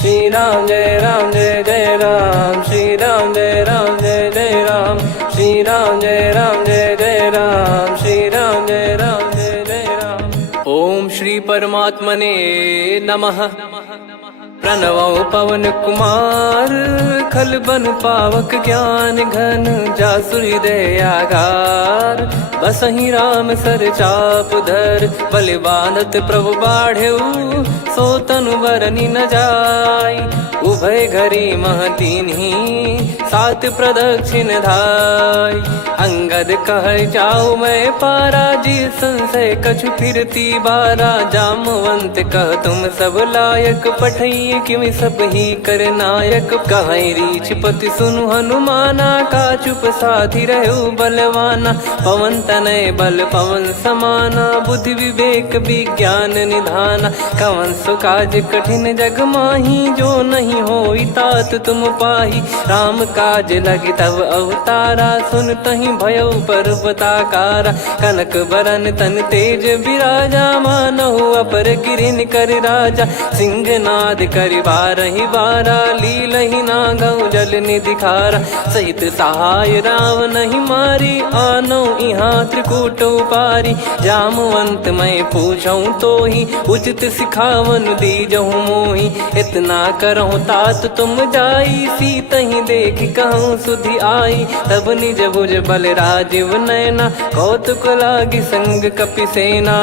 श्री राम जय जय राम, श्री राम जय जय राम, श्री राम जय जय राम, श्री राम जय जय राम। ओम श्री परमात्मने नमः। प्रणवो पवन कुमार, खल बन पावक ज्ञान घन, जासु हृदय आगार। बसहि राम सर चाप धर, बलि बांधत प्रभु बाढ़ेऊ, सो तनु बरनि न जाय। उभय घरी महतीन्ही, सात प्रदक्षिण धाय। अंगद कह जाऊ मैं पारा, जी संशय कछु फिरती बारा। जामवंत कह तुम सब लायक, पठई किमि सब ही कर नायक। कहीं रीछ पति सुनु हनुमाना, का चुप साधि रहु बलवाना। पवन तनय बल पवन समाना, बुद्धि विवेक विज्ञान निधाना। कवन सो काज कठिन जग माही, जो नहीं होई तात तुम पाही। राम काज लगी तब अवतारा, सुन तहि भयउ पर्वताकारा। कनक बरन तन तेज बिराजा, मानहु अपर गिरिन कर राजा। सिंहनाद करि बारहि बारा, लीलहि नागौ जल निधि खारा। सहित सहाय राम नहीं मारी, आनो इहाँ त्रिकूट उपारी। जामवंत मैं पूछऊँ तोहि, उचित सिखावन दीजहु मोहि। इतना करहु तात तुम जाई, सीतहि देख कहूँ सुधि आई। तब निज भुज बल राजीव नयना, कौतुक लागी संग कपिसेना।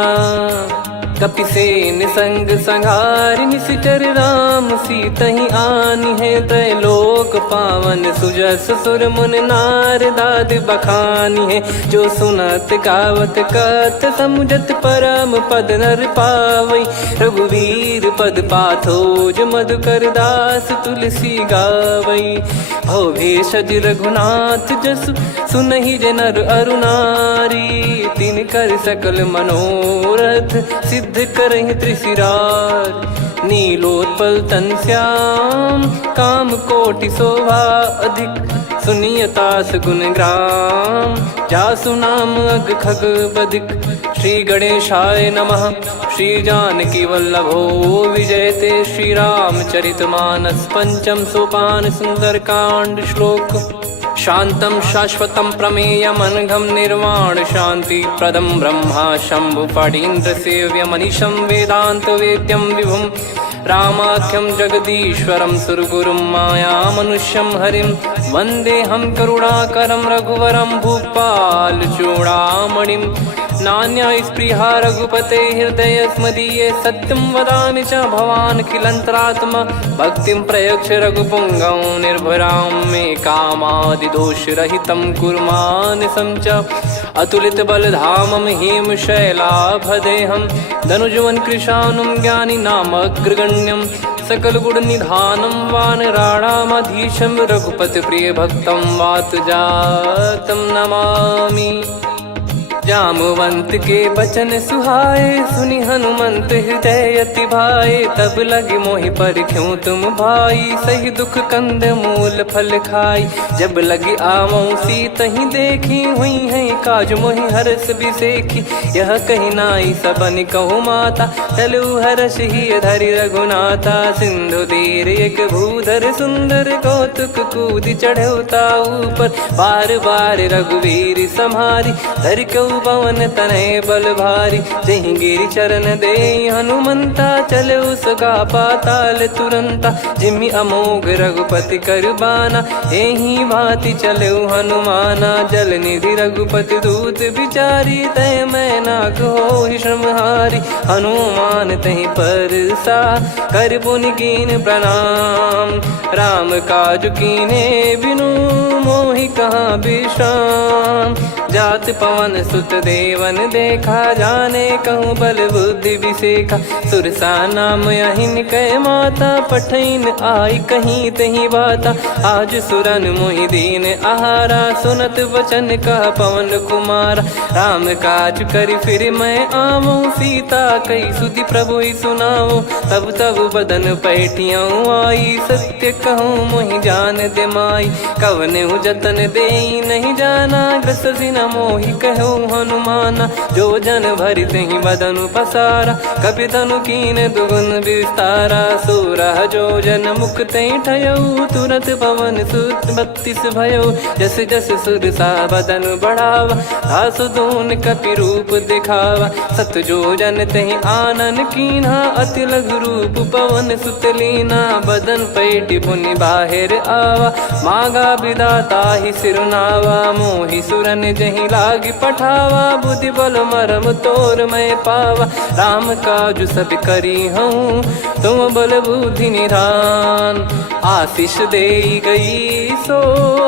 कपिसेन संग संघारि, निशिचर राम सीतहि आनी है। त्रैलोक पावन सुजस सुर मुन नार, दाद बखानी है। जो सुनत गावत कथ, समुझत परम पद नर पावई। रघुवीर पद पाथोज, मधुकर दास तुलसी गावई। भव भेषज रघुनाथ जसु, सुनहि जे नर अरु नारी। तिन कर सकल मनोरथ, सिद्ध करहि त्रिशिरार। नीलोत्पल तन श्याम, काम कोटि शोभा अधिक। सुनियतास गुण ग्राम, जासु नाम अग खग बदिक। श्री गणेशाय नमः। श्री जानकी वल्लभो विजयते, श्री रामचरित मानस। पंचम सोपान सुंदर कांड श्लोक। शांतं शाश्वतं प्रमेयमनघं, निर्वाण शांति प्रदं ब्रह्मा शंभु फणीन्द्र सेव्यमनिशं। वेदांत वेद्यं विभुं रामाख्यं जगदीश्वरं, सुरगुरुं माया मनुष्यं हरिं। वन्देऽहं करुणाकरं रघुवरं, भूपाल चूडामणिं। नान्या स्पृहा रघुपते हृदय स्मदीये, सत्यं वदामि च भवान् खिलन्तरात्मा। भक्तिं प्रयच्छ रघुपुङ्गं, निर्भरां मे कामादिदोषरहितं कुर्मानिसं च। अतुलित बलधामं हेमशैलाभदेहं, धनुजवन कृशानुं ज्ञानी नामग्रगण्यं। सकल गुण निधानं वानराणामधीशं, रघुपति प्रिय भक्तं वातजातं नमामि। जामवंत के बचन सुहाए, सुनि हनुमंत हृदय अति भाए। तब लगे मोहि पर क्यों तुम भाई, सही दुख कंद मूल फल खाई। जब लगे आवऊं सीतहि देखी, हुई है काज मोहि हरस बिसेखी। यह कही नाई सबन कहु माता, चलु हरष ही धरि रघुनाथा। सिंधु तीर एक भूधर सुंदर, कौतुक कूद चढ़ौता ऊपर। बार बार रघुवीर सम्हारी, धर कऊ पवन तनय बल भारी। जहि गिरि चरण दे हनुमंता, चले उसका पाताल तुरंता। जिमि अमोघ रघुपति कर बाना, एहि भांति चले हनुमाना। जल निधि रघुपति दूत बिचारी, तय मैं नाग होहि श्रमहारी। हनुमान तहि परसा, कर पुनि कीन प्रणाम। राम काज कीने बिनु, मोहि कहाँ विश्राम। जात पवन सुत देवन देखा, जाने कहूँ बल बुद्धि विसेखा। सुरसा नाम अहिन कै माता, पठैन आई कहीं तही बाता। आज सुरन मोहि दीन आहारा, सुनत वचन कह पवन कुमारा। राम काज करि फिर मैं आवऊं, सीता कई सुधि प्रभु ही सुनाओ। तब तब बदन पैठियाँ आई, सत्य कहूँ मोहि जान दे माई। कवने जतन दे नहीं जाना, ग्रसि न मोहि कहो हनुमाना। जो जन भरि तेहि बदनु पसारा, कपि तनु कीन दुगुन विस्तारा। सोरा जो जन मुख तेहि ठयऊ, तुरत पवन सुत 32 भयऊ। जस जस सुरसा बदन बढ़ावा, आसु दून कपि रूप दिखावा। सत जो जन तेहि आनन कीन्हा, अति लघु रूप पवन सुत लीना। बदन पैटि पुनि बाहिर आवा, मागा विधाता ही सिरुनावा। मोहि सुरन जहि लागी पठावा, बुद्धि बल मरम तोर मैं पावा। राम काजु सब करी हूँ, तुम बल बुद्धि निधान। आशीष देई गई सो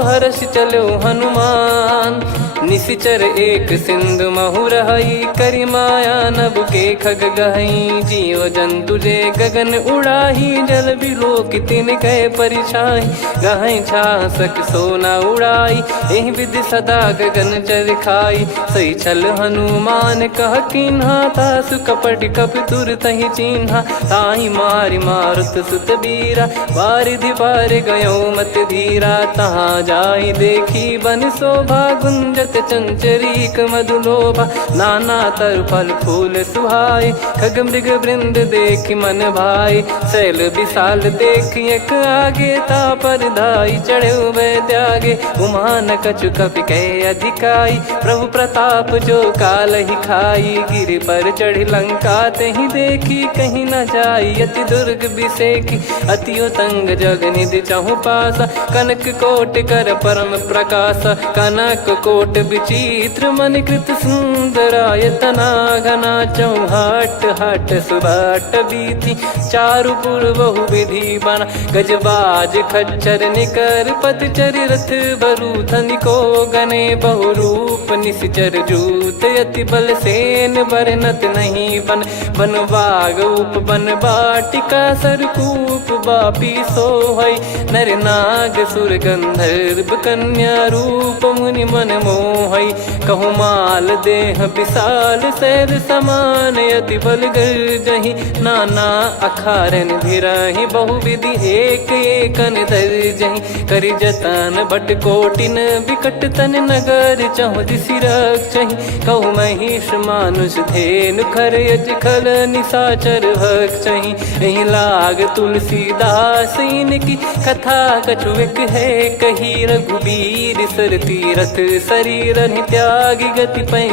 हर्ष चलो हनुमान। निशिचर एक सिंधु महु रहई, करी माया नभ के खग गहई। जीव जंतु जे गगन उड़ाही, जल बिलोक तिन कह परिछाई। गहई छासक सोना उड़ाई, एहि विधि सदा गगन चर खाई। सही छल हनुमान कह कीन्हा, तासु कपट कप तुर तहि चिन्हा। ताहि मारि मारुत सुत बीरा, वारिधि पार गयो मत धीरा। तहाँ जाई देखी बन शोभा, गुंजत चंचरीक मधुलोभा। नाना तर फल फूल सुहाए, खग मृग वृंद देख मन भाई। शैल विशाल देख एक आगे, तापर धाई चढ़े वै त्यागे। उमान कछु कपि कह अधिकाई, प्रभु प्रताप जो काल ही खाई। गिर पर चढ़ी लंका तेहि देखी, कहीं न जाई अति दुर्ग बिसेकी। अति उतंग जग निधि चहु पासा, कनक कोट कर परम प्रकाश। कनक कोट विचित्र मन कृत सुंदरायतना। घना चौहाट हाट सुबाट बीती, चारु पुर बहु विधि बना। गजबाज खच्चर निकर पतचर, रथ बरु धनिको गने। बहु रूप निशिचर जूत, अति बल सेन बरनत नहीं बन। बन बाग उप बन बाटिका, सरकूप बापी सोहई। नर नाग सुर गंधर्व कन्या, रूप मुनि मन मोहई। कहु माल देह विशाल, शैल समान अति बल गर्जहि। नाना अखारन भिरहि, बहु विधि एक एकन दर्जहि। करि जतन बट कोटिन, बिकट तन नगर चहु दिसि रक्षहि। कहु महिष मानुष धेनु, खर यज खल निशाचर भक्षहि। एहि लाग तुलसीदास इनकी, कथा कछु एक है कही। रघुबीर सर तीरथ शरीर, त्यागी गति पै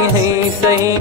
सही।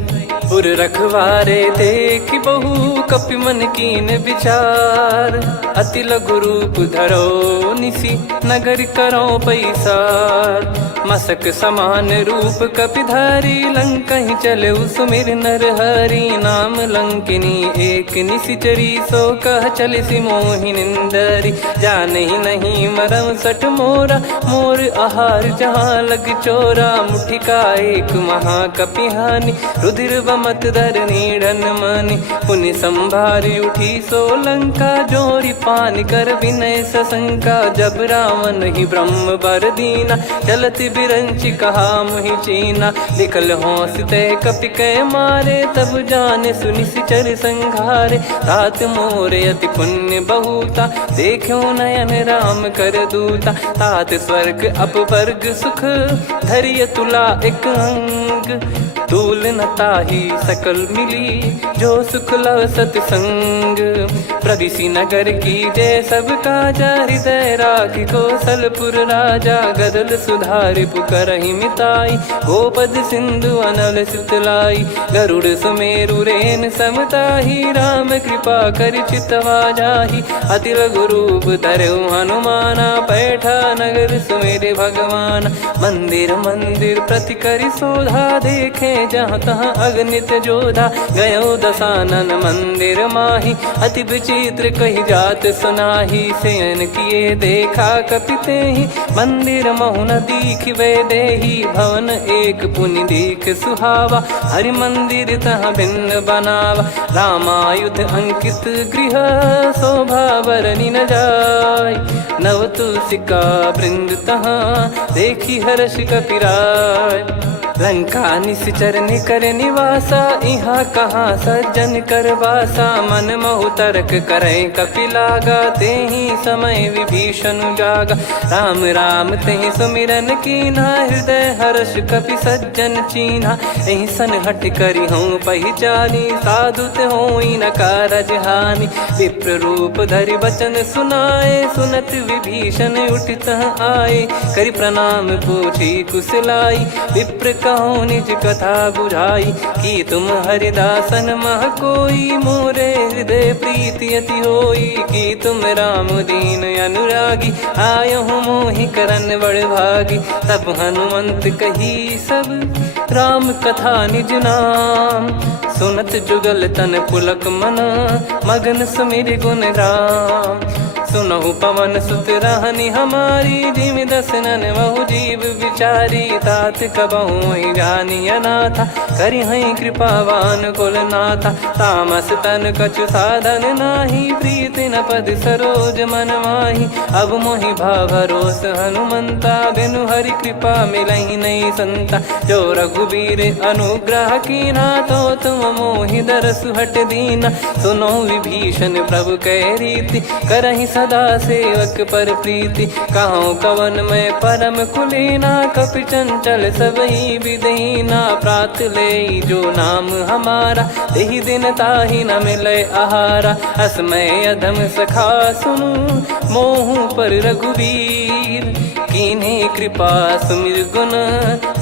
पुर रखवारे देख बहु, कपि मन कीन विचार। अति लघु रूप धरो निसी, नगर करो पैसार। मसक समान रूप कपि धारी, लंकहि चले सुमिर नर हरि। नाम लंकिनी एक निशिचरी, सो कह चलिसि मोहि निंदरी। जानहि नहीं मरम सठ मोरा, मोर आहार जहाँ लग चोरा। मुठिका एक महाकपिहानि, रुधिर बमत धरनी ढन मानि। पुनि संभारी उठी सो लंका, जोरी पान कर विनय सशंका। जब रावण ही ब्रह्म बर दीना, चलत बिरंचि कहा मुहि चीना। लिखल होंस ते कपि कै मारे, तब जाने सुनिशिचर संघारे। तात मोरे अति पुण्य बहुता, देखो नयन राम कर दूता। तात स्वर्ग अपवर्ग सुख, धरिय तुला एक अंग। तूल न ताहि सकल मिली, जो सुख लव सतसंग। प्रविशि नगर की जय सब काजा, हृदय राखि कौशलपुर राजा। गदल सुधारि पुकरहि मिताई, गोपद सिंधु अनल सितलाई। गरुड़ सुमेरु रेन समताहि, राम कृपा करि चितवा जाहि। अति लघु रूप धरऊ हनुमाना, पैठा नगर सुमेरे भगवान। मंदिर मंदिर प्रति करि शोधा, देखे जहाँ तहाँ अगणित जोधा। गयो दशानन मंदिर माही, अति विचित्र कही जात सुनाही। शयन किए देखा कपि तेहि, मंदिर महु न दीखिबे देहि। भवन एक पुनि दीख सुहावा, हरि मंदिर तहाँ भिन्न बनावा। रामायुध अंकित गृह, शोभा बरनि न जाय। नव तुलसी का वृंद तहाँ, देखी हर्ष कपिराय। लंका निश्चर निकर निवासा, इहा कहाँ सज्जन कर वासा। मन महु तर्क करे कपिलागा, तेहि समय विभीषण जागा। राम राम तेहि सुमिरन कीन्हा, हृदय हर्ष कपि सज्जन चीन्हा। एहि सन हट करि हूँ पहिचानी, साधु ते होई न कारज हानि। विप्र रूप धरि वचन सुनाए, सुनत विभीषण उठित आए। करि प्रणाम पूछी कुशलाई, विप्र कहो निज कथा बुझाई। कि तुम हरिदासन मह कोई, मोरे हृदय प्रीति अति होई। कि तुम राम दीन अनुरागी, आयहु मोहि करन बड़ भागी। तब हनुमंत कही सब राम कथा निज नाम, सुनत जुगल तन पुलक मना, मगन सुमिर गुण राम। सुनहु पवन सुत रहनी हमारी, जिमि दसनन महु जीव विचारी। तात कबहु ही जानी अनाथा, करि हई कृपावान कुल नाथा। तामस तन कछु साधन नाही, प्रीति न पद सरोज मन माही। अब मोहि भरोस हनुमंता, बिनु हरि कृपा मिलहि नहीं संता। जो रघुबीर अनुग्रह कीन्हा, तो तुम मोहि दरसु हट दीना। सुनो विभीषण प्रभु कह रीति, करहि सदा सेवक पर प्रीति। कहूँ कवन में परम कुलीना, कपि चंचल सबही विदहीना। प्रात ले जो नाम हमारा, तेहि दिन ताहि न मिले आहारा। असमय अधम सखा सुनु, मोहु पर रघुवीर। कीन्हे कृपा सुमिर गुण,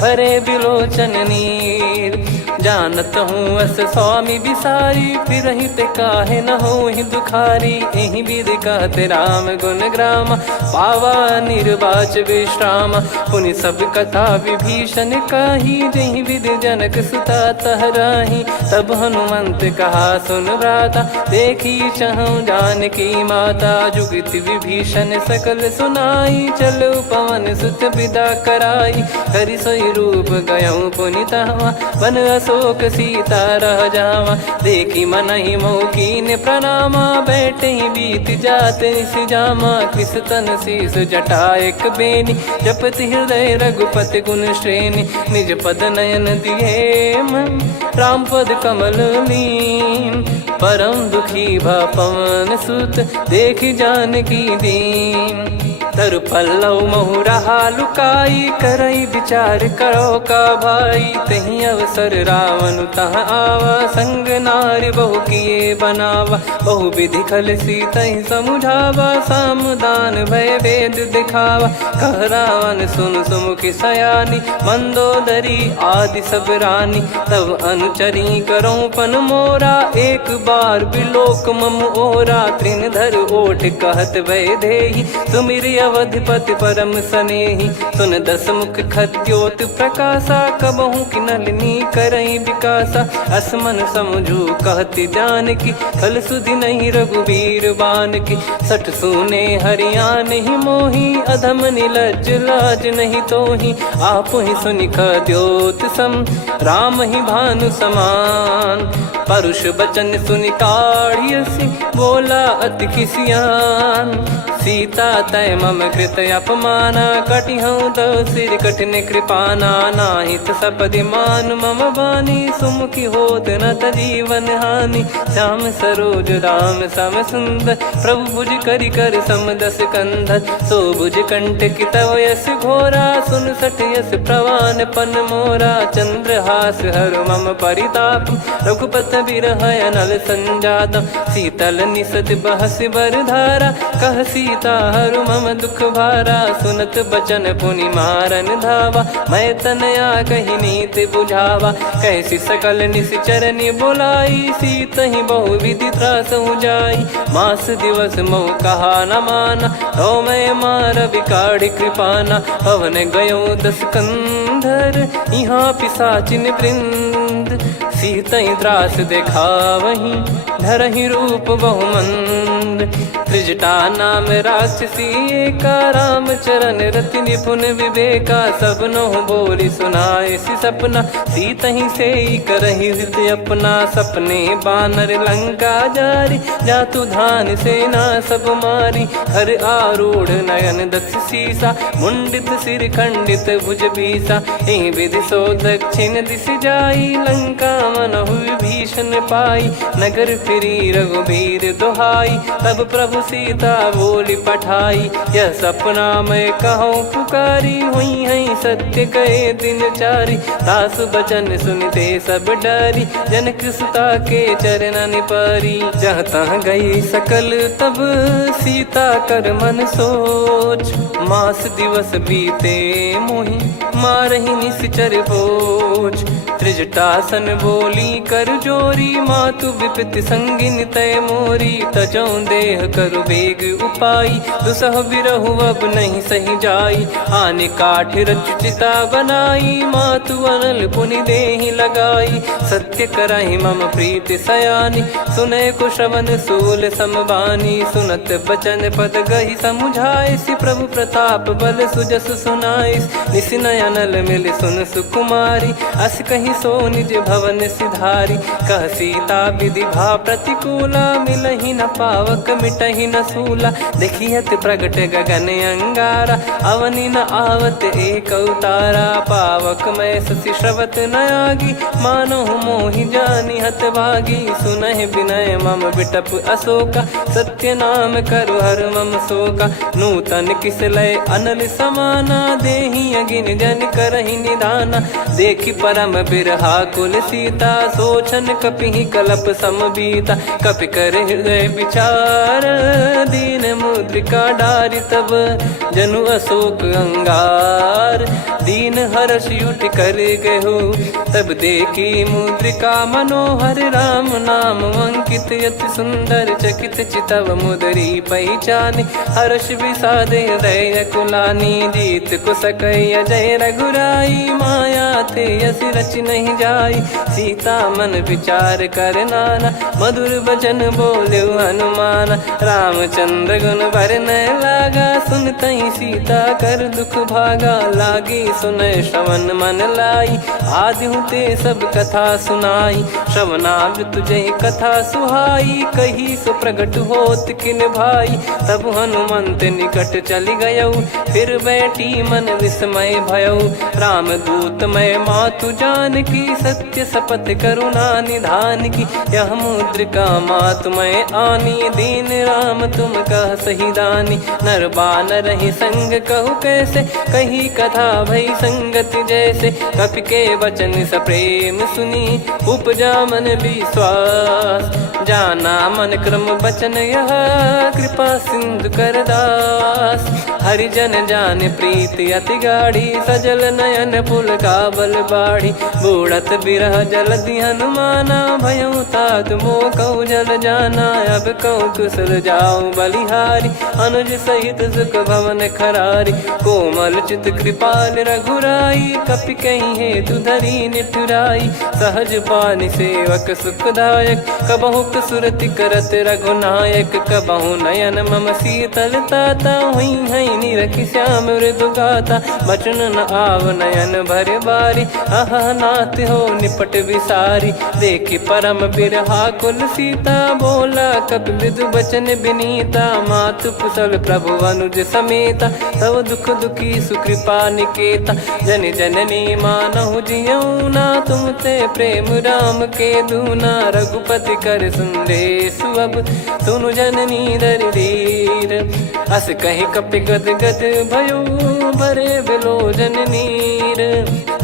भरे बिलोचन नीर। जानत हूँ अस स्वामी बिसारी, फिरहि ते काहे न होहि दुखारी। एहि विधि कहते राम गुण ग्राम, पावा निर्वाच विश्राम। पुनि सब कथा विभीषण काही, जहि विधि जनक सुता तहराही। तब हनुमंत कहा सुन भ्राता, देखी चहु जानकी माता। जुगति विभीषण सकल सुनाई, चलो पवन सुत विदा कराई। करि सोई रूप गयऊँ पुनि तहवा, वन अशोक सीता रह जावा। देखी मनहि मोह कीन्ह प्रणामा, बैठे ही बीत जात निस जामा। कृस तन शीस जटा एक बेनी, जपति हृदय रघुपति गुण श्रेणी। निज पद नयन दिए मन, राम पद कमल लीन। परम दुखी भा पवन सुत, देखि जानकी दीन। तरु पल्लव महु रहा लुकाई, करई विचार करो का भाई। तहि अवसर रावण तह आवा, संग नारी बहु किए बनावा। बहु विधि खल सीतहि समुझावा, सामदान भय वेद दिखावा। कह रावण सुन सुमुखि सयानी, मंदोदरी आदि सब रानी। तब अनुचरी करो पन मोरा, एक बार बिलोक मम ओरा। तृण धर ओठ कहत भय देहि, सुमिर अवधिपति परम सनेहि। सुन दस मुख खद्योत प्रकाशा, कबहु कि नलिनी करई विकासा। असमन समझू कहति जानकी, खल सुधि नहीं रघुवीर बानकी। सठ सुने हरियाण ही मोही, अधम निलज्ज लाज नहीं तोही। आप ही सुनि खद्योत सम, राम ही भानु समान। परुष बचन सुनि काढ़ियसि, बोला अति किसियान। सीता तय मम कृत अपमाना, कटिहऊँ तो सिर कठिन कृपाना। नाहित सपदि मान मम बानी, सुमुखी होत न जीवन हानि। श्याम सरोज राम सम सुंदर, प्रभु भुज करि कर सम दस कंधर। सो भुज कंठ की तव यस घोरा, सुन सठ यस प्रवान पन मोरा। चंद्रहास हर मम परिताप, रघुपत बिरह अनल संजात। शीतल निसत बहस बर धारा, कह सीता हरु मम दुख भारा। सुनत बचन पुनि मारन धावा, मैं तनया कही नीति बुझावा। कैसी सकल निश्चरनि बुलाई, सीतहि बहु विधि त्रासहु जाई। मास दिवस मोह कहा न माना, तो मैं मार बिकाढ़ि कृपाना। पवन गयो दस कंधर, यहाँ पिशाचिन वृंद। मंद, सीतई त्रास देखावहीं धरहि रूप बहुमंद। त्रिजटा नाम राक्षसी एका, राम चरण रति निपुण विवेका। सबनो बोली सुनाए सि सपना, सीतहि से करहि हृत अपना। सपने बानर लंका जारी, जातु धान सेना सब मारी। हर आरूढ़ नयन दक्ष सीसा, मुंडित सिर खंडित भुज बीसा। ए विधि सो दक्षिण दिश जाई, लंका मनहु भीषण पाई। नगर फिरी रघुबीर दुहाई, तब प्रभु सीता बोली पठाई। यह सपना मैं कहूँ पुकारी, हुई है सत्य कहे दिन चारी। दास बचन सुनते सब डरी, जनक सुता के चरण परी। जहाँ तहाँ गई सकल तब सीता कर मन सोच। मास दिवस बीते मोहि मारहि निश्चर बोझ। त्रिजटासन बोली कर जोरी, मातु विपत्ति संगिन तय मोरी। तजौ देह करु बेग उपाई, दुसह बिरहु अब नहीं सही जाई। आने काठ रचिता बनाई, मातु अनल पुनि देहि लगाई। सत्य करहि मम प्रीति सयानी, सुनय को श्रवण सूल समबानी। सुनत बचन पद गहि समुझाए, सि प्रभु प्रताप बल सुजस सुनाइस। निस नयनल मिल सुन सुकुमारी, अस कहि सो निज भवन सिधारी। कह सीता विधि भा प्रतिकूला, मिलहि न पावक मिटहि न सूला। देखियत प्रगट गगन अंगारा, अवनि न आवत एक अवतारा। पावक मैं शशि श्रवत न आगी, मानो मोहि जानि हत भागी। सुनहि विनय मम बिटप अशोका, सत्य नाम करु हर मम शोका। नूतन किस लय अनल समाना, देहि अगिन जन करहि निदाना। देखि परम बिरहा कुल सीता, सोचन कपिहि कलप समबीता। कपि कर हृदय विचार, दीन मुद्रिका डारि तब जनु अशोक अंगार। दीन हर्ष उठ कर गहु, तब देखी मुद्रिका मनोहर। राम नाम अंकित अति सुंदर, चकित चितव मुदरी पहचान। हर्ष विषाद हृदय कुलानी, जीत को सकय जय रघुराई। माया थे यस रच नहीं जाई, सीता मन विचार कर नाना। मधुर बचन बोले हनुमान, रामचंद्र गुण बरनै लागा। सुनतहि सीता कर दुख भागा, लागी सुनय श्रवण मन लाई। आदिहु ते सब कथा सुनाई, श्रवणामृत जय कथा सुहाई। कही सो प्रगट होत किन भाई, तब हनुमंत निकट चली गयौ। फिर बैठी मन विस्मय भयौ, राम दूत मैं मातु जानकी। सत्य शपथ करुणा निधान की, यह मुद्रिका मातु मैं आनी। दीन राम तुम कह सही दानी, नर बानर ही संग कहु कैसे। कही कथा भई संगति जैसे, कपि के वचन सप्रेम सुनी। उपजा मन विश्वास, जाना मन क्रम बचन यह। कृपा सिंधु कर दास, हरिजन जान प्रीति अति गाढ़ी। सजल नयन पुल काबल बाढ़ी, बूढ़त बिरह जल दी हनुमाना। भयउ तात मोह कहु जल जाना, अब कहु कुशल जाऊं बलिहारी। अनुज सहित सुख भवन खरारी, कोमल चित कृपाल रघुराई। कपि कहीं हेतु धरी निठुराई, सहज पानि सेवक सुखदायक। कबहु सुरति करत रघुनायक, कबहु नयन मम शीतल ताता। हुई है निरखि श्याम मृदु गाता, बचन न आव नयन भर बारी। आहा नाथ हो निपट विसारी, देखि परम बिरहा कुल सीता। बोला कपि मृदु बचन बिनीता, मातु कुशल प्रभु अनुज समेता। तव दुख दुखी सुकृपा निकेता, जन जननी मानहु जियऊ ना। तुम ते प्रेम राम के दूना, रघुपति कर संदेश अब सुनु जननी दर धीर। अस कहि कपि गद गद भयो, भरे बिलोचन नीर।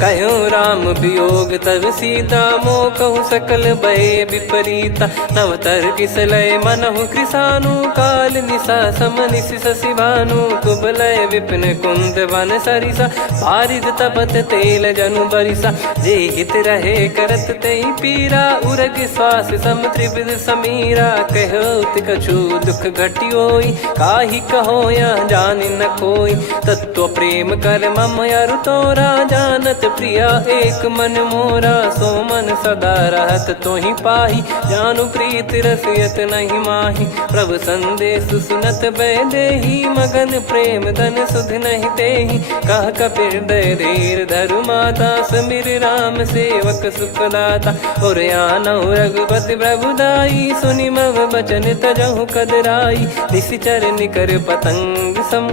कहो राम वियोग तब सीता, मोह कहु सकल भय विपरीता। नवतर किसलय मनहु कृसानु, काल निशा समनिशि शशि भानु। कुबलय विपिन कुंद वन सरिसा, पारिद तपत तेल जनु बरिसा। जे हित रहे करत तेहि पीरा, उरग श्वास सम त्रिविध समीरा। कहो कछु दुख घटियोई, काहि कहो या जान न कोई। तत्व प्रेम कर मम अरु तोरा, जानत प्रिया एक मन मोरा। सो मन सदा रहत तो ही पाही, जानु प्रीत रसियत नहीं माही। प्रभु संदेश सुनत बैदेही, मगन प्रेम धन सुध नहीं तेही। कह कपिर दय धीर धरु माता, समिर राम सेवक सुखदाता। और आनौ रघुपति प्रभुदाई, सुनि मव बचन तजहु कदराई। निशिचर निकर पतंग सम,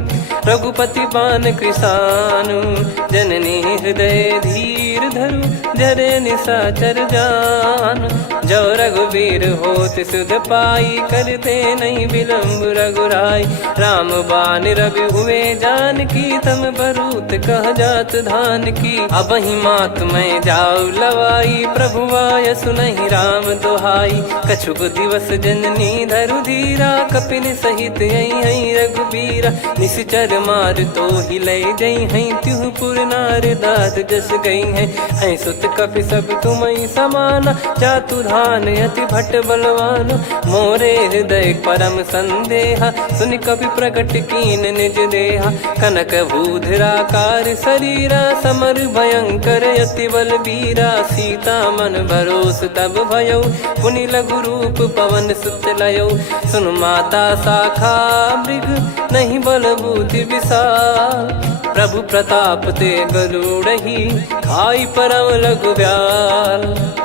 रघुपति पान कृसानु। जननी हृदय धीर धरु, जरे निशाचर जान। जो रघुवीर होत सुध पाई, करते नहीं विलम्ब रघुराई। राम बान रवि हुए जानकी, तम बरूत कह जात धान की। अब ही मात मैं जाऊ लवाई, प्रभु आय सुनहि राम दोहाई। कछुक दिवस जननी धरु धीरा, कपिन सहित यही रघुबीरा। निशिचर मार तो ही ले जई हैं, त्युह पुर नार दाद जस गई हैं। सुत कपि सब तुमहि समाना, जातु धान अति भट बलवान। मोरे हृदय परम संदेहा, सुनि कपि प्रकट कीन निज देहा। कनक भूधराकार शरीरा, समर भयंकर अति बलबीरा। सीता मन भरोस तब भयउ, पुनि लघु रूप पवन सुत लयउ। सुन माता शाखा मृग, नहीं बल बुद्धि विशाल। प्रभु प्रताप ते गरुड़ही, खाई परम लघु ब्याल।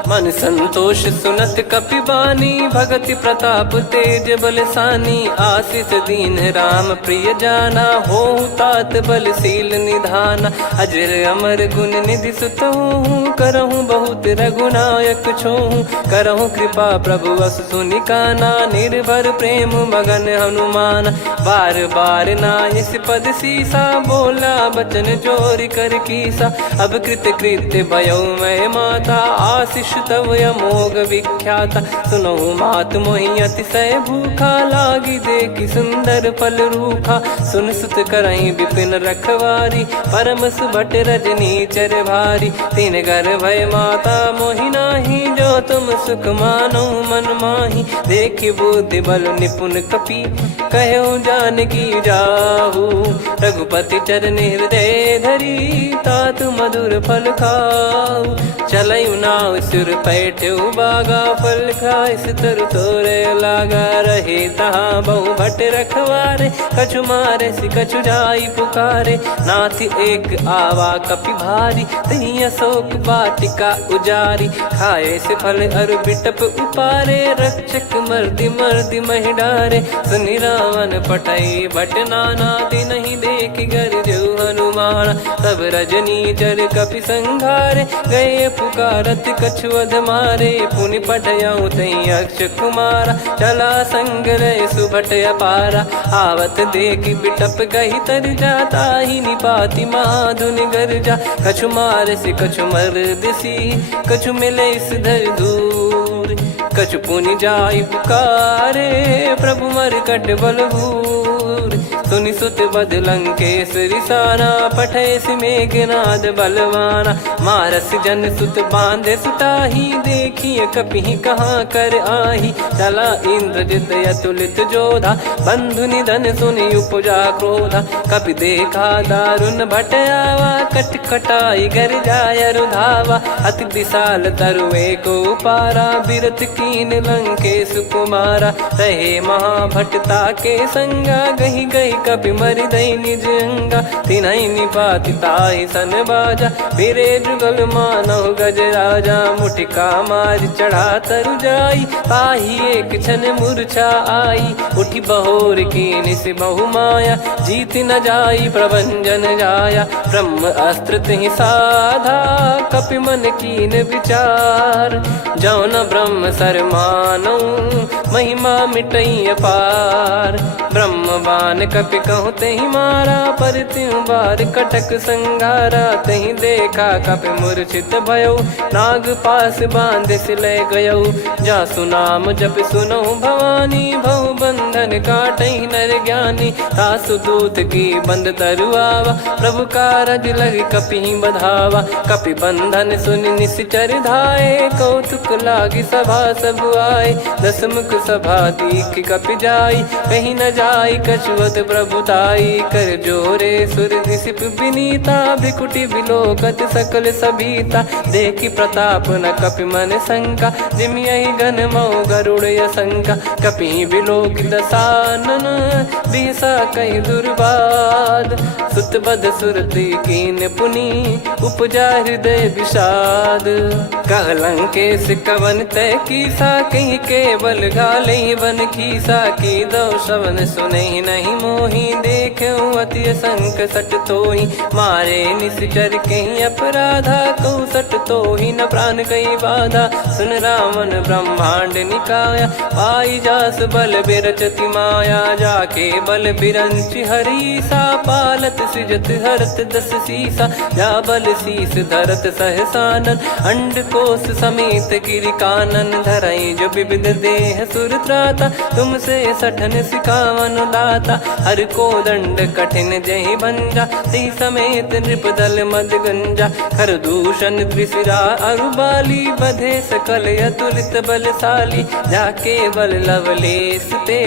मन संतोष सुनत कपि बानी, भगति प्रताप तेज बलसानी। आशीष दीन राम प्रिय जाना, होहु तात बलशील निधाना। अजर अमर गुण निधि सुतहु, करहु बहुत रघुनायक छोहु। करहु कृपा प्रभु अस सुनि काना, निर्भर प्रेम मगन हनुमान। बार बार नायस पद सीसा, बोला बचन चोरी कर कीसा। अब कृत कृत्य भयउ मैं माता, आशीष तव अमोघ विख्याता। सुनहु मात मोहि अतिशय भूखा, लागी देखि सुंदर फल रूखा। सुन सुत करहि विपिन रखवारी, परम सुभट रजनी चर भारी। तीन घर भय माता मोहि नाही, जो तुम सुख मानो मन माही। देखि बुद्धि बल निपुण कपि, कहु जानकी जाहु। रघुपति चरण हृदय धरी, तात मधुर फल खाऊ। चलयु नाव सुर पैठ्यु बागा, फल खाइस तरु तोरे लागा। रहे तहाँ बहु भट रखवारे, कछु मारे सि कछु जाई पुकारे। नाथ एक आवा कपि भारी, तही अशोक वाटिका उजारी। खाए से फल अरु बिटप उपारे, रक्षक मर्दि मर्दि महि डारे। सुनि रावण पटई भट नाना, तिनहि देखि गरजु हनुमान। तब रजनी चर कपि संघारे, गए पुकारत कछु अध मारे। पुनि पटयउ तई अक्ष कुमारा, चला संग रहे सुभट अपारा। आवत देखि बिटप गही तर जाता, ही निपाति महाधुनि गर्जा। कछु मार से कछु मर्दिसी, कछु मिले इस धर दूर। कछु पुनि जाई पुकारे, प्रभु मरकट बलभूर। सुनि सुत बद लंकेश्वरी साना, पठय मेघनाद बलवाना। मारस जन सुत बांधे सुताही, देखिए कपि कहाँ कर आही। चला इंद्रजित अतुलित जोधा, बंधु निधन सुनि उपजा क्रोधा। कपि देखा दारुण भट आवा, कट कटाई गर जाय रुधावा। अति विशाल तरुए को पारा, बिरत कीन लंकेश कुमारा। रहे महाभटता के संगा, गही गही कपि मरि दई निज अंगा। तिन्हि निपाति ताहि सन बाजा, फिरे जुगल मानव गज राजा। मुटिका मार चढ़ा तरु जाई, ताहि एक क्षण मूर्छा आई। उठि बहोर कीन से बहु माया, जीत न जाई प्रभंजन जाया। ब्रह्म अस्त्र तिहि साधा, कपि मन कीन विचार। जौ न ब्रह्म सर मानौ, महिमा मिटई अपार। ब्रह्म बान कपि कहु तहि मारा, पर त्यों बार कटक संगारा। तहि देखा कपि मूर्छित भयउ, नाग पास बांध सिले गयउ। जासु नाम जप सुनहु भवानी, भव बंधन काटहि नर ज्ञानी। तासु दूत की बंद तरुआवा, प्रभु कारज लग कपि बधावा। कपि बंधन सुनि निश्चर धाये, कौतुक लागी सभा सब आए। दस मुख सभा दीख कपि जाई, कहीं न जाई कछुवत प्रभुताई। कर जोरे सुर दिसिप विनीता, भ्रिकुटि बिलोकत सकल सबीता। देखि प्रताप न कपि मन शंका, जिमियहि गन मऊ गरुड़ असंका। कपि बिलोक दसानन, बिहसा कहि दुर्वाद। सुत बध सुरति कीन पुनि, उपजा हृदय विषाद। कहलंकेश कवन तय कीसा, कहीं केवल गाले बन खीसा। की दो श्रवण सुने नहीं मोही, देखे अति संक सट तोही। मारे निश्चर कहीं अपराधा, कहूँ सट तोही न प्राण कहीं बाधा। सुन रावण ब्रह्मांड निकाया, पाई जास बल बिरचति माया। जाके बल बिरंच हरीसा, पालत सृजत हरत दस सीसा। जा बल शीस धरत सहसानन, अंड कोश समेत गिरि कानन। धरई जो विविध देह सुर त्राता, तुमसे सठन सिखावन दाता। हर को दंड कठिन जहि भंजा, ती समेत नृप दल मद गंजा। खर दूषण त्रिशिरा अरुबाली, बधे सकल अतुलित बलशाली। जाके बल लवलेस ते,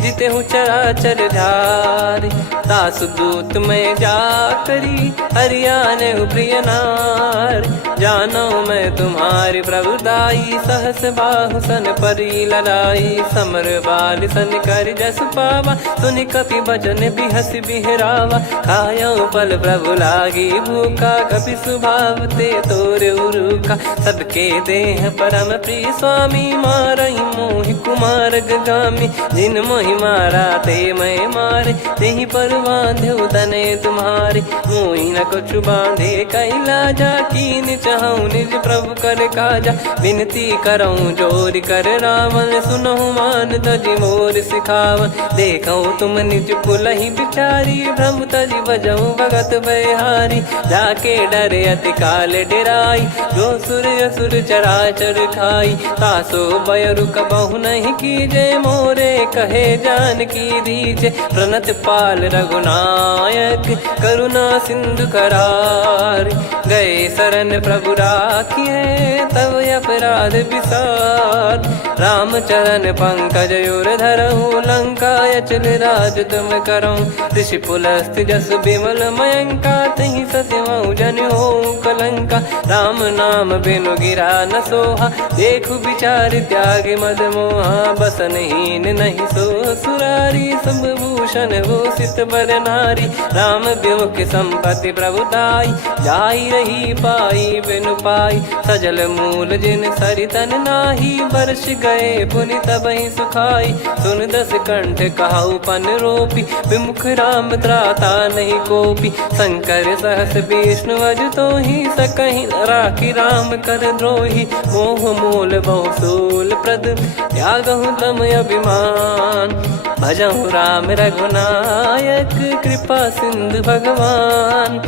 जिते हूँ चराचर धारी। दास दूत में जा करी, हरियाने प्रिय नार। जानो मैं तुम्हारी प्रभुताई, सहस बाहु सन परी लड़ाई। समर बाल सन कर जस पावा, सुनि कपि भजन बिहस बिहरावा। खायो पल प्रभु लागी भूखा, कपि स्वभाव ते तोर उरुखा। सबके देह परम प्रिय स्वामी, मारई मोहि कुमार गगामी। जिन मोहि मारा ते मैं मारे, तेहि पर बांधो तने तुम्हारे। मोहि न कुछ बांधे कैलाजा, कीन चाहूँ निज प्रभु कर काजा। विनती करऊँ जोर कर रावण, सुनहु मान तजि मोर सिखावन। देखऊँ तुम निज पुलहि बिचारी, भ्रम तजि बजऊँ भगत बहारी। जाके डरे अति काल डेराई, जो सुर असुर चराचर खाई। तासो बयरु कबहु नहीं कीजे, मोरे कहे जान की दीजे। प्रणत पाल रघुनायक, करुणा सिंधु करार। गए शरण प्रभु राखिए, तब अपराध विसार। राम चरण पंकज उर धरऊँ, लंका अचल राज तुम करऊँ। ऋषि पुलस्त जस विमल मयंका, तहि सत्यमऊ जन हो कलंका। राम नाम बिनु गिरा न सोहा, देखु विचार त्याग मद मोहा। बसनहीन नहीं सो सुरारी, सब भूषण भूषित बर नारी। राम विमुख संपत्ति प्रभुताई, जाई रही पाई बिनु पाई। सजल मूल जिन सरितन नाही, वर्ष गए पुनि तबहि सुखाई। सुन दस कंठ कहाऊ पन रोपी, विमुख राम त्राता नहीं कोपी। शंकर सहस विष्णु अज तोहि, सकहि न राखी राम कर द्रोही। मोह मूल बहु सूल प्रद, त्यागहु तम अभिमान। भजहु राम रघुनायक, कृपा सिंधु भगवान।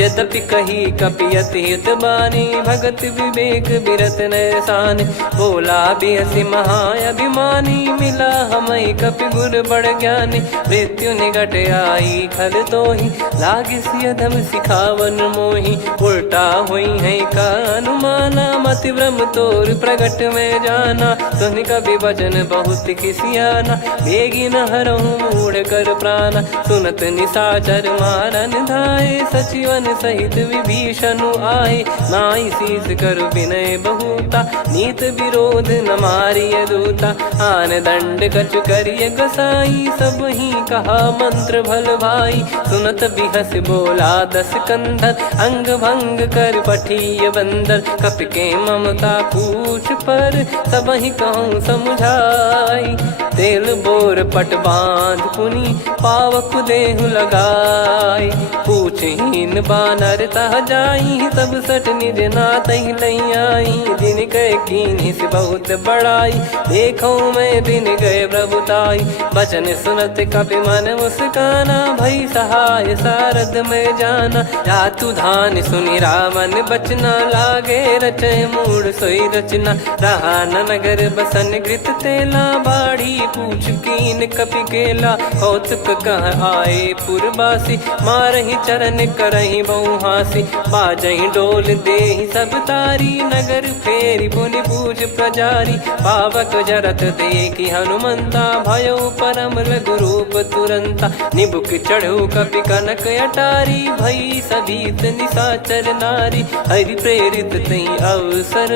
यद्यपि कही कपियति हित बानी, भगत विवेक बिरत नैसान। बोला बिहसि महाअभिमानी, मिला हमई कपि गुर बड़ ज्ञानी। मृत्यु निकट आई खल तोहि, लागिसि अधम सिखावन मोहि। उल्टा हुई है का अनुमाना, मति भ्रम तोर प्रगट में जाना। सुन कवि वचन बहुत खिसियाना, बेगी न हरहु मूढ़ कर प्राणा। सुनत निशाचर मारन धाये, सचिवन सहित विभीषणु आए। नाई शीस कर विनय बहुता, नीत विरोध न मारिय दूता। आन दंड कछु करिय गसाई, सब ही कहा मंत्र भल भाई। सुनत बिहस बोला दस कंधर, अंग भंग कर पठिय बंदर। कपि के ममता पूछ पर, सब ही कहूँ समुझाई। तेल बोर पट बांध पुनि, पावक देहु लगाई। पूछहीन बानर तह जाई, सब सट निज नातहि लई आई। दिन गए कीन्ही से बहुत बड़ाई, देखो मैं दिन गए प्रभुताई। बचन सुनत कपि मन मुस्काना, भई सहाय सारद में जाना। जातु धान सुनि रावण बचना, लागे रचय मूढ़ सोई रचना। रहा न नगर बसन घृत तेला, बाढ़ी पूछ कीन कपि केला कौतुक कह आए पुरबासी मारही चरण करही बहु हासी बाजही डोल देहि सब तारी नगर फेरी पुनि पूज प्रजारी पावक जरत देखी हनुमंता भयो परम लघु रूप तुरंता निबुक चढ़ू कपि कनक अटारी भई सभीत निशाचर नारी हरि प्रेरित तई अवसर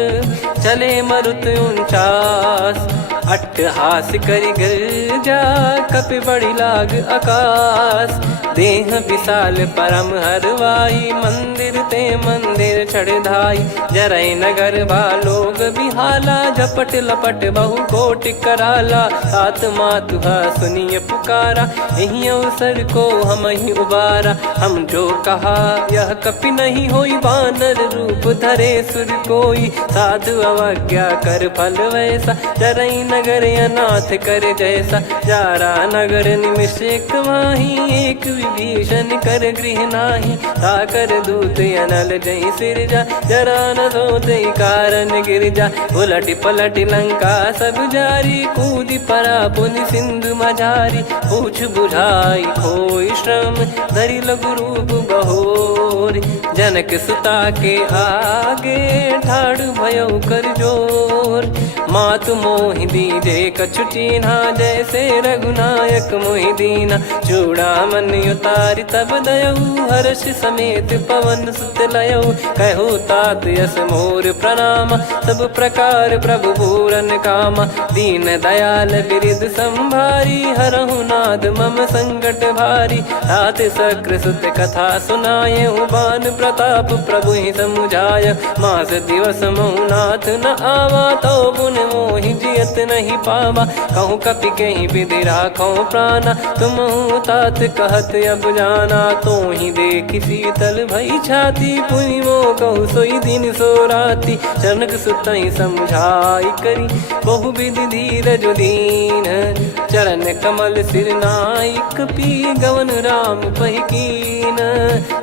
चले मरुत 49 अट्टहास करि गिरजा कपि बड़ी लाग आकाश देह विशाल परम हरवाई मंदिर ते मंदिर चढ़ाई जरई नगर बालोग बिहाला झपट लपट बहु कोट कराला सात मातुहा सुनिय पुकारा यही अवसर को हम ही उबारा हम जो कहा यह कपि नहीं होई बानर रूप धरे सुर कोई साधु अवज्ञा कर फल वैसा जरई नगर अनाथ कर जैसा जारा नगर निमिष एक माही एक विभीषण कर गृह नाही ताकर दूत अनल जय सिरजा जरा न सोते कारण गिरजा उलट पलट लंका सब जारी कूदी परा पुनि सिंधु मझारी पूछ बुझाई खोई श्रम धरि लघु रूप बहोरी जनक सुता के आगे ठाड़ भयो कर जोर मातु मोहि दीजे कछु चीन्हा जैसे रघुनायक मोहि दीना चूड़ामन उतारि तब दयऊ हर्ष समेत पवन सुत लयऊ कहु तात यस मोर प्रणाम सब प्रकार प्रभु पूरन कामा दीन दयाल बिरिद संभारी हरहु नाद मम संकट भारी तात सक्र सुत कथा सुनाये बान प्रताप प्रभु ही समुझाय मास दिवस महु नाथ न आवा तो पुन मोहि जियत नहीं पावा कहूँ कपि कहीं विधि राखो प्राणा तुम तात कहत अब जाना तो ही देख शीतल भई छाती पुनि मो कहु सोई दिन सो राती जनक सुतई समझाई करी बहु विधि धीरज दीन चरण कमल सिर नाइक पी गवन राम पहिकीन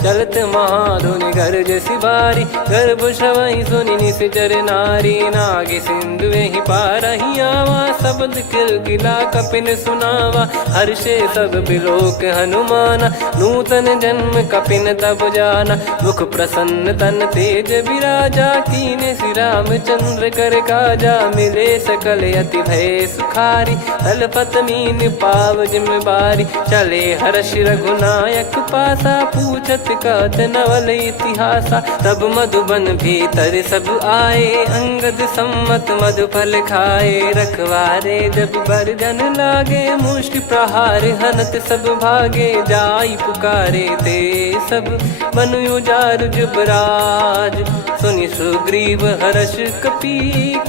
चलत महाधुनि गर्ज सिबारी गर्भ श्रवहि सुनि निश्चर नारी नागे सिंधु ही पारही आवा शब्द किलकिला कपिन सुनावा हर्षे सब बिलोक हनुमाना नूतन जन्म कपिन तब जाना मुख प्रसन्न तन तेज विराजा कीने श्री रामचंद्र कर काजा मिले सकल अति भय सुखारी तलपत मीन पाव जिम्मेवारी चले हर्ष रघुनायक पासा पूछत कहत नवल इतिहासा तब मधुबन भीतर सब आए अंगद सम्मत मधुफल खाए रखवारे जब बरजन लागे मुष्टि प्रहार हनत सब भागे जाई पुकारे ते सब मनु उजार जुबराज सुनि सुग्रीव हर्ष कपि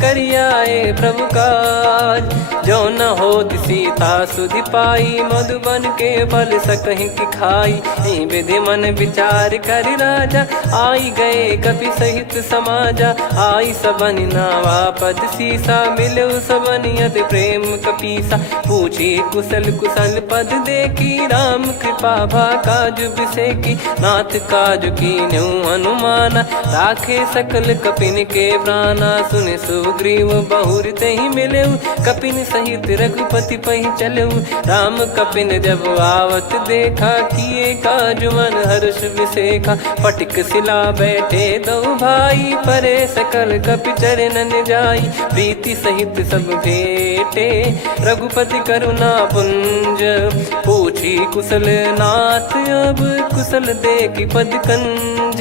करियाए प्रभु काज जो न हो सीता सुधि पाई मधुबन के फल सकहि की खाई विधि मन विचार कर राजा आई गए कपि सहित समाजा आई सबन नावा पद सीसा मिलो सबनियत प्रेम कपीसा पूछी कुशल कुशल पद देखी राम कृपा भा काज बिसेकी नाथ काज की न्यू हनुमाना राखे सकल कपिन के प्राणा सुन सुग्रीव बहुर ते ही मिले कपिन सहित रघुपति पही चले राम कपिन जब आवत देखा किए काज मन हर्ष विसेखा पटिक सिला बैठे दो भाई परे सकल कपि चरणन जाई प्रीति सहित सब भेटे रघुपति करुणा पुंज पूछी कुशल नाथ अब कुशल देखी पद कंज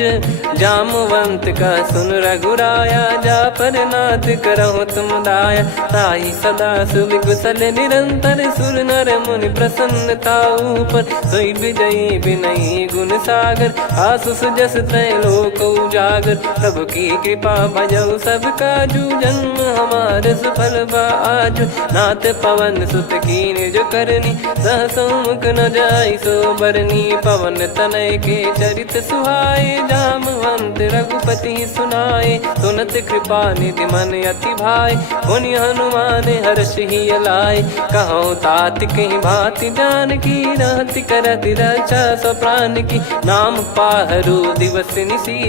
जामवंत का सुन रघुराया जा पर नाथ करहु तुम दाया ताई सदा सुभि कुशल निरंतर सुर नर मुनि प्रसन्नता ऊपर सोई विजयी विनयी गुण सागर आसु सुजस त्रैलोक उजागर प्रभु की कृपा भजऊ सब काजू जन्म हमार सफल बाजू नाथ पवन सुत कीन जो करनी सहसो मुख न जाई सो बरनी पवन तनय के चरित सुहाए जामवंत रघुपति सुनाए सुनत कृपा निधि मन अति भाई पुनि हनुमान हर्ष ही लाए कहो तात कहीं भांति जान की रहति करति रक्षा सो प्राण की नाम पाहरू दिवस निसी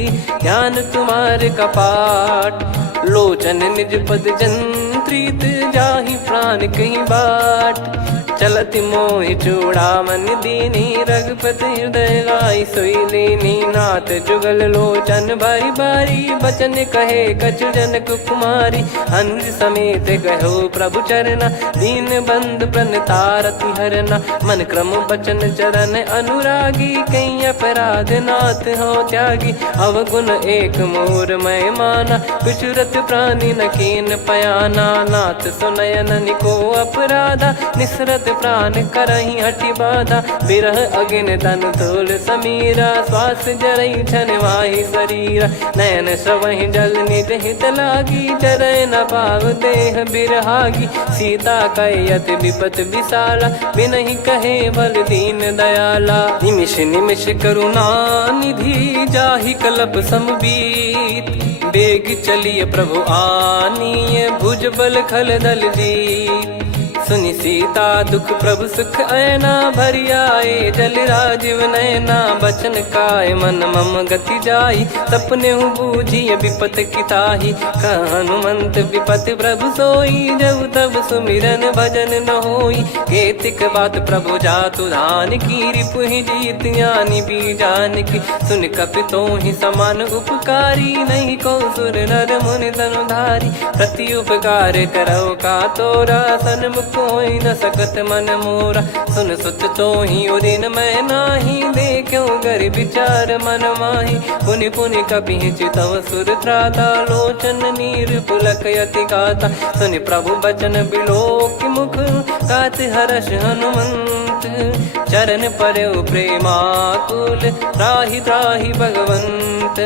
ध्यान तुम्हारे कपाट लोचन निज पद जन प्रीत जाहि प्राण कहीं बाट। चलत मोहि चूड़ामन दीनी रघुपति हृदय लाई सोई लीनी। नाथ जुगल लोचन बारी बारी बचन कहे कछु जनक कुमारी। हंस समेत गहो प्रभु चरना दीन बंद प्रणतारति हरना। मन क्रम बचन चरण अनुरागी कहीं अपराध नाथ हो त्यागी। अवगुण एक मोर मैं माना विचुरत प्राणी न कीन पयाना। नाथ सुनयन निको अपराधा निसरत प्राण करही हटि बाधा। बिरह अगिन तन तोल समीरा श्वास जरई छन वाहि शरीरा। नयन सवहि जल निज हित लागी चरय न पाव देह बिरहागी। सीता कयत विपत विशाला बिनहि कहे बल दीन दयाला। निमिष निमिष करुणा निधि जाहि कलप समबीत। बेग चलिए प्रभु आनीय भुज बल खल दल जीत। सुनि सीता दुख प्रभु सुख ऐना भरि आए जल राजीव नैना। बचन काय मन मम गति जाई सपने बूझी विपत किताही। हनुमंत विपत प्रभु सोई जब तब सुमिरन भजन न होई। केतिक बात प्रभु जातु धान की रिपुहि जीत ज्ञानी बीजान की। सुन कपितो ही समान उपकारी नहीं को सुर नर मुनि तनुधारी। प्रति उपकार करो का तोरा सन्मुख कोई न सकत मन मोरा। सुन सुत तो ही उदिन मैं नाही देखो गर विचार मन माही। पुनि पुनि कपि चितव सुर त्राता लोचन नीर पुलक यति गाता। सुनि प्रभु बचन बिलोक मुख गात हर्ष हनुमंत। चरण परयो प्रेमाकुल त्राहि त्राहि भगवंत।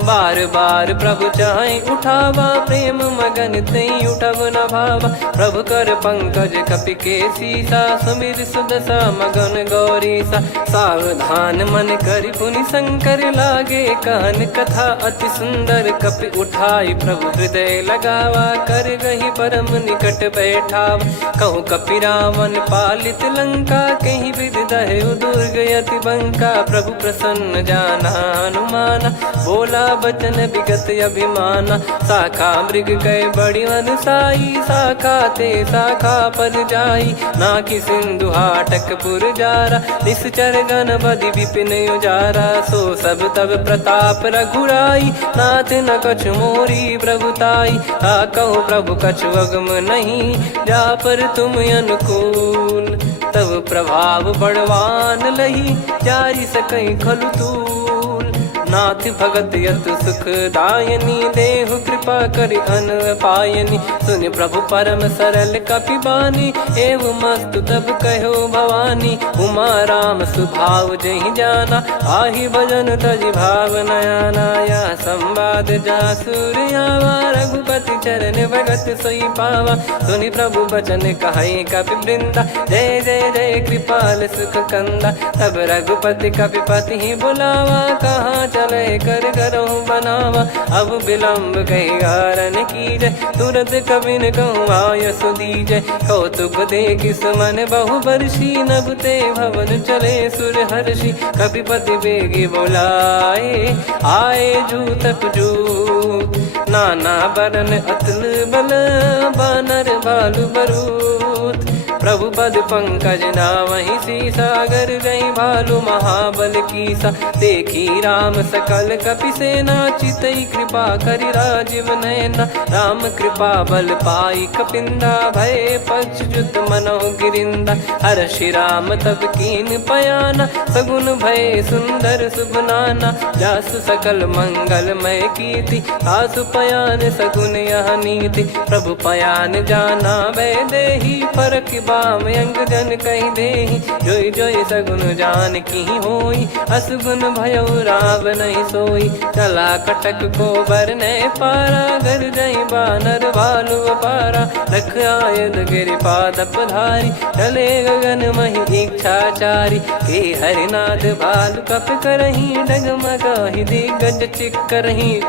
बार बार प्रभु चाहे उठावा प्रेम मगन तई उठब न भावा। प्रभु कर पंकज कपि के सीसा सुमिर सुदशा मगन गौरीसा। सावधान मन करि पुनि शंकर लागे कहन कथा अति सुंदर। कपि उठाई प्रभु हृदय लगावा कर गही परम निकट बैठावा। कहूँ कपि रावण पालित लंका कहीं विधि दहु दुर्ग यति बंका। प्रभु प्रसन्न जाना हनुमाना बोला बचन विगत अभिमाना। शाखा मृग गए बड़ी अनुसाई शाखा ते शाखा पर जाई। ना कि सिंधु हाटक पुर जारा निश्चर गण बदि विपिन उजारा। सो सब तब प्रताप रघुराई नाथ न कछु मोरी प्रभुताई। कहूँ प्रभु कछु अगम नहीं जा पर तुम अनुकूल। तब प्रभाव बड़वान लही जारी सकई खलु तूल। नाथ भगत यत सुख दायनी देहु कृपा करि अन पायनी। सुन प्रभु परम सरल कपि बानी एवं मस्तु तब कहो भवानी। उमा राम सुभाव जहि जाना आहि भजन तजि भाव नयाना। या संवाद जासुर आवा रघुपति चरण भगत सोई पावा। सुनि प्रभु बचन कहे कपि वृंदा जय जय जय कृपाल सुख कंदा। तब रघुपति कपि पति ही बुलावा कहाँ चले कर करहु बनावा। अब विलम्ब कही कारण कीजय तुरंत कबिन कहूँ आयस दीजय। कौतुक देख सुमन बहु बरसी नभ ते भवन चले सुर हर्षि। कपिपति बेगी बोलाए आए जूतक जूत। नाना बरन अतुल बल बानर भालु बरूत। प्रभु पद पंकज नावहि सीसागर गई भालु महाबल कीसा। देखी राम सकल कपि सेना चितई कृपा करि राजीव नयना। राम कृपा बल पाई कपिंदा भय पक्ष जुत मनो गिरिंदा। हर्षि राम तब कीन पयाना सगुन भय सुंदर सुभनाना। जासु सकल मंगलमय कीर्ति आसु पयान सगुन यह नीति। प्रभु पयान जाना वै देही फरक बाम अंग जन कहीं देही। जोई जोई सगुन जान की होई असगुन भयो राव नहीं सोई। चला कटक को बरने पारा घर जई बानर भालु पारा। रख आयद गिरि पाद पधारी चले गगन मही इच्छाचारी। के हरिनाथ भालु कप करही डगमगाहि दिग्गज चिक्करही।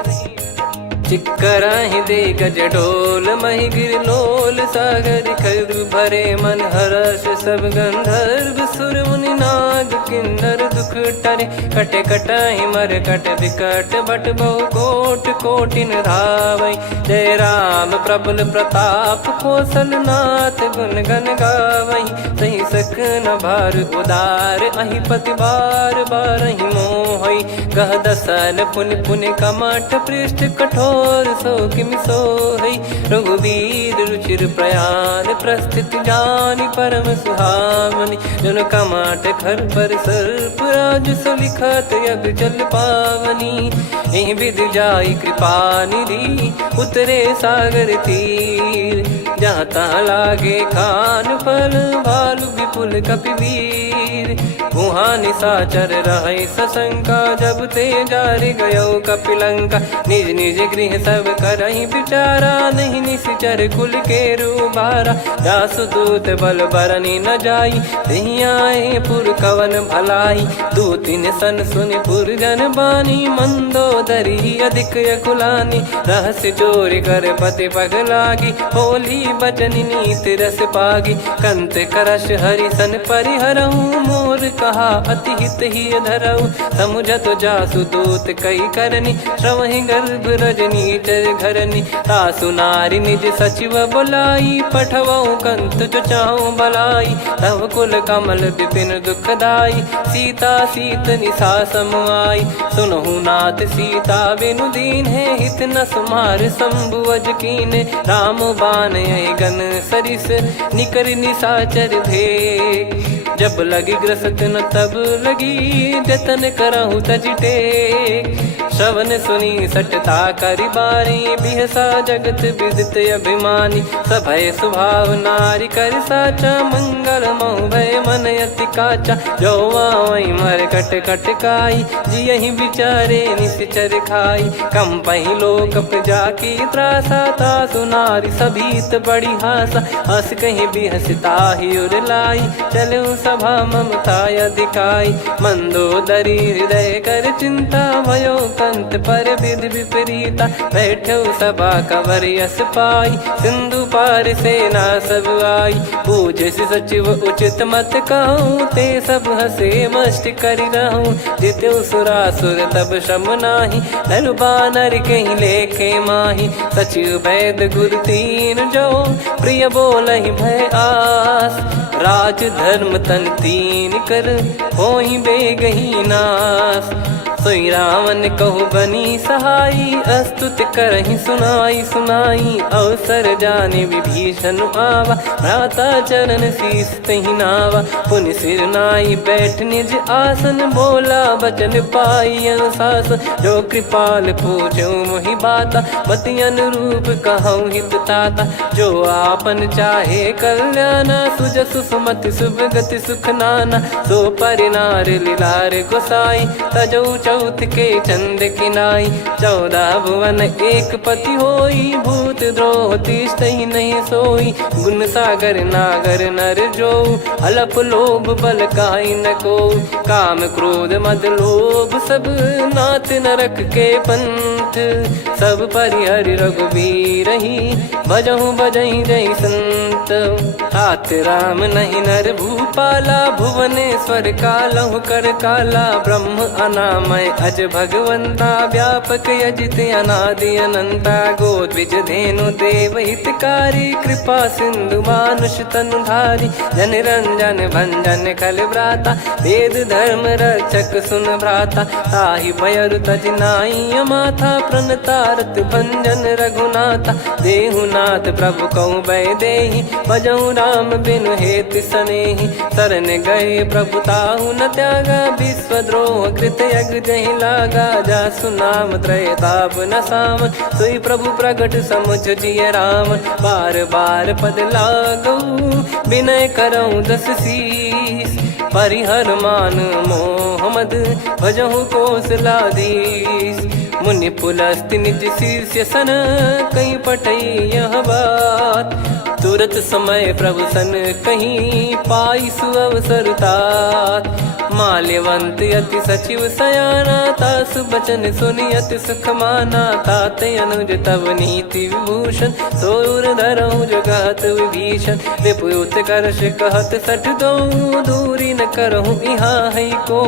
चिक्कराहि दे गज डोल मही गिर लोल सागर खर भरे मन हर्ष सब गंधर्व सुर मुनि नार माग किन्नर दुख टरे। कटे कटहि मर कट विकट बट बहु कोट कोटिन धावै। जय राम प्रबल प्रताप कौशल नाथ गुण गण गावै। सही सकन भार उदार अहि पति बार बारहि मोहै। गह दसल पुन पुन कमठ पृष्ठ कठोर सो किमि सोहै। रघुवीर रुचिर प्रयाण प्रस्थित जानि परम सुहावनि। जन कमठ खर पर सर्प राज सलिखत यग जल पावनी। एहि विधि जाई कृपा निधि उतरे सागर तीर। जहाँ तहाँ लागे खान फल भालु विपुल कपिवीर। वहाँ निशाचर रहै सशंका जब ते जारि गयो कपिलंका। निज निज गृह सब करहि विचारा नहीं निश्चर कुल के रूबारा। जासु दूत बल बरनि न जाई तेहि आए पुर कवन भलाई। दूतिन सन सुनि पुर जन बानी मंदोदरी अधिक यकुलानी। रहस्य चोरी कर पति पग लागी होली बचन नीति रस पागी। कंत करश हरिसन परिहरहु मोर कहा अति हित ही धरऊ। समुझत जासु दूत कई करनी श्रवहि गर्भ रजनी चर घरनी। तासु नारी निज सचिव बुलाई पठवऊ कंत जो चाहूं बलाई। तव कुल कमल विपिन दुखदाई सीता सीत निशा समाई। सुनहु नाथ सीता बिनु दीन है हित न सुमार शंभु अज कीने। राम बाण गन सरिस निकर निशाचर भेग। जब लगी ग्रसत न तब लगी जतन करहु तज टेक। श्रवण सुनी सटता करि बारी बिहसा जगत विदित अभिमानी। सभय स्वभाव नारी कर साचा मंगल मऊ भय मन अति काचा। जो आवै मर कट कट काई जियहि विचारे निश्चर खाई। कम पहि लोक जाकी त्रासा तासु नारी सभीत बड़ी हासा। हस कहीं बिहसता ही उर लाई चलऊ सभा ममता अधिकाई। मंदोदरी हृदय कर चिंता भयो कंत पर विधि विपरीता। बैठो सभा कवर यस पाई सिंधु पार सेना सब आई। पूज्य सचिव उचित मत कहूँ ते सब हसे मष्ट करि रहूँ। जित्यु सुरासुर तब श्रम नाही नर बानर कहीं लेखे माही। सचिव वैद गुरु तीन जो प्रिय बोलहि भय आस। राज धर्म तन तीन कर होई बेगही नास। सोई रावण कहु बनी सहाई अस्तुत करहि सुनाई सुनाई। अवसर जाने विभीषण आवा भ्राता चरण शीस तहि नावा। पुनि सिर नाई बैठ निज आसन बोला बचन पाई अनुशासन। जो कृपाल पूछो मोहि बाता मति अनुरूप कहूँ हित ताता। जो आपन चाहे कल्याणा सुजसु सुमति सुभगति सुख नाना। सो परिनार लीलार गोसाई तजौ चौथ के चंद किनाई। 14 भुवन एक पति होई भूत द्रोह तिष्ठहि नहीं सोई। गुण सागर नागर नर जो अलप लोभ बल काई न को। काम क्रोध मद लोभ सब नाथ नरक के पंथ। सब परिहरि रघुबीर ही भजहु भजहि जय संत। तात राम नहीं नर भूपाला भुवनेश्वर कालहु कर काला। ब्रह्म अनामय अज भगवंता व्यापक यजित अनादि अनंता। गोद्विज धेनु देव हितकारी कृपा सिंधु मानुष तनुधारी। जन रंजन भंजन खल भ्राता वेद धर्म रक्षक सुन भ्राता। ताहि भयरु तज नाई माथा प्रणतारत भंजन रघुनाथा। देहुनाथ प्रभु कहु भय देहि भजहु राम बिनु हेतु सनेहि। शरण गए प्रभु ताहु न त्यागा विश्वद्रोह कृत यज्ञ जहि लागा। जासु नाम त्रय ताप न सामन सोई प्रभु प्रगट समुझ जिय राम। बार बार पद लागऊ विनय करऊँ 10 शीस। परिहर मान मोह मद भजहु कौशलाधीश। मुनि पुलस्त्य निज शिष्य सन कहीं पठई यह बात। तुरत समय प्रभु सन कहीं पाई सुअवसर तात। माल्यवंत अति सचिव सयाना तासु बचन सुनि अति सुख माना। ताते अनुज तव नीति विभूषण सोर धरऊ जगत विभीषण। विपुत करश कहत सठ दो दूरी न करहु यहाँ है को।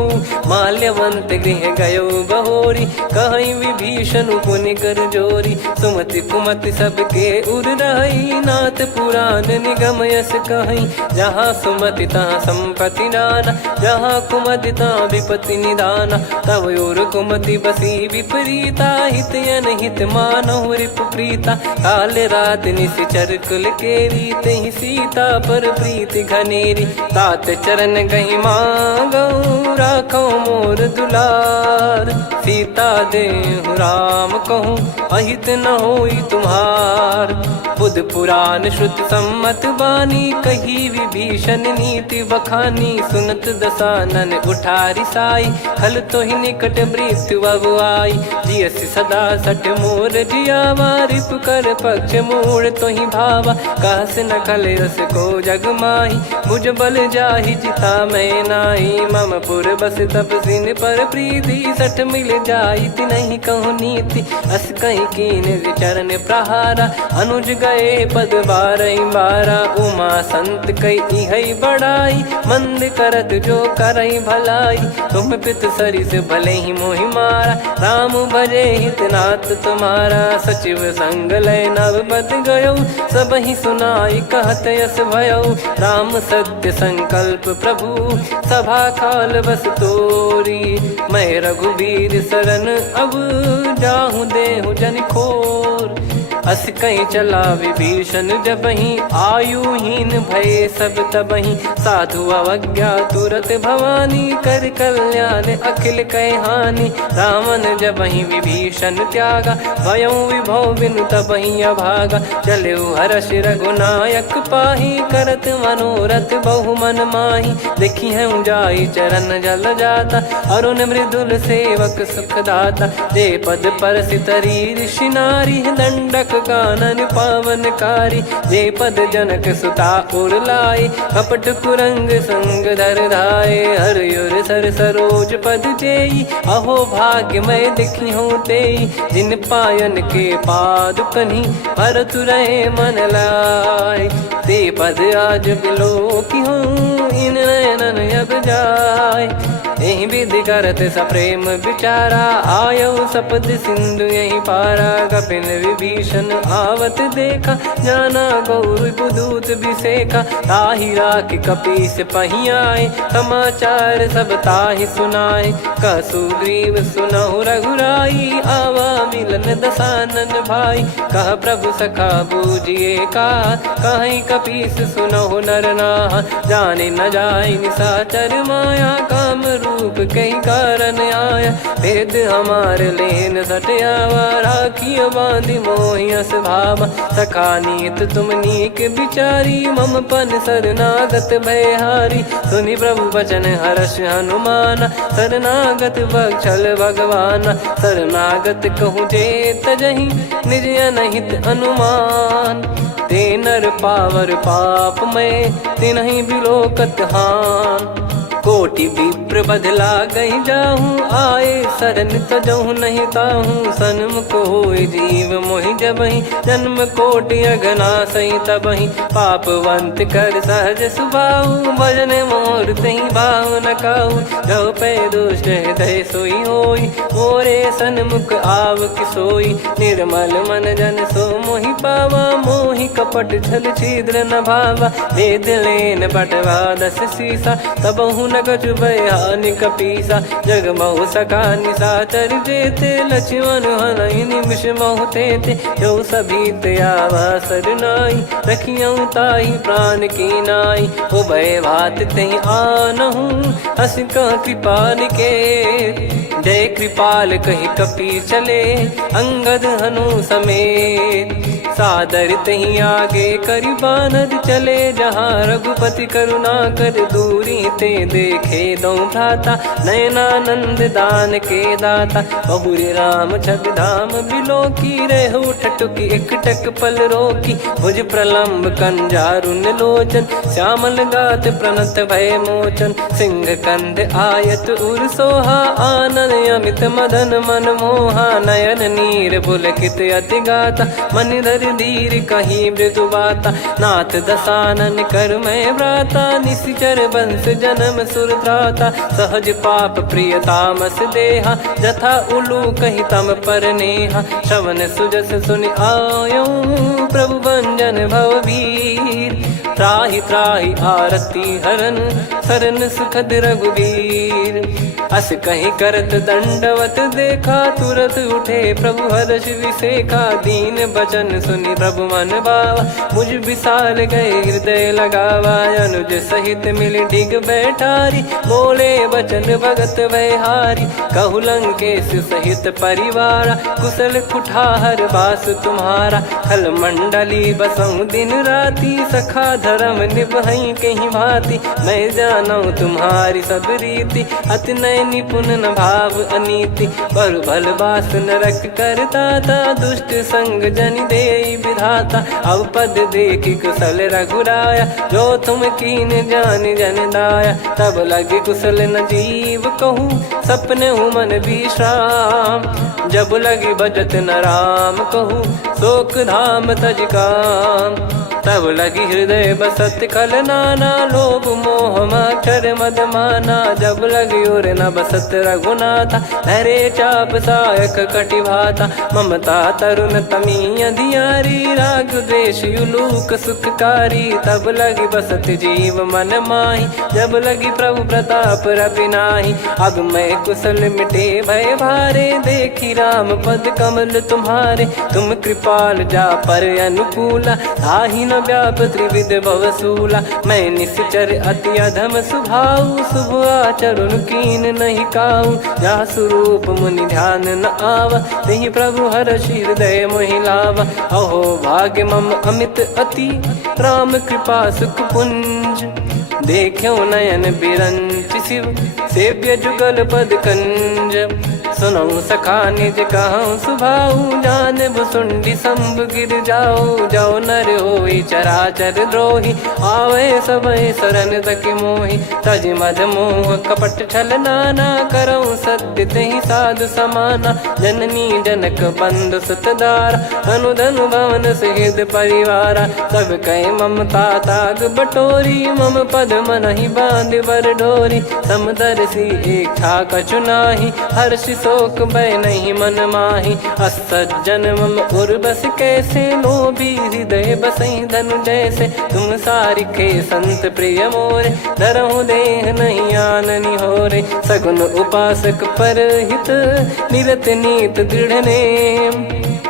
माल्यवंत गृह गयो बहोरी, कहीं विभीषण पुनि कर जोरी। सुमति कुमति सबके उर रही, नाथ पुराण निगम यस कहीं। जहाँ सुमति तहाँ संपत्ति नाना, जहाँ कुमति तहाँ विपत्ति निदाना। तब और कुमति बसी विपरीता, हित अनहित मानहु रिपु प्रीता। काल रात निश्चर कुल केरी, तहि सीता पर प्रीति घनेरी। तात चरण गही मांगऊ, राखो मोर दुलार। सीता देहु राम कहूँ, अहित न होई तुम्हार। बुध पुराण श्रुत सम्मत बानी, कही विभीषण नीति बखानी। सुनत दसानन उठारी साई, खल तो ही निकट मृत्यु अब आई। जियसि सदा सठ मोर जियावा, रिप कर पक्ष मूड़ तो ही भावा। कहस न खल रस को जग माही, मुझ बल जाहि जिता मैं नाई। मम पुर बस तपसिन पर प्रीति, सठ मिल जाई नहीं कहूँ नीति। अस कहीं कीन चरण प्रहारा, अनुज गए पद बारई बारा। उमा संत कई है बड़ाई, मंद करत जो करई भलाई। तुम पित सरिस भले ही मोहि मारा, राम भजे हित नाथ तुम्हारा। सचिव संग लय नव बद गयो, सब ही सुनाई कहत यस भयो। राम सत्य संकल्प प्रभु, सभा काल बस तोरी। मैं रघुबीर शरण अब, जाहूँ देहु जन खोर। अस कहीं चला विभीषण जबहि, आयुहीन भय सब तबहि। साधु अवज्ञा तुरत भवानी, कर कल्याण अखिल कह हानि। रावण जबहि विभीषण त्यागा, भयउ विभव बिनु तबहि अभागा। चलऊ हर्ष रघुनायक पाही, करत मनोरथ बहु मन माही। देखी है जाई चरण जल जाता, अरुण मृदुल सेवक सुखदाता। जे पद पर सितरी ऋषि नारी, दंडक कानन पावनकारी। जे पद जनक सुता उर लाए, कपट कुरंग संग धर धाये। हरियुर सर सरोज पद जेई, अहो भाग्य मैं दिखी हूँ तेई। जिन पायन के पाद कन्ही, भरत रहे मन लाए। ते पद आज बिलो की हूँ, इन नयनन अब जाय। यही विधि करत सप्रेम विचारा, आयऊ सपद सिंधु यही पारा। कपिन विभीषण आवत देखा, जाना गौर बुदूत बिसेखा। ताहि राख कपीस पही आए, समाचार सब ताहि सुनाए। कह सुग्रीव सुनहु रघुराई, आवा मिलन दसानन भाई। कह प्रभु सखा बूझिए का, कहीं कपीस सुनहु नर नाहा। जाने न जाय निशाचर माया, काम रूप कई कारण आया। भेद हमार लेन सटयावा, राखियो बांधि मोहियस भावा। सखा नीत तुम नीक बिचारी, मम पन शरणागत भयहारी। सुनि प्रभु वचन हर्ष हनुमाना, शरणागत बक्षल भगवाना। शरणागत कहूँ जे तजहि, निज अनहित अनुमान। ते नर पावर पाप में, तिन्हि बिलोकत हान। कोटि विप्र बदला गई जाहूँ, आए शरण तजहु नहीं ताहूँ। सन्मुख होय जीव मोहि जबहि, जन्म कोटि अगना सही तबहि। पापवंत कर सहज सुभाऊ, भजन मोर तहि भाव न काहू। जो पै दुष्ट हृदय सोई होई, मोरे सन्मुख आव किसोई। निर्मल मन जन सो मोहि पावा, मोहि कपट छल छिद्र न भावा। वेद लेन बटवा दस सीसा, तबहु न कछु भयानि कपीसा। जग महु सखा निशाचर जेते, लक्ष्मण हनहि निमिष महु तेते। जो सभी त्यावा सरनाई, रखियऊ ताहि प्राण की नाई। उभय भात तहि आनहु, हस कह कृपाल के। जय कृपाल कहि कपी चले, अंगद हनु समेत। सादर तही आगे करि बानर चले, जहाँ रघुपति करुणा कर दूरी ते देखे दो भ्राता। नयनानंद दान के दाता, बहुरी राम छग धाम बिलो की। रेहु ठटुकी एकटक पल रोकी, भुज प्रलम्ब कंजारुन लोचन। श्यामल गात प्रणत भय मोचन, सिंह कंध आयत उर सोहा। आनन अमित मदन मन मोहा, नयन नीर पुलकित अति गाता। मनिधर कर धीर कहीं मृदु बाता। नाथ दसानन कर मैं व्राता, निशिचर बंस जन्म सुर त्राता। सहज पाप प्रिय तामस देहा, जथा उलू कही तम पर नेहा। श्रवण सुजस सुनि आयो, प्रभु भंजन भवबीर। त्राहि त्राहि आरती हरन, सरन सुखद रघुबीर। अस कहीं करत दंडवत देखा, तुरत उठे प्रभु हर्ष विसेखा। दीन बचन सुनि प्रभु मन भावा, मुझ विसाल गए हृदय लगावा। अनुज सहित मिल डिग बैठारी, बोले बचन भगत वैहारी। कहु लंकेश सहित परिवारा, कुशल कुठार बास तुम्हारा। खल मंडली बसऊं दिन राती, सखा धर्म निभई कहीं भांति। मैं जानू तुम्हारी सब रीति, अति नय निपुण न भाव अनीति। पर भल बास नरक करता था, दुष्ट संग जन दे विधाता। अब पद देखी कुशल रघुराया, जो तुम कीन जान जन दाया। तब लगे कुशल न जीव कहूँ, सपने हूँ मन विश्राम। जब लगी बजत न राम कहूँ, शोक धाम तज काम। तब लगी हृदय बसत खल नाना, लोभ मोह मक्षर मद माना। जब लगी उर न बसत रघुनाथा, धरे चाप सायक कटि भाता। ममता तरुण तमी अधियारी, राग द्वेष युलूक सुखकारी। तब लगी बसत जीव मन माही, जब लगी प्रभु प्रताप रवि नाही। अब मैं कुशल मिटे भय भारे, देखी राम पद कमल तुम्हारे। तुम कृपाल जा पर अनुकूला, ताहि न व्याप त्रिविध भवसूला। मैं निश्चर अति अधम सुभाऊ, शुभ आचरण कीन नहीं काऊ। जा स्वरूप मुनि ध्यान न आवा, तेहि प्रभु हर्ष हृदय मोहि लावा। अहो भाग्य मम अमित अति, राम कृपा सुख पुंज। देखो नयन बिरंच शिव, सेव्य जुगल पद कंज। सुनऊ सखा निज कहूँ सुभाऊ, जान भुसुंडी संभ गिर जाओ। जाओ नर होई चराचर द्रोही, आवे सबय शरण तक मोहि। तज मद मोह कपट छल नाना, करऊँ सत्य तेहि साधु समाना। जननी जनक बंधु सुतदारा, धनु धनु भवन सहित परिवारा। सब कहे ममता ताग बटोरी, मम पद मनहि बांध बर डोरी। समदर्शी इच्छा कछु नाही, हर्ष शोक भय नहीं मन माही। असज्जन मम उर्वश कैसे, लोभी हृदय बसई धनु जैसे। तुम सारिखे संत प्रिय मोरे, धरहु देह नहीं आननि होरे। सगुन उपासक परहित, निरत नीत दृढ़ नेम।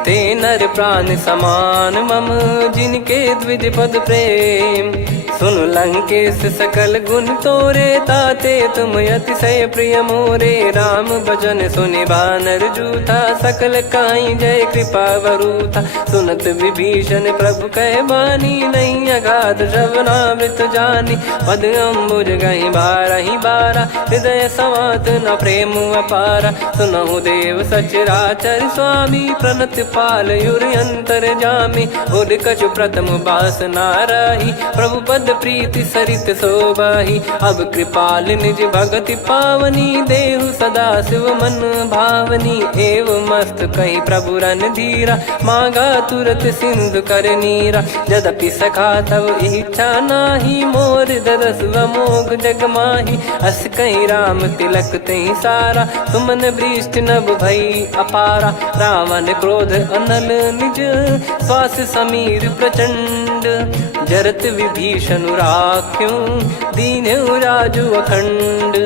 ते नर प्राण समान मम, जिनके द्विज पद प्रेम। सुन लंकेश सकल गुण तोरे, ताते तुम अतिशय प्रिय मोरे। राम भजन सुनि बानर जूथा, सकल काई जय कृपा वरूथा। सुनत विभीषण प्रभु कह बानी, नहीं अगाध श्रवणामृत जानी। पद अम्बुज गहि बारहि बारा, हृदय समात न प्रेम अपारा। सुनहु देव सचराचर स्वामी, प्रणत पाल युर अंतर जामी। उद कछु प्रथम बास नाराही, प्रभु पद प्रीति सरित शोभाही। अब कृपाल निज भगति पावनी, देहु सदा शिव मन भावनी। एव मस्त कही प्रभु रन धीरा, मांगा तुरत सिंधु कर नीरा। यद्यपि सखा तब इच्छा नाही, मोर दरस अमोघ जग माही। अस कहीं राम तिलक तहि सारा, सुमन वृष्ट नभ भई अपारा। रावण क्रोध अनल निज, श्वास समीर प्रचंड। जरत विभीषण राख्यों, दीन्हु राजु अखंड।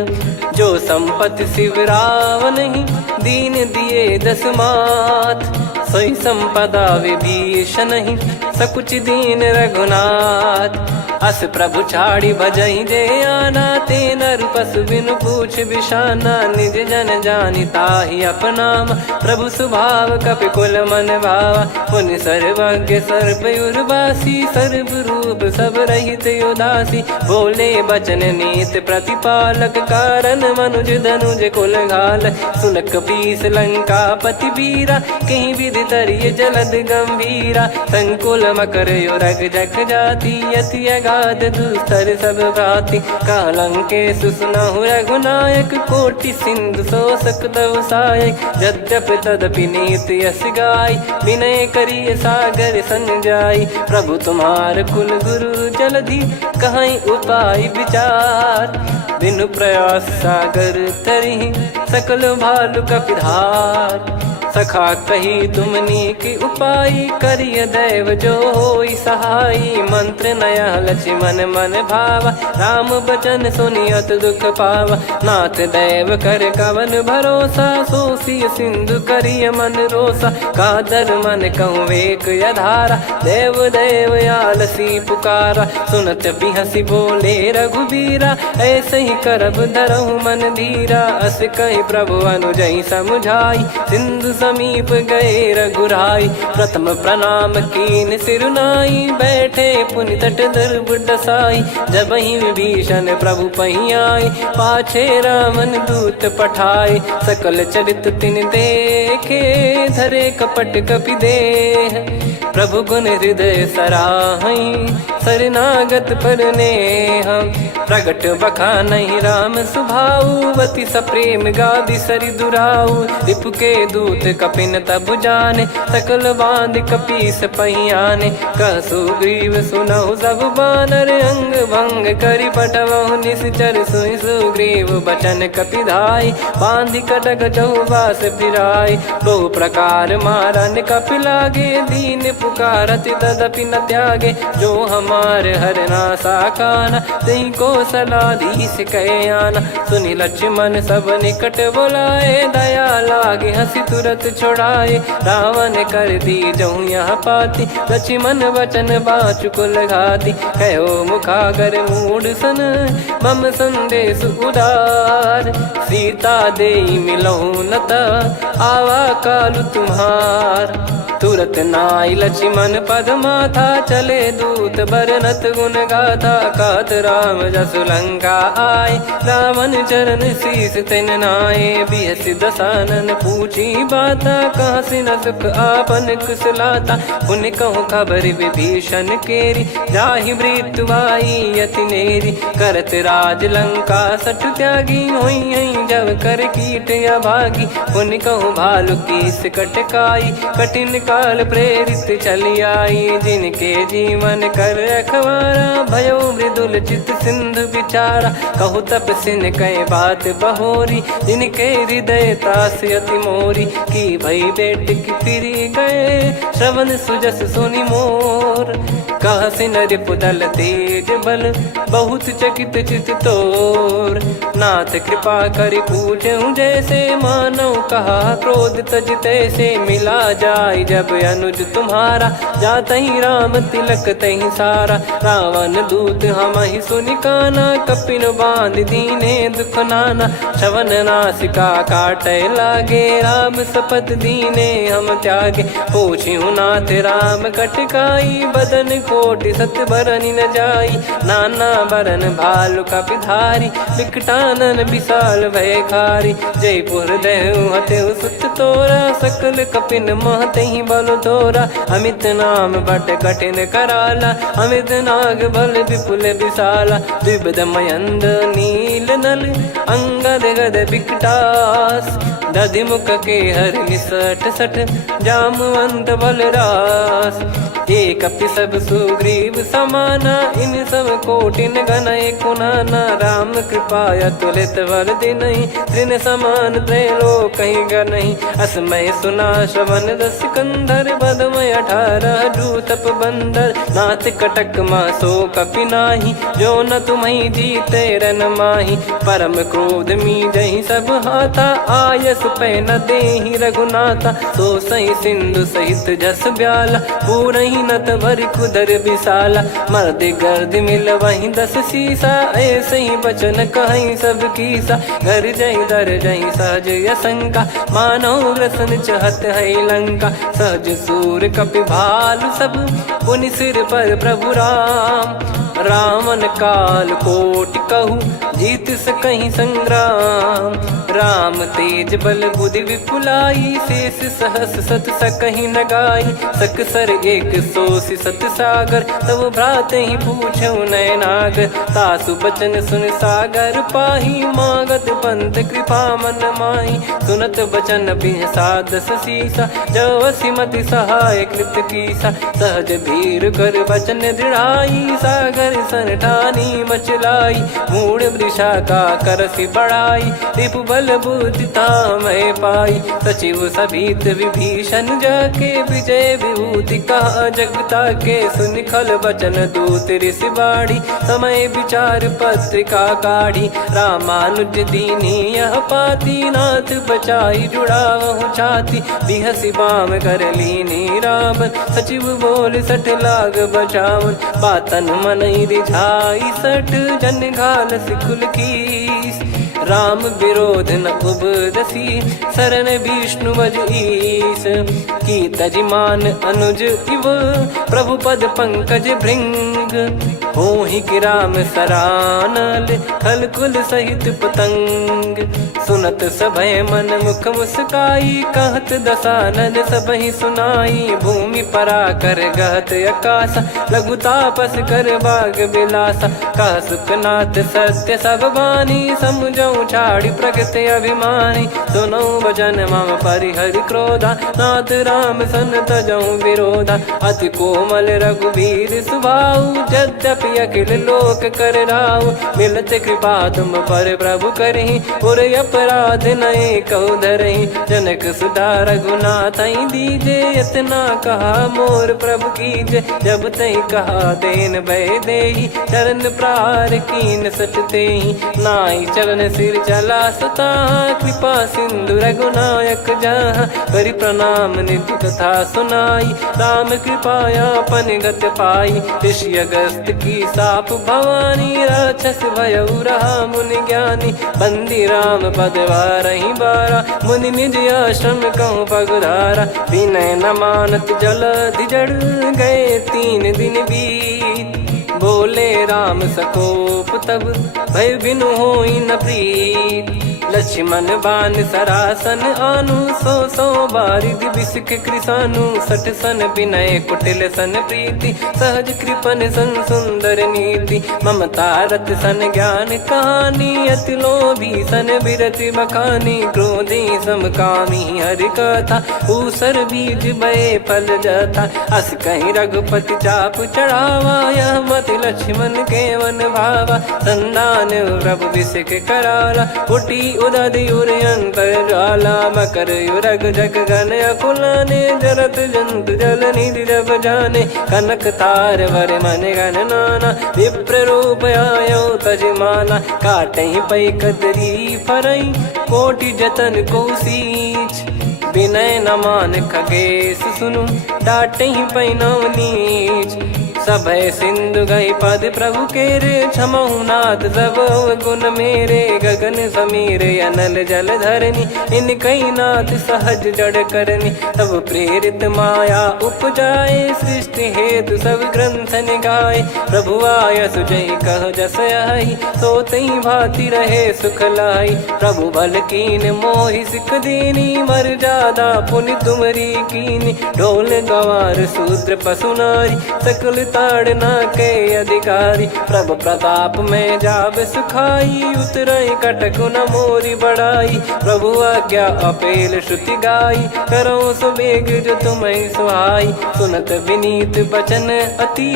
जो संपत्ति शिव रावण ही, दीन दिए दस मात। सोई संपदा विभीषण ही, सकुच दीन रघुनाथ। अस प्रभु छाड़ी भजई जे आना, ते नर पशु बिनु पूछ बिशाना। निज जन जानि ताहि अपनाम, प्रभु स्वभाव कपि कुल मन भावा। मुनि सर्वज्ञ सर्वयुर्वासी, सर्व रूप सब रहित उदासी। बोले बचन नीत प्रतिपालक, कारण मनुज धनुज कुल घाल। सुन कपीस लंका पति वीरा, कहीं विधि तरिय जलद गंभीरा। संकुल मकर युरग जख जाति, यति गाद दुस्तर सब भांति कालंके सुसुनाहु रघुनायक कोटि सिंधु शोषक तव सहायक यद्यपि तदपि नीत यस गाय विनय करिय सागर सन जाई प्रभु तुम्हार कुल गुरु जलधि कहीं उपाय विचार बिनु प्रयास सागर तरिहि सकल भालु कपिधार सखा कही तुमनी की उपाय करिय दैव जो होई सहाई मंत्र नया लक्ष्मण मन भावा राम बचन सुनियत दुख पावा नाथ दैव कर कवन भरोसा सोसिय सिंधु करिय मन रोसा कादर मन कहूँ वेक यधारा देव देव आलसी पुकारा सुनत बिहसी बोले रघुबीरा ऐसे ही करब धरहु मन धीरा अस कही प्रभु अनुजई समुझाई सिंधु समीप गए रघुराई प्रथम प्रणाम कीन सिरुनाई बैठे पुनि तट दर्भ डसाई जब ही विभीषण प्रभु पही आए पाछे रामन दूत पठाए सकल चरित तिन देखे धरे कपट कपि देह प्रभु गुण हृदय सराहई शरणागत पर नेह प्रगट बखानहि राम सुभाऊ वति सप्रेम गादि सरि दुराऊ रिपु के दूत कपिन तब जाने सकल बांध कपीस पहियाने कह सुग्रीव सुनहु सब बानर अंग भंग करि पटवहु निश्चर सुनि सुग्रीव बचन कपिधाई बांधि कटक चहुबास फिराई बहु प्रकार मारन कपि लागे दीन पुकारति तदपि न त्यागे जो हमार हरना साकाना तही को सलाधीश कहे आना सुनि लक्ष्मण सब निकट बुलाए दया लागे हंसी तुरत छोड़ाए रावण कर दी जहूँ यहाँ पाती लक्ष्मण वचन बाचु कुल घाती कहो मुखागर मूड सन मम संदेश उदार सीता देई मिलहु नता आवा कालु तुम्हार तुरत नाई लक्ष्मण पद माथा चले दूत बरनत गुण गाथा कात राम जसु लंका आए रावण चरण शीस तिन नाये बिहसि दसानन पूछी बाता कहाँ से न सुख आपन कुशलाता पुन कहूँ खबर विभीषण केरी जाहि मृत्यु आई यति नेरी करत राज लंका सठ त्यागी होई जब कर कीट अभागी पुन कहूँ भालु कीस कटकाई कठिन काल प्रेरित चली आई जिनके जीवन कर रखवारा भयो मृदुल चित सिंधु विचारा कहु तप सिन कई बात बहोरी जिनके हृदय तास अति मोरी की भई बेट की फिरी गए श्रवण सुजस सुनि मोर कह सिन रिपुदल तेज बल बहुत चकित चित तोर नाथ कृपा करि पूछूं जैसे मानव कहा क्रोध तज तैसे मिला जाय जब अनुज तुम्हारा जात ही राम तिलक तही सारा रावण दूत हम ही सुनि काना कपिन बांध दीने दुख नाना श्रवण नासिका काटे लागे राम सपत दीने हम त्यागे पूछ्यू नाथ राम कटकाई बदन कोटि सत बरनि न जाई नाना बरन भालु कपिधारी विकटानन विशाल भय खारी जयपुर देहु हतेउ सुत तोरा सकल कपिन महतहि बल तोरा अमित नाम बट कठिन कराला अमित नाग बल विपुल विशाला द्विपद मयंद नील नल अंगद गद विकटास दधि मुख के हर निसठ सठ जामवंत बलरास एक अपि सब सुग्रीव समाना इन सब कोटिन गनय कुनाना राम कृपा अतुलित बल दिनहि त्रिन समान त्रैलोक कहीं गनहि असमय सुना श्रवण दस कंधर बदमय 18 जूतप बंदर नाथ कटक मासो कपि नाही जो न तुम्हि जीते रन माही परम क्रोध मी जहि सब हाथा आयस पै न देहि रघुनाथा सो सही सिंधु सहित जस ब्याला पूरहि नत भरि कुदर विशाला मर्द गर्द मिल वहीं 10 सीसा ऐसे ही बचन कहीं सब कीसा घर जहि दर जहि सहज यसंका मानव रसन चहत है लंका सहज सूर कपि भालु सब पुनि सिर पर प्रभु राम रावण काल कोटि कहु जीत सकहीं संग्राम। राम तेज बल बुद्धि विपुलाई, शेष सहस सत सकहीं न गाई। सकसर एक सोसी सत सागर, तब भ्रात ही पूछो नयनागर। तासु बचन सुन सागर पाही, मागत पंथ कृपा मन माही। सुनत बचन बिहसादस सीसा, जव सिमति सहाय कृत कीसा। सहज भीर कर बचन दृढ़ाई, सागर सन ठानी मचलाई। मूढ़ वृषा का करसि बढ़ाई, रिपु बल बुद्धि तामय पाई। सचिव सभीत विभीषण जाके, विजय विभूति कहा जगता के। सुनि खल बचन दूत ऋषि बाड़ी, समय विचार पत्रिका काढ़ी। रामानुज दीनी यह पाती, नाथ बचाई जुड़ावहु छाती। बिहसि बाम कर लीनी रावण, सचिव बोल सठ लाग बचावन। बातन मनई रिझाई सठ, जन घाल सिकुल कीस। राम विरोध न उपदसी, शरण विष्णु बज ईस। की तजिमान अनुज इव, प्रभु पद पंकज भृंग। होहि कि राम सरानल, खल कुल सहित पतंग। सुनत सभय मन मुख मुस्काई, कहत दसानन सबहि सुनाई। भूमि परा कर गहत आकाशा, लघु तापस कर बाग बिलासा। कह सुखनाथ सत्य सब बानी, समुझौ छाड़ी प्रगति अभिमानी। सुनो भजन मम परिहरि क्रोधा, नाथ राम सन तजौ विरोधा। अति कोमल रघुवीर सुभाऊ, यद्यपि अखिल लोक कर राऊ। मिलत कृपा तुम पर प्रभु करहि, पुर अपराध नए कौ धरहि। जनक सुधा रघुनाथ दीजे, इतना कहा मोर प्रभु कीजे। जब तई कहा देन भय देहि, चरण प्रार कीन सट तेहि। नाई चरण सिर चला सता, कृपा सिंधु रघुनायक जहाँ। करि प्रणाम निधि कथा सुनाई, राम कृपाया पन गत पाई। ऋषि अगस्त की साप भवानी, राक्षस भयउ रहा मुनि ज्ञानी। बंदी राम पद वारहि बारा, मुनि निज आश्रम कहूँ पगधारा। विनय न मानत जलधि जड़, गए 3 दिन बीत। बोले राम सकोप तब, भय बिनु होई न प्रीत। लक्ष्मण बान सरासन आनु, 100 बारिधि बिसक कृसानु। 60 सन विनय कुटिल सन प्रीति, सहज कृपन सन सुंदर नीति। ममता रत सन ज्ञान कहानी, अति लोभी सन बिरति बखानी। क्रोधी समकामी हरि कथा, ऊसर बीज बये फल जथा। अस कहीं रघुपति चाप चढ़ावा, यह मत लक्ष्मण के मन भावा। संदान प्रभु बिसक कराला, उठी उदधि उर अंतर ज्वाला। मकर युरग जग गण अकुलाने, जरत जंतु जल निधि जब जाने। कनक तार वर मन गण नाना, विप्र रूप आयो तजमाना। काटहि पै कदरी फरई, कोटि जतन को सींच। विनय न मान खगेश सुनु, डांटहि पै नव नीच। सभय सिंधु गई पद प्रभु केरे, क्षमहु नाथ सब गुण मेरे। गगन समीरे अनल जल धरनी, इन कई नाथ सहज जड़ करनी। तब प्रेरित माया उपजाए, सृष्टि हेतु सब ग्रंथ निगाए। प्रभु आय सुजई कह जस आई, सोतई भांति रहे सुख लाई। प्रभु बल कीन मोहि सिख दीनी, मर्यादा पुनि तुमरी कीनी। ढोल गवार शूद्र पशु नारी, सकल ताड़ना के अधिकारी। प्रभु प्रताप में जाब सुखाई, उतरई कटक न मोरी बढ़ाई। प्रभु आज्ञा अपेल श्रुति गाई, करो सुबेग जो तुम्हें सुहाई। सुनत विनीत बचन अति,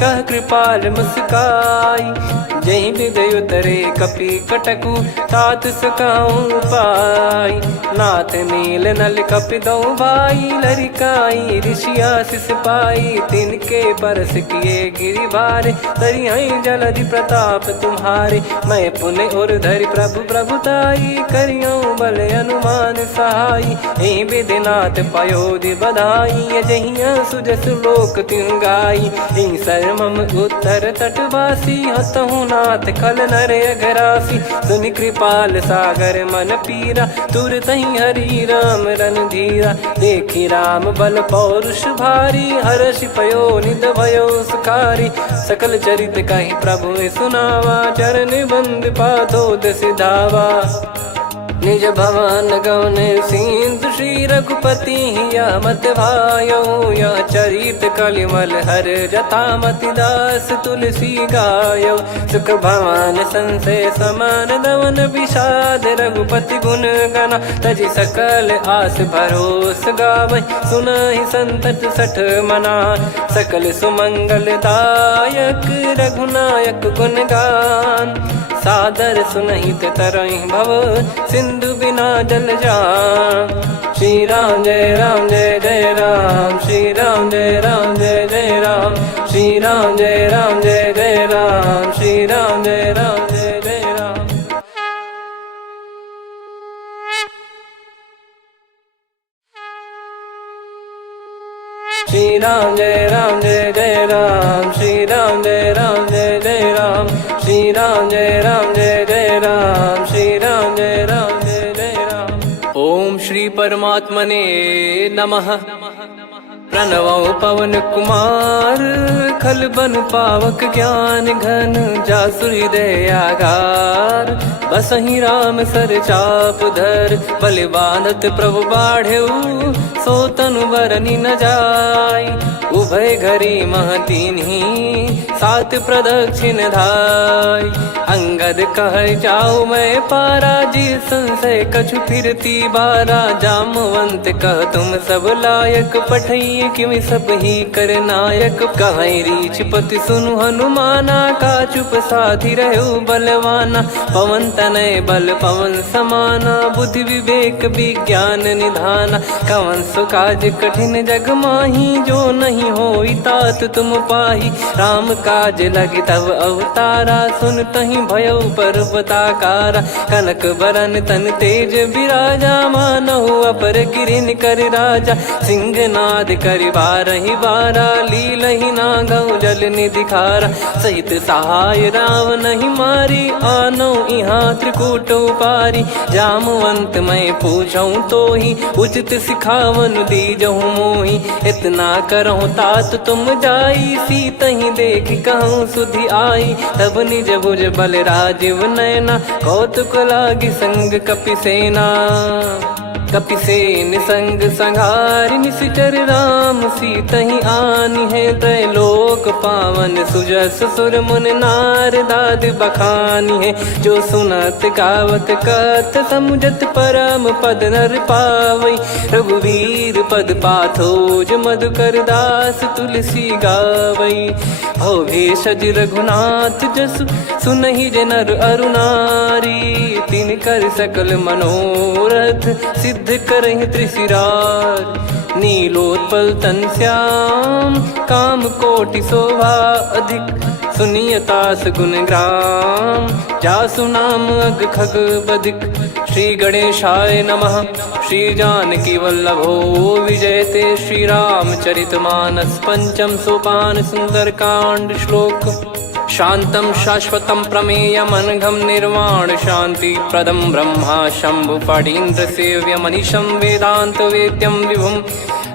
कह कृपाल मुस्काई। जहि हृदय उतरे कपि कटकु, तात सकाऊं पाई। नाथ नील नल कपि दो भाई, लरिकाई ऋषि आशीष पाई। तिनके परस किए गिरि भारे, तरिहै जलधि प्रताप तुम्हारे। मैं पुण्य और धरि प्रभु प्रभुताई, करियौ बल अनुमान सहाई। एहि विधिनाथ पयोधि बधाई, जहिया सुजस लोक तिहुँ गाई। एहि सरमम उत्तर तटवासी, हतहु रघुनाथ खल नर अघरासी, सुनि कृपाल सागर मन पीरा, तुरतहि हरि राम रणधीरा। देखि राम बल पौरुष भारी, हर्षि पयो निध भयो सुखारी। सकल चरित कहि प्रभु सुनावा, चरण बंद पादोद सिधावा। निज भवन गौन सिंधु श्री रघुपति हिया मत भायो, यह चरित कलिमल हर जथा मति दास तुलसी गायो। सुख भवन संशय समान दवन विषाद, रघुपति गुण गना तजि सकल आस भरोस गावै। सुनहि संतत सठ मना, सकल सुमंगल दायक रघुनायक गुण गान। सादर सुनहित तरहि भव, सिंधु बिना जल जान। श्री राम जय जय राम, श्री राम जय जय राम, श्री राम जय जय राम, श्री राम जय जय राम। श्री राम जय जय राम, श्री राम जय जय राम, श्री राम जय जय राम, श्री राम जय जय राम। ओम श्री परमात्मने नमः। प्रणवौ पवन कुमार, खल बन पावक ज्ञान घन, जासु हृदय आगार। बसहि राम सर चाप धर, बलि बांधत प्रभु बाढ़ऊ, सो तनु बरनि न जाय। उभय घरी महतीन्ही, सात प्रदक्षिण धाय। अंगद कह जाऊ मैं पारा, जी संशय कछु फिरती बारा। जामवंत कह तुम सब लायक, पठई किमि सब ही कर नायक। कहै रीछ पति सुनु हनुमाना, का चुप साधि रहु बलवाना। पवन तनय बल पवन समाना, बुद्धि विवेक विज्ञान निधाना। कवन सो काज कठिन जग माही, जो नहीं होई तात तुम पाही। राम काज लगी तब अवतारा, सुन तहि भयउ पर्वताकारा। कनक बरन तन तेज बिराजा, मानहु अपर गिरिन कर राजा। सिंहनाद करि बारहि बारा, लीलहि नागौ जल निधि खारा। सहित सहाय राम नहीं मारी, आनौ इहाँ त्रिकूट उपारी। जामवंत मैं पूछऊँ तोहि, उचित सिखावन दीजहु मोहि। इतना करहु तात तुम जाई, सीतहि देख कहूँ सुधि आई। तब निज भुज बल राजीव नयना, कौतुक लागी संग कपिसेना। कपिसेन संग संघारि निशिचर राम, सीतहि आनि है त्रैलोक पावन। सुजस सुर मुन नार दाद बखानी है, जो सुनत गावत कथ समुझत परम पद नर पावै। रघुवीर पद पाथोज मधुकर दास तुलसी गावै। भव भेषज रघुनाथ जसु, सुनहि जे नर अरु नारी। तिन कर सकल मनोरथ, सिद्ध करहि त्रिशिरार। नीलोत्पल तन श्याम, काम कोटि शोभा अधिक। सुनियतास गुण ग्राम, जासु नाम अग खग बधिक। श्री गणेशाय नमः। श्री जानकी वल्लभो विजयते, श्री रामचरित मानस पंचम सोपान सुंदरकांड श्लोक। शांतं शाश्वतं प्रमेयमनघं निर्वाण शांति प्रदं ब्रह्मा शंभु फणीन्द्र सेव्य मनीषं वेदांत वेद्यं विभुं।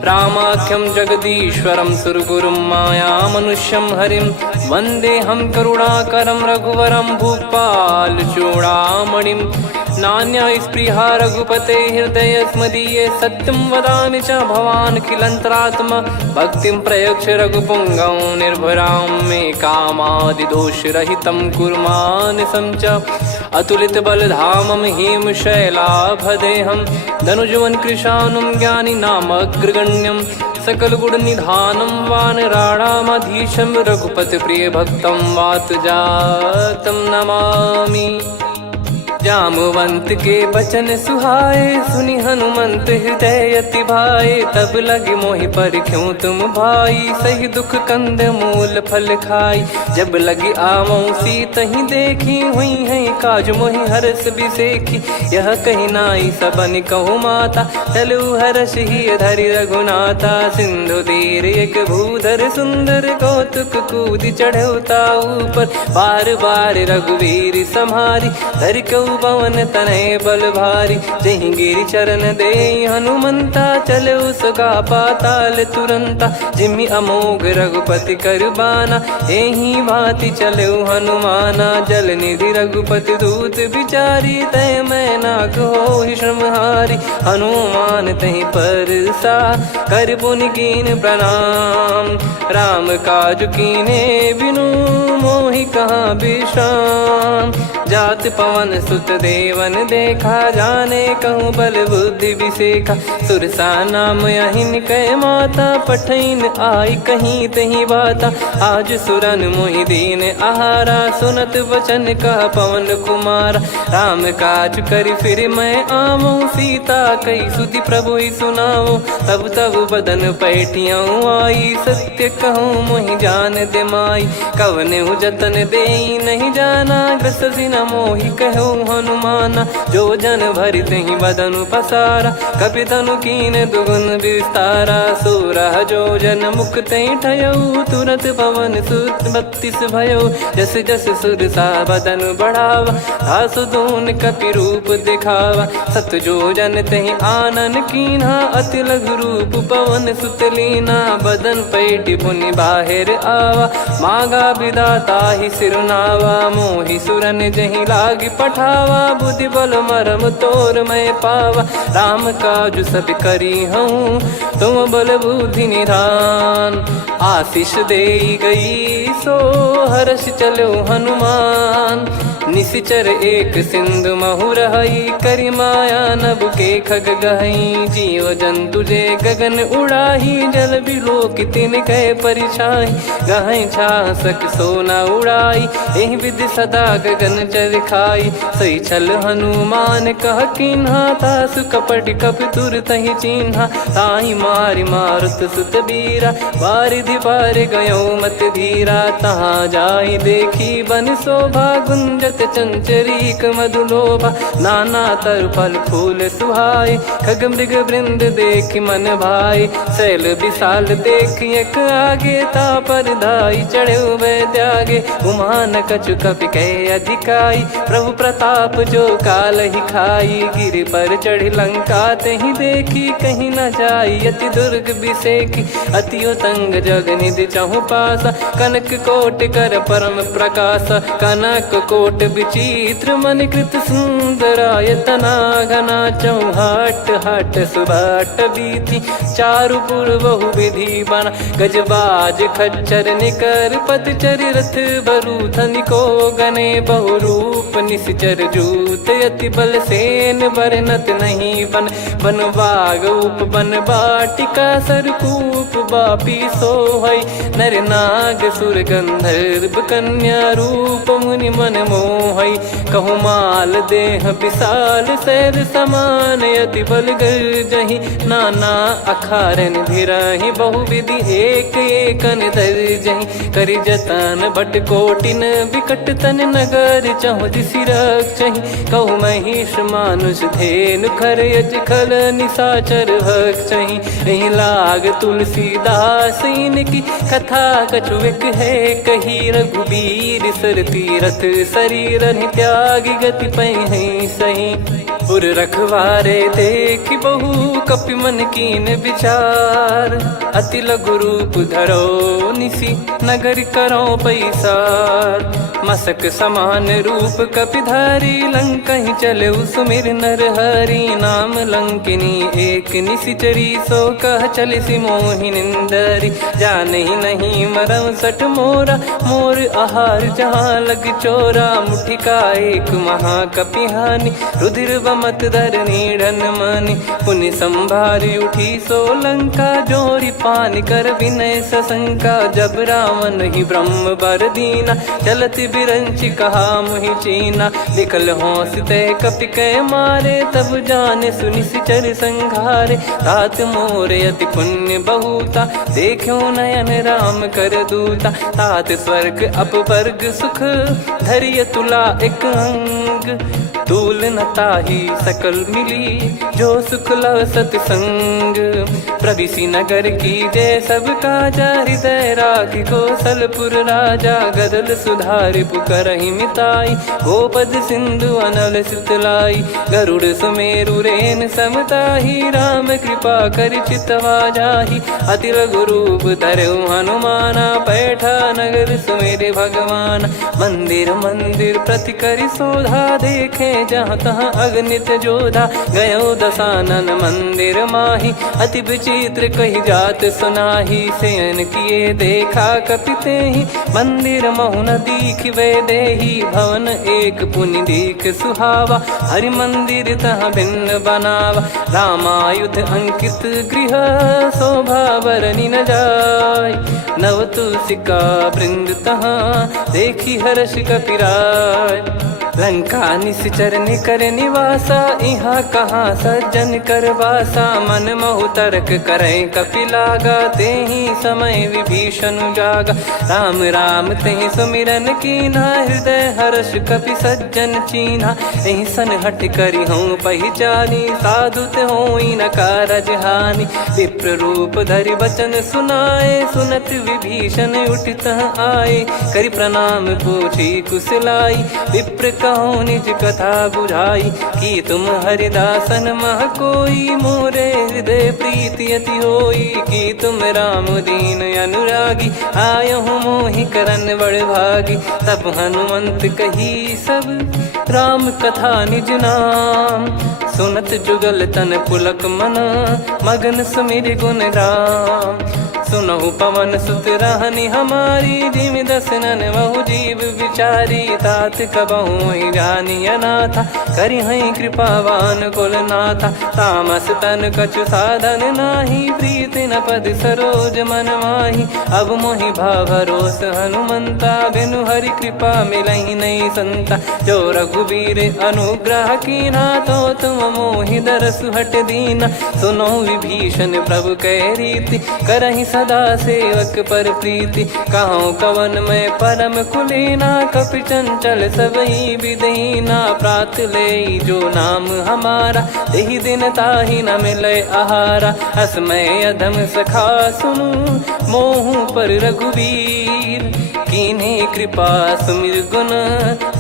रामाख्यं जगदीश्वरं सुरगुरुं माया मनुष्यं हरिं। वन्देऽहं करुणाकरं रघुवरं भूपाल चूडामणिं। नान्या स्पृहा रघुपते हृदय स्मदीये, सत्यं वदामि च भवान् खिलन्तरात्मा। भक्तिं प्रयच्छ रघुपुङ्गं निर्भरां मे कामादिदोषरहितं कुर्मानसं च। अतुलित बलधामं हेमशैलाभदेहं, धनुजवन कृशानुं ज्ञानिनामग्रगण्यं। सकल गुण निधानं वानराणामधीशं, रघुपति प्रिय भक्तं वातजातं नमामि। जामवंत के बचन सुहाए, सुनि हनुमंत हृदय अति भाए। तब लगे मोहि पर क्यों तुम भाई, सही दुख कंद मूल फल खाई। जब लगी आवऊं सीत ही देखी, हुई है काज मोहि हरस बिसेखी। यह कही नाई सबन कहु माता, चलू हरष ही धरि रघुनाथा। सिंधु तीर एक भूधर सुंदर, कौतुक कूद चढ़ौता ऊपर। बार बार रघुवीर सम्हारी, धरि कहु पवन तनय बल भारी। जहि गिरि चरण दे हनुमंता, चलो सगा पाताल तुरंता। जिमि अमोघ रघुपति कर बाना, एहि भांति चलो हनुमाना। जल निधि रघुपति दूत बिचारी, तय मैं नाग होहि श्रमहारी। हनुमान तहि परसा, कर पुनि कीन प्रणाम। राम काज कीने बिनु, मोहि कहाँ विश्राम। जात पवन सुत देवन देखा, जाने कहूँ बल बुद्धि विसेखा। सुरसा नाम अहिन कै माता, पठैन आई कहीं तहीं बाता। आज सुरन मोहि दीन आहारा, सुनत वचन कह पवन कुमारा। राम काज करि फिर मैं आवऊं, सीता कई सुधि प्रभु ही सुनाओ। तब तब बदन पैठियाँ आई, सत्य कहूँ मोहि जान दे माई। कवने जतन दे नहीं जाना, ग्रसि न मोहि कहूँ हनुमाना। जो जन भरि तहि बदनु पसारा, कपि तनु कीन दुगुन विस्तारा। सोरह जो जन मुख तहि ठयऊ, तुरत पवन सुत 32 भयऊ। जस जस सुरसा बदन बढ़ावा, आसु दून कपि रूप दिखावा। सत जो जन तहि आनन कीन्हा, अति लघु रूप पवन सुत लीना। बदन पैठि पुनि बाहिर आवा, मांगा विधाता ही सिरुनावा। मोहि सुरन जहि लागी पठावा, बुद्धि बल मरम तोर मैं पावा। राम काज सब करी हूँ, तुम बल बुद्धि निधान। आशीष दे गई सो हर्ष चलो हनुमान। निशिचर एक सिंधु महु रहई, करि माया नभ के खग गहई। जीव जंतु जे गगन उड़ाही, जल बिलोक तिन कह परिछाई। गहई छासक सोना उड़ाई, एहि विधि सदा गगन चर खाई। सही छल हनुमान कह कीन्हा, तासु कपट कपि तुर तहि चिन्हा। ताहि मारि मारुत सुत बीरा, बारिधि पार गयो मत धीरा। तहाँ जाई देखी बन शोभा, गुंजत चंचरीक मधुलोभा। नाना तरु फल फूल सुहाए, खग मृग वृंद देख मन भाई। शैल विशाल देख एक आगे, तापर धाई चढ़े वै त्यागे। उमान कछु कपि कह अधिकाई, प्रभु प्रताप जो काल ही खाई। गिर पर चढ़ी लंका तहि देखी, कहीं न जाई अति दुर्ग बिसेखी। अति उतंग जग निधि चहु पासा, कनक कोट कर परम प्रकाशा। कनक कोट विचित्र मन कृत सुंदरायतना। घना चौहाट हाट सुबाट बीथी, चारु पुर बहु विधि बना। गजबाज खच्चर निकर पतचर, रथ बरु धनिको गने। बहु रूप निश्चर जूत, अति बल सेन बरनत नहीं बन। बन बाग उप बन बाटिका, सरकूप बापी सोहई। नर नाग सुर गंधर्व कन्या, रूप मुनि मन मोहई। कहु माल देह विशाल, शैल समान अति बल गर्जहि। नाना अखारन भिरहि, बहु विधि एक एकन दर्जहि। करि जतन भट कोटिन, विकट तन नगर चहु दिसि रक्षहि। कहु महिष मानुष धेनु, खर यज खल निशाचर भक्षहि। एहि लाग तुलसीदास इनकी, कथा कछु एक है कही। रघुबीर सर तीरथ शरीर, त्यागी गति पै सही। पुर रखवारे देख बहु, कपि मन कीन विचार। अति लघु रूप धरो निसी, नगर करो पैसार। मसक समान रूप कपि धारी, लंकहि चले सुमिर नर हरि। नाम लंकिनी एक निशिचरी, सो कह चलिसि मोहि निंदरी। जानहि नहीं मरम सठ मोरा, मोर आहार जहाँ लग चोरा। मुठिका एक महाकपि हानि, रुधिर बमत धरनी ढन मनि पुनि संभारी उठी सोलंका जोरी पानी कर विनय सशंका जब रावण ही ब्रह्म बर दीना चलत बिरंची कहा मुहि चीना निकल होंस ते कपि कै मारे तब जाने सुनि सिचर संघारे तात मोरे अति पुण्य बहुता देखो नयन राम कर दूता तात स्वर्ग अपवर्ग सुख धरिय तुला एक अंग तूल न ताही सकल मिली जो सुख लव सतसंग प्रविसी नगर की जय सब काजा हृदय राखी कौशलपुर राजा गदल सुधारि पुकरहि मिताई गोपद सिंधु अनल सितलाई गरुड़ सुमेरु रेन समताही राम कृपा कर चितवा जाही अति लघु रूप धरऊ हनुमाना बैठा नगर सुमेरे भगवान मंदिर मंदिर प्रति करि शोधा देखे जहाँ तहाँ अगणित जोधा गयो दशानन मंदिर माही अति विचित्र कही जात सुनाही सेन किए देखा कपिते ही मंदिर महु न दीख वे देही भवन एक पुनि दीख सुहावा हरि मंदिर तहाँ भिन्न बनावा रामायुध अंकित गृह शोभा बरनी न जाय नव तुलसी का वृंद तहाँ देखी हर्ष कपिराय लंका निश्चर निकर निवासा यहाँ कहाँ सज्जन कर वासा मन महु तर्क करे कपिलागा ते ही समय विभीषण जागा राम राम ते सुमिरन कीना हृदय हर्ष कपि सज्जन चीन्हा यही सन हट करी हूँ पहचानी साधु ते होई न कारज हानि विप्र रूप धरि वचन सुनाए सुनत विभीषण उठित आए करि प्रणाम पूछी कुशलाई विप्र कहो निज कथा बुझाई कि तुम हरिदासन मह कोई मोरे हृदय प्रीति अति होई कि तुम राम दीन अनुरागी आयहु मोहि करन बड़ भागी तब हनुमंत कही सब राम कथा निज नाम सुनत जुगल तन पुलक मन मगन सुमिर गुण राम सुनहु पवन सुत रहनी हमारी जिमि दसनन बहु जीव विचारी तात कबहु ही जानी अनाथा करि हई कृपावान कुल नाथा तामस तन कछु साधन नाही प्रीति न पद सरोज मन माही अब मोहि भाव भरोस हनुमंता बिनु हरि कृपा मिलहि नहीं संता जो रघुबीर अनुग्रह कीना तो तुम मोहि दरस हट दीना सुनो विभीषण प्रभु कह रीति करहि सदा सेवक पर प्रीति कहूँ कवन में परम कुलीना कपि चंचल सबही विदहीना प्रात ले जो नाम हमारा यही दिन ताहि न मिले आहारा असमय अधम सखा सुनु मोहु पर रघुवीर कीन्हे कृपा सुमिर गुण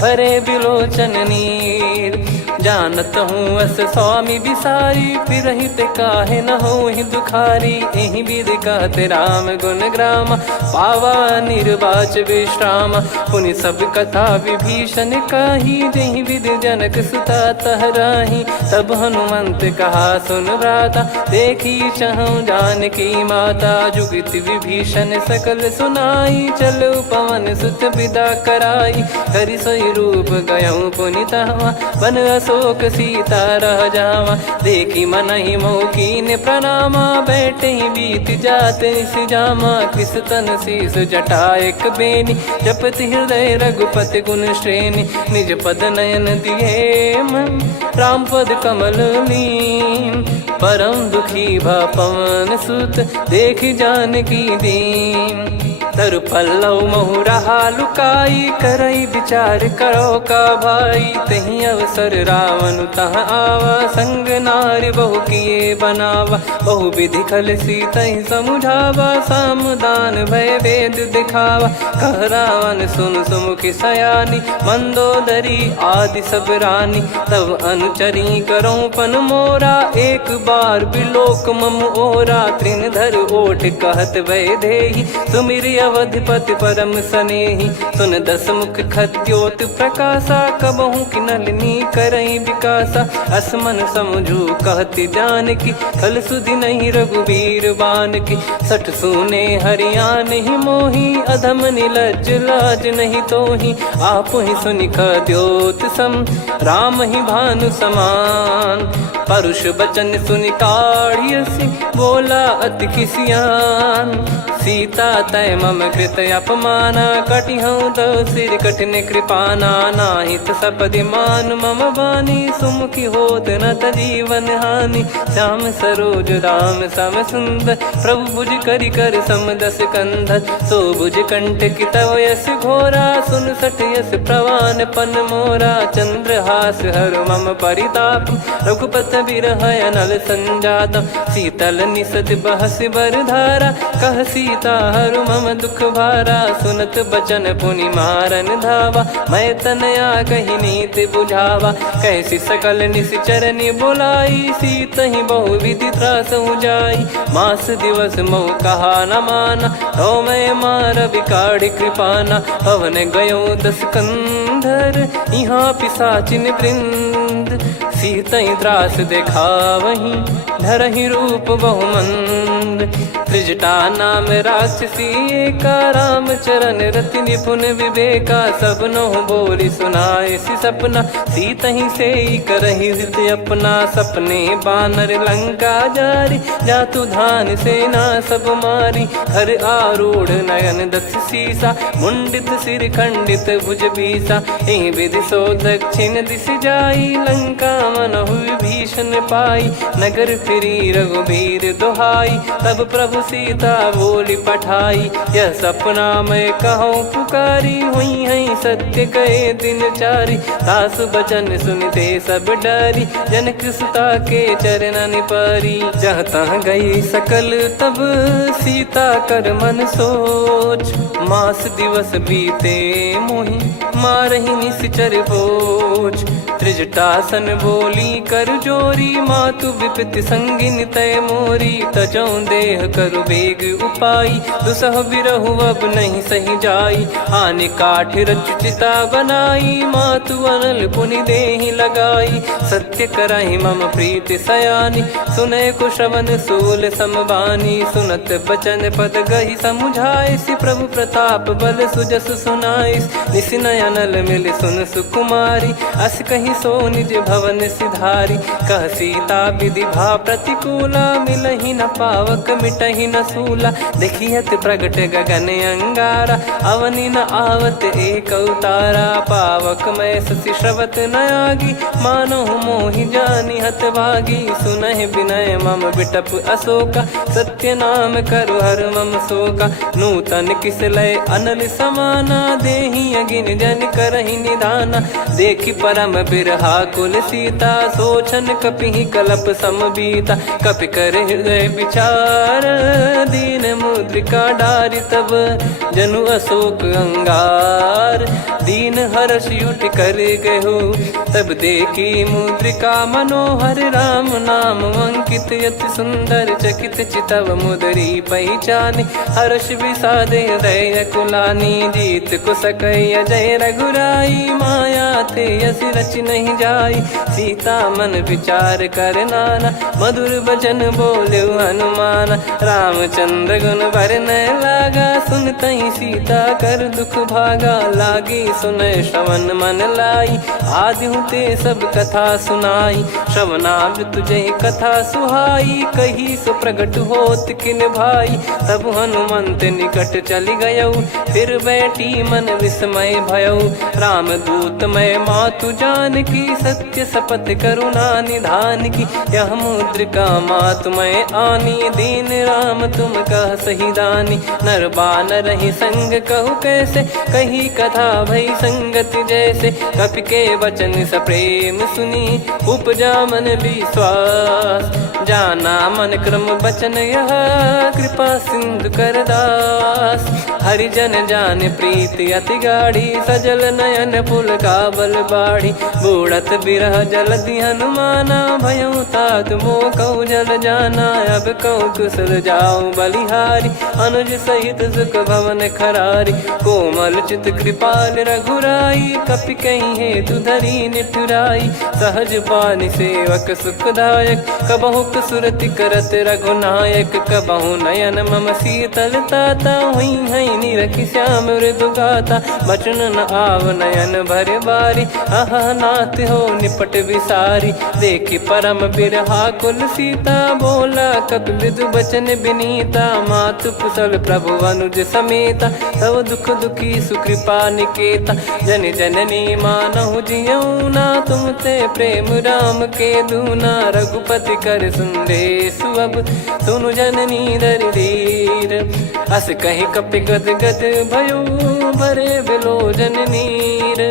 भरे बिलोचन नीर जानत हूँ अस स्वामी बिसारी फिर हित काहे न हो ही दुखारी यही विध कहते राम गुण ग्राम पावा निर्वाच विश्राम पुनि सब कथा विभीषण काही जही विध जनक सुता तहराही तब हनुमंत कहा सुन भ्राता देखी चहु जानकी माता जुगित विभीषण सकल सुनाई चलो पवन सुत विदा कराई करि सोई रूप गयऊँ पुनि तहवा बन अशोक सीता रह जावा देखी मन ही मौकीन प्रणामा बैठे ही बीत जाते जामा कृष तन शीस जटा एक बेनी जपति हृदय रघुपति गुण श्रेणी निज पद नयन दिए मन राम पद कमल लीन परम दुखी भा पवन सुत देखी जानकी दीन तरु पल्लव महु रहा लुकाई करई विचार करो का भाई तही अवसर रावण तह आवा संग नारी बहु किए बनावा बहु विधि खल सीतहि समुझावा सामदान भय वेद दिखावा कह रावण सुन सुमुखी सयानी मंदोदरी आदि सब रानी तब अनुचरी करो पन मोरा एक बार बिलोक मम ओरा तृण धर ओट कहत वै देहि सुमिर अवधिपति परम सनेही। सुन दस मुख खद्योत प्रकाशा, कबहू की नलिनी करई विकासा। असमन समझू कहती जान की, खल सुधि नहीं रघुबीर बान की। सठ सुने हरियाण ही मोही, अधम निलज लाज नहीं तोही। आप ही सुनि खद्योत सम, राम ही भानु समान। परुष बचन सुनि काढ़ियसि, बोला अति किसियान। सीता तय मम कृत अपमाना, कटिहऊँ तो सिर कठिन कृपाना। नाहित सपदि मान मम बानी, सुमुखी होत न जीवन हानि। श्याम सरोज राम सम सुंदर, प्रभु भुज करि कर सम दस कंधर। सो भुज कंठ की तव यस घोरा, सुन सठ यस प्रवान पन मोरा। चंद्रहास हर मम परिताप, रघुपत बिरह अनल संजात। शीतल निसत बहस बर धारा, कह सीता हरु मम दुख भारा। सुनत बचन पुनि मारन धावा, मैं तनया कही नीति बुझावा। कैसी सकल निश्चरनि बुलाई, सीत ही बहु विधि त्रास जाई। मास दिवस मोह कहा न माना, तो मैं मार बिकाढ़ी कृपाना। पवन गयो दस कंधर, यहाँ पिशाचिन वृंद। सीतहि त्रास देखावहीं, धरहि रूप बहुमंद। त्रिजटा नाम राक्षसी एका, राम चरण रति निपुण विवेका। सबनो बोली सुनाए सि सपना, सीतहि सेई करहि हृद अपना। सपने बानर लंका जारी, जातु धान सेना सब मारी। हर आरूढ़ नयन दस सीसा, मुंडित सिर खंडित भुज बीसा। एहि विधि सो दक्षिण दिश जाई, लंका मनहु भीषण पाई। नगर फिरी रघुबीर दुहाई, तब प्रभु सीता बोली पठाई। यह सपना मैं कहूँ पुकारी, हुई है सत्य कहे दिन चारी। सासु बचन सुनते सब डरी, जनक सुता के चरण परी। जहाँ तहाँ गई सकल तब, सीता कर मन सोच। मास दिवस बीते मोहि, मारहि निश्चर बोझ। त्रिजटासन बोली कर जोरी, मातु विपति संगिन तय मोरी। तजौ देह करु बेग उपाई, दुसह बिरहु अब नहीं सही जाई। आने काठ रचु चिता बनाई, मातु अनल पुनि देहि लगाई। सत्य करहि मम प्रीति सयानी, सुनय को श्रवण सूल समबानी। सुनत बचन पद गहि समुझाइसि, प्रभु प्रताप बल सुजस सुनाइस। निसिनय अनल मिल सुन सुकुमारी, अस कहि सो निज भवन सिधारी। कह सीता विधि भा प्रतिकूला, मिलहि न पावक मिटहि न सूला। देखियत प्रगट गगन अंगारा, अवनि न आवत एक अवतारा। पावक मैं ससि श्रवत न आगी, मानो मोहि जानि हत भागी। सुनहि विनय मम बिटप अशोका, सत्य नाम करु हर मम शोका। नूतन किस लय अनल समाना, देहि अगिन जन करहि निधाना। देखि परम बिरहा कुल सीता, सोचन कपिहि कलप समबीता। कपि कर हृदय विचार, दीन मुद्रिका डारि तब। जनु अशोक अंगार, दीन हर्ष उठ कर गहु। तब देखी मुद्रिका मनोहर, राम नाम अंकित अति सुंदर। चकित चितव मुदरी पहचानी, हर्ष विषाद हृदय कुलानी। जीत को सकय जय रघुराई, माया थे यसी रच नहीं जाई। सीता मन विचार कर नाना, मधुर बचन बोले हनुमान। रामचंद्र गुण बरनय लागा, सुनतहि सीता कर दुख भागा। लागी सुनय श्रवण मन लाई, आदिहु ते सब कथा सुनाई। श्रवणाब तुझे कथा सुहाई, कही सो प्रगट होत किन भाई। तब हनुमंत निकट चली गयौ, फिर बैठी मन विस्मय भयौ। राम दूत मैं मातु जान की, सत्य शपथ करुणा निधान की। यह मुद्रिका मातु मैं आनी, दीन राम तुम कह सही दानी। नर बानर ही संग कहु कैसे, कही कथा भई संगति जैसे। कपि के वचन सप्रेम सुनी, उपजा मन विश्वास। जाना मन क्रम बचन यह, कृपा सिंधु कर दास। हरिजन जान प्रीति अति गाढ़ी, सजल नयन पुल काबल बाढ़ी। बूढ़त बिरह जलधि हनुमाना, भयउ तात मोह कहु जल जाना। अब कहु कुशल जाऊं बलिहारी, अनुज सहित सुख भवन खरारी। कोमल चित कृपाल रघुराई, कपि कहीं हेतु धरी निठुराई। सहज पानि सेवक सुखदायक, कबहु सुरति करत रघुनायक। कबहु नयन मम शीतलता, हुई हई निरखि श्याम मृदु गाता। बचन न आव नयन भर बारी, आहा नाथ हो निपट विसारी। देखि परम बिरहा कुल सीता, बोला कपि मृदु बचन बिनीता। मातु कुशल प्रभु अनुज समेता, तव दुख दुखी सुकृपा निकेता। जन जननी मानहु जियऊ ना, तुम ते प्रेम राम के दूना। रघुपति कर संदेशु अब, सुनु जननी दर धीर। अस कहि कपि गद गद भयो, भरे बिलोचन नीर।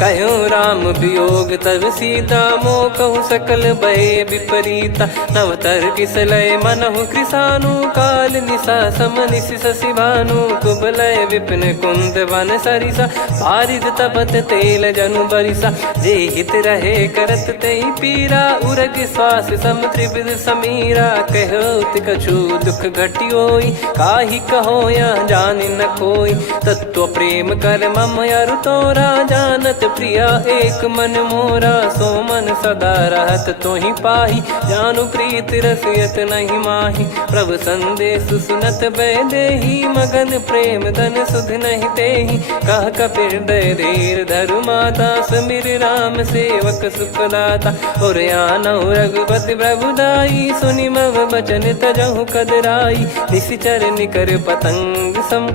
कहूँ राम वियोग तब सीता, मोह कहूँ सकल भय विपरीता। नवतर किसलय मनहु कृसानु, काल निशा समनिशि शशि भानु। कुबलय विपिन कुंद वन सरिसा, पारिद तपत तेल जनु बरिसा। जे हित रहे करत तेहि पीरा, उरग श्वास सम त्रिविध समीरा। कहत कछु दुख घटियोई, काहि कहो या जानि न कोई। तत्व प्रेम कर मम अरु तोरा, जानत प्रिया एक मन मोरा। सो मन सदा रहत तोहि पाही, जानु प्रीत रसियत नहीं माही। प्रभु संदेश सुनत बैदेही, मगन प्रेम धन सुध नहीं तेहि। कह कपिर दय धीर धरु माता, सुमिर राम सेवक सुखदाता। और आनहु रघुपति प्रभु दाई, सुनि मव बचन तजहु कदराई। निशिचर निकर पतंग सम,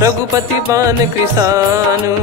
रघुपति पान कृसानु।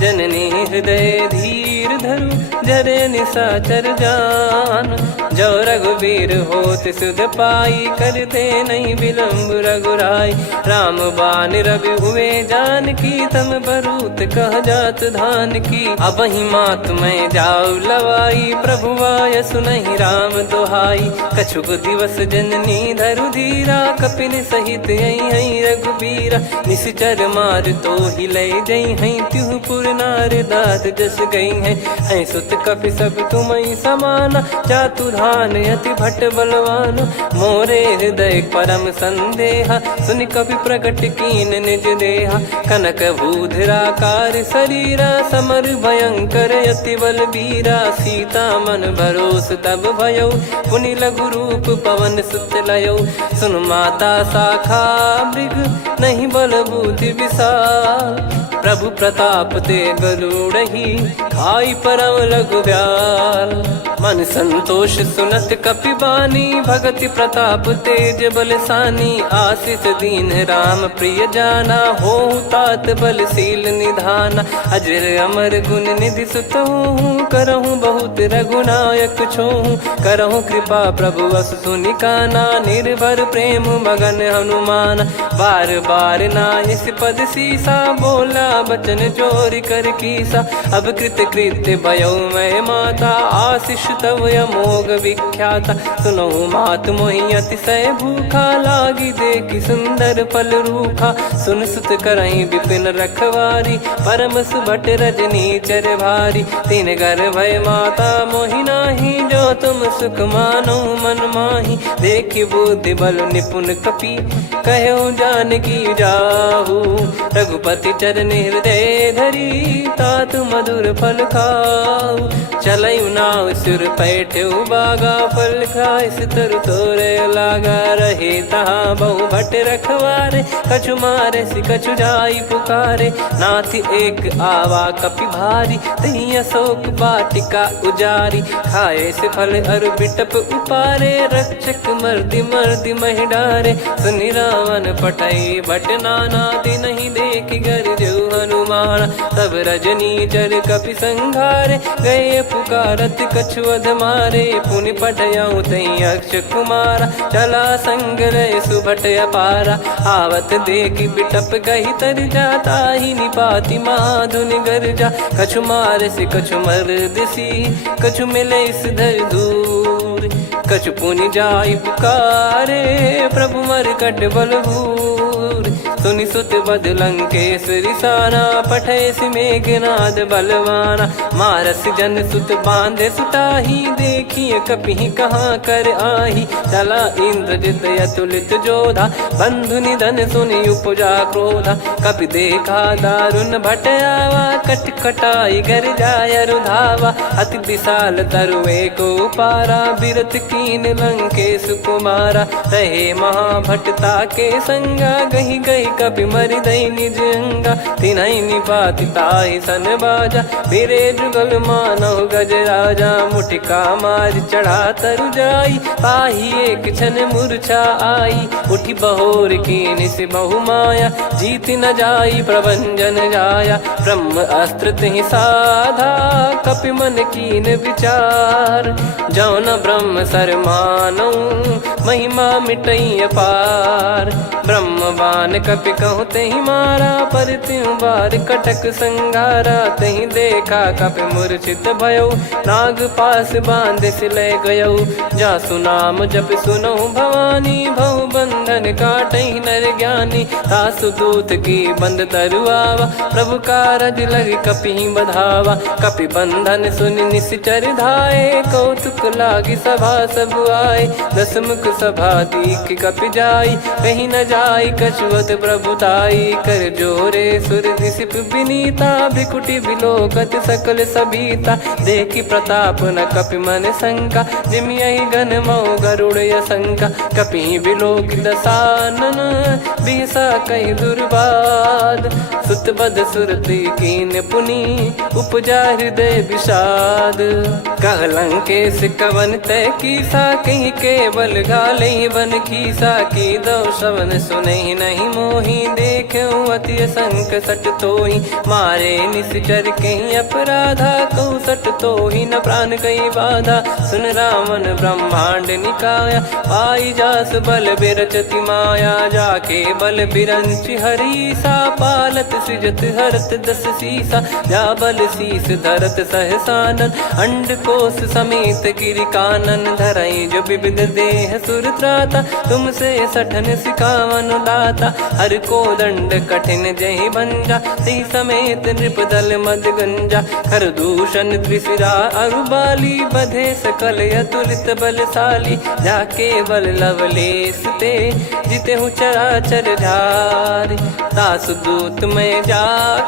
जननी हृदय धीर धरु, जरे निशाचर जान। जो रघुवीर होत सुध पाई, करते नहीं विलम्ब रघुराई। राम बान रवि हुए जानकी, तम बरूत कह जात धान की। अब ही मात मैं जाऊ लवाई, प्रभु आय सुनहि राम दोहाई। कछुक दिवस जननी धरु धीरा, कपिन सहित यही रघुबीरा। निश्चर मार तो ही ले जई हैं, त्यों पुर नार दाद जस गई हैं। सुत कपि सब तुमहि समाना, चातुधान अति भट्ट बलवान। मोरे हृदय परम संदेहा, सुन कपि प्रकट कीन निज देहा। कनक भूधराकार शरीरा, समर भयंकर अति बलबीरा। सीता मन भरोस तब भयउ, पुनि लघु रूप पवन सुत लयउ। सुन माता शाखा मृग, नहीं बल बुद्धि विशाल। प्रभु प्रताप ते गरुड़हि, खाई परम लघु ब्याल। मन संतोष सुनत कपि बानी, भगति प्रताप तेज बलसानी। आशीष दीन राम प्रिय जाना, होहु तात बलशील निधाना। अजर अमर गुण निधि सुतहु, करहु बहुत रघुनायक छोहु। करहु कृपा प्रभु अस सुनि काना, निर्भर प्रेम मगन हनुमान। बार बार नायस पद सीसा, बोला बचन चोरी कर कीसा। अब कृत कृत्य भयो मैं माता, आशीष तव अमोघ विख्याता। सुनहु मात मोहि अतिशय भूखा, लागी देखि सुंदर फल रूखा। सुन सुत करहि विपिन रखवारी, परम सुभट रजनी चर भारी। तीन घर भय माता मोहि नाही, जो तुम सुख मानो मन माही। देखि बुद्धि बल निपुण कपि, कहु जानकी जाहु। रघुपति चरण हृदय धरी, तात मधुर फल खाऊ। चलऊ नाव सुर पैठऊ बागा, फल खाइस तरु तोरे लागा। रहे तहाँ बहु भट रखवारे, कछु मारे सि कछु जाई पुकारे। नाथ एक आवा कपि भारी, तही अशोक वाटिका उजारी। खाए से फल अरु बिटप उपारे, रक्षक मर्दि मर्दि महि डारे। सुनि रावण पटई भट नाना, तिनहि देखि गरजऊ हनुमान। तब रजनी चर कपि संघारे, गए पुकारत कछु अध मारे। पुनि पटयऊ तई अक्ष कुमारा, चला संग रहे सुभट अपारा। आवत देखि बिटप गही तर जाता, ही निपाति माधुन गर्जा। कछु मार से कछु मर्द सी, कछु मिले इस धर दूर। कछु पुनि जाई पुकारे, प्रभु मर कट बलभूर। सुनि सुत बद लंकेश्वरी साना, पठैसि मेघनाद बलवाना। मारस जन सुत बांधे सुताही, देखिए कपिहि कहाँ कर आही। चला इंद्रजित अतुलित जोधा, बंधु निधन सुनि उपजा क्रोधा। कपि देखा दारुण भट आवा, कट कटाई घर जाय रुधावा। अति विशाल तरुए को पारा, बिरत कीन लंकेश कुमारा। रहे महाभटता के संगा, गही गही कपि मरि दई निज अंगा। तिन्हि निपाति ताहि सन बाजा, बिरे जुगल मानव गज राजा। मुटिका मार चढ़ा तरु जाई, पाही एक क्षण मूर्छा आई। उठी बहोर कीन से बहु माया, जीत न जाई प्रभंजन जाया। ब्रह्म अस्त्र तिहि साधा, कपि मन कीन विचार। जौ न ब्रह्म सर मानौ, महिमा मिटई अपार। ब्रह्म बान कपि कहु तेहि मारा, पर त्यों बार कटक संगारा। तेहि देखा कपि मूर्छित भयौ, नाग पास बांध सिले गयौ। जासु नाम जप सुनौ भवानी, भव बंधन काटहि नर ज्ञानी। तासु दूत की बंद तरुआवा, प्रभु कारज लग कपि बधावा। कपि बंधन सुनि निश्चर धाये, कौतुक लागी सभा सब आए। दसमुख सभा दीख कपि जाई, कहीं न जाई कछुवत प्रभुताई। कर जोरे सुर दिसिप विनीता, भ्रिकुटि बिलोकत सकल सबीता। देखि प्रताप न कपि मन शंका, जिमियहि घन मऊ गरुड़ असंका। कपि बिलोक दसानन, बिहसा कहि दुर्बाद। सुत बद सुरति कीन पुनि, उपजा हृदय विषाद। कहलंकेश कवन तय कीसा, कहीं केवल घाले बन खीसा। की दो श्रवण सुनहि नहीं मोही, देखऊं अति संक सट तोहि। मारे निश्चर कहीं अपराधा, कहूँ सट तोहि न प्राण कहीं बाधा। सुन रावण ब्रह्मांड निकाया, पाई जास बल बिरचति माया। जाके बल बिरंच हरीसा, पालत सृजत हरत दस सीसा। जा बल शीस धरत सहसानन, अंड कोश समेत गिरि कानन। धरई जो विविध देह सुर त्राता, तुमसे सठन सिखावन दाता। हर को दंड कठिन जहि भंजा, ती समेत नृप दल मद गंजा। कर दूषण त्रिशिरा अरुबाली, बधे सकल अतुलित बलशाली। जाके बल लवलेस ते, जिते हूँ चराचर झारी। दास दूत में जा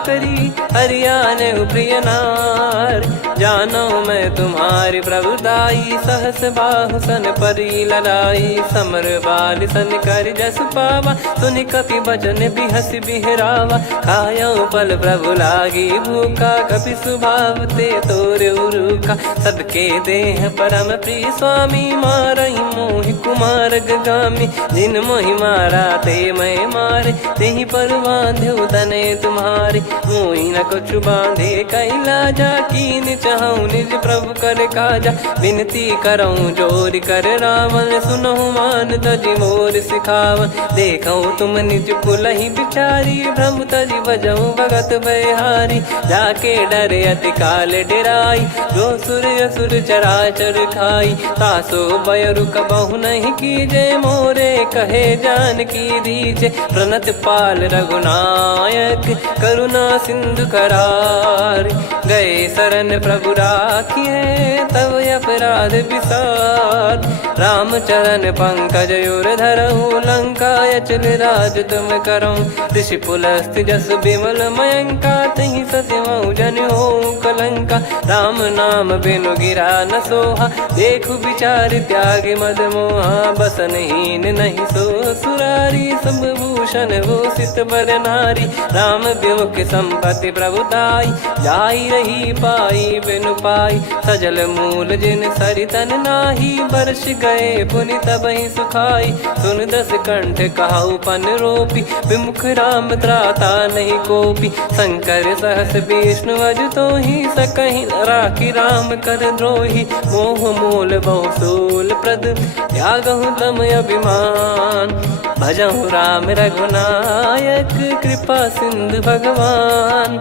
करी, हरियाने प्रिय नार। जानो मैं तुम्हारी प्रभुताई, सहस बाहु सन परी लड़ाई। समर बाल सन कर जस पावा, सुनि कपि बचन बिहस बिहरावा। खायो पल प्रभु लागी भूखा, कपि स्वभाव ते तोर उरुखा। सबके देह परम प्रिय स्वामी, मारहि मोहि कुमार गगामी। जिन मोहि मारा ते मैं मारे, तेहि पर बांध्यो तने तुम्हारे। मोहि न कछु बांधे कैलाजा, कीन चाहूं निज प्रभु कर काजा। विनती करऊं जोरि कर रावण, सुनहु मान तजि मोर सिखावन। देखऊं तुम निज कुलहि बिचारी, भ्रम तजि बजऊं भगत बयहारी। जाके डरे अति काल डेराई, जो सुर असुर चराचर खाई। तासो बयरु कबहु नहीं कीजे, मोरे कहे जान की दीजे। प्रणत पाल रघुनायक, करुणा सिंधु करार। गए शरण प्रभु राखिए, तब अपराध विसार। राम चरण पंकज उर धरऊं, लंका अचल राज तुम करऊं। ऋषि पुलस्त्य जस विमल मयंका, तहि ससिमऊ जन होऊं कलंका। राम नाम बिनु गिरा न सोहा, देखु विचार त्याग मद मोहा। बसनहीन नहीं सो सुरारी, सब भूषण भूषित बर नारी। राम विमुख संपत्ति प्रभुताई, जाई रही पाई बिनु पाई। सजल मूल जिन सरितन नाही, बरस गए पुनि तबहि सुखाई। सुन दस कंठ कहाऊ पन रोपी, विमुख राम त्राता नहीं कोपी। शंकर सहस विष्णु अज तोहि, सकहि न राखी राम कर द्रोही। मोह मूल बहु सूल प्रद, त्यागहु तम अभिमान। भजहु राम रघुनायक, कृपा सिंधु भगवान।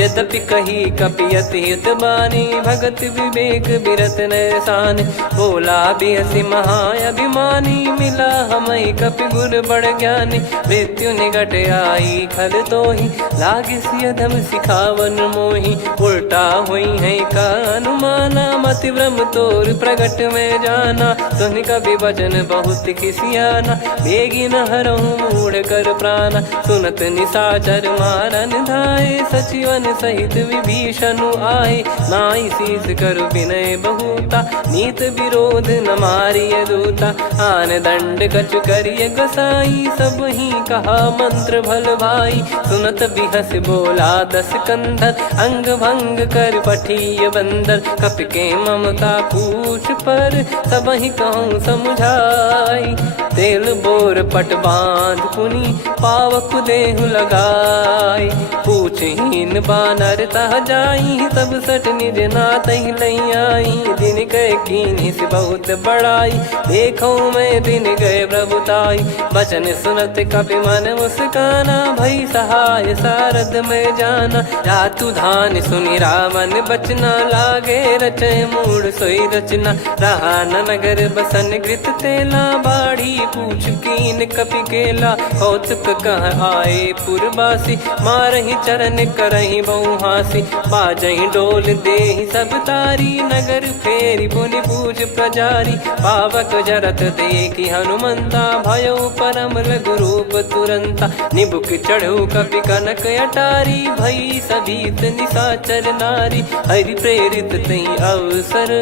यद्यपि कही कपियत हित बानी भगत विवेक बिरत नैसान बोला बियसि महाअभिमानी मिला हमई कपि गुर बड़ ज्ञानी मृत्यु निकट आई खल तो ही लागिस अधम सिखावन मोही उल्टा हुई है का अनुमाना मति भ्रम तोर प्रगट में जाना सुन कवि वचन बहुत खिसियाना बेगी न हरहूँ मूढ़ कर प्राण सुनत निशाचर मारन धाये सचिवन सहित विभीषण आए नाई शीस कर विनय बहुता नीत विरोध न मारिय दूता आन दंड कछु करिय गोसाई सब ही कहा मंत्र भल भाई सुनत बिहस बोला दस कंधर अंग भंग कर पठिय बंदर कपि के ममता पूछ पर सब ही कहूँ समझाई तेल बोर पट बांध पुनी पावक देहु लगाई पूछहीन बानर तह जाई तब सट निज नाथ लई आई दिन गए कीनी से बहुत बड़ाई देखो मैं दिन गए प्रभुताई बचन सुनत कपि मन मुस्काना भई सहाय सारद में जाना जातु धान सुनि रामन बचना लागे रचय मूड सोई रचना रहा न नगर बसन कृत तेला बाढ़ी पूछ कीन कपि केला कौतुक कह आए पुरबासी मारहि चरण करहि बहुहासी बाजहि डोल देहि सब तारी नगर फेरी पुनि पूज प्रजारी पावक जरत देखि हनुमंता भयो परम लघु रूप तुरंता निबुक चढ़ऊ कपि कनक अटारी भई सभीत निशाचर नारी हरि प्रेरित तई अवसर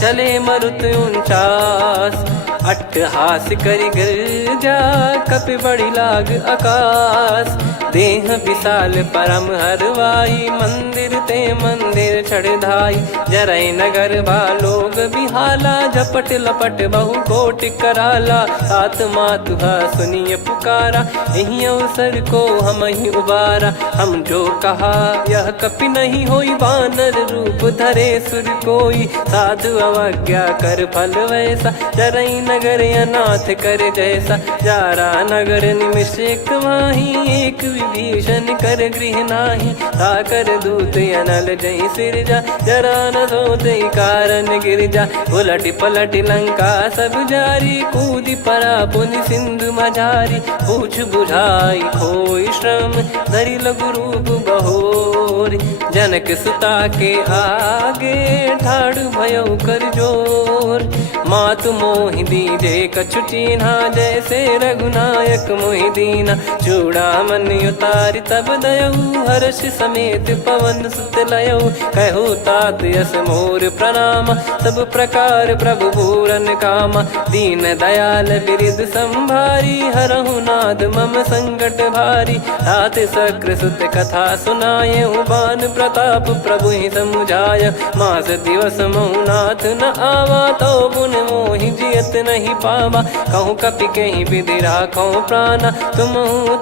चले मरुत 49 अट्टहास करि गिरजा कपि बड़ी लाग आकाश देह विशाल परम हरवाई मंदिर ते मंदिर चढ़ाई जरई नगर लोग बिहाला झपट लपट बहु कोट कराला सात मातुहा सुनिय पुकारा यही अवसर को हम ही उबारा हम जो कहा यह कपि नहीं होई वानर रूप धरे सुर कोई साधु अवज्ञा कर फल वैसा जरई नगर अनाथ कर जैसा जारा नगर निमिष एक माही एक विभीषण कर गृह नाही ताकर दूत अनल जय सिरजा जरा न सोते कारण गिरजा उलट पलट लंका सब जारी कूदी परा पुनि सिंधु मझारी पूछ बुझाई खोई श्रम धरि लघु रूप बहोरी जनक सुता के आगे ठाड़ भयो कर जोर मातु मोहि दीजे कछु चिन्हा जैसे रघुनायक मोहि दीना चूड़ामन उतारि तब दयऊ हर्ष समेत पवन सुत लयऊ कहु तात यस मोर प्रणाम सब प्रकार प्रभु पूरन कामा दीन दयाल बिरिद संभारी हरहु नाद मम संकट भारी तात सक्र सुत कथा सुनाये बान प्रताप प्रभु ही समुझाय मास दिवस मौनाथ न आवा तो पुन मोहि जियत नहीं पावा कहूँ कपि कहीं विधि राखो प्राणा तुम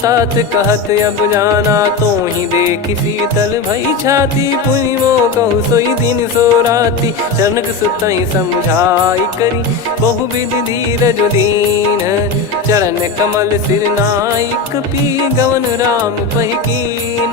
तात कहत अब जाना तो ही देख शीतल भई छाती पुनि मो कहु सोई दिन सो राती जनक सुतई समझाई करी बहु विधि धीरज दीन चरण कमल सिर नाइक पी गवन राम पहिकीन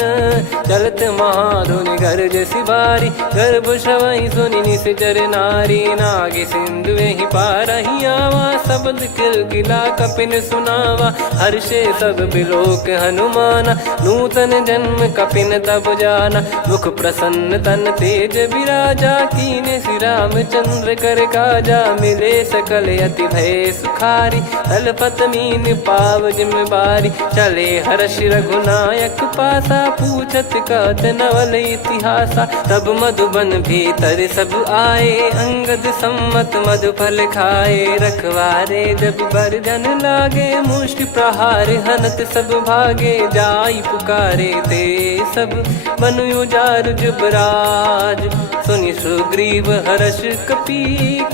चलत महाधुनि गर्ज सिबारी गर्भ श्रवई सुनि निश्चर नारी नागे सिंधु ही पारही आवा शब्द किलकिला कपिन सुनावा हर्षे सब बिलोक हनुमाना नूतन जन्म कपिन तब जाना मुख प्रसन्न तन तेज विराजा कीने श्री रामचंद्र कर काजा मिले सकल अति भय सुखारी तलपत मीन पाव जिम्मेवारी चले हर्ष रघुनायक पासा पूछत कहत नवल इतिहासा तब मधुबन भीतर सब आए अंगद सम्मत मधु फल खाए रखवारे जब बरजन लागे मुष्टि प्रहार हनत सब भागे जाई पुकारे ते सब बनु उजार जुबराज सुनि सुग्रीव हर्ष कपि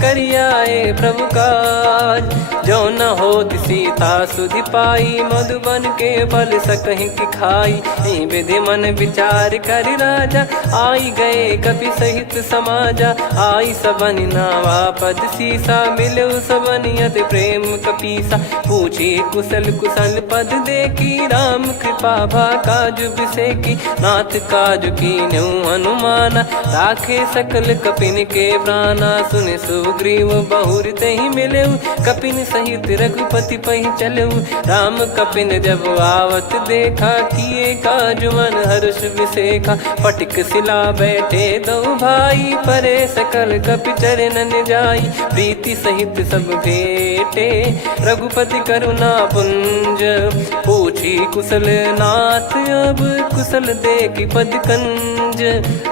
करियाए प्रभु काज जो न होत सीता सुधि पाई मधुबन के फल सकहि की खाई विधि मन विचार कर राजा आई गए कपि सहित समाजा आई सबन नावा पद सीसा मिलो सबन करत प्रेम कपीसा। पूछी कुशल कुशल पद देखी राम कृपा भा काज बिसेकी। नाथ काज कीन्हु हनुमाना राखे सकल कपिन के प्राणा। सुन सुग्रीव बहुर तेहि मिलेउ कपिन सहित रघुपति पहि चलेउ। राम कपिन जब आवत देखा किए काज मन हर्ष विसेखा। फटिक सिला बैठे दो भाई परे सकल कपि चरणन जाई। प्रीति सहित सब भेटे रघुपति करुणा पुंज। पूछी कुशल नाथ अब कुशल देखि पद कंज।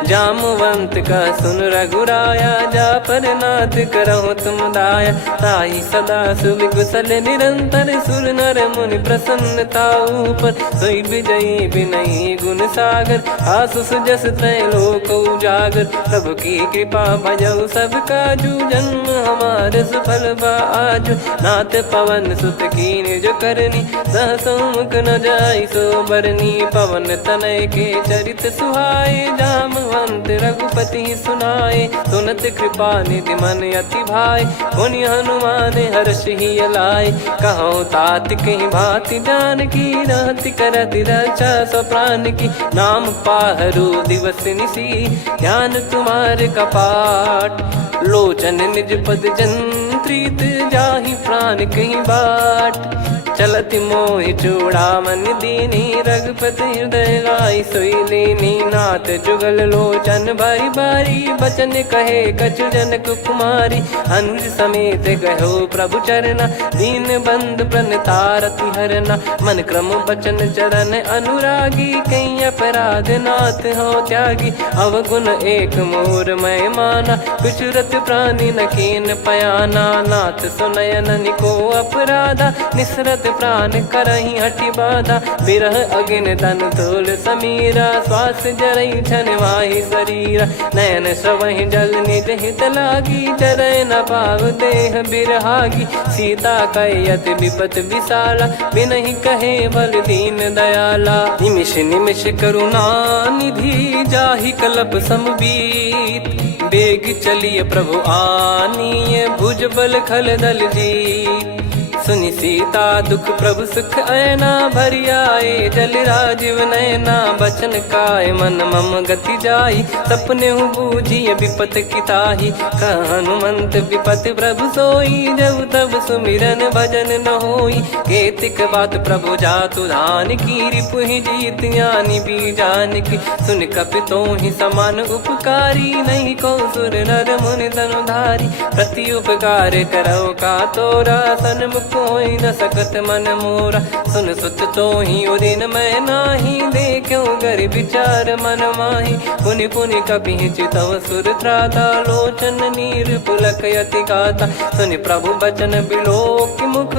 जामवंत का सुन रघुराया जा पर नाथ करहु तुम दाया। ताहि सदा सुविकुशल निरंतर सुर नर मुनि प्रसन्नता ऊपर। सोई विजयी विनयी गुण सागर आसु सुजस त्रैलोक उजागर। प्रभु की कृपा भजऊ सब काजू जन्म हमारे सफल बा आजु। नाथ पवन सुत कीन जो करनी सहसो मुख न जाई सो बरनी। पवन तनय के चरित सुहाए जामवंत रघुपति सुनाए। सुनत कृपा निधि मन अति भाई पुनि हनुमान हर्ष ही लाए। कहो तात कहीं भांति जान की रहति करति रक्षा सो प्राण की। नाम पाहरु दिवस निसी ध्यान तुम्हारे कपाट। लोचन निज पद जंत्रित जाहि प्राण कहीं बाट। चलति मोहि चूड़ामन दीनी रघुपति हृदय लाई सोई लीनी। नाथ जुगल लोचन बारी बारी बचन कहे कछु जनक कुमारी। अनुज समेत गहो प्रभु चरना दीन बंद प्रणतारति हरना। मन क्रम बचन चरण अनुरागी कहीं अपराध नाथ हो त्यागी। अवगुण एक मोर मैं माना कुछुरत प्राणी न कीन पयाना। नाथ सुनयन निको अपराधा निसरत प्राण करही हटि बाधा। बिरह अगिन तन तोल समीरा श्वास जरई छन वाहि शरीरा। नयन श्रवहि जल निज हित लागी चरय न पाव देह बिरहागी। सीता कयत विपत विशाला बिनहि कहे बल दीन दयाला। निमिष निमिष करुणा निधि जाहि कलप समबीत। बेग चलिए प्रभु आनीय भुज बल खल दल जीत। सुनि सीता दुख प्रभु सुख ऐना भरि आए। जल राजीव नयना बचन काय मन मम गति जाई। सपने हूँ बूझिए विपत किताही हनुमंत विपत प्रभु सोई। जब तब सुमिरन भजन न होई केतिक बात प्रभु जातु धान की। रिपु ही जीत ज्ञानी बीजान की सुन कपितो ही समान उपकारी। नहीं को सुर नर मुनि धनुधारी प्रति उपकार करो का तोरा। सन्मुख कोई न सकत मन मोरा सुन सुत तो ही उदिन मैं नाही। देखो गर विचार मन माही पुनि पुनि कपि चितव सुर त्राता। लोचन नीर पुलक यति गाता सुनि प्रभु बचन बिलोक मुख।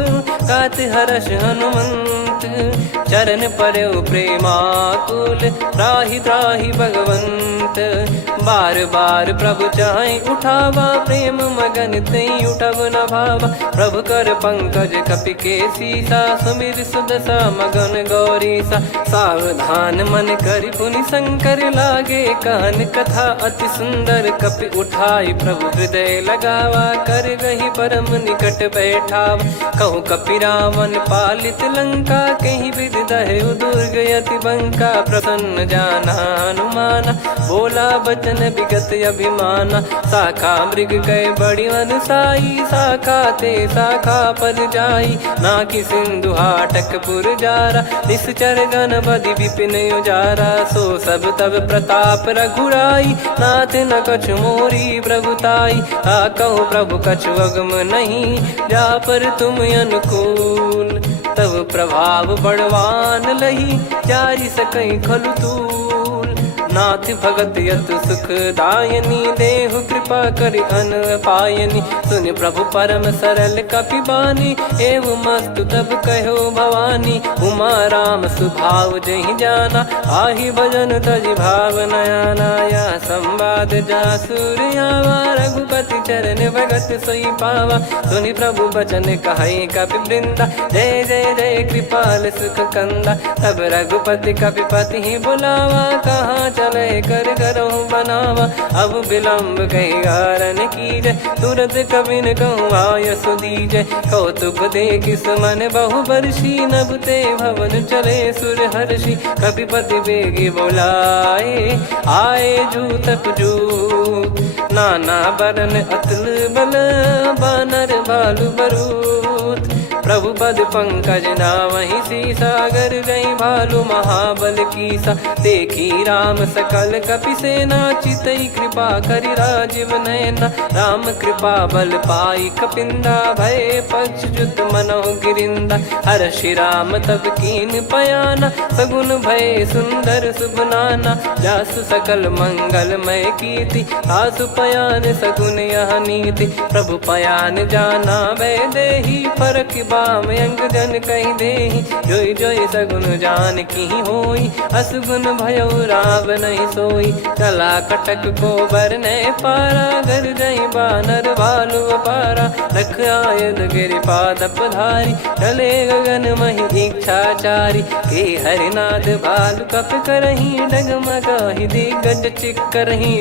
गात हर्ष हनुमंत चरण परउ प्रेमाकुल। त्राहि त्राहि भगवंत बार बार प्रभु चाहि उठावा। प्रेम मगन तई उठब न भावा। प्रभु कर पंकज कपि के सीसा सुमिर सुदशा मगन गौरीसा। सावधान मन करि पुनि शंकर लागे कहन कथा अति सुंदर। कपि उठाई प्रभु हृदय लगावा कर गही परम निकट बैठावा। कहु कपि रावण पालित लंका कहीं विधि दहु दुर्ग यति बंका। प्रसन्न जाना हनुमाना बोला बचन विगत अभिमाना। शाखा मृग गए बड़ी अनुसाई शाखा ते शाखा पर जाई। ना कि सिंधु हाटक पुर जारा निश्चर गण बदि विपिन उजारा। सो सब तब प्रताप रघुराई नाथ न कछु मोरी प्रभुताई। कहो प्रभु कछु अगम नहीं जा पर तुम अनुकूल। तब प्रभाव बड़वान लही जारी सकई खलु तूल। नाथ भगत यत सुख दायनी देहु कृपा करि अन पायनी। सुन प्रभु परम सरल कपि बानी एवं मस्तु तब कहो भवानी। उमा राम सुभाव जहि जाना आहि भजन तजि भाव नयाना। या संवाद जासुर आवा रघुपति चरण भगत सोई पावा। सुनि प्रभु बचन कहै कपि वृंदा जय जय जय कृपाल सुख कंदा। तब रघुपति कपिपति ही बुलावा कहाँ चले कर करहु बनावा। अब विलम्ब कही कारण कीजय, तुरत कबिन कहूँ आयस दीजय। कौतुक देखि सुमन बहु बरसी, नभ ते भवन चले सुर हर्षि। कपिपति बेगी बोलाए, आए जूतक जूत। नाना बरन अतुल बल, बानर भालु बरूत। प्रभु पद पंकज नावहि सीसा, गर गई भालु महाबल कीसा। देखी राम सकल कपि सेना, चितई कृपा करि राजीव नयना। राम कृपा बल पाई कपिंदा, भय पक्ष जुत मनहु गिरिंदा। हर्षि राम तब कीन पयाना, सगुन भय सुंदर शुभ नाना। जासु सकल मंगलमय कीर्ति, आसु पयान सगुन यह नीति। प्रभु पयान जाना वै देहि, फरक बाम अंग जन कहि देहि। जोई जोई सगुन जान की होई, असगुन भयो राव नहीं सोई। चला कटक को बरने पारा, घर जई बानर भालु अपारा। लख आयन गिरि पाद पधारी, चले गगन महि इच्छाचारी। के हरिनाथ भालु कप करही, डगमगाहि दिग्गज चिक्करही।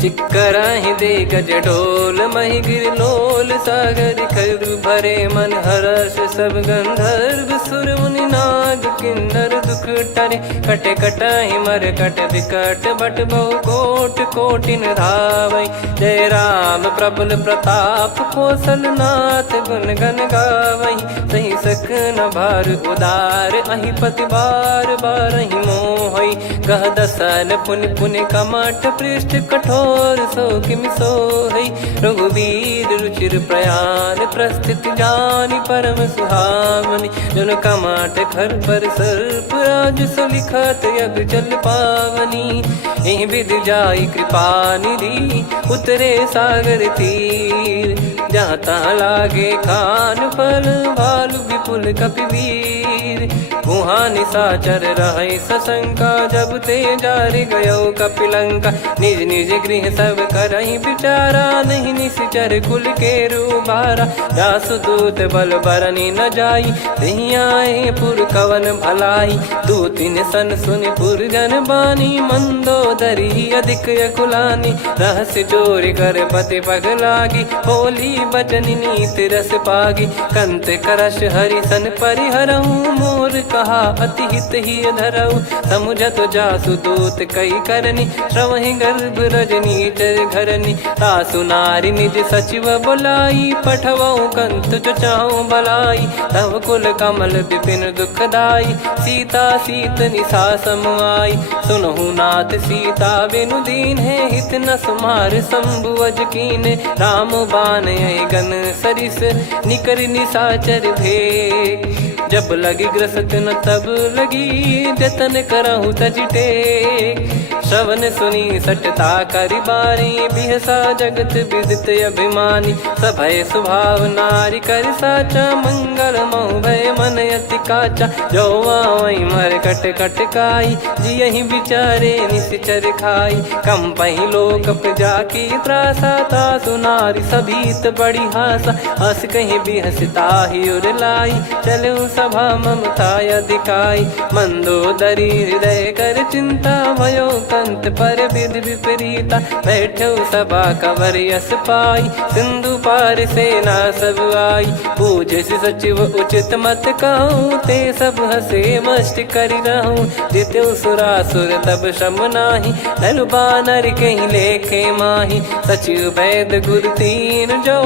चिक्कराहि दिग्गज डोल, महि गिर लोल। सागर खरु भरे मन हर्ष, सब गंधर्व सुर मुनि नाग किन्नर दुख टरे। कटे कटाहि मरकट विकट, बट बहु कोट कोटिन धावै। जय राम प्रबल प्रताप, कौशल नाथ गुण गन गावै। सही सकन भार उदार, अहि पति बार बारहि मोहै। गह दसन पुनि पुनि कमठ, पृष्ठ कठोर सो किमि सोहै। रघुवीर रुचिर प्रयाण, प्रस्थित जानि परम सुहावनी। जन कमाट खर पर सर्प, राज सलिखत यग जल पावनी। एहि विध जाई कृपा निधि, उतरे सागर तीर। जहाँ तहाँ लागे खान फल, भालु विपुल कपिवीर। वहाँ निशाचर रहै सशंका, जब ते जारि गयो कपिलंका। निज निज गृह सब करहि विचारा, नहीं निश्चर कुल के रूबारा। जासुदूत बल बरनि न जाई, तेहि आए पुर कवन भलाई। दूतिन सन सुनि पुर जन बानी, मंदोदरी अधिक अकुलानी। रहस्य चोरी कर पति पग लागी, होली बचन नीत रस पागी। कंत करश हरि सन परिहरहु, मोर कहा अति हित ही धरऊ। समुझत जासुदूत कई करनी, श्रवहि गर्भ रजनी चर घरनी। तासु नारी निज सचिव बुलाई, पठवऊ कंत जो चाहूं भलाई। तव कुल कमल विपिन दुखदाई, सीता सीत निशा समुआई। सुनहु नाथ सीता बिनु दीन है, हित न सुमार शंभु अज कीने। राम बान यही गन सरिस, निकर निशाचर भेग। जब लगी ग्रसत न तब लगी, जतन करहु तज टेक। श्रवण सुनी सटता करि बारी, बिहसा जगत विदित अभिमानी। सभय स्वभाव नारी कर साचा, मंगल महु भय मन अति काचा। जो आवई मर कट कट काई, जियहि विचारे निश्चर खाई। कम पहि लोक प्रजा की त्रासा, तासु नारी सभीत बड़ी हासा। हस कहीं बिहसता ही उर लाई, चलऊ सभा ममता अधिकाई। मंदोदरी हृदय कर चिंता, भयो कंत पर विधि विपरीता। बैठो सभा कवर यस पाई, सिंधु पार सेना सब आई। पूजस सचिव उचित मत कहूँ, ते सब हसे मस्त करि रहूँ। जित्यु सुरासुर तब श्रम नाही, धनु बानर कहीं लेखे माही। सचिव वैद गुरु तीन जो,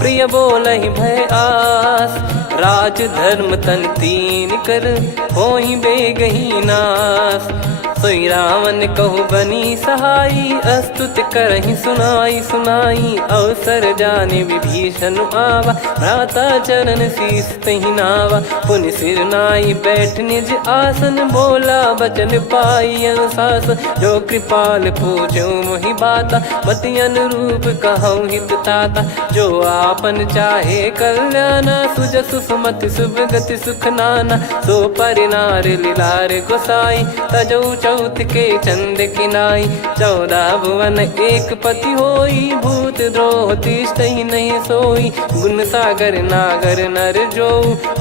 प्रिय बोलहि भय आस। राज धर्म तन तीन कर, होहि बेगहि नाश। सोई रावण कहु बनी सहाई, अस्तुत करहि सुनाई सुनाई। अवसर जाने विभीषण आवा, भ्राता चरण शीस तहि नावा। पुनि सिर नाई बैठ निज आसन, बोला बचन पाई अनुशासन। जो कृपाल पूछो मोहि बाता, मति अनुरूप कहूँ हित ताता। जो आपन चाहे कल्याणा, सुजसु सुमति शुभ गति सुख नाना। सो परिनार लीलार गोसाई, तजौ चौथ के चंद किनाई 14 भुवन एक पति होई भूत द्रोह तिष्ठ ही नहीं सोई गुण सागर नागर नर जो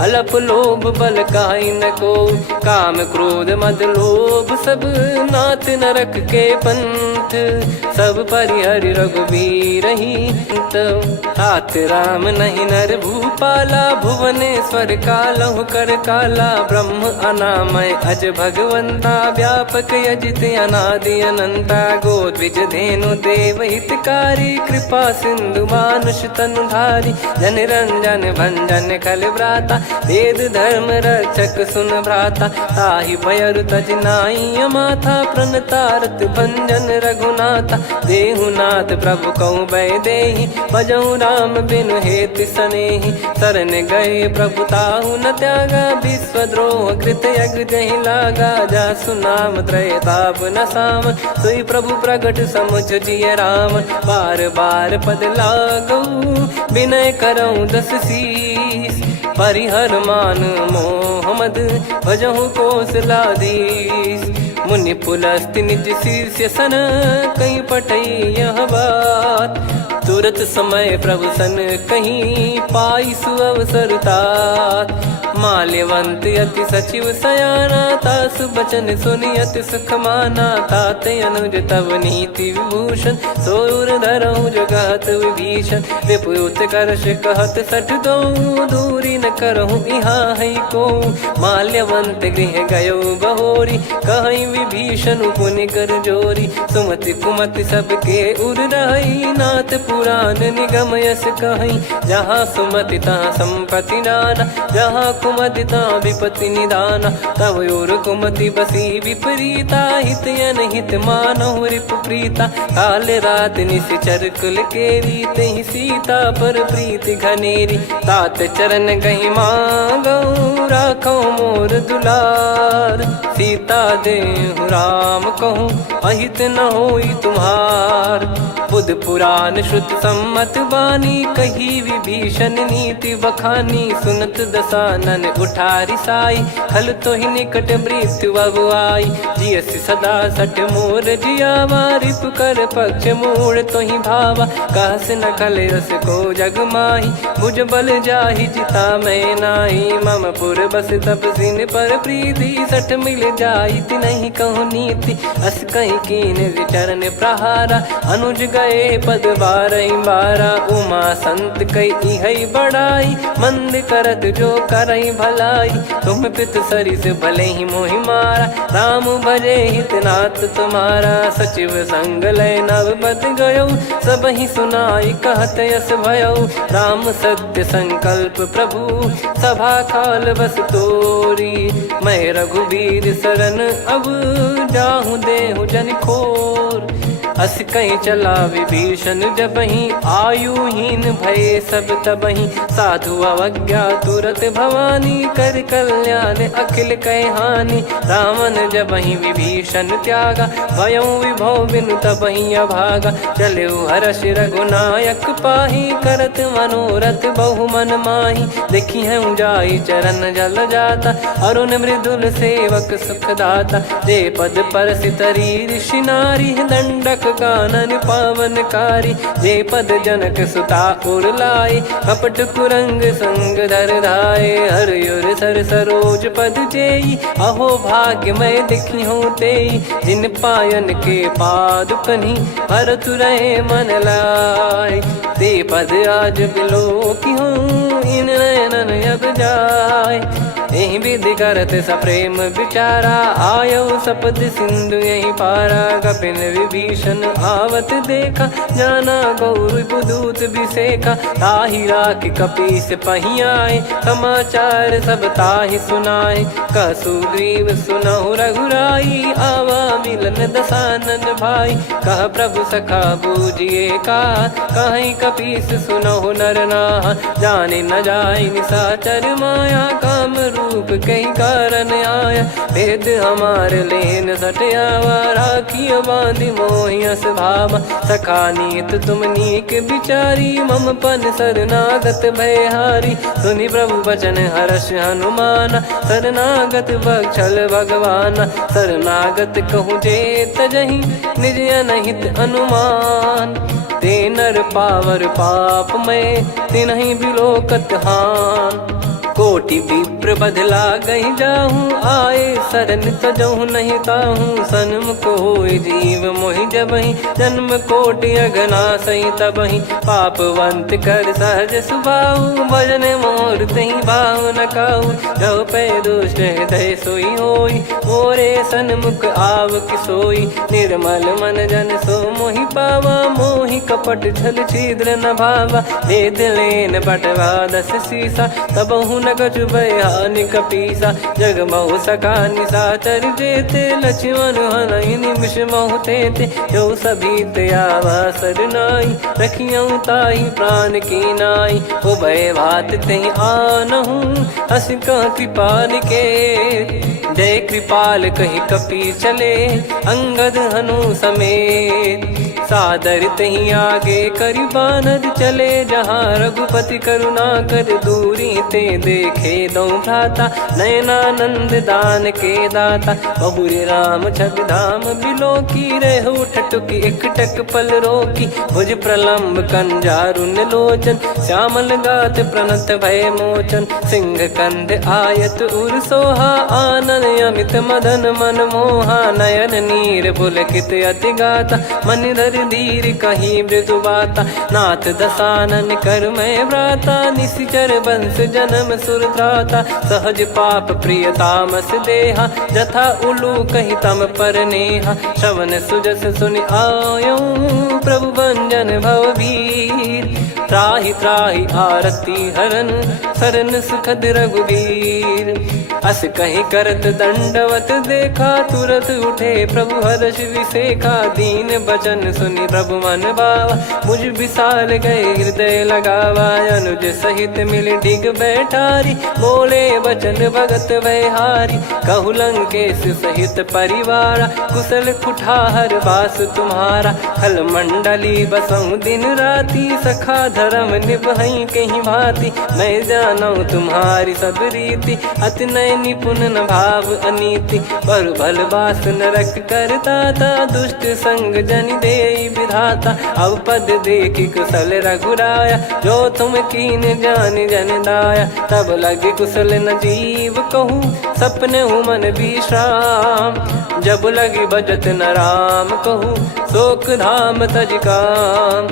अलप लोभ बल काई न को काम क्रोध मद लोभ सब नाथ नरक के पंथ सब परिहरि रघुबीर ही तात राम नहीं नर भूपाला भुवनेश्वर कालहु कर काला ब्रह्म अनामय अज भगवंता व्यापक यजित अनादि अनंता गोद्विज धेनु देव हितकारी कृपा सिंधु मानुष तनुधारी जन रंजन भंजन खल भ्राता वेद धर्म रक्षक सुन भ्राता ताहि भयरु तज नाई माथा प्रणतारत भंजन रघुनाथा देहुनाथ प्रभु कहु बै देहि भजऊ राम बिनु हेत सनेहि शरण गए प्रभु ताहु न त्यागा विश्वद्रोह कृत यज्ञ जहि लागा जासु नाम त्रयताप न साम सोई प्रभु प्रगट समुझ जिय राम बार बार पद लागऊ विनय करऊँ दस शीस परिहर मान मोह मद भजहु कौशलाधीश मुनि पुलस्ति निज शिष्य सन कहीं पटई यह बात तुरत समय प्रभु सन कहीं पाई सुअवसर तात माल्यवंत अति सचिव सयाना तासु बचन सुनि अति सुख माना ताते अनुज तव नीति विभूषण सोर धरऊ जगत विभीषण विपुत करश कहत सठ दो दूरी न करहु यहाँ है को माल्यवंत गृह गयो बहोरी कहीं विभीषण पुनि कर जोरी सुमति कुमति सबके उर रही नाथ पुराण निगम यस कहीं जहाँ सुमति तहाँ संपत्ति नाना जहाँ कुमति तहाँ विपत्ति निदाना तव और कुमति बसी विपरीता हित अनहित मानहु रिपु प्रीता काल रात निश्चर कुल केरी तहि सीता पर प्रीति घनेरी तात चरण गही मांगऊ राखो मोर दुलार सीता देहु राम कहूँ अहित न होई तुम्हार बुध पुराण श्रुत सम्मत वाणी कही विभीषण नीति बखानी सुनत दसानन उठारी साई खल तो ही निकट मृत्यु अब आई जियसि सदा सठ मोर जियावा रिप कर पक्ष मूड़ तो ही भावा कहस न खल रस को जग माही भुज बल जाहि जिता मैं नाई मम पुर बस तपसिन पर प्रीति सठ मिल जाई नहीं कहूँ नीति अस कहीं कीन विचरण प्रहारा अनुज गए पद बारा उमा संत कई है बड़ाई मंद करत जो करई भलाई तुम पित सरिस भले ही मोहि मारा राम भजे हितनाथ तुम्हारा सचिव संग लय नव बद गयो सब ही सुनाई कहत यस भयो राम सत्य संकल्प प्रभु सभा काल बस तोरी मैं रघुबीर शरण अब जाहूँ देहु जन खोर अस कहीं चला विभीषण जबहि आयुहीन भय सब तबहि साधु अवज्ञा तुरत भवानी कर कल्याण अखिल कह हानि रावण जबहि विभीषण त्यागा भयउ विभव बिनु तबहि अभागा चले हर्ष रघुनायक पाही करत मनोरथ बहु मन माही देखी है जाई चरण जल जाता अरुण मृदुल सेवक सुखदाता जे पद पर सितरी ऋषि नारी दंडक कानन पावनकारी जे पद जनक सुता उर लाए कपट कुरंग संग धर धाये हरियुर सर सरोज पद जेई अहो भाग्य मैं दिखी हूँ तेई जिन पायन के पाद कन्ही भरत रहे मन लाए ते पद आज बिलो की हूँ इन नयनन अब जाए यही विधि करत सप्रेम विचारा आयो सपद सिंधु यही पारा कपिन विभीषण आवत देखा जाना गौर बुदूत विसेखा ताहि राख कपीस पही आए समाचार सब ताहि सुनाए कह सुग्रीव सुनहु रघुराई आवा मिलन दसानन भाई कह प्रभु सखा बूझिए का कहीं कपीस सुनहु नर नाहा जाने न जाए निशाचर माया काम रूप कई कारण आया। भेद हमार लेन सटयावा राखियो बांधि मोहियस भावा। सखा नीत तुम नीक बिचारी मम पन शरणागत भयहारी। सुनि प्रभु वचन हर्ष हनुमाना शरणागत बक्षल भगवाना। शरणागत कहूँ जे तजहि निज अनहित अनुमान। ते नर पावर पाप में तिन्हि बिलोकत हान। कोटि विप्र बदला गई जाहूँ आए शरण तजहु नहीं ताहूँ। सन्मुख होय जीव मोहि जबहि जन्म कोटि अगना सही तबहि। पापवंत कर सहज सुभाऊ भजन मोर तहि भाव न काऊ। जो पै दुष्ट हृदय सोई होई मोरे सन्मुख आव किसोई। निर्मल मन जन सो मोहि पावा मोहि कपट छल छिद्र न भावा। भेद लेन बटवा दस सीसा तबहु न कछु भयानि कपीसा। जग महु सखा निशाचर जेते लक्ष्मण हनहि निमिष महु तेते। जो सभी त्यावा सरनाई रखियऊ ताहि प्राण की नाई। उभय भात तहि आनहु हस कह कृपाल के। जय कृपाल कहि कपी चले अंगद हनु समेत। सादर तहि आगे करि बानर चले जहाँ रघुपति करुणा कर दूरी ते देखे दो भ्राता। नयनानंद दान के दाता बहुरे राम छग धाम बिलो की रेहु ठटुकी एकटक पल रोकी। भुज प्रलम्ब कंजारुन लोचन श्यामल गात प्रणत भय मोचन। सिंह कंध आयत उर सोहा आनन अमित मदन मन मोहा। नयन नीर पुलकित अति गाता मन धर धीर कहीं मृदु बाता। नाथ दसानन कर मैं व्राता निशिचर वंश जन्म सुरत्राता। सहज पाप प्रिय तामस देहा जथा उलू कही तम पर नेहा। श्रवण सुजस सुनि आयो प्रभु भंजन भवभीर। त्राहि त्राहि आरती हरन सरन सुखद रघुवीर। अस कहीं करत दंडवत देखा तुरत उठे प्रभु हर्ष विसेखा। दीन बचन सुनि प्रभु मन भावा मुझ विसार गए हृदय लगावा। अनुज सहित मिल डिग बैठारी बोले वचन भगत वैहारी। कहु लंकेश सहित परिवारा कुशल कुठार वास तुम्हारा। खल मंडली बसऊं दिन राती सखा धर्म निभई कहीं भांति। मैं जानू तुम्हारी सब रीति अति नय निपुण न भाव अनीति। पर भल बास नरक करता था दुष्ट संग जन दे विधाता। अब पद देखी कुशल रघुराया जो तुम कीन जान जन दाया। तब लगे कुशल न जीव कहूँ सपने हूँ मन विश्राम। जब लगी बजत न राम कहूँ शोक धाम तज काम।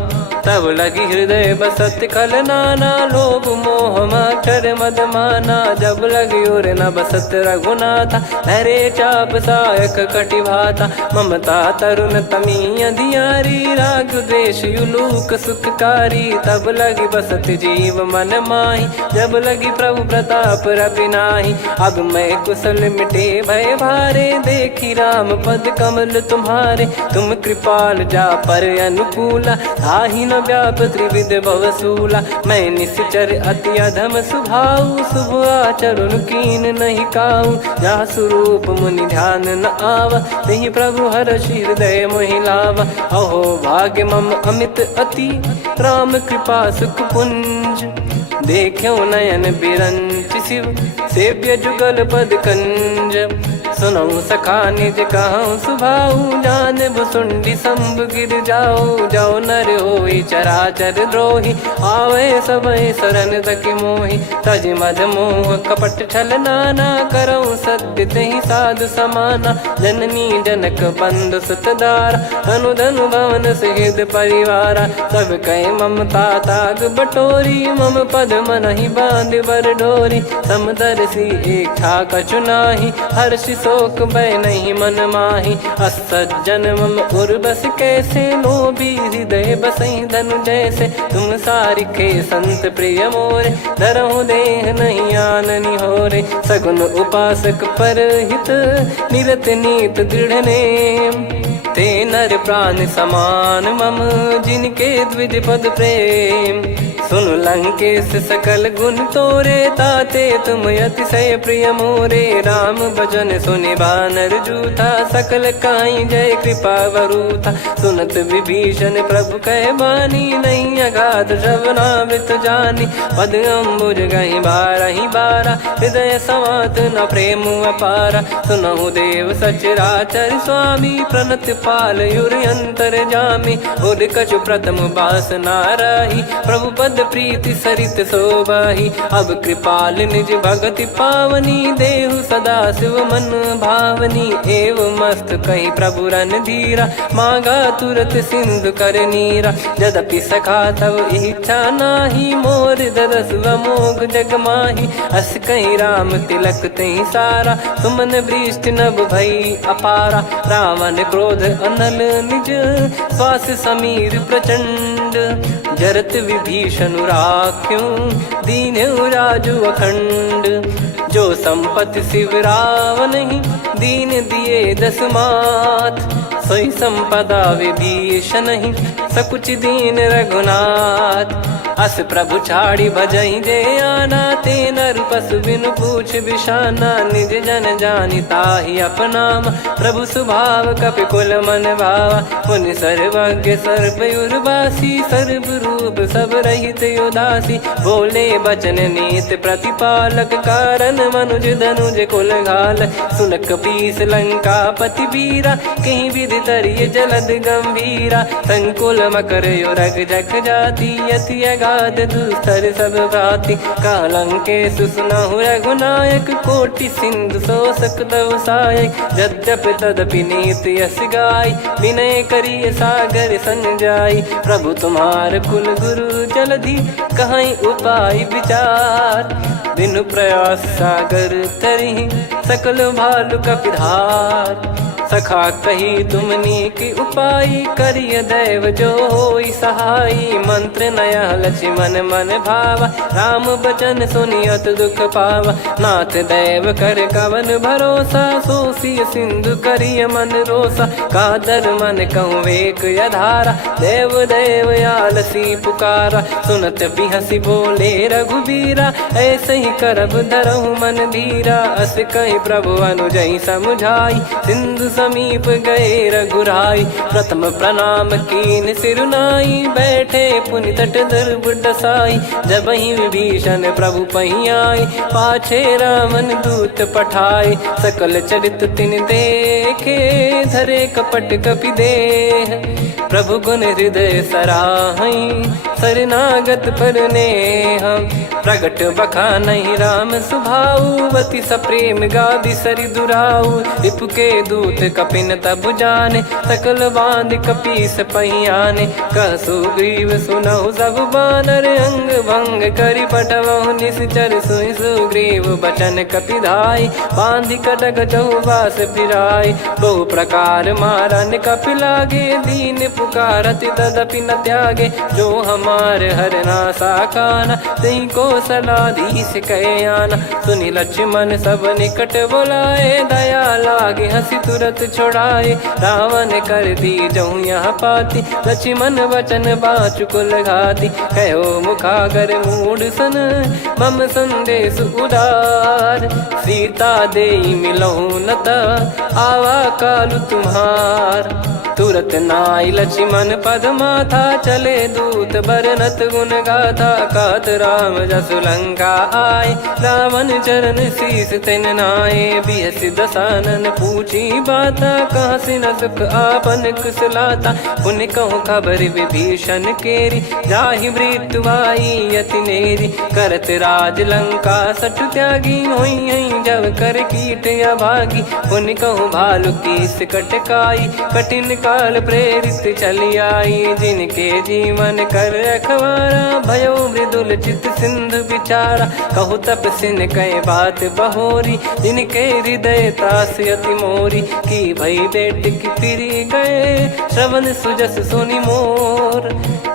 तब लगी हृदय बसत खल नाना लोभ मोह मक्षर मद माना। जब लगी उर न बसत रघुनाथा धरे चाप सायक कटि भाता। ममता तरुण तमी अधियारी राग द्वेष युलूक सुखकारी। तब लगी बसत जीव मन माही जब लगी प्रभु प्रताप रवि नाही। अब मैं कुशल मिटे भय भारे देखी राम पद कमल तुम्हारे। तुम कृपाल जा पर अनुकूला आही न व्याप त्रिविध भवसूला। मैं निश्चर अति अधम सुभाऊ शुभ आचरण कीन नहीं काऊ। जहाँ स्वरूप मुनि ध्यान न आवा नहीं प्रभु हर्ष हृदय मोहि लावा। अहो भाग्य मम अमित अति राम कृपा सुख पुंज। देखो नयन बिरंच शिव सेव्य जुगल पद कंज। सुनऊ सखा निज कहूँ सुभाऊ जान भुसुंडी शंभ गिर जाओ। जाओ नर होई चराचर द्रोही आवे सबय शरण तकी मोहि। तज मद मोह कपट छल नाना करऊँ सत्य तहि साधु समाना। जननी जनक बंधु सुतदारा अनुधनु भवन सहित परिवारा। सब कहे ममता ताग बटोरी मम पद मनहि बांध बर डोरी। समदर्शी इच्छा कछु नाही हर्ष शोक भय नहीं मन माही। असज्जन मम उर्वश कैसे लोभी हृदय बसई धनु जैसे। तुम सारिखे संत प्रिय मोरे धरहु देह नहीं आननि होरे। सगुन उपासक पर हित निरत नीत दृढ़ नेम। ते नर प्राण समान मम जिनके द्विज पद प्रेम। सुन लंकेश सकल गुण तोरे, ताते तुम अतिशय प्रिय मोरे। राम भजन सुनि बानर जूथा, सकल काई जय कृपा वरूथा। सुनत विभीषण प्रभु कह बानी, नहीं अगाध श्रवणामृत जानी। पद अम्बुज गहि बारहि बारा, हृदय समात न प्रेम अपारा। सुनहु देव सचराचर स्वामी, प्रणत पाल युर अंतर जामी। उद कछु प्रथम बास नाराही, प्रभु पद प्रीति सरित शोभाही। अब कृपाल निज भगति पावनी, देहु सदा शिव मन भावनी। एव मस्त कही प्रभु रन धीरा, मांगा तुरत सिंधु कर नीरा। यद्यपि सखा तब इच्छा नाही, मोर दरस अमोघ जग माही। अस कहीं राम तिलक तही सारा, सुमन वृष्ट नभ भई अपारा। रावण क्रोध अनल निज, श्वास समीर प्रचंड। जरत विभीषण राख्यों, दीन्हु राजु अखंड। जो संपत्ति शिव रावण ही, दीन दिए दस मात। सोई संपदा विभीषण ही, सकुच दीन रघुनाथ। अस प्रभु छाड़ी भजई जे आना, ते नर पशु बिनु पूछ बिशाना। निज जन जानि ताहि अपनाम, प्रभु स्वभाव कपि कुल मन भावा। मुनि सर्वज्ञ सर्व उर्वासी, सर्व रूप सब रहित उदासी। बोले बचन नीत प्रतिपालक, कारण मनुज धनुज कुल घाल। सुन कपीस लंका पति वीरा, कहीं विधि तरिय जलद गंभीरा। संकुल मकर युरग जख जाति, यति अगाध दुस्तर सब भांति। कालंकेश सुनहु रघुनायक, कोटि सिंधु शोषक तव सहायक। यद्यपि तदपि नीति यस गाय, विनय करिय सागर सन जाई। प्रभु तुम्हार कुल गुरु जलधि, कहीं उपाय विचार। बिनु प्रयास सागर तरिहि, सकल भालु कपिधार। सखा कही तुमनी की उपाय, करिय दैव जो होई सहाई। मंत्र नया लक्ष्मण मन भावा, राम बचन सुनियत दुख पावा। नाथ दैव कर कवन भरोसा, सोसिय सिंधु करिय मन रोसा। कादर मन कहूँ वेक अधारा, देव देव आलसी पुकारा। सुनत बिहसी बोले रघुबीरा, ऐसे ही करब धरहु मन धीरा। अस कही प्रभु अनुजई समुझाई, सिंधु समीप गए रघुराई। प्रथम प्रणाम कीन सिरुनाई, बैठे पुनि तट दर्भ डसाई। जब ही विभीषण प्रभु पही आए, पाछे रावण दूत पठाए। सकल चरित तिन देखे, धरे कपट कपि देह। प्रभु गुण हृदय सराहई, शरणागत पर नेह। प्रगट बखानहि राम सुभाऊ, अति सप्रेम गादि सरि दुराऊ। रिपु के दूत कपिन तब जाने, सकल बांध कपीस पही आने। कह सुग्रीव सुनहु सब बानर, अंग भंग करि पठवहु निश्चर। सुनि सुग्रीव बचन कपिधाई, बांधि कटक चहुबास फिराई। बहु प्रकार मारन कपि लागे, दीन पुकारत तदपि न त्यागे। जो हमार हरनासा काना, तही को सलाधीश कहे आना। सुनि लक्ष्मण सब निकट बुलाए, दया लागे हंसी तुरत छुड़ाए। रावण कर दी जऊँ यहाँ पाती, लक्ष्मण वचन बाचु कुल घाती। कहो मुखागर मूढ़ सन, मम संदेश उदार। सीता देई मिलहु नता, आवा कालु तुम्हार। तुरत नाई लक्ष्मण पद माथा, चले दूत बरनत गुण गाथा। कात राम जसु लंका आए, रावण चरण शीस तिन नाये। बिहसि दसानन पूछी बाता, कहाँ से न सुख आपन कुशलाता। पुनि कहूँ खबर विभीषण केरी, जाहि मृत्यु आई अति नेरी। करत राज लंका सठ त्यागी, होई जब कर कीट अभागी। पुनि कहूँ भालु कीस कटकाई, कठिन काल प्रेरित चली आई। जिनके जीवन कर रखवारा, भयो मृदुल चित सिंधु विचारा। कहु तपसिन कह बात बहोरी, जिनके हृदय तास अति मोरी। की भई बेट की फिरी गए, श्रवण सुजस सुनि मोर।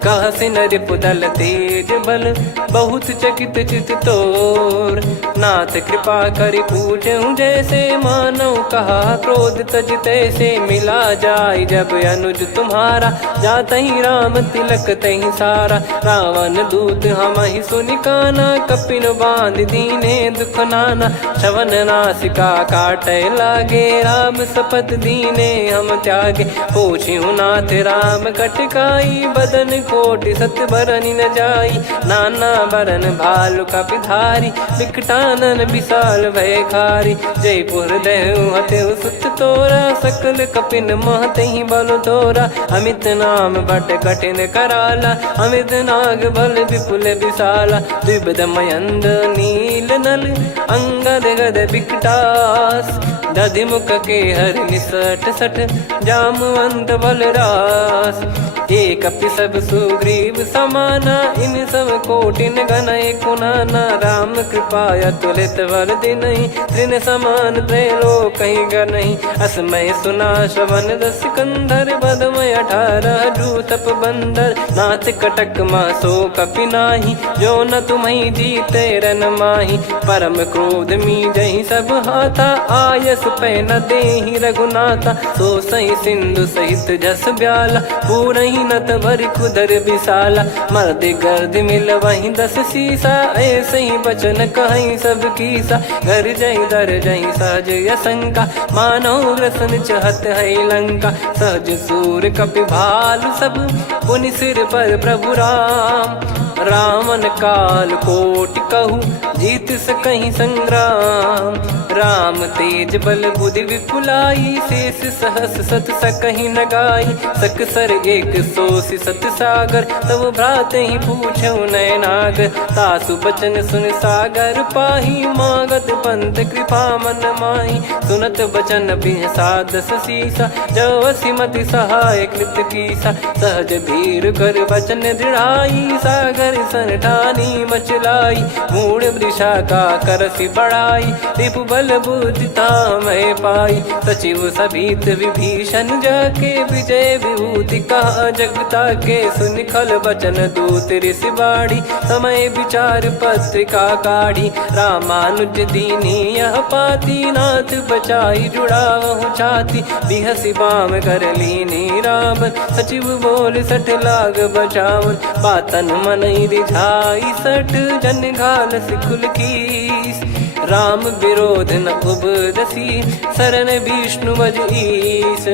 कह से नरिपुदल तेज बल बहुत चकित चित तोर। नाथ कृपा करि पूछूं जैसे मानव कहा क्रोध तज तैसे मिला जाय जब अनुज तुम्हारा। जातहि राम तिलक तहि सारा रावण दूत हमहि सुनि काना। कपिन बांध दीने दुख नाना श्रवण नासिका काटे लागे। राम शपथ दीने हम त्यागे पूछ्यु नाथ राम कटकाई। बदन कोटि सत बरनि न जाई नाना बरन भालु कपिधारी। विकटानन विशाल भयखारी जयपुर देहु हतेउ सुत तोरा। सकल कपिन महतहि बल तोरा अमित नाम बट कठिन कराला। अमित नाग बल विपुल विशाला द्विविध मयंद नील नल अंगद गद विकटास। दधि मुख के हर निसठ सठ जामवंत बलरास। एक कपि सब सुग्रीव समाना इन सब कोटिन गणय कुनाना। राम कृपा अतुलित बल दिनहि त्रिन समान त्रैलोक गणहि। असमय सुना श्रवण दस कंधर बदमय 18 जूतप बंदर। नाथ कटक मासो कपि नाही जो न तुम्हि जीते रन माही। परम क्रोध मी जहि सब हाथा आयस पै न देहि रघुनाथा। सो सही सिंधु सहित जस ब्याला पूरहि नत भरि कुदर विशाला। मर्द गर्द मिल वहीं 10 सीसा ऐसे ही बचन कहीं सब कीसा। घर जहि दर जहि सहज यसंका मानो रसन चहत है लंका। सहज सूर कपि भालु सब पुनि सिर पर प्रभु राम। रावण काल कोटि कहु जीत सकहि संग्राम। राम तेज बल बुद्धि विपुलाई शेष सहस सत सकहि न गाई। सकसर एक सोसि सत सागर तब भ्राते ही पूछौ नयनागर। तासु बचन सुन सागर पाही मागत पंथ कृपा मन माही। सुनत बचन बिहसा 10 सीसा जो सिमति सहाय कृत कीसा। सहज धीर कर बचन दृढ़ाई सागर सन ठानी मचलाई। मूढ़ वृषा का करसि बढ़ाई रिपु बल बुद्धि तामय पाई। सचिव सभीत विभीषण जाके विजय विभूति कहा जगता के। सुनि खल बचन दूत ऋषि बाड़ी समय विचार पत्रिका काढ़ी। रामानुज दीनी यह पाती नाथ बचाई जुड़ावहु छाती। बिहसि बाम कर लीनी रावण सचिव बोल 60 लाग बचावन। बातन मन रिझाई 60 जन घाल सिकुल कीस। राम विरोध न उपदसी शरण विष्णु बज ईस।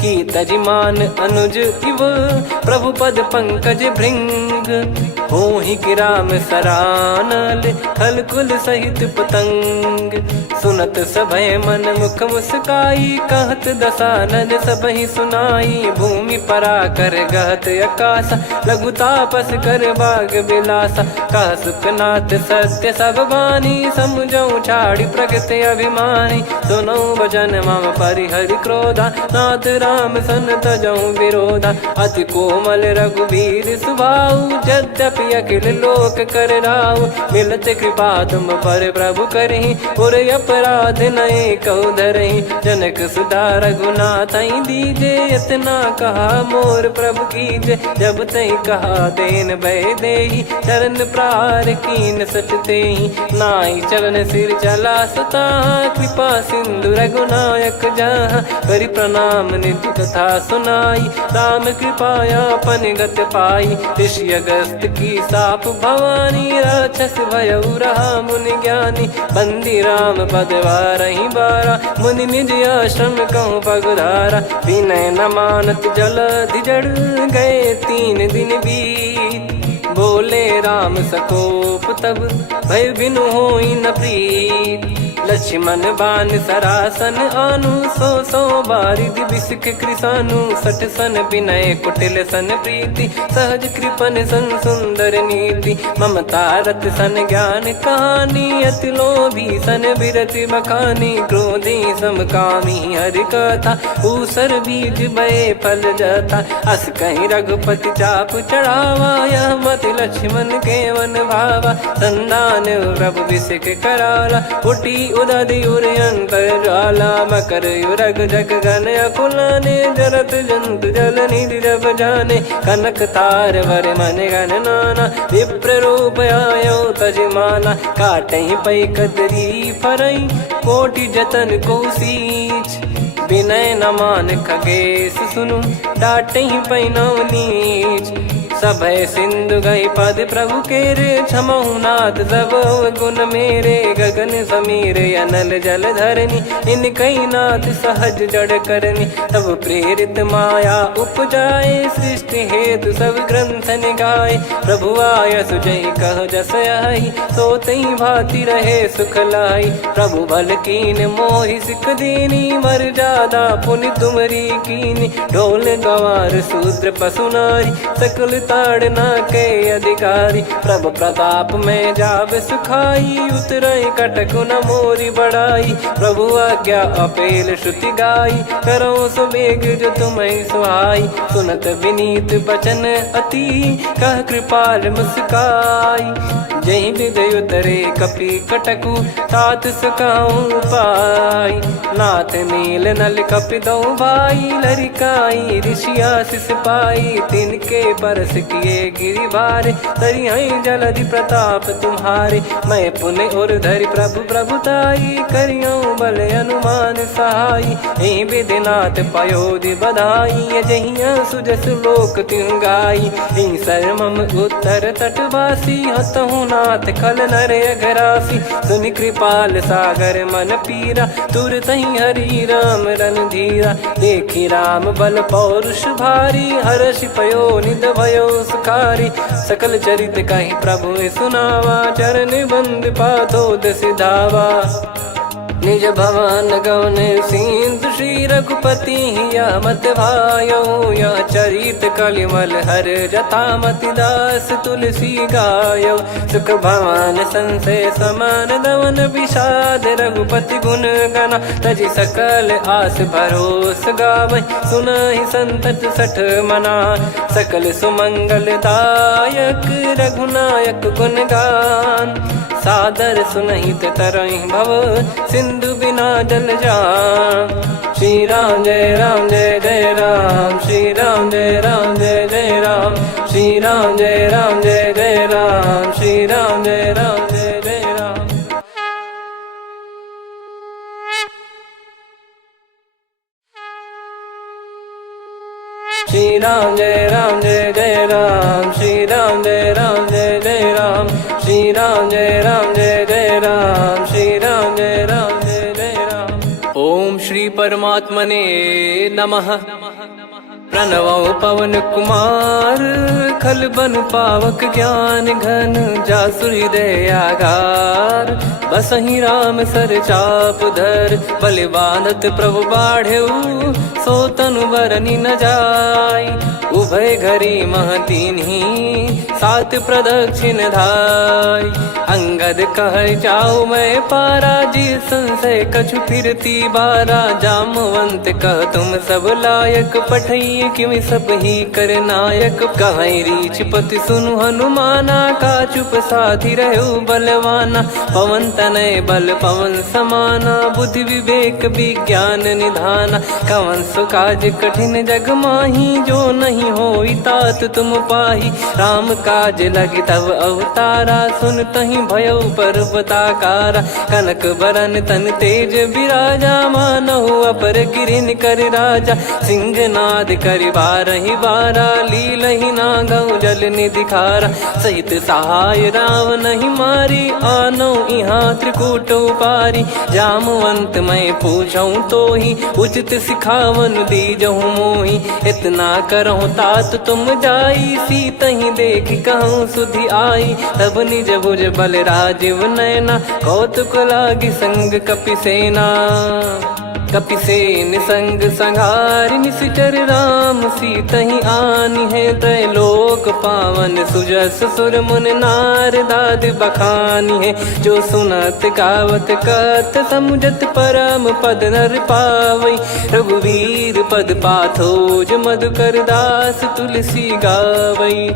की तजिमान अनुज इव प्रभु पद पंकज भृंग। होहि कि राम सरानल खल कुल सहित पतंग। सुनत सभय मन मुख मुस्काई कहत दसानन सबहि सुनाई। भूमि परा कर गहत आकाशा लघु तापस कर बाग बिलासा। कह सुखनाथ सत्य सब बानी समझौ छाड़ी प्रगति अभिमानी। सुनो भजन मम परिहरि क्रोधा नाथ राम सन तजौ विरोधा। अति कोमल रघुवीर सुभाऊ यद्यपि अखिल लोक कर राऊ। मिलत कृपा तुम पर प्रभु करहि पुर अपराध नए कहु धरहि। जनक सुधा रघुनाथ दीजे इतना कहा मोर प्रभु कीजे। जब तई कहा देन भय देहि चरण प्रार कीन सटतेहि। नाई चरण सिर चला सता कृपा सिंधु रघुनायक जहाँ। करि प्रणाम निधि कथा सुनाई राम कृपाया पन गत पाई। ऋषि अगस्त की साप भवानी राक्षस भयउ रहा मुनि ज्ञानी। बंदी राम पद वारहि बारा मुनि निज आश्रम कहूँ पगुधारा। विनय न मानत जलधि जड़ गए 3 दिन बीत। बोले राम सकोप तब भय बिनु होई न प्रीत। लक्ष्मण बान सरासन आनु 100 बारिधि बिसिख कृसानु। 60 सन विनय कुटिल सन प्रीति सहज कृपन सन सुंदर नीति। ममता रत सन ज्ञान कहानी अति लोभी सन बिरति बखानी। क्रोधी समकामी हरि कथा ऊसर बीज भय फल जथा। अस कहीं रघुपति चाप चढ़ावा यह मत लक्ष्मण के वन भावा। संदान प्रभु बिसिख कराला उठी उदधि उरयंतर ज्वाला मकर युरग जग गण अकुलाने जरत जंतु जल निधि जब जाने कनक तार वर मन गण नाना विप्र रूप आयो तजमाना काटई पै कदरी फरई कोटि जतन को सींच विनय न मान खगेश सुनु डाटे पै नव नीच सभय सिंधु गई पद प्रभु केरे क्षमहु नाथ सब गुण मेरे गगन समीर अनल जल धरनी इन कई नाथ सहज जड़ करनी तब प्रेरित माया उपजाए सृष्टि हेतु सब ग्रंथ निगाए प्रभु आय सुजय कह जस आई सो तई भांति रहे सुख लाई प्रभु बल कीन मोहि सिख दीनी मर जादा पुनि तुमरी कीनी ढोल गवार शूद्र पशु नारी सकल ताड़ना के अधिकारी प्रभु प्रताप में जाब सुखाई उतरई कटक न मोरी बढ़ाई प्रभु आज्ञा अपेल श्रुति गाई करो सुबेग जो तुम्हें सुहाई सुनत विनीत बचन अति कह कृपाल मुस्काई जय विदय उतरे कपि कटकु तात सकाऊं पाई नाथ नील नल कपि दो भाई लरिकाई ऋषिया शिष पाई तिनके परस किए गिरि भारे तरिहई जलधि प्रताप तुम्हारे मैं पुण्य और धरि प्रभु प्रभुताई करियऊं बल अनुमान सहाई ए विधिनाथ पयोधि बधाई जहिया सुजस लोक तिहु गाई ए सरमम उत्तर तटवासी हतहु नाथ खल नर अघरासी सुनि कृपाल सागर मन पीरा तुरत ही हरि राम रन धीरा देखी राम बल पौरुष भारी हर्ष पयो निध भयो सुखारी सकल चरित कहीं प्रभु सुनावा चरण बंद पादोद सिधावा निज भवन गौन सिंधु श्री रघुपति या मत भायो या चरित कलिमल हर जथा मति दास तुलसी गायो सुख भवन संशय समान दवन विषाद रघुपति गुण गना तजि सकल आस भरोस गावै सुनहि संतत सठ मना सकल सुमंगल दायक रघुनायक गुण गान सादर सुनहित तरहि भव सिंधु बिना जल जान श्री राम जय जय राम श्री राम जय जय राम श्री राम जय जय राम श्री राम जय जय राम श्री राम जय जय राम श्री राम जय जय राम श्री राम जय जय राम श्री राम जय जय राम। ओम श्री परमात्मने नमः। प्रणवो पवन कुमार खल बन पावक ज्ञान घन जासु हृदय आगार बसहि राम सर चाप धर बलि बांधत प्रभु बाढ़ेऊ सो तनु बरनि न जाय उभय घरी महतीन्ही सात प्रदक्षिण धाय अंगद कह जाऊ मैं पारा जी संशय कछु फिरती बारा जामवंत कह तुम सब लायक पठई किमि सब ही कर नायक कहीं रीछ पति सुनु हनुमाना का चुप साधि रहु बलवाना पवन तनय बल पवन समाना बुद्धि विवेक विज्ञान निधाना कवन सो काज कठिन जग माही जो नहीं होई तात तुम पाही राम काज लगी तब अवतारा सुन तही भयो पर्वताकारा कनक बरन तन तेज विराजा मानहु अपर गिरिन कर राजा सिंहनाद कर बारहि बारा लीलहि नागौ जल निधि खारा सहित सहाय राव नहीं मारी आनो इहाँ त्रिकूट उपारी जामवंत मैं पूछऊं तो ही उचित सिखावन दीजहु मोही इतना करहु तात तुम जाई सीत ही देख कहूँ सुधि आई तब निज भुज बल राजीव नैना कौतुक लागी संग कपि सेना कपिसेन संग संघारि निशिचर राम सीतहि आनि है त्रैलोक पावन सुजस सुर मुन नार दाद बखानी है। जो सुनत गावत कत समुझत परम पद नर पावई रघुवीर पद पाथोज मधुकर दास तुलसी गावई।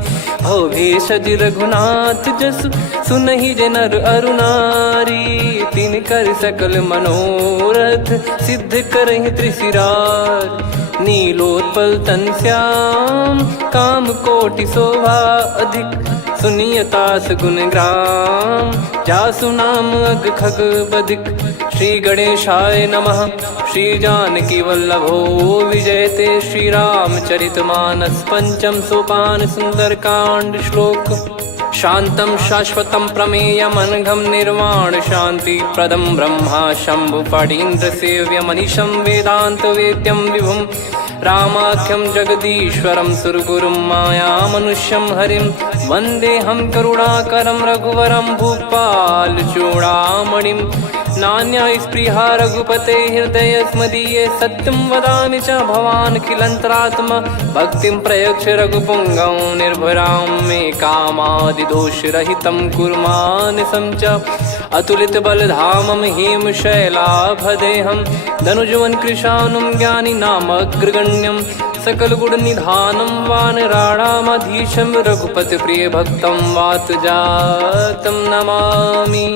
भव भेषज रघुनाथ जसु सुनहि जे नर अरु नारी तिन कर सकल मनोरथ सिद्ध करहि त्रिशिरार। नीलोत्पल तन श्याम काम कोटि शोभा अधिक सुनियतास गुण ग्राम जासु नाम अग खग बधिक। श्री गणेशाय नमः। श्री जानकी वल्लभो विजयते श्री रामचरितमानस पंचम सोपान सुंदरकांड श्लोक। शांतं शाश्वतं प्रमेयमनघं निर्वाण शांति प्रदं ब्रह्मा शंभु फणीन्द्र सेव्यमनिशं वेदांत वेद्यं विभुं रामाख्यं जगदीश्वरं सुरगुरुं मायामनुष्यं हरिं वन्देऽहं करुणाकरं रघुवरं भूपाल चूडामणिं। नान्या स्पृहा रघुपते हृदय स्मदीये सत्यं वदामि च भवान् खिलन्तरात्मा भक्तिं प्रयच्छ रघुपुङ्गं निर्भरां मे कामादिदोषरहितं कुर्मानसं च। अतुलित बलधामं हेमशैलाभदेहं धनुजवन कृशानुं ज्ञानिनामग्रगण्यं सकल गुण निधानं वानराणामधीशं रघुपति प्रिय भक्तं वातजातं नमामि।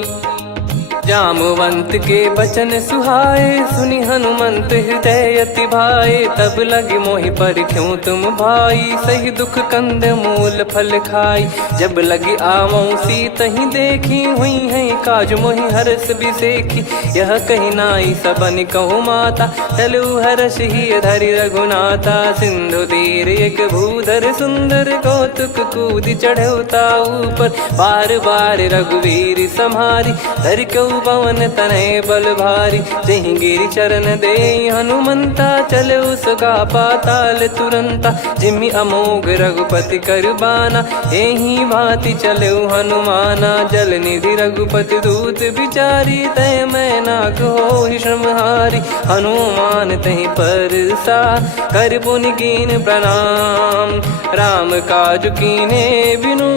जामवंत के बचन सुहाए सुनि हनुमंत हृदय अति भाए तब लगे मोहि पर क्यों तुम भाई सही दुख कंद मूल फल खाई। जब लगी आवों सीतहि देखी हुई है काज मोहि हरस बिसेखी यह कही नाई सबन कहु माता चलु हरष ही धरि रघुनाथा। सिंधु तीर एक भूधर सुंदर कौतुक कूद चढ़ौता ऊपर बार बार रघुवीर सम्हारी धरि कऊ पवन तनय बल भारी। जहि गिरि चरण दे हनुमंता चले उसका पाताल तुरंता जिमि अमोघ रघुपति करबाना एहि भांति चले हनुमाना। जल निधि रघुपति दूत बिचारी तय मैं नाग हो श्रमहारी हनुमान तहि परसा कर पुनि कीन प्रणाम। राम काज कीने बिनु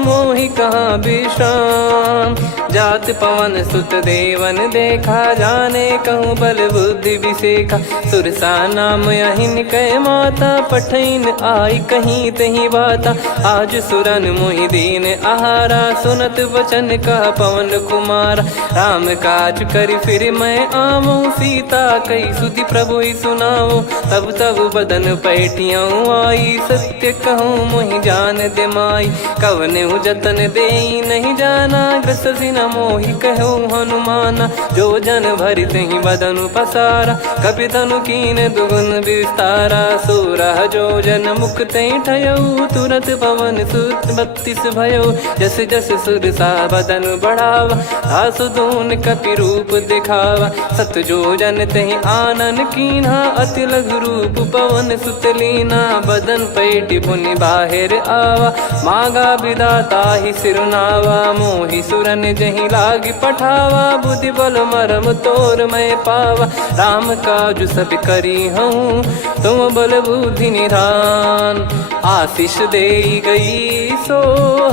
मोहि कहाँ विश्राम जात पवन सुत देवन देखा जाने कहूँ बल बुद्धि विसेखा। सुरसा नाम यहिन कै माता पठैन आई कहीं तही बाता आज सुरन मोहि दीन आहारा सुनत वचन कह पवन कुमारा। राम काज कर फिर मैं आवूं सीता कई सुधि प्रभु ही सुनाओ तब तब बदन पैठियाँ आई सत्य कहूँ मोहि जान दे माई। कवने जतन दे नहीं जाना ग्रसि न मोहि कहो हनुमाना। जो जन भरि तहि बदनु पसारा कपि तनु कीन दुगुन विस्तारा। सोरह जो जन मुख तहि ठयऊ तुरत पवन सुत 32 भयऊ जस जस सुरसा बदन बढ़ावा आसु दून कपि रूप दिखावा। सत जो जन तहि आनन कीन्हा अति लघु रूप पवन सुत लीना। बदन पैटि पुनि बाहिर आवा मागा विदाता ही सिरुनावा। मोहि सुरन जहि लागी पठावा बुद्धि बल मरम तोर मैं पावा। राम काज सब करी हूँ तुम बल बुद्धि निधान आशीष दे गई सो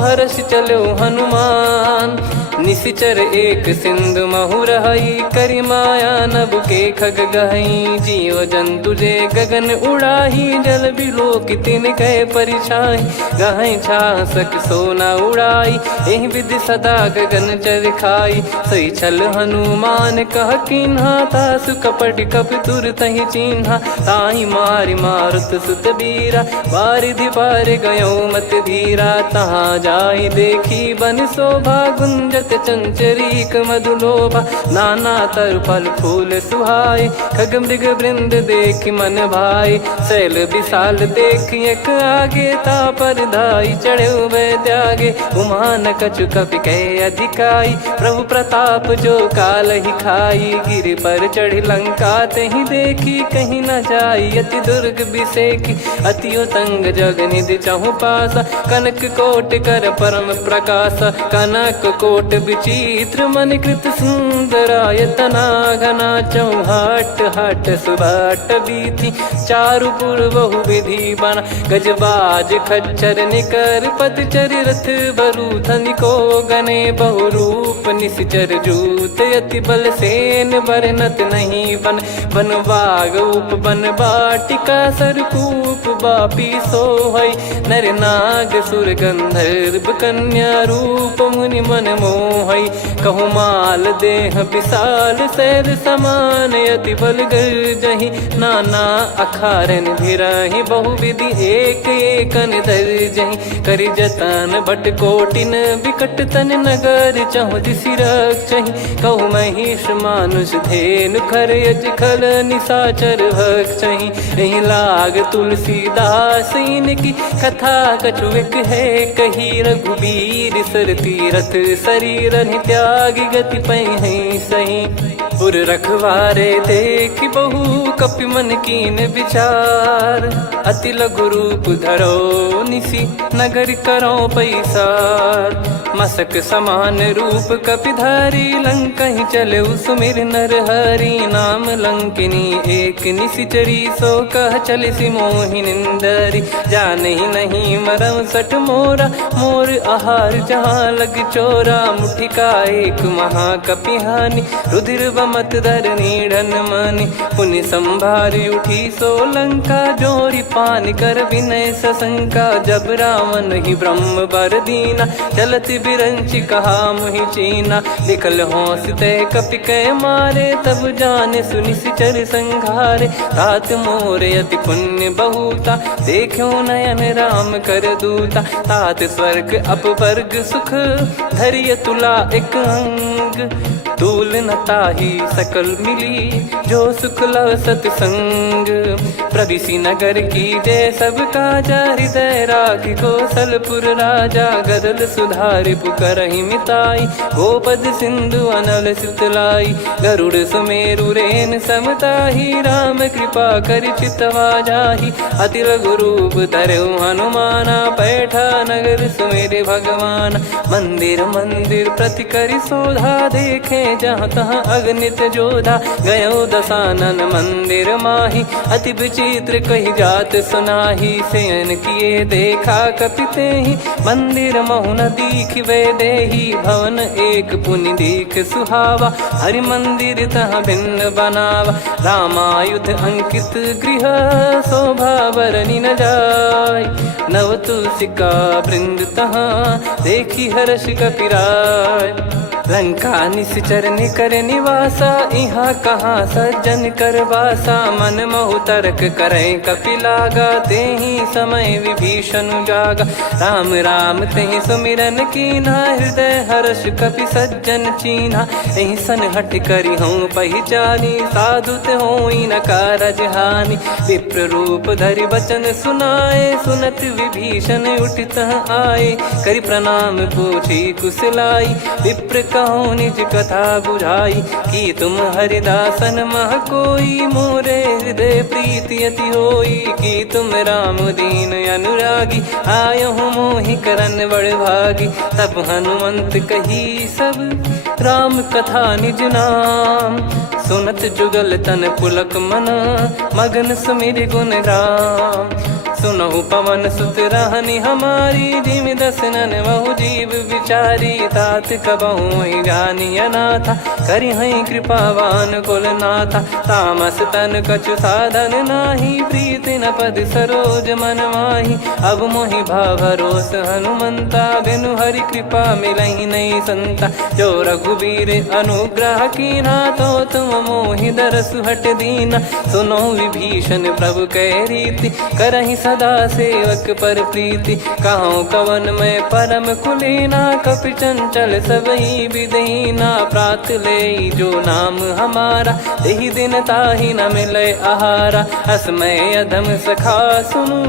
हर्ष चलो हनुमान। निशिचर एक सिंधु महु रहई करी माया नभ के खग गहई। जीव जंतु जे गगन उड़ाही जल बिलोक तिन कह परिछाई। गहई छासक सोना उड़ाई एहि विधि सदा गगन चर खाई। सही छल हनुमान कह कीन्हा तासु कपट कप तुर तहि चिन्हा। ताहि मारि मारुत सुत बीरा बारिधि पार गयो मत धीरा। तहाँ जाई देखी बन शोभा गुंजत चंचरीक मधुलोभा। नाना तर फल फूल सुहाए खग मृग वृंद देख मन भाई। शैल विशाल देख एक आगे ता पर धाई चढ़े वै त्यागे। उमान कछु कपि कह अधिकारी गाई, प्रभु प्रताप जो काल ही खाई। गिर पर चढ़ी लंका ते ही देखी, कहीं न जाई अति दुर्ग बिसेकी। अति उतंग जग निधि चहु पासा, कनक कोट कर परम प्रकाश। कनक कोट विचित्र मन कृत सुंदरायतना घना। चौहाट हाट सुबाट बीथी, चारु पुर बहु विधि बना। गजबाज खच्चर निकर पतचर रथ बरु धनिको गने। बहु रूप निश्चर जूत अति बल सेन बरनत नहीं बन। बन बाग उप बन बाटिका सरकूप बापी सोहई। नर नाग सुर गंधर्व कन्या रूप मुनि मन मोहई। कहु माल देह विशाल शैल समान, अति बल गर्जहि नाना अखारन भिराहि। बहु विधि एक एकन दर्जहि, करि जतन भट कोटिन विकट तन नगर। चहु दिसि रक्षहि, कहु महिष मानुष धेनु खर यज खल निशाचर भक्षहि। एहि लाग तुलसीदास इनकी कथा कछुक है कही। रघुबीर सर तीरथ शरीर त्यागी, गति पै सही। पुर रखवारे देखी बहु कपि मन कीन विचार। अति लघु रूप धरो निसी नगर करो पैसार। मसक समान रूप कपिधारी, लंकहि चले सुमिर नर हरि। नाम लंकिनी एक निशिचरी, सो कह चले सि मोहि निंदरी। जानहि नहीं मरम सठ मोरा, मोर आहार जहाँ लग चोरा। मुठिका एक महाकपिहानि, रुधिर बमत धरनी ढन मानी। पुनि संभारी उठी सो लंका, जोरी पान कर विनय सशंका। जब रावण ही ब्रह्म बर दीना, चलत बिरंचि कहा मुहि चीना। निकल होंस ते कपि कै मारे, तब जाने सुनि सिचर संघारे। तात मोरे अति पुण्य बहुता, देखो नयन राम कर दूता। तात स्वर्ग अपवर्ग सुख, धरिय तुला एक अंग। तूल न ताहि सकल मिली, जो सुख लव सतसंग। प्रविशि नगर की जय सब काजा, हृदय राखि कौशलपुर राजा। गदल सुधारि पुकरहि मिताई, गोपद सिंधु अनल सितलाई। गरुड़ सुमेरु रेन समताहि, राम कृपा करि चितवा जाहि। अति लघु रूप धरऊ हनुमाना, बैठा नगर सुमेरे भगवान। मंदिर मंदिर प्रति करि शोधा, देखे जहाँ तहाँ अगणित जोधा। गयो दशानन मंदिर माही, अति विचित्र कही जात सुनाही। शयन किए देखा कपिते ही, मंदिर महु न दीखिबे देही। भवन एक पुनि दीख सुहावा, हरि मंदिर तहाँ भिन्न बनावा। रामायुध अंकित गृह, शोभा बरनि न जाय। नव तुलसी का वृंद तहाँ, देखी हर्ष कपिराय। लंका निश्चर निकर निवासा, इहाँ कहाँ सज्जन कर वासा। मन महु तर्क करै कपिलागा, तेहि समय विभीषण जागा। राम राम तेहि सुमिरन कीन्हा, हृदय हर्ष कपि सज्जन चीन्हा। एहि सन हठ करि हूँ पहिचानी, साधु ते होई न कारज हानि। विप्र रूप धरि वचन सुनाए, सुनत विभीषण उठित आए। करि प्रणाम पूछी कुशलाई, विप्र कहो निज कथा बुझाई। कि तुम हरिदासन मह कोई, मोरे हृदय प्रीति अति होई। कि तुम राम दीन अनुरागी, आयहु मोहि करन बड़ भागी। तब हनुमंत कही सब राम कथा निज नाम। सुनत जुगल तन पुलक मन, मगन सुमिर गुण राम। सुनहु पवन सुत रहनी हमारी, जिमि दसनन बहु जीव विचारी। तात कबहु ही जानी अनाथा, करि हई कृपावान कुल नाथा। तामस तन कछु साधन नाही, प्रीति न पद सरोज मन माही। अब मोहि भाव भरोस हनुमंता, बिनु हरि कृपा मिलहि नहीं संता। जो रघुबीर अनुग्रह कीन्हा, तो तुम मोहि दरसु हट दीना। सुनो विभीषण प्रभु कह रीति, करहि सदा सेवक पर प्रीति। कहूँ कवन में परम कुलीना, कपि चंचल सबही विदहीना। प्रात ले जो नाम हमारा, यही दिन ताहि न मिले आहारा। असमय अधम सखा सुनु,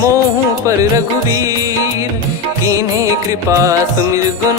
मोहु पर रघुवीर। कीन्ही कृपा सुमिर गुण,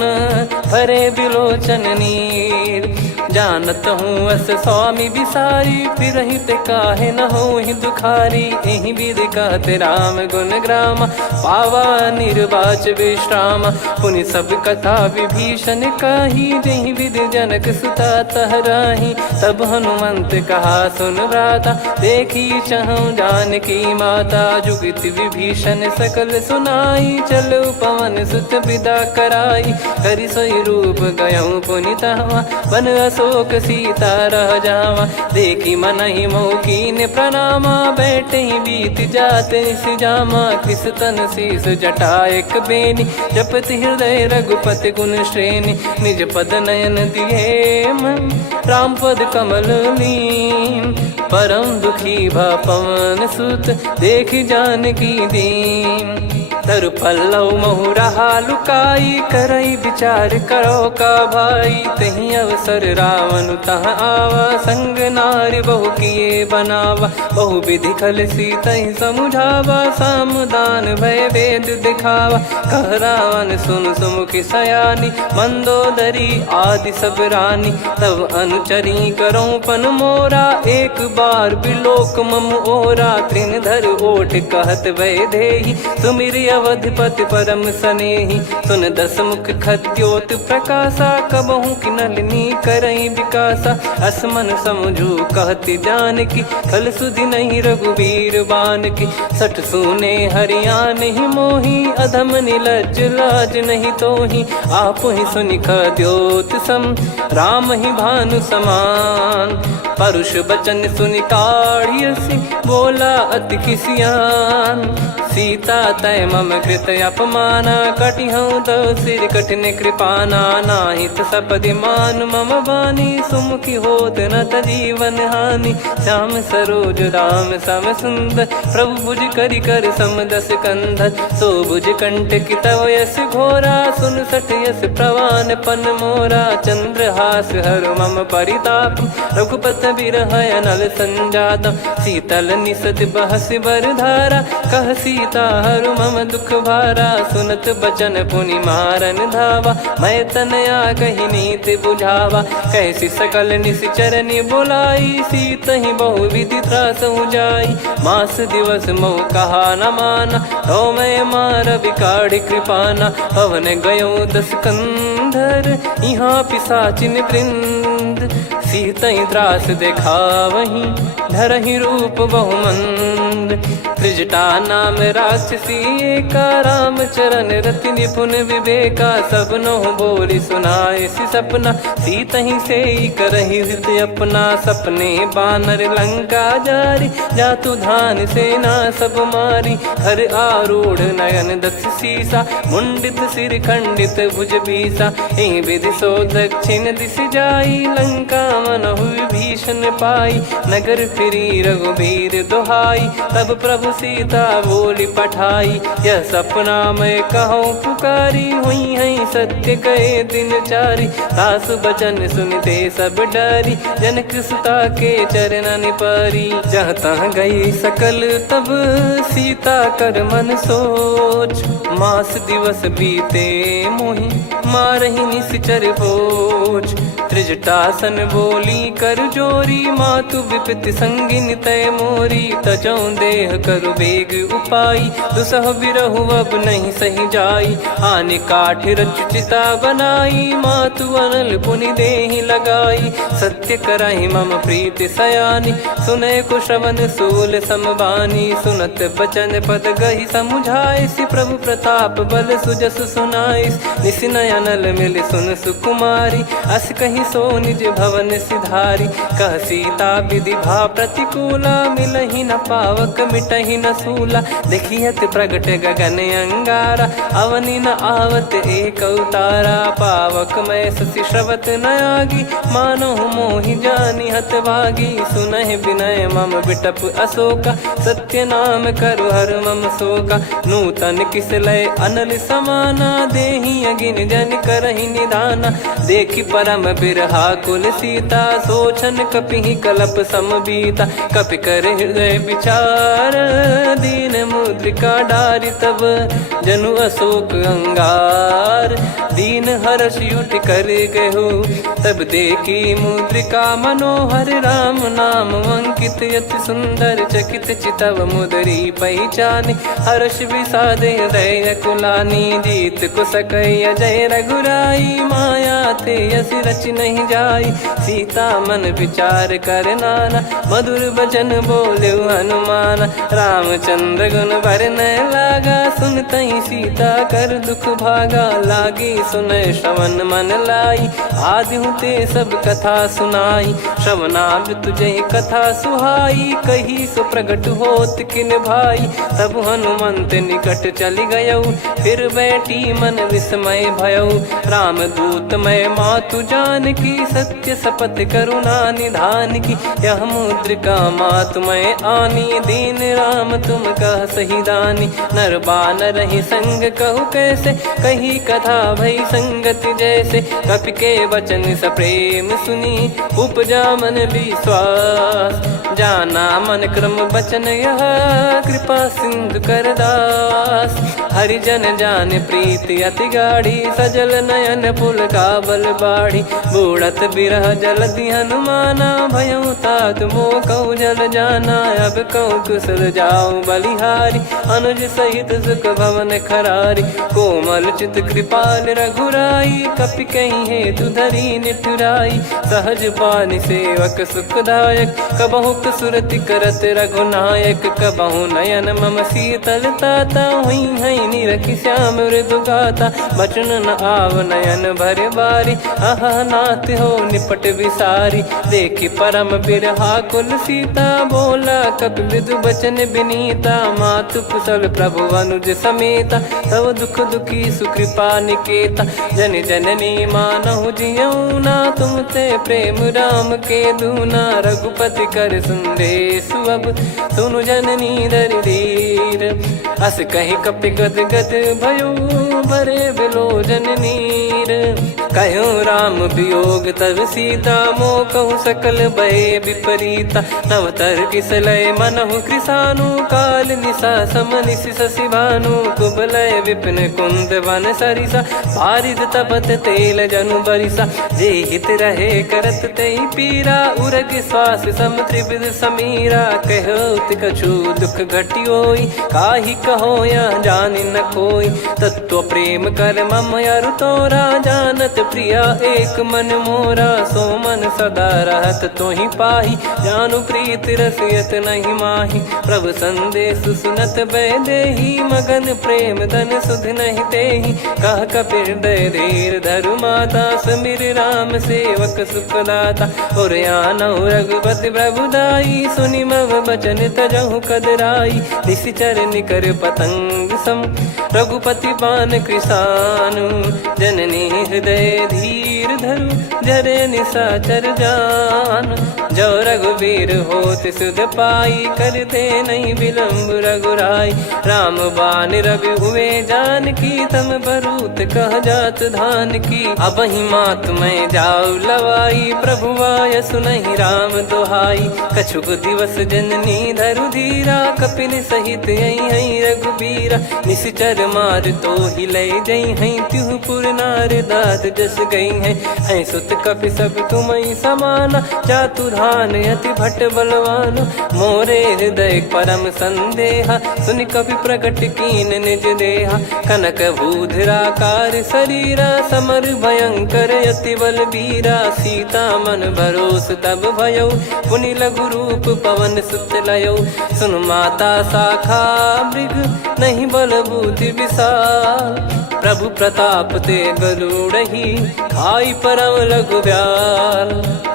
भरे बिलोचन नीर। जानत हूँ अस स्वामी बिसारी, फिर हित काहे न हो ही दुखारी। यही विधि कहते राम गुण ग्राम, पावा निर्वाच विश्राम। पुनि सब कथा विभीषण काही, यही विधि जनक सुता तहराही। तब हनुमंत कहा सुन भ्राता, देखी चहु जानकी माता। जुगति विभीषण सकल सुनाई, चलो पवन सुत विदा कराई। करि सोई रूप गयऊँ पुनि तहवा, बन अशोक सीता रह जावा। देखी मनहि मौकीन प्रणामा, बैठे ही बीत जाते सिजामा। कृस तन शीस जटा एक बेनी, जपति हृदय रघुपति गुण श्रेणी। निज पद नयन दिए मन, राम पद कमल लीन। परम दुखी भा पवन सुत, देखी जानकी दीन। तरु पल्लव महु रहा लुकाई, करई विचार करो का भाई। तही अवसर रावण तह आवा, संग नारी बहु किए बनावा। बहु विधि खल सीतहि समुझावा, सामदान भय वेद दिखावा। कह रावण सुन सुमुखी सयानी, मंदोदरी आदि सब रानी। तब अनुचरी करो पन मोरा, एक बार बिलोक मम ओरा। तृण धर ओठ कहत वै देहि, सुमिर अवधिपति परम सनेहि। सुन दस मुख खद्योत प्रकाशा, कबहु की नलिनी करई विकासा। असमन समझू कहती जानकी, खल सुधि नहीं रघुवीर बान की। सठ सुने हरियाण ही मोही, अधम निलज्ज लाज नहीं तोही। आप ही सुनि खद्योत सम, राम ही भानु समान। परुष बचन सुनि काढ़ियसि, बोला अति किसियान। सीता तय मम कृत अपमाना, कटिहऊँ तो सिर कठिन कृपाना। नाहित सपदि मान मम बानी, सुमुखी होत न जीवन हानि। श्याम सरोज राम सम सुंदर, प्रभु भुज करि कर सम दस कंधर। सो भुज कंटक तव यस घोरा, सुन सठ यस प्रवान पन मोरा। चंद्रहास हर मम परिताप, रघुपत बिरह अनल संजात। शीतल निसत बहस बर धारा, कह सीता हरु मम दुख भारा। सुनत बचन पुनि मारन धावा, मैं तनया कही नीति बुझावा। कैसी सकल निश्चरनि बुलाई, सीतहि बहु विधि त्रासहु जाई। मास दिवस मोह कहा न माना, तो मैं मार बिकाढ़ी कृपाना। पवन गयो दस कंधर, यहाँ पिशाचिन वृंद। सीतहि त्रास देखावही, धरहि रूप बहुमंद। त्रिजटा नाम राक्षसी एका, राम चरण रति निपुण विवेका। सब नहुँ बोली सुनाए सि सपना, सीतहि सेई करहि हृद अपना। सपने बानर लंका जारी, जातु धान सेना सब मारी। हर आरूढ़ नयन दस सीसा, मुंडित सिर खंडित भुज बीसा। एहि विधि सो दक्षिण दिस जाई, लंका मनहु विभीषण पाई। नगर फिरी रघुबीर दुहाई, तब प्रभु सीता बोली पठाई। यह सपना मैं कहूँ पुकारी, हुई है सत्य कहे दिन चारी। सासु बचन सुनते सब डरी, जनक सुता के चरण परी। जहाँ तहाँ गई सकल तब, सीता कर मन सोच। मास दिवस बीते मोहि, मारहि निश्चर भोज। त्रिजटासन बोली कर जोरी, मातु विपति संगिन तय मोरी। तजौ देह करु बेग उपाई, दुसह बिरहु अब नहीं सही जाई। आने काठ रचिता बनाई, मातु अनल पुनि देहि लगाई। सत्य करहि मम प्रीति सयानी, सुनय को श्रवण सूल समबानी। सुनत बचन पद गहि समुझाइसि, प्रभु प्रताप बल सुजस सुनाइस। निसिनय अनल मिल सुन सुकुमारी, अस कहि सो निज भवन सिधारी। कह सीता विधि भा प्रतिकूला, मिलहि न पावक मिटहि न सूला। देखियत प्रगट गगन अंगारा, अवनि न आवत एक उतारा। पावक मैं ससी श्रवत न आगी, मानो मोहि जानि हतभागी। सुनहि विनय मम बिटप अशोका, सत्य नाम करु हर मम शोका। नूतन किस लय अनल समाना, देहि अगिन जन करहि निधाना। देखि परम बिरहा कुल सीता, सोचन कपिहि कलप समबीता। कपि कर हृदय विचार, दीन मुद्रिका डारि तब जनु अशोक अंगार। दीन हर्ष उठ कर गहु, तब देखी मुद्रिका मनोहर। राम नाम अंकित अति सुंदर, चकित चितव मुदरी पहचान। हर्ष विषाद हृदय कुलानी, जीत को सकय जय रघुराई। माया थे यस रच नहीं जाई, सीता मन विचार कर नाना। मधुर बचन बोले हनुमान, रामचंद्र गुण बरनय लागा। सुनतहि सीता कर दुख भागा, लागी सुनय श्रवण मन लाई। आदिहु ते सब कथा सुनाई, श्रवणाब तुझे कथा सुहाई। कही सो प्रगट होत किन भाई, तब हनुमंत निकट चली गयौ। फिर बैठी मन विस्मय भयौ, राम दूत मैं मातु जानकी। सत्य शपथ करुणा निधान की, यह मुद्रिका मातु मैं आनी। दीन राम तुम कह सही दानी, नर बानर ही संग कहु कैसे। कही कथा भई संगति जैसे, कपि के वचन सप्रेम सुनी। उपजा मन विश्वास, जाना मन क्रम बचन यह। कृपा सिंधु कर दास, हरिजन जान प्रीति अति गाढ़ी। सजल नयन पुल काबल बाढ़ी, बूढ़त बिरह जलधि हनुमाना। भयउ तात मोह कहु जल जाना, अब कहु कुशल जाऊ बलिहारी। अनुज सहित सुख भवन खरारी, कोमल चित कृपाल रघुराई। कपि कहीं हेतु धरी निठुराई, सहज पानि सेवक सुखदायक। कबहु सुरति करत रघुनायक, कबहु नयन मम शीतलता। हुई हई निरखि श्याम मृदु गाता, बचन न आव नयन भर बारी। आहा नाथ हो निपट विसारी, देखि परम बिरहा कुल सीता। बोला कपि मृदु बचन बिनीता, मातु कुशल प्रभु अनुज समेता। तव दुख दुखी सुकृपा निकेता, जन जननी मानहु जियऊ ना। तुम ते प्रेम राम के दूना, रघुपति कर संदेशु अब सुनु जननी दरि धीर। अस कहि कपि गद गद भयो, भरे विलोचन नीर। कहूँ राम वियोग तब सीता, मोह कहूँ सकल भय विपरीता। नव तर किसलय मनहु कृसानु, काल निशा समनिशि शशि भानु। कुबलय विपिन कुंद वन सरिसा, पारिद तपत तेल जनु बरिसा। जे हित रहे करत तेहि पीरा, उरग श्वास सम त्रिविध समीरा। कहत कछु दुख घटियोई, काहि कहो या जानि न कोई। तत्व प्रेम कर मम अरु तोरा, जानत प्रिया एक मन मोरा। सो मन सदा रहत तोहि पाहि, जानु प्रीत रसियत नहीं माहि। प्रभु संदेश सुनत भय देहि, मगन प्रेम धन सुध नहीं तेहि। कह कपि हृदय धीर धरु माता, समीर राम सेवक सुखदाता। और आनहु रघुपति प्रभु दाई, सुनि मव बचन तजहु कदराई। निशिचर निकर पतंग सम, रघुपति पान कृसानु। जननी हृदय धीर धरु, जरे निशाचर जान। जो रघुवीर होत सुध पाई, कर दे नहीं विलम्ब रघुराई। राम बान रवि हुए जानकी, तम बरूत कह जात धान की। अब ही मात मैं जाऊ लवाई, प्रभु आय सुनहि राम दोहाई। कछुक दिवस जननी धरु धीरा, कपिन सहित यही रघुबीरा। निशिचर मार तो ही ले जई हैं, त्युह पुर नार दाद जस गई हैं। सुत कपि सब तुमहि समाना, चातुधान अति भट बलवान। मोरे हृदय परम संदेहा, सुन कपि प्रकट कीन निज देहा। कनक भूधराकार शरीरा, समर भयंकर अति बलबीरा। सीता मन भरोस तब भयौ, पुनि लघु रूप पवन सुत लयौ। सुन माता शाखा मृग, नहीं बल बुद्धि विशाल। प्रभु प्रताप ते गरु लूढ़ही खाई परम लघु ब्याल।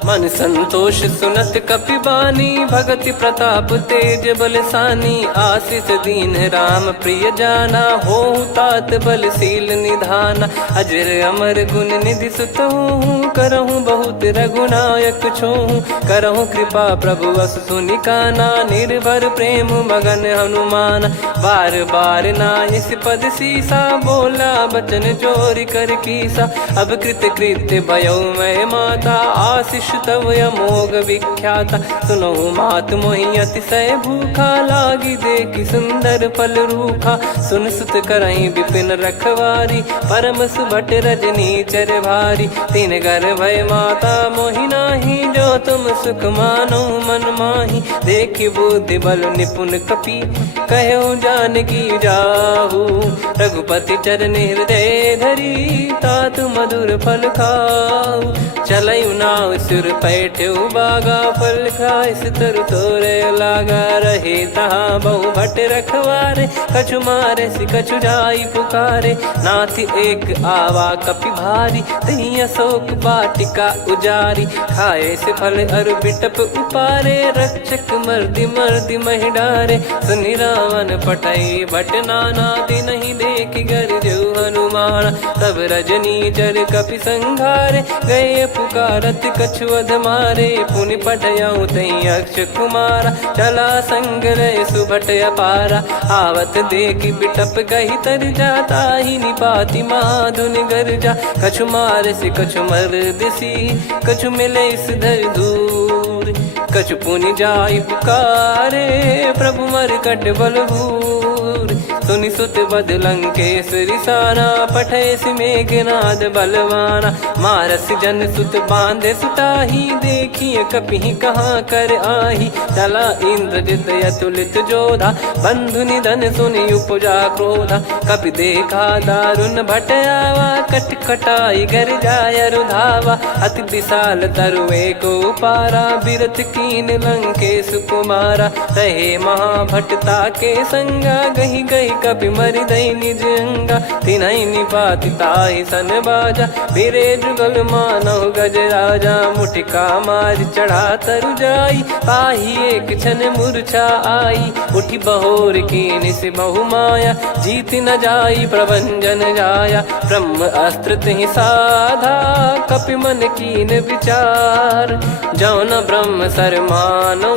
मन संतोष सुनत कपि बानी भगति प्रताप तेज बलसानी। आशीष दीन राम प्रिय जाना होहु तात बलशील निधाना। अजर अमर गुण निधि सुत हूँ करहूँ बहुत रघुनायक छोहूँ। करहूँ कृपा प्रभु अस सुनि काना निर्भर प्रेम मगन हनुमान। बार बार नायस पद सीसा बोला बचन चोरी कर कीसा। अब कृत कृत्य भयो मैं माता आशीष तव अमोघ विख्याता। सुनो मात मोहि अतिशय भूखा लागी देखी सुंदर फल रूखा। सुन सुत करई विपिन रखवारी परम सुभट रजनी चर भारी। तीन घर भय माता मोहि नाही जो तुम सुख मानो मन माही। देखी बुद्धि बल निपुण कपि कहो जानकी जाहू। रघुपति चरण हृदय धरी तात मधुर फल खाऊ। चलऊ नाव सुर पैठऊ बागा फल खाइस तरु तोरे लागा। रहे तहाँ बहु भट रखवारे कछु मारे सि कछु जाई पुकारे। नाथि एक आवा कपि भारी तही अशोक वाटिका उजारी। खाए से फल अरु बिटप उपारे रक्षक मर्दि मर्दि महि डारे। सुनि रावण पटई भट नाना तिनहि देखि गरजऊ हनुमान। तब रजनी चर कपि संघारे गए पुकारत कछु अध मारे। पुनि पटयऊ तई अक्ष कुमारा चला संग रहे सुभट अपारा। आवत देखि बिटप गही तर जाता ही निपाति माधुन गर्जा। कछु मारे से कछु मर्दिसी कछु मिले इस धर दूर। कछु पुनि जाई पुकारे प्रभु मरकट बलभूर। सुनि सुत बद लंकेश्वरी साना पठैसि मेघनाद बलवाना। मारस जन सुत बांधे सुताही देखिए कपिहि कहाँ कर आही। चला इंद्रजित अतुलित जोधा बंधु निधन सुनि उपजा क्रोधा। कपि देखा दारुण भट आवा कट कटाई गर जाय रुधावा। अति विशाल तरुए को पारा बिरथ कीन लंकेश कुमारा। रहे महाभटता के संगा गही गही कपि मरि दई निज अंगा। तिन्हि निपाति ताहि सन बाजा बिरे जुगल मानव गज राजा। मुटिका मार चढ़ा तरु जाई पाही एक क्षण मूर्छा आई। उठी बहोर कीन से बहु माया जीत न जाई प्रभंजन जाया। ब्रह्म अस्त्र तिहि साधा कपि मन कीन विचार। जौ न ब्रह्म सर मानौ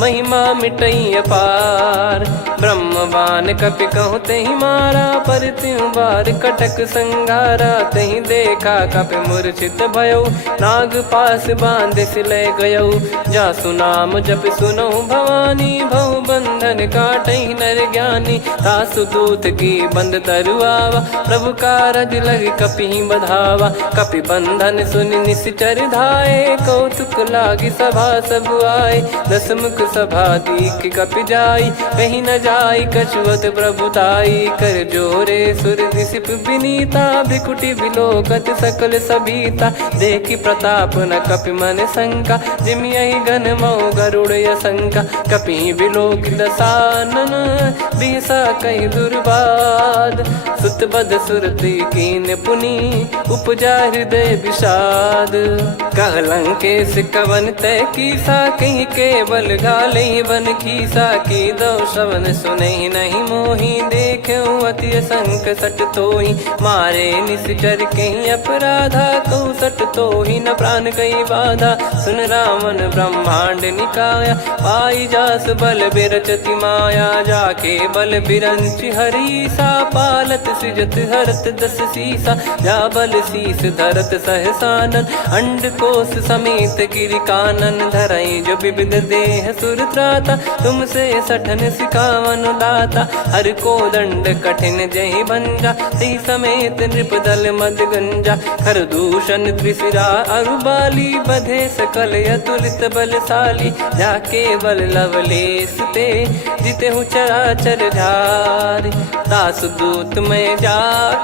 महिमा मिटई अपार। ब्रह्म बान कपि कहु तहि मारा पर त्यों बार कटक संगारा। तहि देखा कपि मूर्छित भयो नाग पास बांध सिले गयौ। जासु नाम जप सुनौ भवानी भव बंधन काटहि नर ज्ञानी। तासु दूत की बंद तरुआवा प्रभु कारज लग कपि बधावा। कपि बंधन सुनि निश्चर धाये कौतुक लागी सभा सब आए। दसमुख सभा दीख कपि जाई कहीं न जाई कछुअत प्रभुताई। कर जोरे सुर दिसिप विनीता भिकुटी बिलोकत सकल सबीता। देखी प्रताप न कपि मन शंका जिमि यही घन मऊ गरुड़ यसंका। कपि बिलोक दसानन बिहसा कई दुर्बाद। सुत बद सुरति कीन पुनि उपजा हृदय विषाद। कहलंकेश कवन तय कीसा कहीं केवल घाले बन खीसा। की दो श्रवण सुनहि नहीं मोहि देखऊँ अति संक सट तोहि। मारे निश्चर कहीं अपराधा कहूँ सट तोहि न प्राण कहीं बाधा। सुन रावण ब्रह्मांड निकाया पाई जास बल बिरचति माया। जाके बल बिरंच हरीसा पालत सृजत हरत दस सीसा। जा बल शीस धरत सहसानन अंड कोश समेत गिरि कानन। धरई जो विविध देह सुर त्राता तुमसे सठन सिखावन दाता। हर को दंड कठिन जहि भंजा ती समेत नृप दल मद गंजा। खर दूषण त्रिशिरा अरुबाली बधे सकल अतुलित बलशाली। जाके बल लवलेस ते जिते हूँ चराचर झारी। दास दूत में जा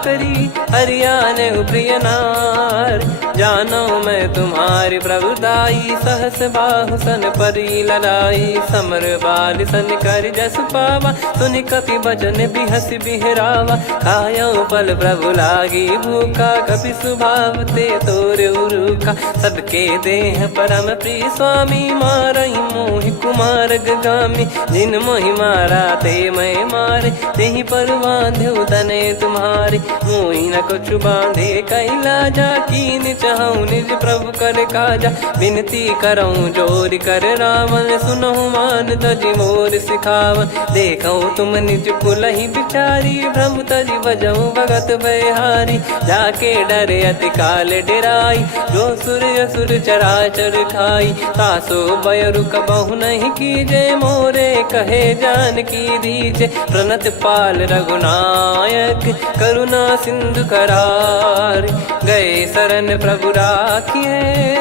करी हरियाण प्रिय नार। जानो मैं तुम्हारी प्रभुदाई। सहस बाहु सन परी लड़ाई, समर बाल सन कर जस पावा। सुनि कपि बचन बिहस बिहरावा, खायो पल प्रभु लागी भूखा। कपि सुभाव ते तोर उरुखा, सबके देह परम प्रिय स्वामी। मारई मोहि कुमार गामी, जिन मोहि मारा ते मैं मारे। तेहि पर बांधो तने तुम्हारे, मोहि न कुछ बांधे कैला जा। कीन चाहूं निज प्रभु कर काजा, विनती करऊं जोर कर रावण। सुनहु मान तजि मोर सिखावन, देखऊं तुम निज कुलहि बिचारी। भ्रम तजि बजऊं भगत बहारी, जाके डरे अति काल डेराई। जो सुर असुर चराचर खाई, तासो बयरु कबहु नहीं कीजे। मोरे कहे जान की दीजे, प्रणत पाल रघुनायक करुणा सिंधु करार। गए शरण प्रभु राखिए,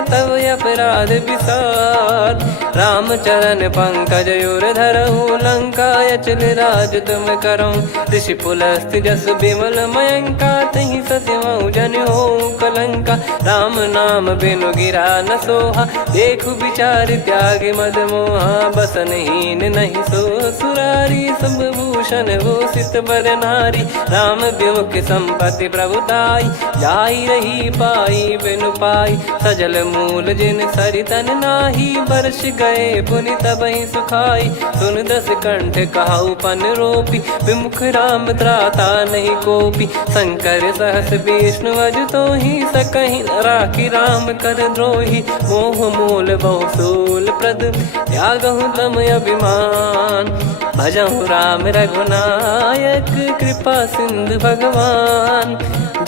तब अपराध विसार। राम चरण पंकज उर धरऊं, लंका अचल राज तुम करऊं। ऋषि पुलस्त्य जस विमल मयंका, तहि सतिमऊ जन हो कलंका। राम नाम बिनु गिरा न सोहा, देखु विचार त्याग मद मोहा। बसनहीन नहीं सो सुरारी, सब भूषण भूषित बर नारी। राम विमुख संपत्ति प्रभुताई, जाई रही पाई बिनु पाई। सजल मूल जिन सरितन नाही, बरस गए पुनि तबहि सुखाई। सुन दस कंठ कहाऊ पन रोपी, विमुख राम त्राता नहीं कोपी। शंकर सहस विष्णु अज तो ही, सकहि न राखी राम कर द्रोही। मोह मूल बहु सूल प्रद, त्यागहु तम अभिमान। भजहु राम रघुनायक, कृपा सिंधु भगवान।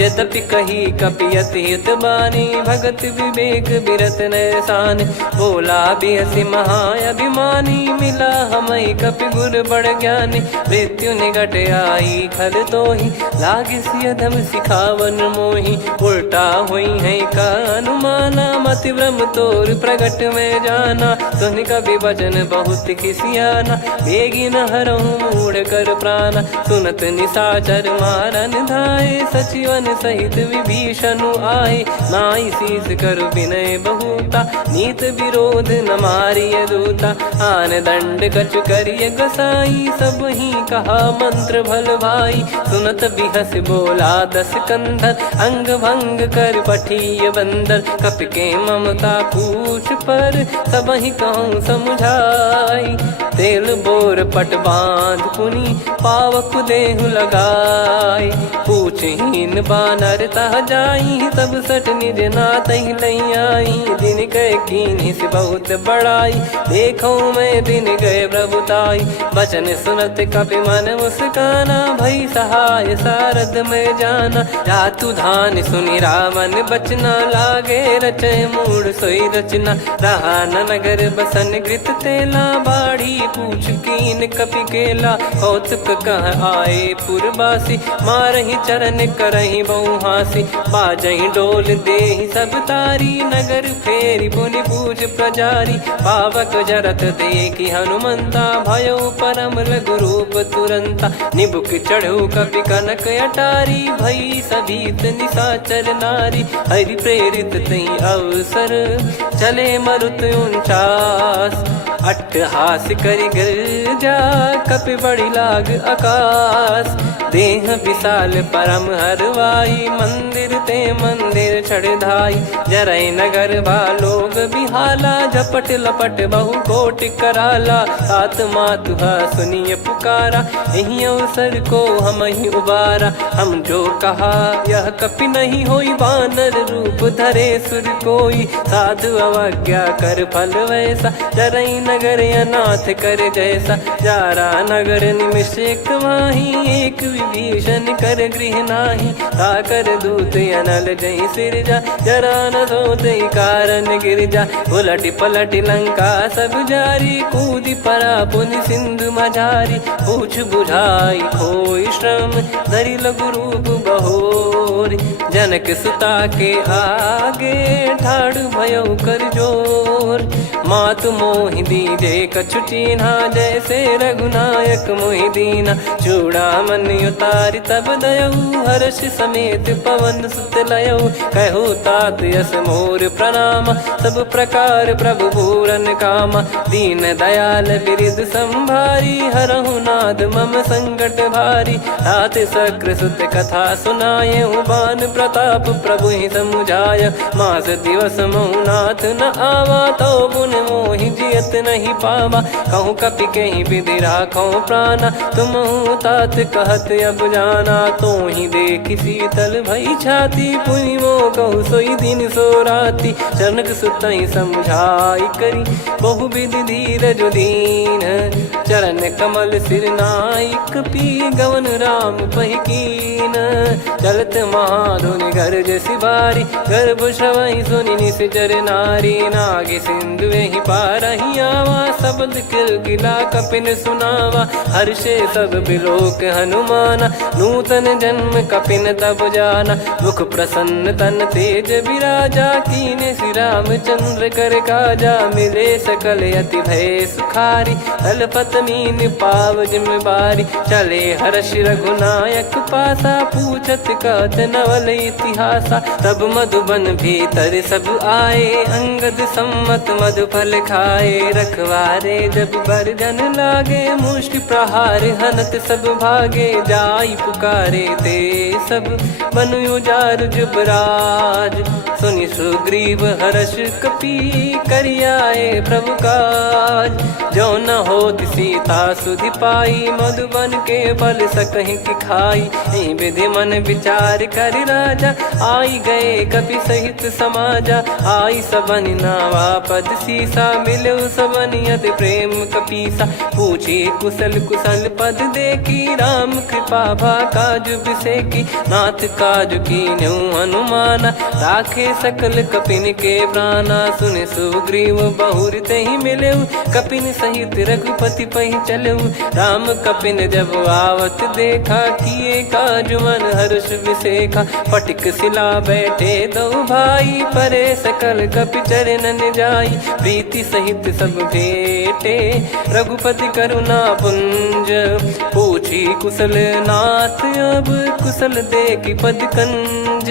यद्यपि कही कपियति हित बानी, भगत विवेक बिरत नैसान। बोला बिहसि महाअभिमानी, मिला हमई कपि गुर बड़ ज्ञानी। मृत्यु निकट आई खल तोहि, लागे सिय धम सिखावन मोहि। उल्टा हुई है का अनुमाना, मति भ्रम तोर प्रगट में जाना। सुन कवि वचन बहुत खिसियाना, बेगी न हरहु मूढ़ कर प्राणा। सुनत निशाचर मारन धाये, सचिवन सहित विभीषणु आए। नाई शीस कर विनय बहुता, नीत विरोध न मारिय दूता। आन दंड कछु करिय गसाई, सब ही कहा मंत्र भल भाई। सुनत बिहस बोला दस कंधर, अंग भंग कर पठिय बंदर। कपि के ममता पूछ पर, सब ही कहूँ समझाई। तेल बोर पट बांध पुनि, पावक देहु लगाई। पूछहीन बानर तह जाई, सब सट निज नातहि लई आई। दिन गए कीन्ही से बहुत बड़ाई, देखो मैं दिन गए प्रभुताई। बचन सुनत कपि मन मुस्काना, भई सहाय सारद में जाना। जातु धान सुनि रामन बचना, लागे रचय मूढ़ सोई रचना। रहा न नगर बसन कृत तेला, बाढ़ी पूछ कीन कपि केला। कौतुक कह आए पुरबासी, मारहि चरण करहि बहु हासी। बाजहि डोल देहि सब तारी, नगर फेरी पुनि पूज प्रजारी। पावक जरत देखि हनुमंता, भयो परम लघु रूप तुरंता। निबुक चढ़ऊ कपि कनक अटारी, भई सभीत निशाचर नारी। हरि प्रेरित तहि अवसर, चले मरुत 49। अट्टहास करि गिरजा, कपि बड़ी लाग आकाश। देह विशाल परम हरवाई, मंदिर ते मंदिर चढ़धाई। जरई नगर भालोग बिहाला, झपट लपट बहु कोट कराला। सात मातुहा सुनिय पुकारा, यही अवसर को हम ही उबारा। हम जो कहा यह कपि नहीं होई, वानर रूप धरे सुर कोई। साधु अवज्ञा कर फल वैसा, जरई नगर अनाथ कर जैसा। जारा नगर निमिष एक माही, एक विभीषण कर गृह नाही। ताकर दूत अनल जय सिरजा, जरा न सोते कारण गिर जा। उलट पलट लंका सब जारी, कूदी परा पुनि सिंधु मझारी। पूछ बुझाई खोई श्रम, धरि लघु रूप बहोरी। जनक सुता के आगे, ठाड़ भयो कर जोर। मात मोहि दीजे कछु चीन्हा, जैसे रघुनायक मोहि दीना। चूड़ामणि उतारि तब दयऊ, हर्ष समेत पवन सुत लयऊ। कहु तात यस मोर प्रणाम, सब प्रकार प्रभु पूरन कामा। दीन दयाल बिरिद संभारी, हरहु नाद मम संकट भारी। तात सक्र सुत कथा सुनाये, बान प्रताप प्रभु ही समुझाय। मास दिवस महु नाथ न आवा, तो गुण मोहि जियत नहीं पावा। कहूँ कपि कहीं विधि राखो प्राणा, तुम तात कहत अब जाना। तो ही देख शीतल भई छाती, पुनि मो कहु सोई दिन सो राती। जनक सुतहि समझाई करी, बहु विधि धीरज दीन। चरण कमल सिर नाइक, पी गवन राम पहिकीन। चलत महाधुनि गरज सिबारी, गर्भ श्रवहि सुनि निश्चर नारी। नागे सिंधु ही पारहि आवा, शब्द किलकिला कपिन सुनावा। हर्षे सब बिलोक हनुमाना, नूतन जन्म कपिन तब जाना। मुख प्रसन्न तन तेज विराजा, कीने श्री रामचंद्र कर काजा। मिले सकल अति भय सुखारी, तलपत मीन पाव जिम्मेवारी। चले हर्ष रघुनायक पासा, पूछत कहत नवल इतिहासा। तब मधुबन भीतर सब आए, अंगद सम्मत मधुफल खाए। रखवारे जब बरजन लागे, मुष्टि प्रहार हनत सब भागे। जाई पुकारे ते सब, बनु उजार जुबराज। सुनि सुग्रीव हर्ष कपि, करियाए प्रभु काज। जो न होत सीता सुधि पाई, मधुबन के फल सकहि की खाई। यही विधि मन विचार कर राजा, आई गए कपि सहित समाजा। आई सबनि नावा पद सीसा, मिलउ सबनि अति प्रेम कपीसा। पूछी कुशल कुशल पद देखी, राम कृपा भा काज बिसेकी। नाथ काज कीन्हु हनुमाना, राखे सकल कपिन के प्राणा। सुने सुग्रीव बहुर तेहि मिलऊ, कपिन सहित रघुपति पहि चलऊ। राम कपिन जब आवत देखा, किए काज मन हर्ष विसेखा। फटिक सिला बैठे दो भाई, परे सकल कपि चरणन जाई। प्रीति सहित सब भेटे, रघुपति करुणा पुंज। पूछी कुशल नाथ अब, कुशल देखि पद कंज।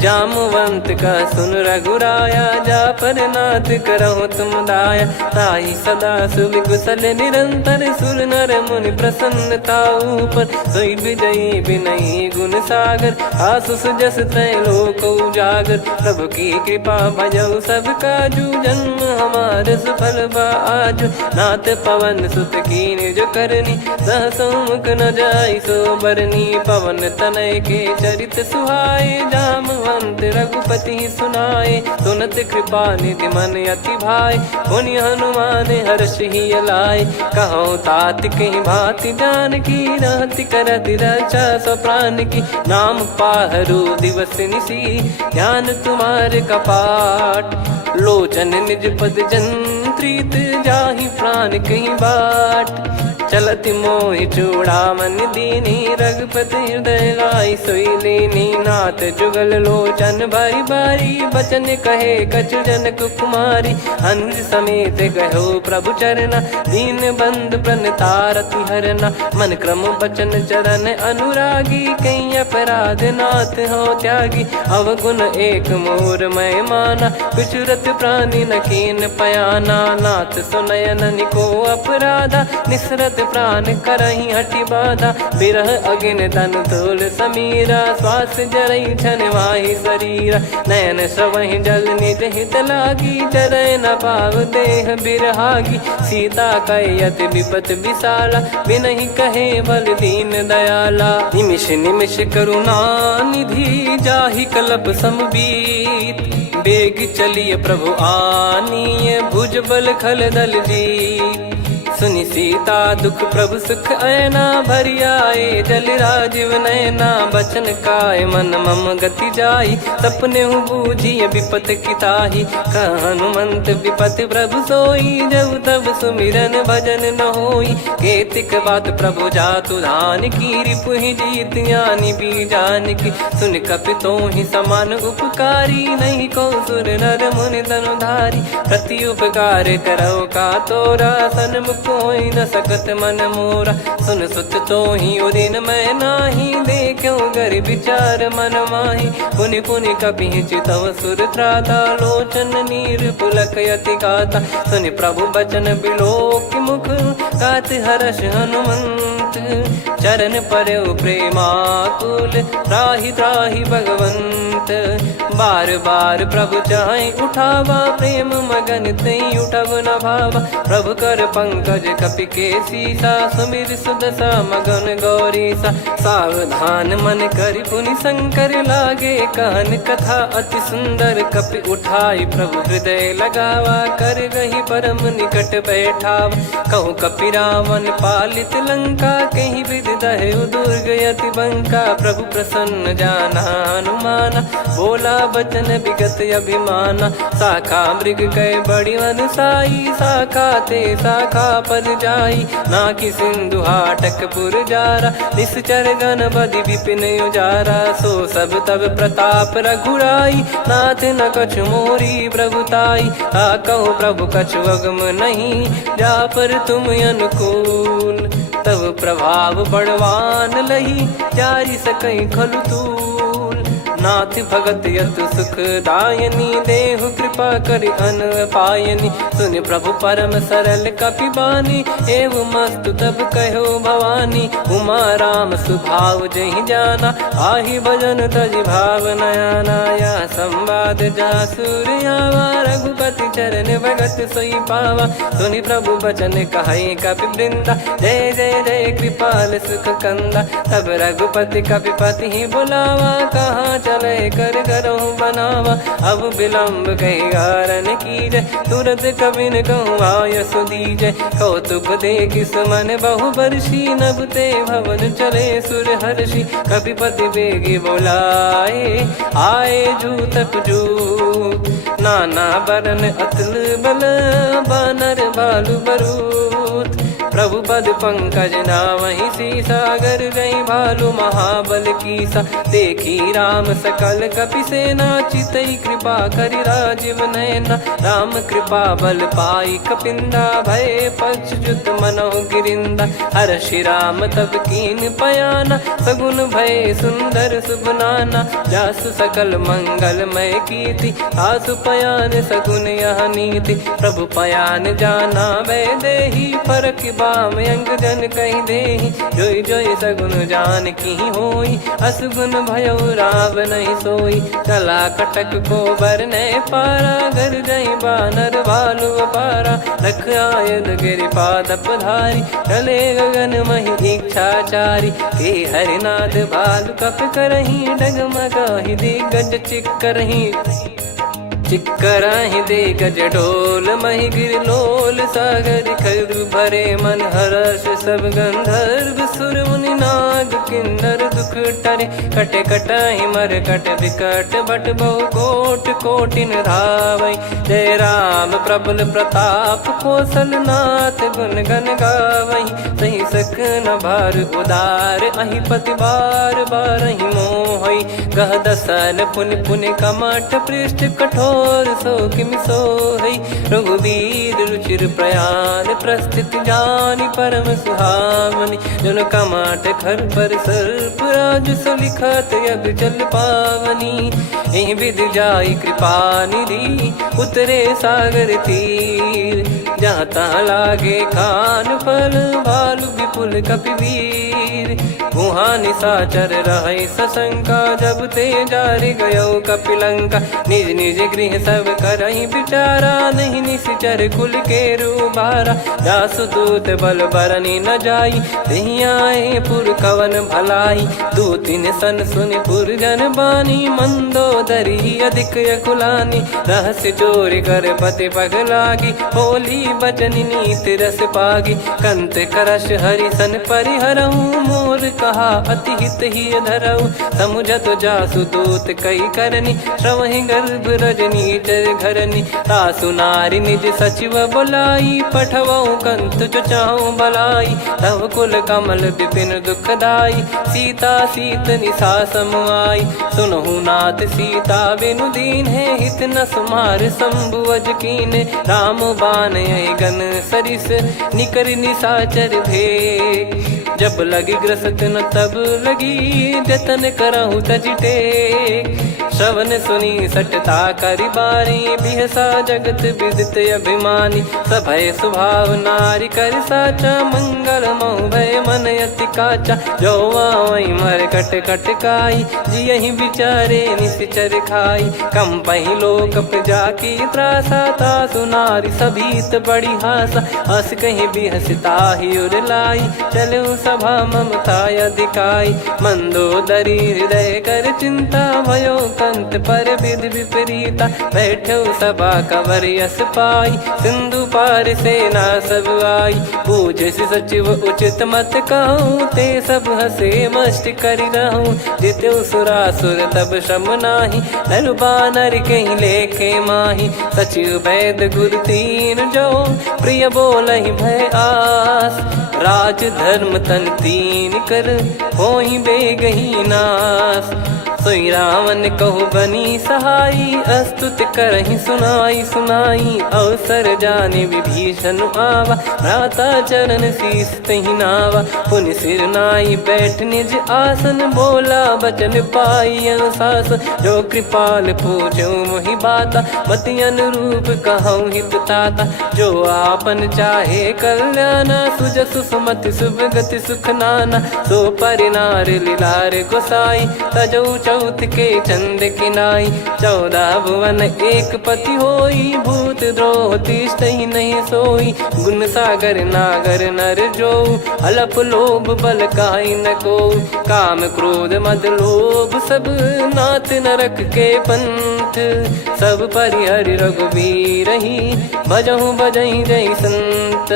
जामवंत का सुन रघुराया, जा पर नाथ करहु तुम दाया। ताहि सदा सुभि कुशल निरंतर, सुर नर मुनि प्रसन्नता ऊपर। सोई विजयी विनयी गुण सागर, आसुस जस तय लोक उजागर। प्रभु की कृपा भजऊ सब काजू, जन्म हमार सफल बा आजु। नाथ पवन सुत कीन्ह जो करनी, सहसो मुख न जाई सो बरनी। पवन तनय के चरित सुहाए, जामवंत रघुपति सुनाए। सुनत कृपा निधि मन अति भाई, पुनि हनुमान हर्ष ही लाए। कहो तात कहीं भांति जान की, रहति करति रक्षा सो प्राण की। नाम पाहरु दिवस निसी, ध्यान तुम्हारे कपाट। लोचन निज पद जंत्रित, जाहि प्राण कहीं बाट। चलति मोहि चूड़ामणि दीनी, रघुपति हृदय लाई सोई लीनी। नाथ जुगल लोचन बारी बारी, बचन कहे कछु जनक कुमारी। हंस समेत गयो प्रभु चरना, दीन बंद प्रणतारति हरना। मन क्रम बचन चरण अनुरागी, कहीं अपराध नाथ हो त्यागी। अवगुण एक मोर मैं माना, कुछुरत प्राणी न कीन पयाना। नाथ सुनयन निको अपराधा, निसरत प्राण करहि हटि बाधा। बिरह अगिन तन तोल समीरा, श्वास जरई छन वाहि शरीरा। नयन श्रवहि जल निज हित लागी, चरय न पाव देह बिरहागी। सीता कयत विपत विशाला, बिनहि कहे बल दीन दयाला। निमिष निमिष करुणा निधि, जाहि कल्प समबीत। बेग चलिए प्रभु आनीय, भुज बल खल दल जीत। सुनि सीता दुख प्रभु सुख ऐना भरी आए, जल राजीव नैना बचन काय, मन मम गति जाई, सपने हूँ बूझी विपत किताही। हनुमंत विपत प्रभु सोई, जब तब सुमिरन भजन न होई। केतिक बात प्रभु जातु धान की, रिपु ही जीत ज्ञानी बीजान की। सुन कपि तो ही समान उपकारी, नहीं को सुर नर मुनि धनुधारी। प्रति उपकार करो का तोरा, सन्मुख होई न सकत मन मोरा। सुन सुत तो ही उदिन मैं नाही, देखो गर विचार मन माही। पुनि पुनि कपि चितव सुर त्राता, लोचन नीर पुलक यति गाता। सुनि प्रभु बचन बिलोक मुख, गात हर्ष हनुमंत। चरण परयो प्रेमाकुल, त्राहि त्राहि भगवंत। बार बार प्रभु चाहि उठावा, प्रेम मगन तई उठब न भावा। प्रभु कर पंकज कपि के सीसा, सुमिर सुदशा मगन गौरीसा। सावधान मन करि पुनि शंकर लागे, कहन कथा अति सुंदर। कपि उठाई प्रभु हृदय लगावा, कर गही परम निकट बैठावा। कहूँ कपि रावण पालित लंका, कहीं विधि दहु दुर्ग यति बंका। प्रभु प्रसन्न जाना हनुमाना, बोला बचन विगत अभिमाना। शाखा मृग कह बड़ी अनुसाई, शाखा ते शाखा पर जाई। नाकि सिंधु हाटक पुर जारा, निश्चर गण बदि विपिन उजारा। सो सब तब प्रताप रघुराई, नाथ न कछु मोरी प्रभुताई। कहो प्रभु कछु अगम नहीं, जा पर तुम अनुकूल। तब प्रभाव बड़वान लही, जारी सकई खलु तूल। नाथ भगत यतु सुख दायनी, देहु कृपा करि अन पायनी। सुन प्रभु परम सरल कपि बानी, एवं मस्तु तब कहो भवानी। उमा राम सुभाव जहि जाना, आहि भजन तजि भाव नया नाया। संवाद जासुर आवा, रघुपति चरण भगत सोई पावा। सुनि प्रभु बचन कहै कपि वृंदा, जय जय जय कृपाल सुख कंदा। तब रघुपति कपि पति ही बुलावा, कहाँ चले कर करहु बनावा। अब विलम्ब कही कारण कीजय, तुरत कबिन कहूँ आयस दीजय। कौतुक देखि सुमन बहु बरसी, नभ ते भवन चले सुर हर्षि। कपिपति बेगी बोलाए, आए जूतक जूत। नाना बरन अतुल बल, बानर भालु बरूत। प्रभु पद पंकज नावहि सीसा, गर गई भालु महाबल कीसा। देखी राम सकल कपि सेना, चितई कृपा करि राजीव नैना। राम कृपा बल पाई कपिंदा, भय पक्षजुत मनोह गिरिंदा। हर्षि राम तब कीन पयाना, सगुन भय सुंदर शुभ नाना। जासु सकल मंगलमय कीर्ति, आसु पयान सगुन यह नीति। प्रभु पयान जाना वै देहि, फरक बाम अंग जन कहि देहि। जोई जोई सगुन जान की होई, असगुन भयो राव नहीं सोई। कला कटक को बरने पारा, घर जई बानर भालु पारा। लख आयद गिरिपाद पधारी, चले गगन महि इच्छाचारी। के हरिनाथ भालु कप करही, डगमगाहि दिग्गज चिक्करही। चिक्कराहि दे गज ढोल, महि गिर लोल। सागर खर भरे मन हर्ष, सब गंधर्व सुर मुनि नाग किन्नर दुख टरे। कटे कटाहि मर कट विकट, बट बहु कोट कोटिन धावै। जय राम प्रबल प्रताप, कौशल नाथ गुण गन गावै। सही सख न भार उदार, अहि पति बार बारहि मोहै। गह दसन पुनि पुनि कमठ, पृष्ठ कठोर सो किमि सोहै। रघुवीर रुचिर प्रयाण, प्रस्थित जानि परम सुहावनी। जन कमाट खर पर सर्प, राज सलिखत यग जल पावनी। एहि विधि जाई कृपा निधि, उतरे सागर तीर। जहाँ तहाँ लागे खान फल, भालु विपुल कपिवीर। गुहा निशाचर रहै सशंका, जब ते जारि गयो कपिलंका। निज निज गृह सब करहि विचारा, नहीं निश्चर कुल के रूबारा। जासु दूत बल बरनी न जाई, तेहि आए पुर कवन भलाई। दूतिन सन सुनि पुर जन बानी, मंदोदरी अधिक अकुलानी। रहस्य चोरी कर पति पग लागी, होली वचन नीति रस पागी। कंत करश हरिसन परिहरऊ मोर कहा अति हित ही धरऊ। समुझत जासु दूत कई करनी श्रवहि गर्भ रजनी चर घरनी। तासु नारी निज सचिव बुलाई पठवऊ कंत जो चाहूं बलाई। तव कुल कमल विपिन दुखदाई सीता सीत निशा समाई। सुनहु नाथ सीता बिनु दीन है हित न सुमार शंभु अज कीने। राम बान गन सरिस निकर निशाचर भेग। जब लगी ग्रसत न तब लगी जतन करहु तज टेक। श्रवण सुनी सटता करि बारी बिहसा जगत विदित अभिमानी। सभय स्वभाव नारी कर साचा मंगल मऊ भय मन अति काचा। जो आवई मर कट कट काई जियहि विचारे निश्चर खाई। कम पही लोक जाकी त्रासा तासु नारी सभीत बड़ी हासा। हस कहीं बिहसता ही उर लाई चलऊ सभा ममता अधिकाई। मंदोदरी हृदय कर चिंता भयो कंत पर विध विपरीता। बैठो सभा कवर यस पाई सिंधु पार सेना सब आई। पूज सचिव उचित मत कहूँ ते सब हसे मस्त करि रहूं। जित्यु सुरासुर तब श्रम नाही नर बानर कहीं लेखे माही। सचिव वैद गुरु तीन जो प्रिय बोलहि भय आस। राज धर्म तन तीन कर होई बेगही नास। सोई रावण कहु बनी सहाई अस्तुत करहि सुनाई सुनाई। अवसर जाने विभीषण आवा भ्राता चरण शीस तहि नावा। पुनि सिर नाई बैठ निज आसन बोला बचन पाई अनुशासन। जो कृपाल पूछो मोहि बाता मति अनुरूप कहूँ हित ताता। जो आपन चाहे कल्याणा सुजसु सुमति सुभगति सुख नाना। सो परिनार लीलार गोसाई तजौ चौथ के चंद किनाई। 14 भुवन एक पति होई भूत द्रोह तिष्ठहि नहीं सोई। गुण सागर नागर नर जो अलप लोभ बल काई न को। काम क्रोध मद लोभ सब नाथ नरक के पंथ। सब परिहरि रघुबीर ही भजहु भजहि जय संत।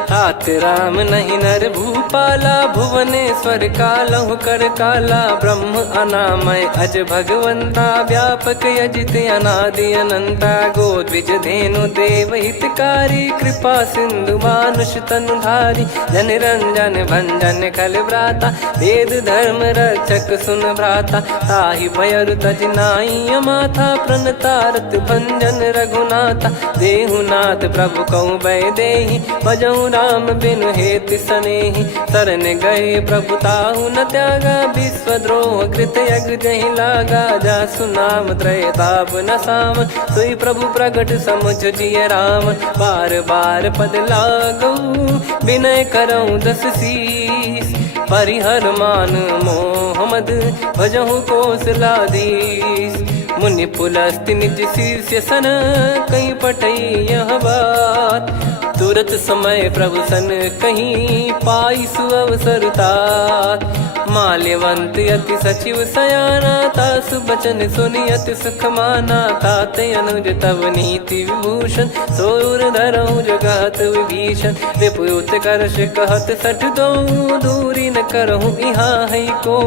तात राम नहीं नर भूपाला भुवनेश्वर कालहु कर काला। ब्रह्म अनामय अज भगवंता व्यापक यजित अनादि अनंता। गोद्विज धेनु देव हितकारी कृपा सिंधु मानुष तनुधारी। जन रंजन भंजन खल भ्राता वेद धर्म रक्षक सुन भ्राता। ताहि भयरु तज नाई माथा प्रणतारत भंजन रघुनाथा। देहुनाथ प्रभु कहु भय देहि भजहु राम बिनु हेति सनेहि। शरण गए प्रभु ताहु न त्यागा विश्वद्रोह कृत यज्ञ जहि लागा। जासु नाम त्रयताप न साम सोई प्रभु प्रगट समुझ जिय राम। बार बार पद लागऊ विनय करऊँ 10 शीस। परिहर मान मोह मद भजहु कौशलाधीश। मुनि पुलस्त्य निज शीर्ष सन कहीं पटई यह बात। तुरत समय प्रभु सन कहीं पाई सुअवसर तात। माल्यवंत अति सचिव सयाना तासु बचन सुनि अति सुख माना। तात अनुज तव नीति विभूषण सोर धरऊ जगत विभीषण। रिपुत करश कहत सठ दो दूरी न करहु यहाँ है को।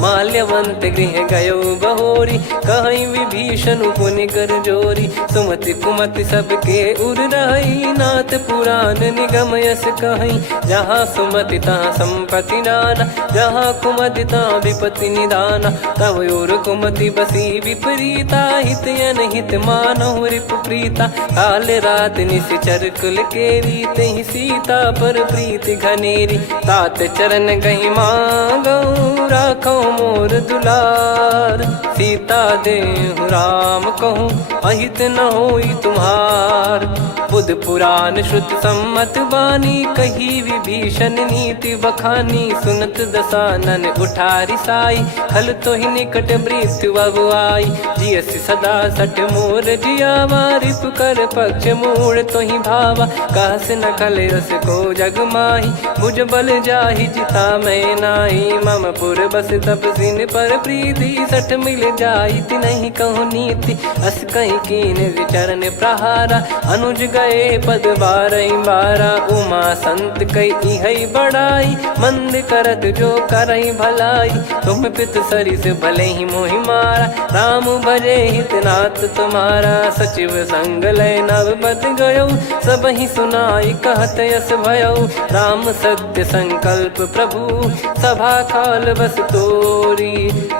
माल्यवंत गृह गयो बहोरी कहीं विभीषण पुनि कर जोरी। सुमति कुमति सबके उर रही नाथ पुराण निगम यस कहीं। जहाँ सुमति तहाँ संपत्ति नाना जहाँ कुमति तहाँ विपत्ति निदाना। तव और कुमति बसी विपरीता हित अनहित मानहु रिपु प्रीता। काल रात निश्चर कुल केरी तहि सीता पर प्रीति घनेरी। तात चरण गहि मांगऊ राखो मोर दुलार। सीता देहु राम कहूँ अहित न होई तुम्हार। बुध पुराण श्रुत सम्मत वाणी कही विभीषण नीति बखानी। सुनत दसानन उठारी साई खल तो ही निकट मृत्यु अब आई। जियसि सदा सठ मोर जियावा रिपु कर पक्ष मूड़ तो ही भावा। कहस न खल रस को जग माही मुझ बल जाहि जिता मैं नाही। मम पुर बस तप सिन पर प्रीति सठ मिल जाई नहीं कहूँ नीति। अस कहीं कही कीन विचरण प्रहारा। अनुज गए पद 12 उमा संत कई हई बड़ाई। मंद करत जो करई भलाई तुम पित सरिस भले ही मोहि मारा। राम भजे हितनाथ तुम्हारा सचिव संग लय नव बद गयो। सब ही सुनाई कहत यस भयो राम सत्य संकल्प प्रभु। सभा काल बस तोरी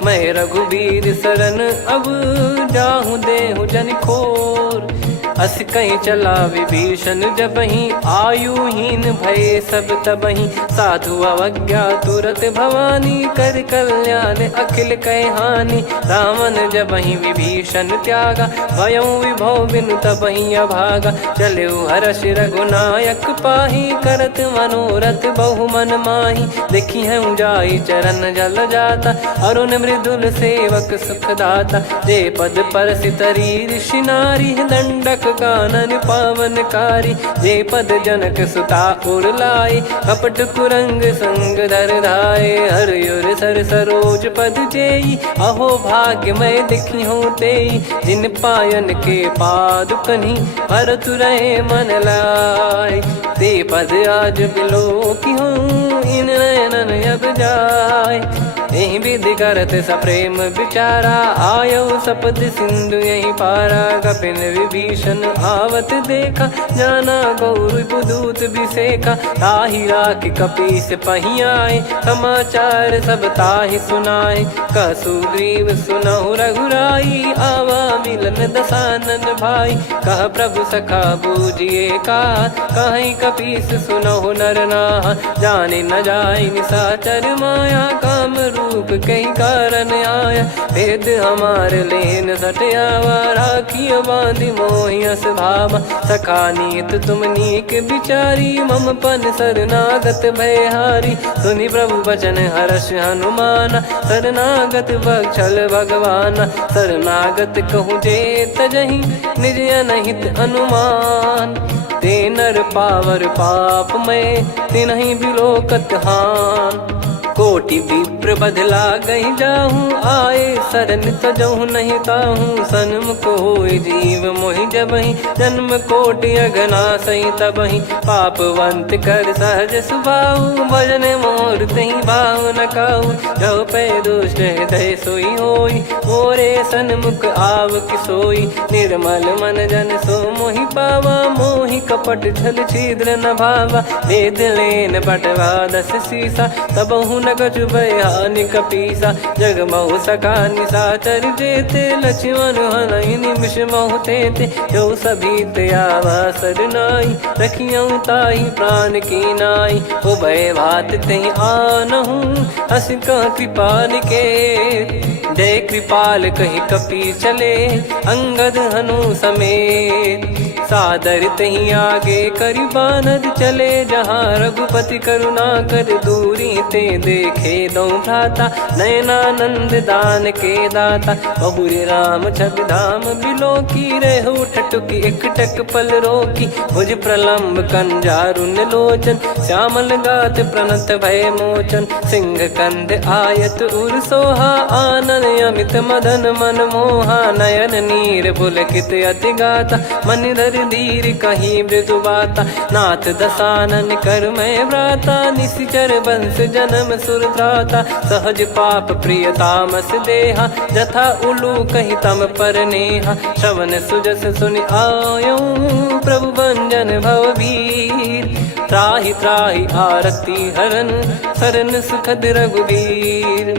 मैं रघुबीर शरण अब जाहूँ देहु जन खोर। अस कहीं चला विभीषण जबहि आयुहीन भये सब तबहि। साधु अवज्ञा तुरत भवानी कर कल्याण अखिल कह हानि। रावण जबहि विभीषण त्यागा भयउ विभव बिनु तबहि अभागा। चले हर्ष रघुनायक पाही करत मनोरथ बहु मन माही। देखी है जाई चरण जल जाता अरुण मृदुल सेवक सुखदाता। जे पद पर सितरी ऋषि नारी दंडक कानन पावनकारी। जे पद जनक सुता उर लाई कपट कुरंग संग धर धाये। हरियुर सर सरोज पद जेई अहो भाग्य मैं दिखी हूँ तेई। जिन पायन के पाद कन्ही भरत रहे मन लाय। ते पद आज बिलो की हूँ इन नयनन अब जाय। यही विधि करत सप्रेम विचारा आयो सपद सिंधु यही पारा। कपिन विभीषण आवत देखा जाना गौर बुदूत बिसेखा। ताहि राख कपीस पही आए समाचार सब ताहि सुनाए। कह सुग्रीव सुनहु रघुराई आवा मिलन दसानन भाई। कह प्रभु सखा बूझिए का कहीं कपीस सुनहु नर नाहा। जाने न जाय निशाचर माया काम रूप कई कारण आया। भेद हमार लेन सटयावा राखिय बांधि मोहियस भावा। सखा नीत तुम नीक बिचारी मम पन शरणागत भयहारी। सुनि प्रभु वचन हर्ष हनुमाना शरणागत बक्षल भगवाना। शरणागत कहूँ जे तजहि निज अनहित अनुमान। ते नर पावर पाप में तिन्हि बिलोकत हान। कोटि विप्र बदला गई जाहूँ आए शरण तजहु नहीं ताहूँ। सन्मुख होय जीव मोहि जबहि जन्म कोटि अगना सही तबहि। पापवंत कर सहज सुभाऊ भजन मोर तहि भाव न काऊ। जो पै दुष्ट हृदय सोई होई मोरे सन्मुख आव किसोई। निर्मल मन जन सो मोहि पावा मोहि कपट छल छिद्र न भावा। वेद लेन बटवा 10 सीसा तबहु न कछु भयानि कपीसा। जग महु सका निशाचर जेते लक्ष्मण हनहि निमिष महु तेते। जो सभी त्यावा सरनाई रखियऊ ताहि प्राण की नाई। उभय भात तहि आनहु हस कह कृपाल के। जय कृपाल कहि कपी चले अंगद हनु समेत। सादर तही आगे करि बानर चले जहाँ रघुपति करुणा कर दूरी ते देखे दो भ्राता। नयनानंद दान के दाता बहुरे राम छवि धाम बिलो की। रेहु ठटुकी एकटक पल रोकी भुज प्रलम्ब कंजारुन लोचन। श्यामल गात प्रणत भय मोचन सिंह कंद आयत उर सोहा। आनन अमित मदन मन मोहा नयन नीर पुलकित अति गाता। मन धर धीर कहीं मृदु बाता नाथ दसानन कर मैं व्राता। निशिचर वंश जन्म सुर त्राता सहज पाप प्रिय तामस देहा। जथा उलू कही तम पर नेहा श्रवण सुजस सुनि आयो प्रभु भंजन भवभीर। त्राहि त्राहि आरती हरन शरण सुखद रघुबीर।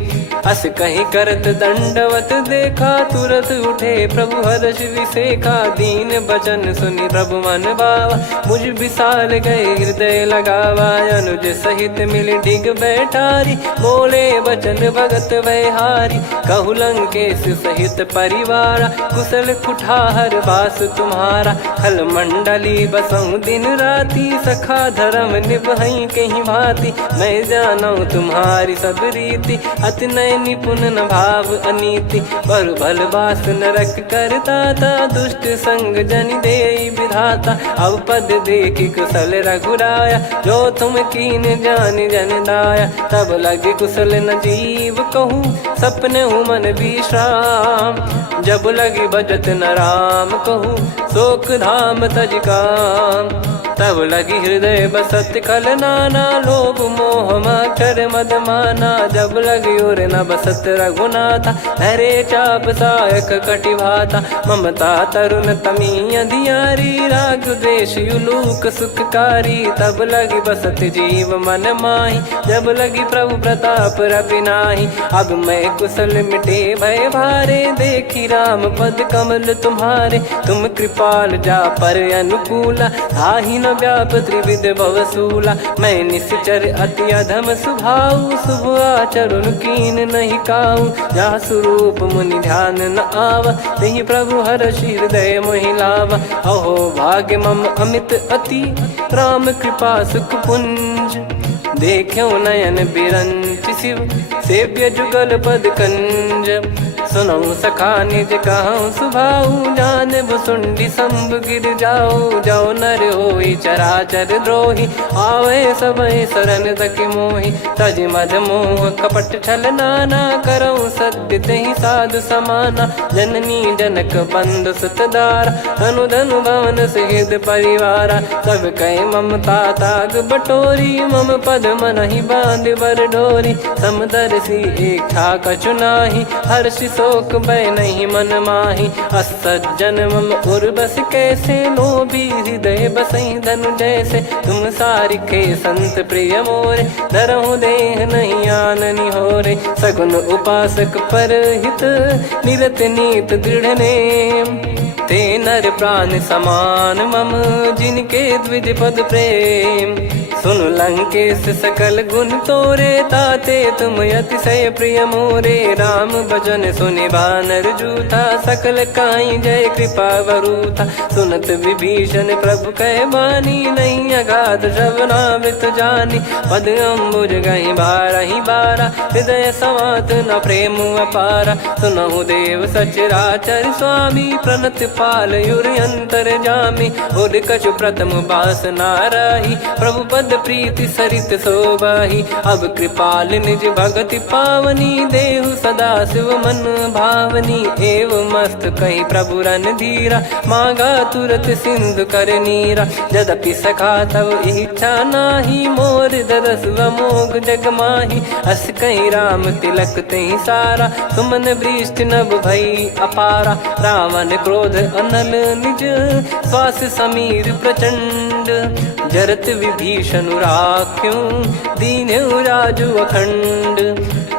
अस कहीं करत दंडवत देखा तुरत उठे प्रभु हर्ष विसेखा। दीन बचन सुनि प्रभु मन भावा मुझ विशाल गए हृदय लगावा। अनुज सहित मिल डिग बैठारी बोले बचन भगत भयहारी। कहु लंकेश सहित परिवारा कुशल कुठार बास तुम्हारा। खल मंडली बसऊं दिन राती सखा धर्म निभई कहीं भांति। मैं जानू तुम्हारी सब रीति अति नय निपुण न भाव अनीति, पर भल बास नरक करता था, दुष्ट संग जन दे विधाता। अब पद देखी कुशल रघुराया, जो तुम कीन जान जन दाया। तब लगे कुशल न जीव कहूँ, सपने हूँ मन विश्राम। जब लगी बजत न राम कहूँ, शोक धाम तज काम। तब लगी हृदय बसत खल नाना, लोभ मोह मकर मद माना। जब लगी उर न बसत रघुनाथा, हरे चाप सायक कटि भाता। ममता तरुण तमी अधियारी, राग द्वेष युलूक सुखकारी। तब लगी बसत जीव मन माही, जब लगी प्रभु प्रताप रवि नाही। अब मैं कुशल मिटे भय भारे, देखी राम पद कमल तुम्हारे। तुम कृपाल जा पर अनुकूला, आही न व्याप त्रिविध भवसूला। मैं निश्चर अति अधम सुभाऊ, शुभ आचरण कीन नहीं काऊ। जहाँ स्वरूप मुनि ध्यान न आवा, तही प्रभु हर्ष हृदय मोहि लावा। अहो भाग्य मम अमित अति, राम कृपा सुख पुंज। देख्यो नयन बिरंच शिव, सेव्य जुगल पद कंज। सुनऊ सखा निज कहूँ सुभाऊ, जान भुसुंडी संभ गिर जाओ। जाओ नर होई चराचर द्रोही, आवे सबय शरण तक मोहि। तज मद मोह कपट छल नाना, करऊँ सत्य तहि साधु समाना। जननी जनक बंधु सुतदारा, धनु धनु भवन सहित परिवारा। सब कहे ममता ताग बटोरी, मम पद मनहि बांध बर डोरी। समदर्शी इच्छा कछु नाही, हर्षि शोक भय नहीं मन माही। असज्जन मम उर्वश कैसे, लोभी हृदय बसई धनु जैसे। तुम सारिखे संत प्रिय मोरे, धरहु देह नहीं आननि होरे। सगुन उपासक पर हित, निरत नीत दृढ़ नेम। ते नर प्राण समान मम, जिनके द्विज पद प्रेम। सुन लंकेश सकल गुण तोरे, ताते तुम अतिशय प्रिय मोरे। राम भजन सुनि बानर जूथा, सकल काई जय कृपा वरूथा। सुनत विभीषण प्रभु कह बानी, नहीं अगाध श्रवणामृत जानी। पद अम्बुज गहि बारहि बारा, हृदय समात न प्रेम अपारा। सुनहु देव सचराचर स्वामी, प्रणत पाल युर अंतर जामी। उर कछु प्रथम बास नाराही, प्रभु पद प्रीति सरित शोभाही। अब कृपाल निज भगति पावनी, देहु सदा शिव मन भावनी। एव मस्त कही प्रभु रन धीरा, मांगा तुरत सिंधु कर नीरा। यद्यपि सखा तब इच्छा नाही, मोर दरस मोग जग माही। अस कहीं राम तिलक तही सारा, सुमन वृष्टि नभ भई अपारा। रावण क्रोध अनल निज, श्वास समीर प्रचंड। जरत विभीषण राख्यों, दीन्हु राजु अखंड।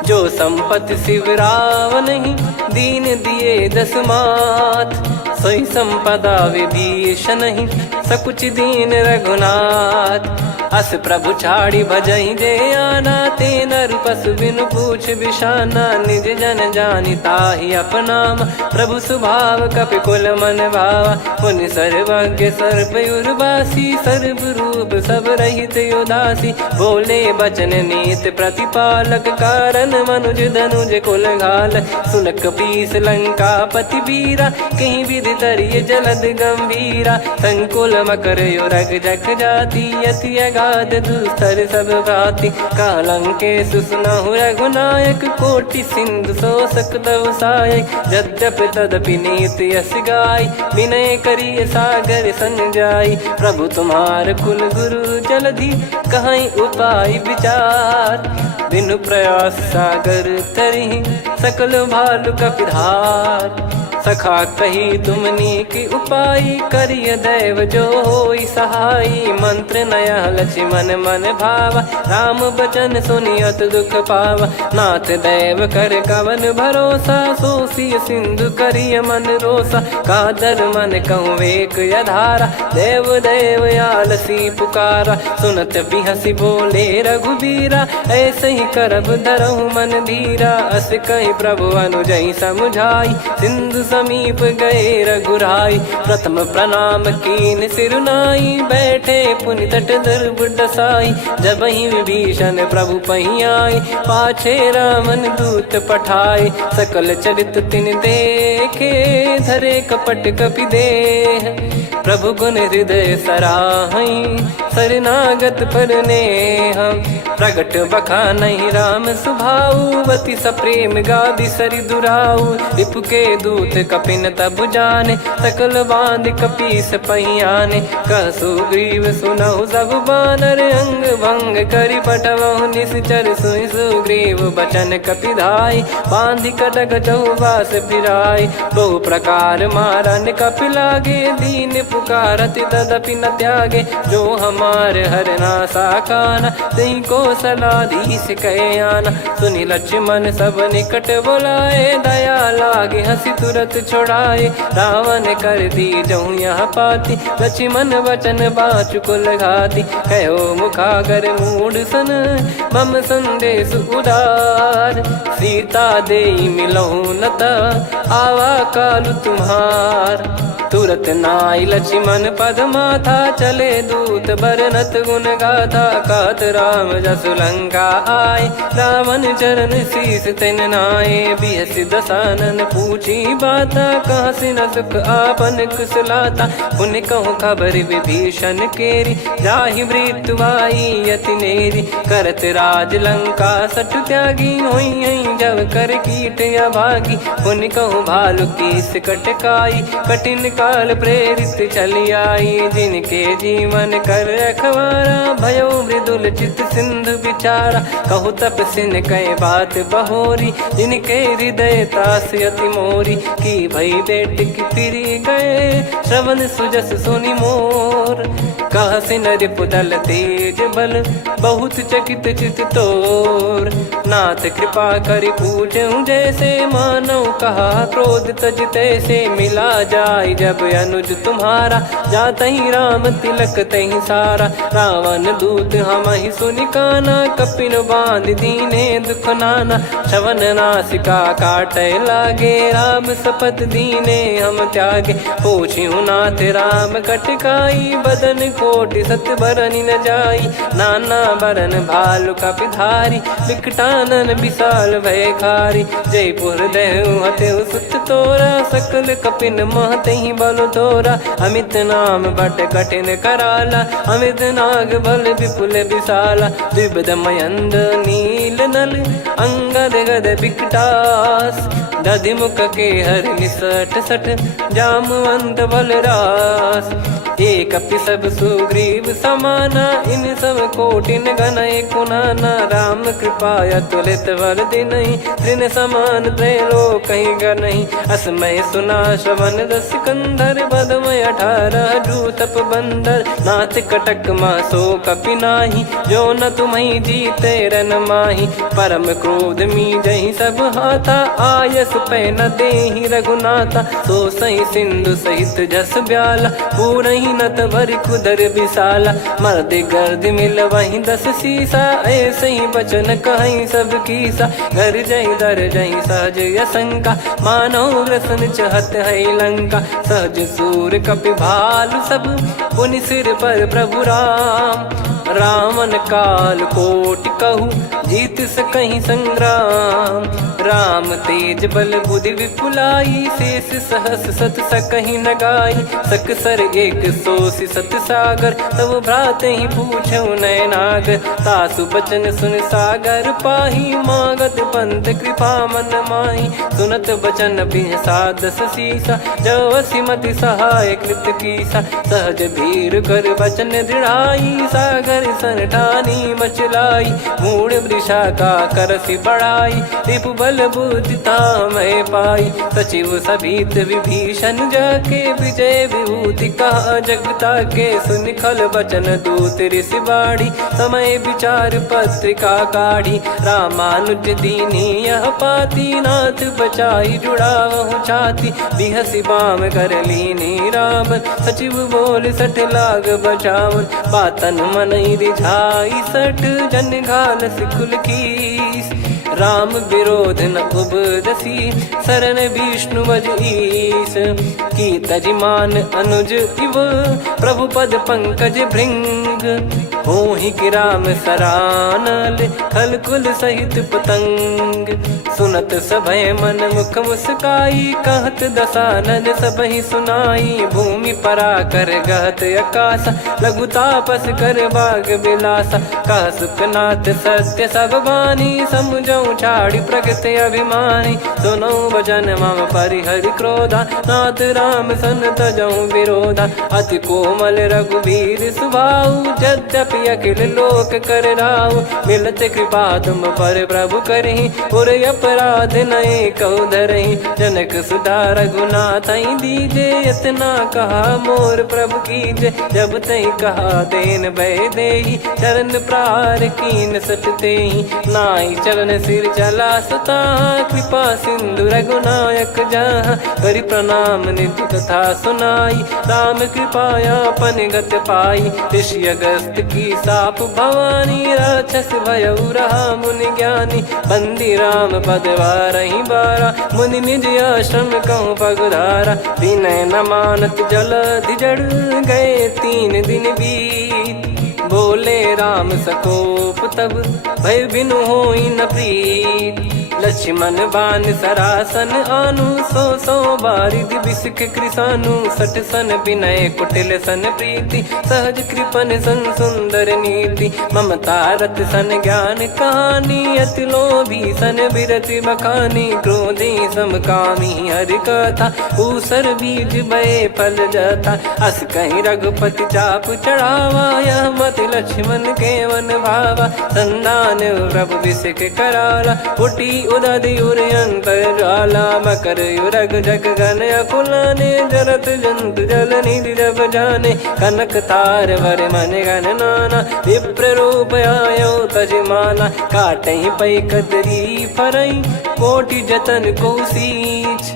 जो संपत्ति शिव रावण ही, दीन दिए दस मात। सोई संपदा विभीषण ही, सकुच दीन रघुनाथ। अस प्रभु छाड़ी भजई जे आना, ते नर पशु बिनु पूछ बिशाना। निज जन जानि ताहि अपनाम, प्रभु स्वभाव कपि कुल मन भावा। मुनि सर्वज्ञ सर्वयुर्वासी, सर्व रूप सब रहित उदासी। बोले बचन नीत प्रतिपालक, कारण मनुज धनुज कुल घाल। सुन कपीस लंका पति वीरा, कहीं विधि तरिय जलद गंभीरा। संकुल मकर युरग जग जाति, यति अगाध दुस्तर सब भाति। कालंकेश सुनहु रघुनायक, कोटि सिंधु शोषक तव सहायक। यद्यपि तदपि नीति यस गाय, विनय करिय सागर सन जाई। प्रभु तुम्हार कुल गुरु जलधि, कहीं उपाय विचार। बिनु प्रयास सागर तरिहि, सकल भालु कपिधार। सखा कही तुमनी की उपाय, करिय दैव जो होई सहाई। मंत्र नया लक्ष्मण मन भावा, राम बचन सुनियत दुख पावा। नाथ दैव कर कवन भरोसा, सोसिय सिंधु करिय मन रोसा। कादर मन कहूँ एक यधारा, देव देव आलसी पुकारा। सुनत बिहसी बोले रघुबीरा, ऐसे ही करब धरहु मन धीरा। अस कहीं प्रभु अनुजई समुझाई, सिंधु समीप गए रघुराई। प्रथम प्रणाम कीन सिरुनाई, बैठे पुनि तट दर्भ डसाई। जब ही विभीषण प्रभु पही आए, पाछे रामन दूत पठाए। सकल चरित तिन देखे, धरे कपट कपि देह। प्रभु गुण हृदय सराहई, शरणागत पर नेह। प्रगट बखानहि राम सुभाऊ, बति सप्रेम गाबि सरि दुराऊ। रिपु के दूत कपिन तब जाने, सकल बांध कपीस पहियाने। कह सुग्रीव सुनहु सब बानर, अंग भंग करि पठवहु निश्चर। सुनि सुग्रीव बचन कपिधाई, बांधि कटक चहुबास फिराई। बहु प्रकार मारन कपि लागे, दीन पुकारति तदपि न त्यागे। जो हमार हरनासा काना, तिहि को सलाधीश कहे आना। सुनि लक्ष्मण सब निकट बोलाए, दया लागे हंसी तुरत छोड़ाए। रावण कर दी जहु यहाँ पाती, लक्ष्मण वचन बाचु कुल घाती। कहो मुखागर मूढ़ सन, मम संदेश उदार। सीता देई मिलहु नता, आवा कालु तुम्हार। तुरत नाई लक्ष्मण पद माथा, चले दूत बरनत गुण गाथा। कहत राम जसु लंका आए, रावण चरण शीस तिन नाये। बिहसि दसानन पूछी बाता, कहाँ से न सुख आपन कुशलाता। पुनि कहूँ खबर विभीषण केरी, जाहि मृत्यु आई अति नेरी। करत राज लंका सठ त्यागी, होई जब कर कीट अभागी। पुनि कहूँ भालु कीस कटकाई, कठिन काल प्रेरित चली आई। जिनके जीवन कर रखवारा, भयो मृदुल चित सिंधु विचारा। कहु तपसिन कह बात बहोरी, जिनके हृदय तास अति मोरी। की भई बेट की फिरी गए, श्रवण सुजस सुनि मोर। कह सिन रिपुदल तेज बल, बहुत चकित चित तोर। नाथ कृपा करि पूछऊं जैसे, मानव कहा क्रोध तज तैसे। मिला जाय जब अनुज तुम्हारा, जातहि राम तिलक तहि सारा। रावण दूत हमहि सुनि काना, कपिन बांध दीने दुख नाना। श्रवण नासिका काटै लागे, राम शपथ दीने हम त्यागे। पूछिहु नाथ राम कटकाई, बदन कोटि सत बरनि न जाई। नाना बरन भालु कपिधारी, विकटानन विशाल भयखारी। जयपुर देहु हतेउ सुत तोरा, सकल कपिन महतहि बल तोरा। अमित नाम बट कठिन कराला, अमित नाग बल विपुल विशाला। द्विविध मयंद नील नल, अंगद गद विकटास। दधिमुख के हर निसठ सठ, जामवंत बलरास। एक अपि सब सुग्रीव समाना, इन सब कोटिन गनय कुनाना। राम कृपा अतुलित बल दिनहि, तृण समान त्रैलोक कहीं गनहि। असमय सुना श्रवण दस कंधर, बदमय 18 जूतप बंदर। नाथ कटक मासो कपि नाही, जो न तुम्हि जीते रन माही। परम क्रोध मी जहि सब हाथा, आयस पै न देहि रघुनाथा। सो सही सिंधु सहित जस ब्याला, पूरहि नत भर कुदर विशाला। मर्द गर्द मिल वहीं 10 सीसा, ऐसे ही बचन कहीं सब कीसा। घर जय दर जय सहज यसंका, मानो रसन चहत है लंका। सहज सूर कपि भालु सब, पुनि सिर पर प्रभु राम। रामन काल कोटि कहु, जीत सकहि संग्राम। राम तेज बल बुद्धि विपुलाई, शेष सहस सत सकहि न गाई। सकसर एक सोसि सत सागर, तब भ्राते ही पूछौ नयनाग। तासु बचन सुन सागर पाही, मागत पंथ कृपा मन माही। सुनत बचन बिहसा 10 सीसा, जवसि मति सहाय कृत कीसा। सहज भीर कर बचन दृढ़ाई, सागर सन ठानी मचलाई। मूढ़ वृषा का करसि बढ़ाई, रिपु बल बुद्धि तामय पाई। सचिव सभीत विभीषण जाके, विजय विभूति कहा जगता के। सुनि खल बचन दूत ऋषि बाड़ी, समय विचार पत्रिका काढ़ी। रामानुज दीनी यह पाती, नाथ बचाई जुड़ावहु छाती। बिहसि बाम कर लीनी राम, सचिव बोल 60 लाग बचावन। बातन मन रिझाई 60, जन घाल सिकुल कीस। राम विरोध न उपजसी, शरण विष्णु भज ईश। की तजिमान अनुज इव, प्रभु पद पंकज भृंग। होहि कि राम सरानल, खल कुल सहित पतंग। सुनत सभय मन मुख मुस्काई, कहत दसानन सबहि सुनाई। भूमि परा कर गहत आकाश, लघु तापस कर बाग बिलासा। कह सुखनाथ सत्य सब बानी, समझऊ छाड़ी प्रगति अभिमानी। सुनो भजन मम परिहरि क्रोधा, नाथ राम सन तजऊ विरोधा। अति कोमल रघुवीर सुभाऊ, यद्यपि अखिल लोक कर राऊ। मिलत कृपा तुम पर प्रभु करहि, और अपराध नये कौ धरहि। जनक सुधा रघुनाथ दीजे, इतना कहा मोर प्रभु कीजे। जब तई कहा देन भय देहि, चरण प्रार कीन सटतेहि। नाई चरण सिर चला सता, कृपा सिंधु रघुनायक जहाँ। करि प्रणाम निधि कथा सुनाई, राम कृपाया पन गत पाई। ऋषि अगस्त की साप भवानी, राक्षस भयउ रहा मुनि ज्ञानी। बंदी राम पद वारहि बारा, मुनि निज आश्रम कहूँ पगधारा। विनय न मानत जलधि जड़, गए 3 दिन बीत। बोले राम सकोप तब, भय बिनु होई न प्रीत। लक्ष्मण बान सरासन आनु, 100 बारिद बिसक कृसानु। 60 सन विनय कुटिल सन प्रीति, सहज कृपन सन सुंदर नीति। ममता रत सन ज्ञान कहानी, अति लोभी सन बिरति बखानी। क्रोधी समकामी हरि कथा, ऊसर बीज बये फल जाता। अस कहीं रघुपति चाप चढ़ावा, यह मत लक्ष्मण के मन भावा। संदान प्रभु बिसक कराला, उठी उदधि उर अंतर ज्वाला। मकर युरग जग गन अकुलाने, जरत जंतु जल निधि जब जाने। कनक तार वर मन गन नाना, विप्र रूप आयो तजमाना। काटहि पै कदरी फरई, कोटि जतन को सींच।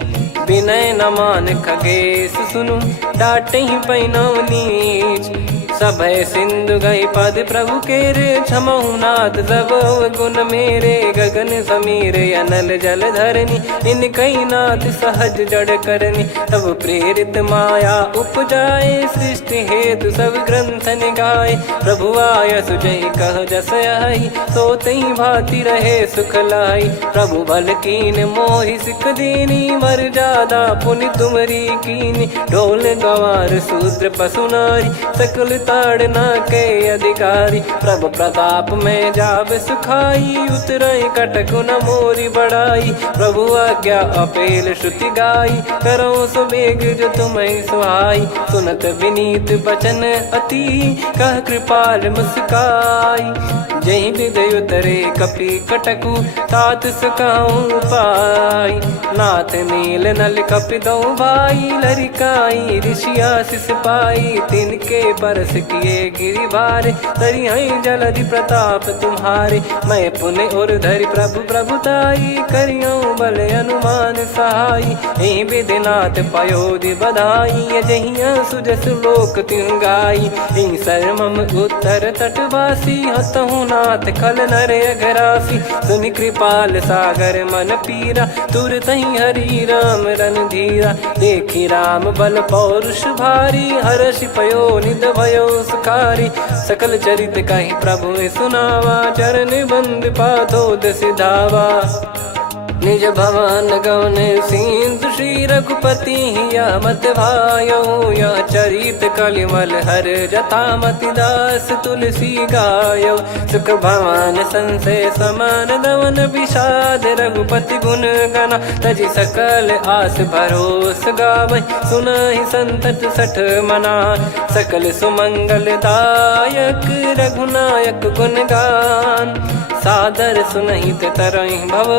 विनय न मान खगेश सुनु, डांटहि पै नव नीच। सभय सिंधु गई पद प्रभु केरे, क्षमहु नाथ सब गुण मेरे। गगन समीरे अनल जल धरनी, इन कई नाथ सहज जड़ करनी। तब प्रेरित माया उपजाए, सृष्टि हेतु सब ग्रंथ निगाए। प्रभु आय सुजय कह जस आई, सोतहि भांति रहे सुख लाई। प्रभु बल कीन मोहि सिख दीनी, मर जादा पुनि तुमरी कीनी। ढोल गवार शूद्र पशु नारी, सकल ताड़ना के अधिकारी। प्रभु प्रताप में जाब सुखाई, उतरई कटक न मोरी बढ़ाई। प्रभु आज्ञा अपेल श्रुति गाई, करो सुबेग जो तुम्हें सुहाई। सुनत विनीत बचन अति, कह कृपाल मुस्काई। जहि विदय उतरे कपि कटकु, तात सकाऊं पाई। नाथ नील नल कपि दो भाई, लरिकाई ऋषि आशीष पाई। तिनके परस किए गिरि भारे, तरि हैं जलधि प्रताप तुम्हारे। मैं पुण्य और धरि प्रभु प्रभुताई, करियों बल अनुमान सहाई। एहि विधिनाथ पयोधि बधाई, जहिया सुजस लोक तिहुँ गाई। हिंसर मम उत्तर तटवासी, हतहु नाथ खल नर अघरासी। सुनि कृपाल सागर मन पीरा, तुरत ही हरि राम रणधीरा। देखि राम बल पौरुष भारी, हर्षि पयो निध भयो सुखारी। सकल चरित कहि प्रभु सुनावा, चरण बंद पादोद सिधावा। निज भवन गौन सिंधु, श्री रघुपति या मत भायो। या चरित कलिमल हर जथा, मति दास तुलसी गायो। सुख भवन संशय समान दवन, विषाद रघुपति गुण गना। तजि सकल आस भरोस गावै, सुनहि संतत सठ मना। सकल सुमंगल दायक, रघुनायक गुण गान। सादर सुनहित तरहि भव,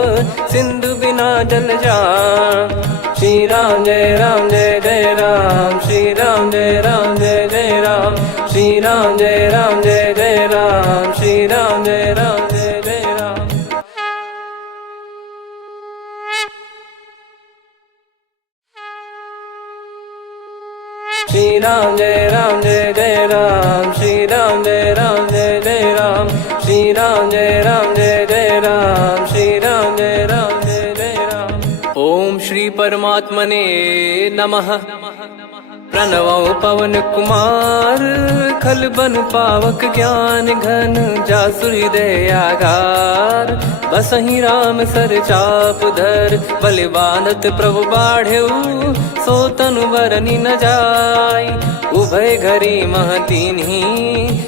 सिंधु बिना जल जान। श्री राम जय राम जय जय राम, श्री राम जय राम जय जय राम। श्री राम जय राम जय जय राम, श्री राम जय राम जय जय राम। श्री राम जय राम जय जय राम, श्री राम जय राम जय जय राम। श्री राम जय राम जय जय राम, श्री राम परमात्मने नमः। प्रणवौ पवन कुमार खल बन पावक ज्ञान घन जासु हृदय आगार। बसहि राम सर चाप धर बलि बांधत प्रभु बाढ़ेऊ सो तनु बरनि न जाय। उभय घरी महतीन्ही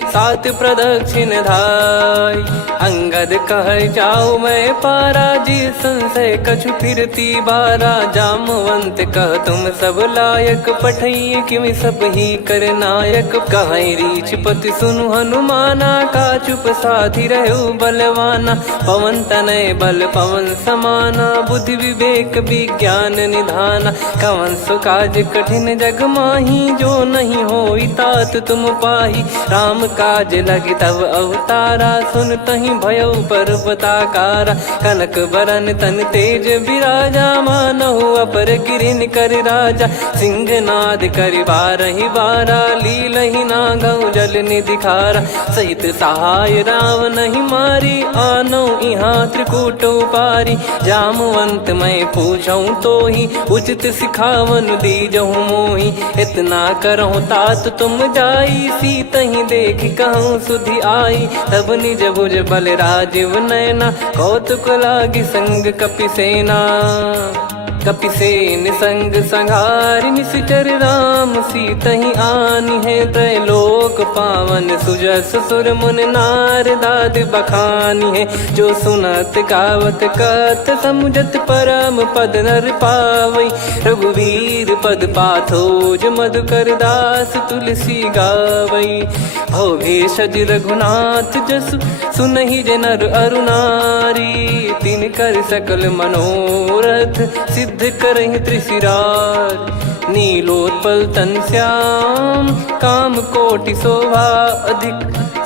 सात प्रदक्षिण धाय। अंगद कह जाऊ मैं पारा जी संशय कछु फिरती बारा। जामवंत कह तुम सब लायक पठई किमि सब ही कर नायक। कहीं रीछ पति सुनु हनुमाना का चुप साधि रहु बलवाना। पवन तनय बल पवन समाना बुद्धि विवेक विज्ञान निधाना। कवन सो काज कठिन जग माही जो नहीं होई तात तुम पाही। राम काज लगी तब अवतारा सुन तहि भयउ पर्वताकारा। कनक बरन तन तेज विराजा मानहु अपर गिरिन कर राजा। सिंहनाद करि बारहि बारा लीलहि नागौ जल निधि खारा। सहित सहाय रावण नहीं मारी आनो इहाँ त्रिकूट उपारी। जामवंत मैं पूछऊँ तो ही उचित सिखावन दीजहु मोही। इतना करहु तात तुम जाई सीतहि देख कहूँ सुधि आई। तब निज भुज बल राजीव नैना कौतुक लागी संग कपिसेना। कपिसेन संग संघारि निशिचर राम सीतहि आनि है। त्रैलोक पावन सुजस सुर मुन नार दाद बखानी है। जो सुनत गावत कथ समुझत परम पद नर पावई। रघुवीर पद पाथोज मधुकर दास तुलसी गावई। भव भेषज रघुनाथ जसु सुनहि जे नर अरु नारी। तिन कर सकल मनोरथ सिद्ध करहि त्रिशिरार। नीलोत्पल तन श्याम काम कोटि शोभा अधिक।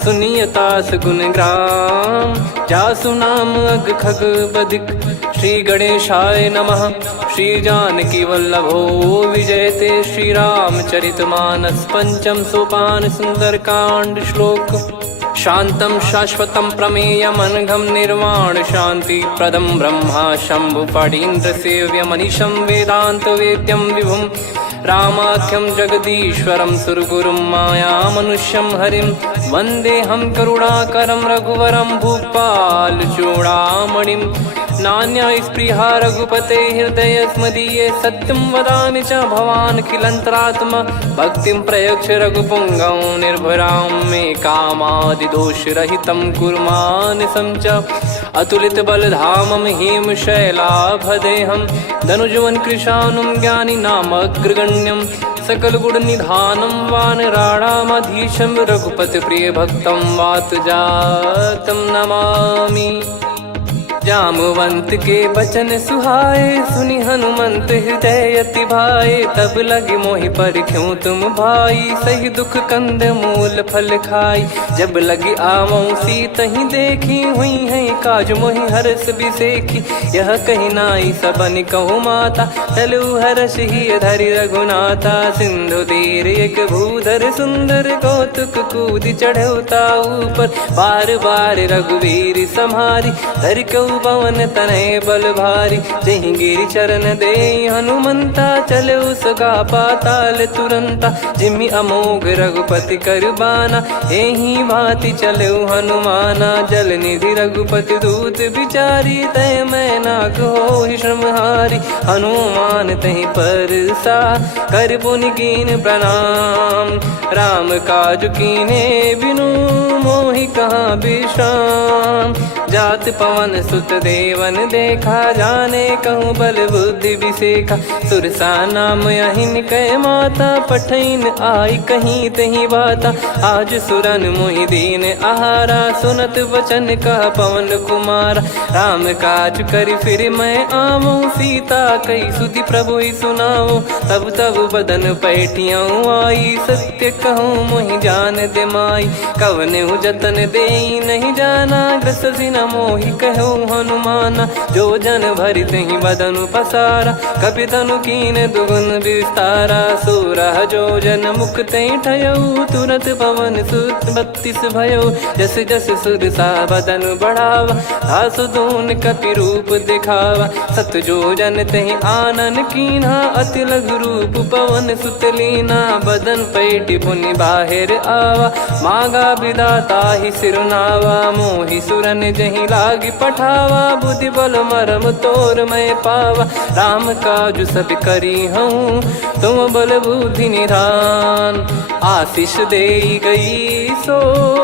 सुनियतास गुण ग्राम जासु नाम अग खग बधिक। श्री गणेशाय नमः। श्री जानकी वल्लभो विजयते। श्री रामचरित मानस पंचम सोपान सुंदर कांड श्लोक। शांतं शाश्वतं प्रमेयमनघं निर्वाण शांति प्रदं ब्रह्मा शंभु फणीन्द्र सेव्य मनीषं वेदांत वेद्यं विभुं। रामाख्यं जगदीश्वरं सुरगुरुं माया मनुष्यं हरिं। वन्देऽहं करुणाकरं रघुवरं भूपाल चूडामणिं। नान्या स्पृहा रघुपते हृदय स्मदीये। सत्यं वदामि च भवान् खिलन्तरात्मा। भक्तिं प्रयच्छ रघुपुङ्गं निर्भरां मे कामादिदोषरहितं कुर्मानसं च। अतुलित बलधामं हेमशैलाभदेहं धनुजवन कृशानुं ज्ञानिनामग्रगण्यं। सकल गुण निधानं वानराणामधीशं। रघुपति प्रिय भक्तं वात जातं नमामि। जामवंत के बचन सुहाए सुनि हनुमंत हृदय अति भाए। तब लगे मोहि परख्यूं तुम भाई सही दुख कंद मूल फल खाई। जब लगी आवऊं सीतहि देखी हुई है काज मोहि हरस बिसेखी। यह कही नाई सबन कहु माता चलु हरष ही धरि रघुनाथा। सिंधु तीर एक भूधर सुंदर कौतुक कूद चढ़ौता ऊपर। बार बार रघुवीर सम्हारी धरि कऊ पवन तनय बल भारी। जहि गिरि चरण दे हनुमंता चलो सगा पाताल तुरंता। जिमि अमोघ रघुपति कर बाना एहि भांति चलो हनुमाना। जल निधि रघुपति दूत बिचारी तय मैं नाग होहि श्रमहारी। हनुमान तहि परसा कर पुनि कीन प्रणाम। राम काज कीने बिनु मोहि कहाँ विश्राम। जात पवन सुत देवन देखा जाने कहूँ बल बुद्धि विसेखा। सुरसा नाम अहिन कै माता पठैन आई कहीं तही बाता। आज सुरन मोहि दीन आहारा सुनत वचन कह पवन कुमारा। राम काज करि फिर मैं आवऊं सीता कई सुधि प्रभु ही सुनाओ। तब तब बदन पैठियाँ आई सत्य कहूँ मोहि जान दे माई। कवने जतन दे नहीं जाना ग्रसि न मोहि कहो हनुमाना। जो जन भरि तहि बदनु पसारा, कपि तनु कीन दुगुन विस्तारा। सोरह जो जन मुख तहि ठयऊ, तुरत पवन सुत 32 भयऊ। जस जस सुरसा बदन बढ़ावा, आसु दून कपि रूप दिखावा। सत जो जन तहि आनन कीन्हा, अति लघु रूप पवन सुत लीना। बदन पैटि पुनि बाहिर आवा, मांगा विधाता ही सिरुनावा। मोहि सुरन जहि लागी पठावा, बुद्धि बल मरम तोर मैं पावा। राम काजु सब करी हूँ, तुम बल बुद्धि निधान। आशीष देई गई सो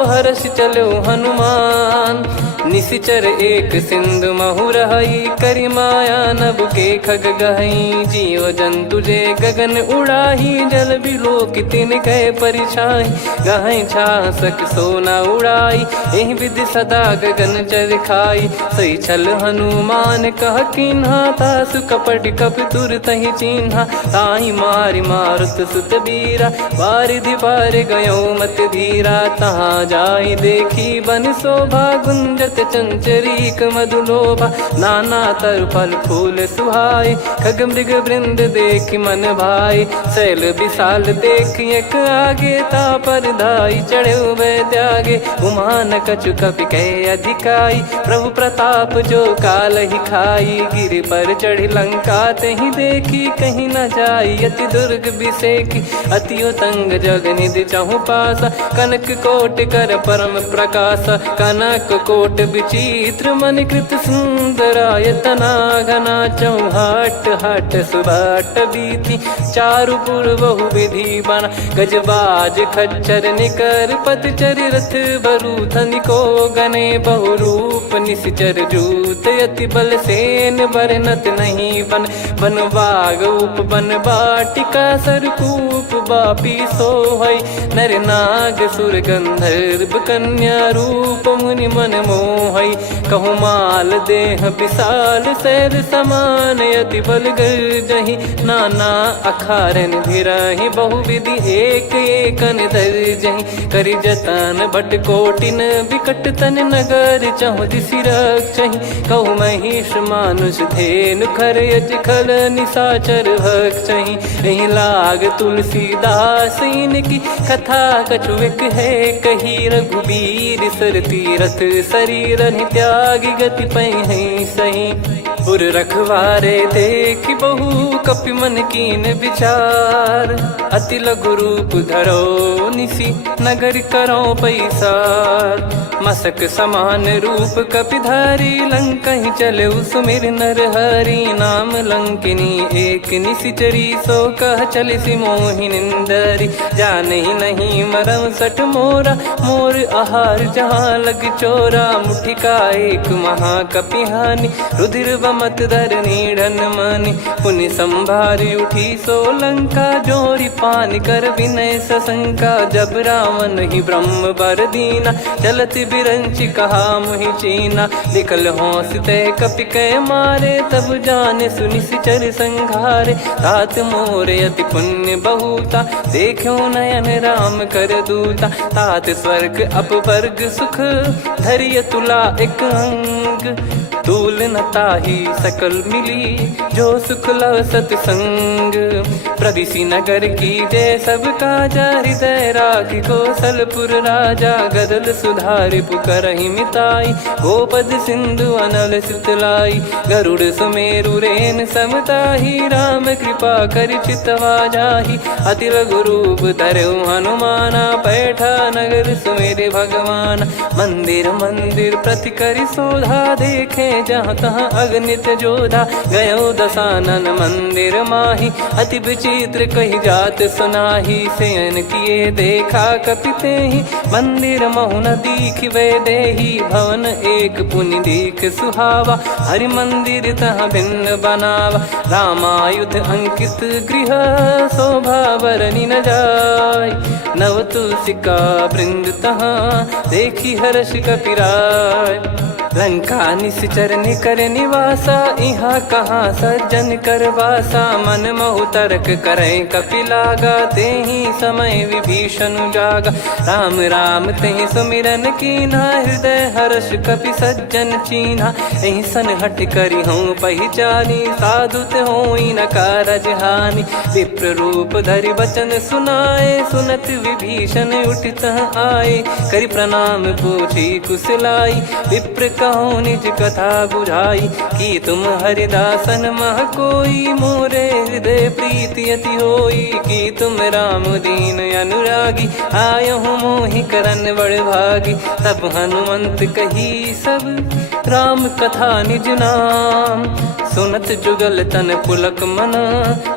हर्ष चलो हनुमान। निशिचर एक सिंधु महु रहई, करी माया नभ के खग गहई। जीव जंतु जे गगन उड़ाही, जल बिलो कितिन गए परिछाई। गहई छासक सोना उड़ाई, एहि विधि सदा गगन चर खाई। सही छल हनुमान कह कीन्हा, तासु कपट कप तुर तहि चिन्हा। ताहि मारि मारुत सुत बीरा, वारिधि पार गयो मत धीरा। तहाँ जाई देखी बन शोभा, गुंजत चंचरीक मधुलोभा। नाना तरु फल फूल सुहाई, खग मृग वृंद देख मन भाई। शैल विशाल देख एक आगे, तापर धाई चढ़े वै त्यागे। उमा न कछु कपि कहे अधिकाई, प्रभु प्रताप जो काल ही खाई। गिर पर चढ़ी लंका तहि देखी, कहीं न जाई अति दुर्ग बिसेकी। अति उतंग जग निधि चहु पासा, कनक कोट कर परम प्रकाशा। कनक कोट विचित्र मन कृत सुंदरायतना। घना चौहाट हाट सुबाट बीथी, चारु पुर बहु विधि बना। गजबाज खच्चर निकर पतचर, रथ बरु धनिको गने। बहु रूप निश्चर जूत, अति बल सेन बरनत नहीं बन। बन बाग उप बन बाटिका, सरकूप बापी सोहई। नर नाग सुर गंधर्व कन्या, रूप मुनि मन मोहई। कहु माल देह विशाल, शैल समान अति बल गर्जहि। नाना अखारन भिरहि, बहु विधि एक एकन दर्जहि। करि जतन बट कोटिन, विकट तन नगर चहु दिसि रक्षहि। कहु महिष मानुष धेनु, खर यज खल निशाचर भक्षहि। एहि लाग तुलसीदास इनकी, कथा कछु एक है कही। रघुबीर सर तीरथ शरीर, त्यागी गति पै सही। पुर रखवारे देख बहु, कपि मन कीन विचार। अति लघु रूप धरो निसी, नगर करो पैसार। मसक समान रूप कपि धारी, लंकहि चले सुमिर नर हरि। नाम लंकिनी एक निशिचरी, सो कह चलिसि मोहि निंदरी। जानहि नहीं मरम सठ मोरा, मोर आहार जहाँ लग चोरा। मुठिका एक महाकपि हानि, रुधिर बमत धरनी ढन मानि। पुनि संभारी उठी सो लंका, जोरी पान कर विनय सशंका। जब रावण ही ब्रह्म बर दीना, चलत बिरंचि कहा मुहि चीना। निकल होंस ते कपि कै मारे, तब जाने सुनि सिचर संघारे। तात मोरे अति पुण्य बहुता, देखो नयन राम कर दूता। तात स्वर्ग अपवर्ग सुख, धरिय तुला एक अंग। तूल न ताहि सकल मिली, जो सुख लव सतसंग। प्रदिशि नगर की जय सब काजा, हृदय राखि कौशलपुर राजा। गदल सुधारि पुकरहि मिताई, गोपद सिंधु अनल सितलाई। गरुड़ सुमेरु रेन समताहि, राम कृपा करि चितवा जाहि। अति लघु रूप धरऊ हनुमाना, पैठा नगर सुमेर भगवान। मंदिर मंदिर प्रति करि शोधा, देखे जहाँ तहाँ अगणित जोधा। गयो दशानन मंदिर माही, अति विचित्र कही जात सुनाही। शयन किए देखा कपि तेहि, मंदिर महु न दीख वे देही। भवन एक पुनि दीख सुहावा, हरि मंदिर तहाँ भिन्न बनावा। रामायुध अंकित गृह, शोभा बरनि न जाय। नव तुलसी का वृंद तहाँ, देखी हर्ष कपि राय। लंका निश्चर निकर निवासा, इहा कहाँ सज्जन कर वासा। मन महु तर्क करें कपिलागा, तेहि समय विभीषण जागा। राम राम तेहि सुमिरन कीन्हा, हृदय हर्ष कपि सज्जन चीन्हा। एहि सन हट करि हूँ पहिचानी, साधु ते होई न कारज हानि। विप्र रूप धरि बचन सुनाए, सुनत विभीषण उठित आए। करि प्रणाम पूछी कुशलाई, विप्र कहो निज कथा बुझाई। कि तुम हरिदासन मह कोई, मोरे हृदय प्रीति अति होई। कि तुम राम दीन अनुरागी, आयहु मोहि करन बड़ भागी। तब हनुमंत कही सब राम कथा निज नाम, सुनत जुगल तन पुलक मना,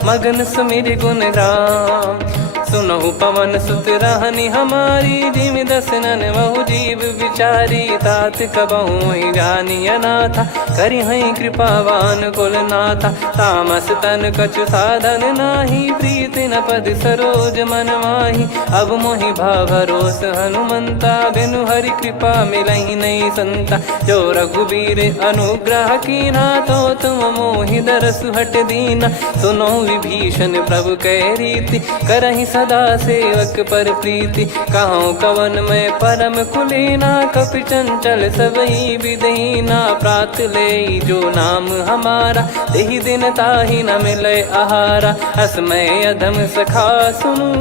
मगन सुमिर गुण राम। सुनहु पवन सुत रहनी हमारी, जिमि दसनन महु जीव विचारी। तात कबहु ही जानी अनाथा, करि हई कृपावान कुल नाथा। तामस तन कछु साधन नाही, प्रीति न पद सरोज मन माही। अब मोहि भाव भरोस हनुमंता, बिनु हरि कृपा मिलहि नहीं संता। जो रघुबीर अनुग्रह कीन्हा, तो तुम मोहि दरसु हट दीना। सुनो विभीषण प्रभु कह रीति, करहि सदा सेवक पर प्रीति। कहूँ कवन में परम कुलीना, कपि चंचल सबही विदहीना। प्रात ले जो नाम हमारा, तेहि दिन ताहि न मिले आहारा। असमय अधम सखा सुनु,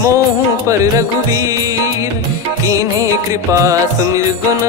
मोहु पर रघुवीर। कीन्हे कृपा सुमिर गुण,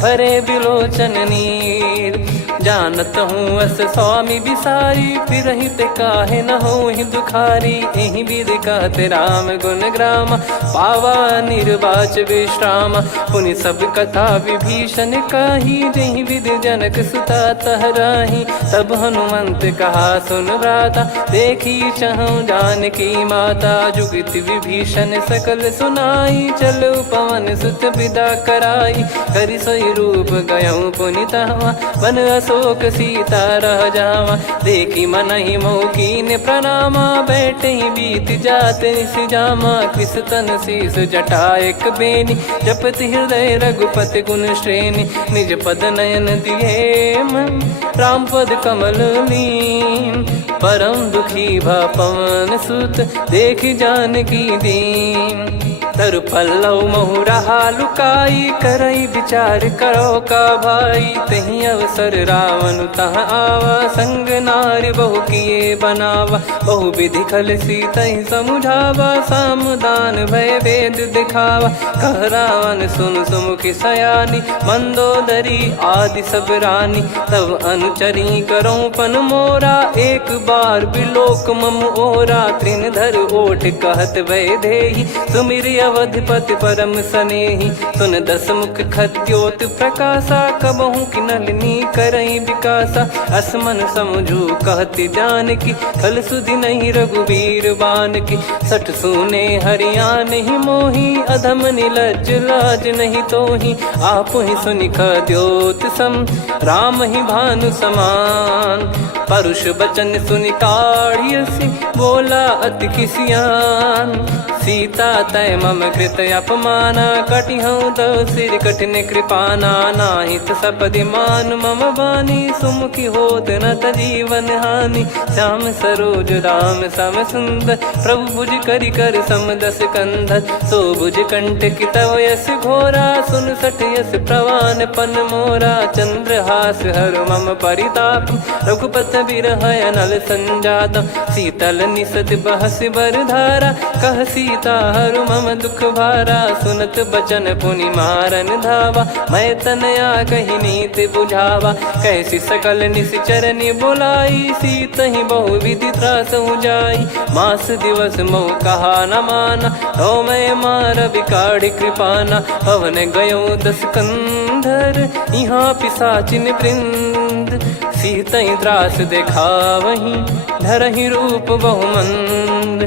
भरे बिलोचन नीर। जानत हूँ अस स्वामी बिसारी, फिर हित काहे न हो ही दुखारी। एहि विधि कहते राम गुण ग्राम, पावा निर्वाच विश्राम। पुनि सब कथा विभीषण कही, जहि विधि जनक सुता तहराही। तब हनुमंत कहा सुन भ्राता, देखी चहु जानकी माता। जुगति विभीषण सकल सुनाई, चलो पवन सुत विदा कराई। करि सोई रूप गयऊँ पुनि तहवा, वन अशोक सीता रह जावा। देखी मनहि मोह कीन्ह प्रणामा, बैठे ही बीत जात निस जामा। कृस तन शीस जटा एक बेनी, जपति हृदय रघुपति गुण श्रेणी। निज पद नयन दिए मन, राम पद कमल लीन। परम दुखी भा पवन सुत, देखि जानकी दीन। तरु पल्लव महु रहा लुकाई, करई विचार करो का भाई। तहि अवसर रावण तहाँ आवा, संग नारी बहु किए बनावा। बहु विधि खल सीतहि समुझावा, सामदान भय वेद दिखावा। कह रावण सुन सुमुखी सयानी, मंदोदरी आदि सब रानी। तब अनुचरी करो पन मोरा, एक बार बिलोक मम ओरा। तृण धर ओठ कहत भय देहि, सुमिर अवधिपति परम सनेहि। सुन दस मुख खद्योत प्रकाशा, कबहु की नलिनी करई विकासा। असमन समझू कहति जानकी, खल सुधि नहीं रघुवीर बान की। सठ सुने हरियाण ही मोही, अधम निलज लाज नहीं तोही। आप ही सुनि खद्योत सम, राम ही भानु समान। परुष बचन सुनि ताड़ियसि, बोला अति किसियान। सीता तय मम कृत अपमाना, कटिहऊँ दो सिर कठिन कृपाना। नाहित सपदि मान मम बानी, सुमुखी होत न जीवन हानि। श्याम सरोज राम सम सुंदर, प्रभु भुज करि कर सम दस कंधर। सो भुज कंठ की तव यस घोरा, सुन सठ यस प्रवान पन मोरा। चंद्रहास हर मम परिताप, रघुपत बिरह अनल संजात। शीतल निसत बहस बर धारा, कह सीता हरु मम दुख भारा। सुनत बचन पुनि मारन धावा, मैं तनया कही नीति बुझावा। कैसी सकल निश्चरनि बुलाई, सीतहि बहु विधि त्रास जाई। मास दिवस मोह कहा न माना, तो मैं मार बिकाढ़ी कृपाना। पवन गयो दस कंधर, यहाँ पिशाचिन वृंद। सीतहि त्रास देखावहीं, धरहि रूप बहुमंद।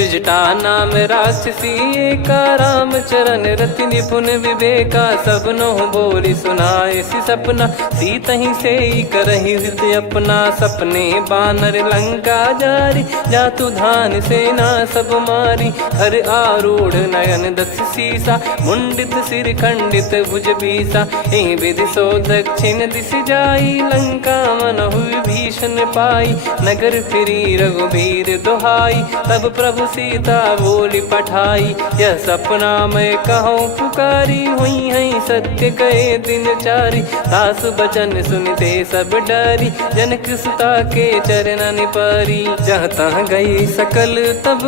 त्रिजटा नाम राक्षसी एका, राम चरण रति निपुण विवेका। सब नौ बोली सुनाए सी सपना, सीत ही से करहि हृदय अपना। सपने बानर लंका जारी, जातु धान सेना सब मारी। हर आरूढ़ नयन दस सीसा, मुंडित सिर खंडित भुज बीसा। एहि विधि सो दक्षिण दिश जाई, लंका मनहु भीषण पाई। नगर फिरी रघुबीर दुहाई, तब प्रभु सीता बोली पठाई। यह सपना मैं कहूँ पुकारी, हुई है सत्य कहे दिन चारी। दास बचन सुनते सब डरी, जनक सुता के चरण परी। जहाँ तहाँ गई सकल तब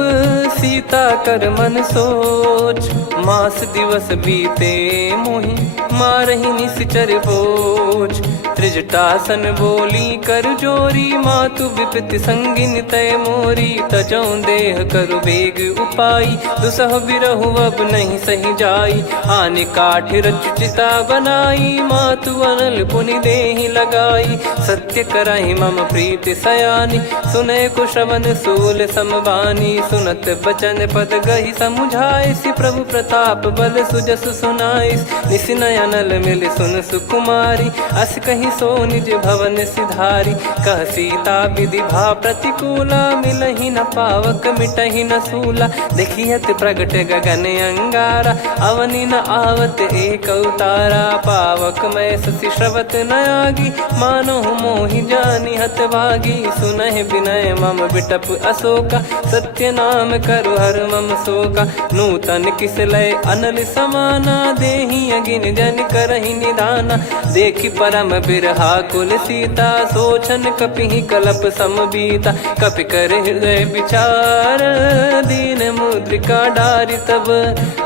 सीता कर मन सोच। मास दिवस बीते मोहि मारहि निश्चर बोझ। त्रिजटासन बोली कर जोरी, मातु विपति संगिन तय मोरी। तजौ देह करु बेग उपाई, दुसह बिरहु अब नहीं सही जाई। आने काठ रचिता बनाई, मातु अनल पुनि देहि लगाई। सत्य करहि मम प्रीति सयानी, सुनय को श्रवण सूल समबानी। सुनत बचन पद गहि समुझाए, सि प्रभु प्रताप बल सुजस सुनाइस। निस नयनल मिल सुन सुकुमारी, अस कहि सो निज भवन सिधारी। कह सीता विधि भा प्रतिकूला, मिलहि न पावक मिटहि न सूला। देखियत प्रगट गगन अंगारा, अवनि न आवत एक उतारा। पावक मैं ससि श्रवत न आगी, मानो मोहि जानि हत भागी। सुनहि विनय मम बिटप अशोका, सत्य नाम करु हर मम शोका। नूतन किस लय अनल समाना, देहि अगिन जन करहि निदाना। देखि परम बिरहा कुल सीता, सोचन कपिहि कलप समबीता। कपि कर हृदय विचार, दीन मुद्रिका डारि तब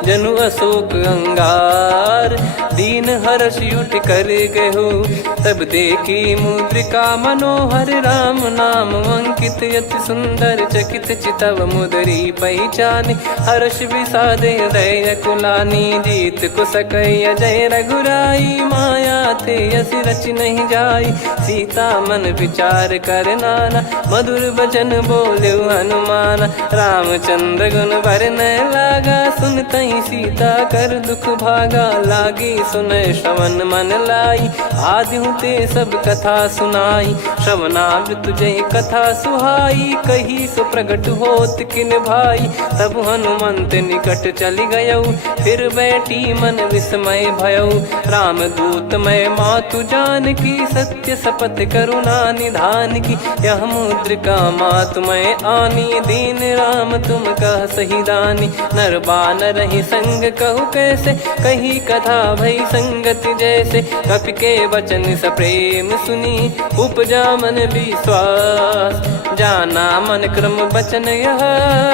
जनु अशोक अंगार। दीन हर्ष उठ कर गहो, तब देखी मुद्रिका मनोहर। राम नाम अंकित अति सुंदर, चकित चितव मुदरी पहचान। हर्ष विषाद हृदय कुलानी, जीत को सकय जय रघुराई। माया थे यसी रच नहीं जाई, सीता मन विचार कर नाना। मधुर बचन बोले हनुमान, रामचंद्र गुण बरन लागा। सुनतहि सीता कर दुख भागा, लागी सुनय श्रवण मन लाई। आदि ते सब कथा सुनाई, श्रवणामृत जय कथा सुहाई। कही सो प्रगट होत किन भाई, तब हनुमंत निकट चली गयऊ। फिर बैठी मन विस्मय भयऊ, राम दूत मैं मातु जान की। सत्य शपथ करुणा निधान की, यह मुद्रिका मातु मैं आनी। दीन राम तुम कह सही दानी, नर बानर ही संग कहु कैसे। कही कथा भई संगति जैसे, कपि के वचन सप्रेम सुनी। उपजा मन विश्वास, जाना मन क्रम बचन यह।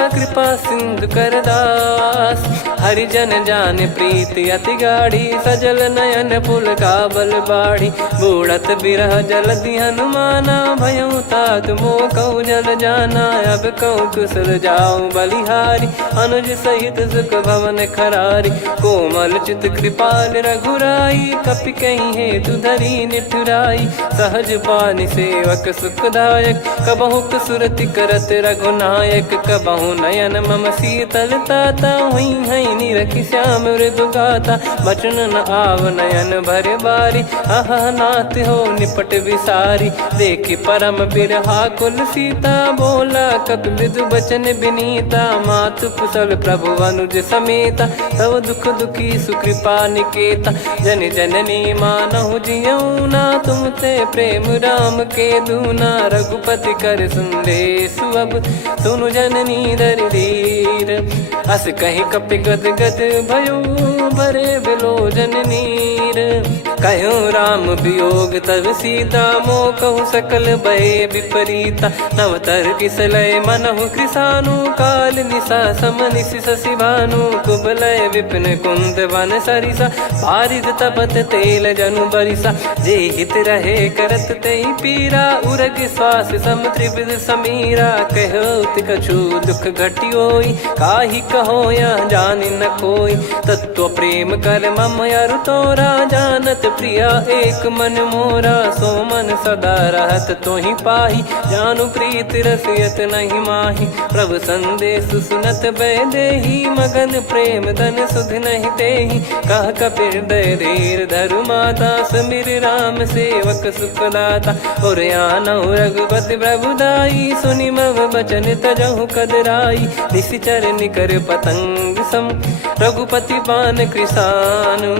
कृपा सिंधु कर दास, हरिजन जान प्रीति अति गाढ़ी। सजल नयन पुल का बल बाढ़ी, बूढ़त बिरह जलधि हनुमाना। भयउ तात मोह कहु जल जाना, अब कहु कुशल जाऊं बलिहारी। अनुज सहित सुख भवन खरारी, कोमल चित कृपाल रघुराई। कपि कहीं हेतु धरी निठुराई, सहज पानि सेवक सुखदायक। कबहु सुरति करत रघुनायक, कबहु नयन मम शीतल ताता। हुई है निरखि श्याम मृदु गाता, बचन न आव नयन भर बारी। अह नाथ हो निपट विसारी, देखि परम बिरहा कुल सीता। बोला कपि मृदु बचन बिनीता, मातु कुशल प्रभु अनुज समेता। तव दुख दुखी सुकृपा निकेता, जन जननी मानहु जियऊ ना। तुम ते प्रेम राम के दूना, रघुपति कर संदेश अब सुनु जननी दर धीर। अस कहि कपि गद गद भयो, भरे बिलोचन नीर। कहूँ राम वियोग तब सीता, मोह कहूँ सकल भय विपरीता। नवतर किसलय मनहु कृसानु, काल निशा समनिशि शशि भानु। कुबलय विपिन कुंद वन सरिसा, पारिद तपत तेल जनु बरिसा। जे हित रहे करत तेहि पीरा, उरग श्वास सम त्रिविध समीरा। कहत कछु दुख घटियोई, काहि कहो या जानि न कोई। तत्व प्रेम कर मम अरु तोरा, कहाँ जानत प्रिया एक मन मोरा, सो मन सदा रहत तो ही पाही, जानु प्रीत रसियत नहीं माही, प्रभु संदेश सुनत बैदेही, मगन प्रेम धन सुध नहीं तेही, कह कपिर दय धीर धरु माता, समीर राम सेवक सुखदाता, और आनौ रघुपति प्रभुदाई, सुनि मव बचन तजहु कदराई, निशिचर निकर पतंग सम, रघुपति पान कृसानु,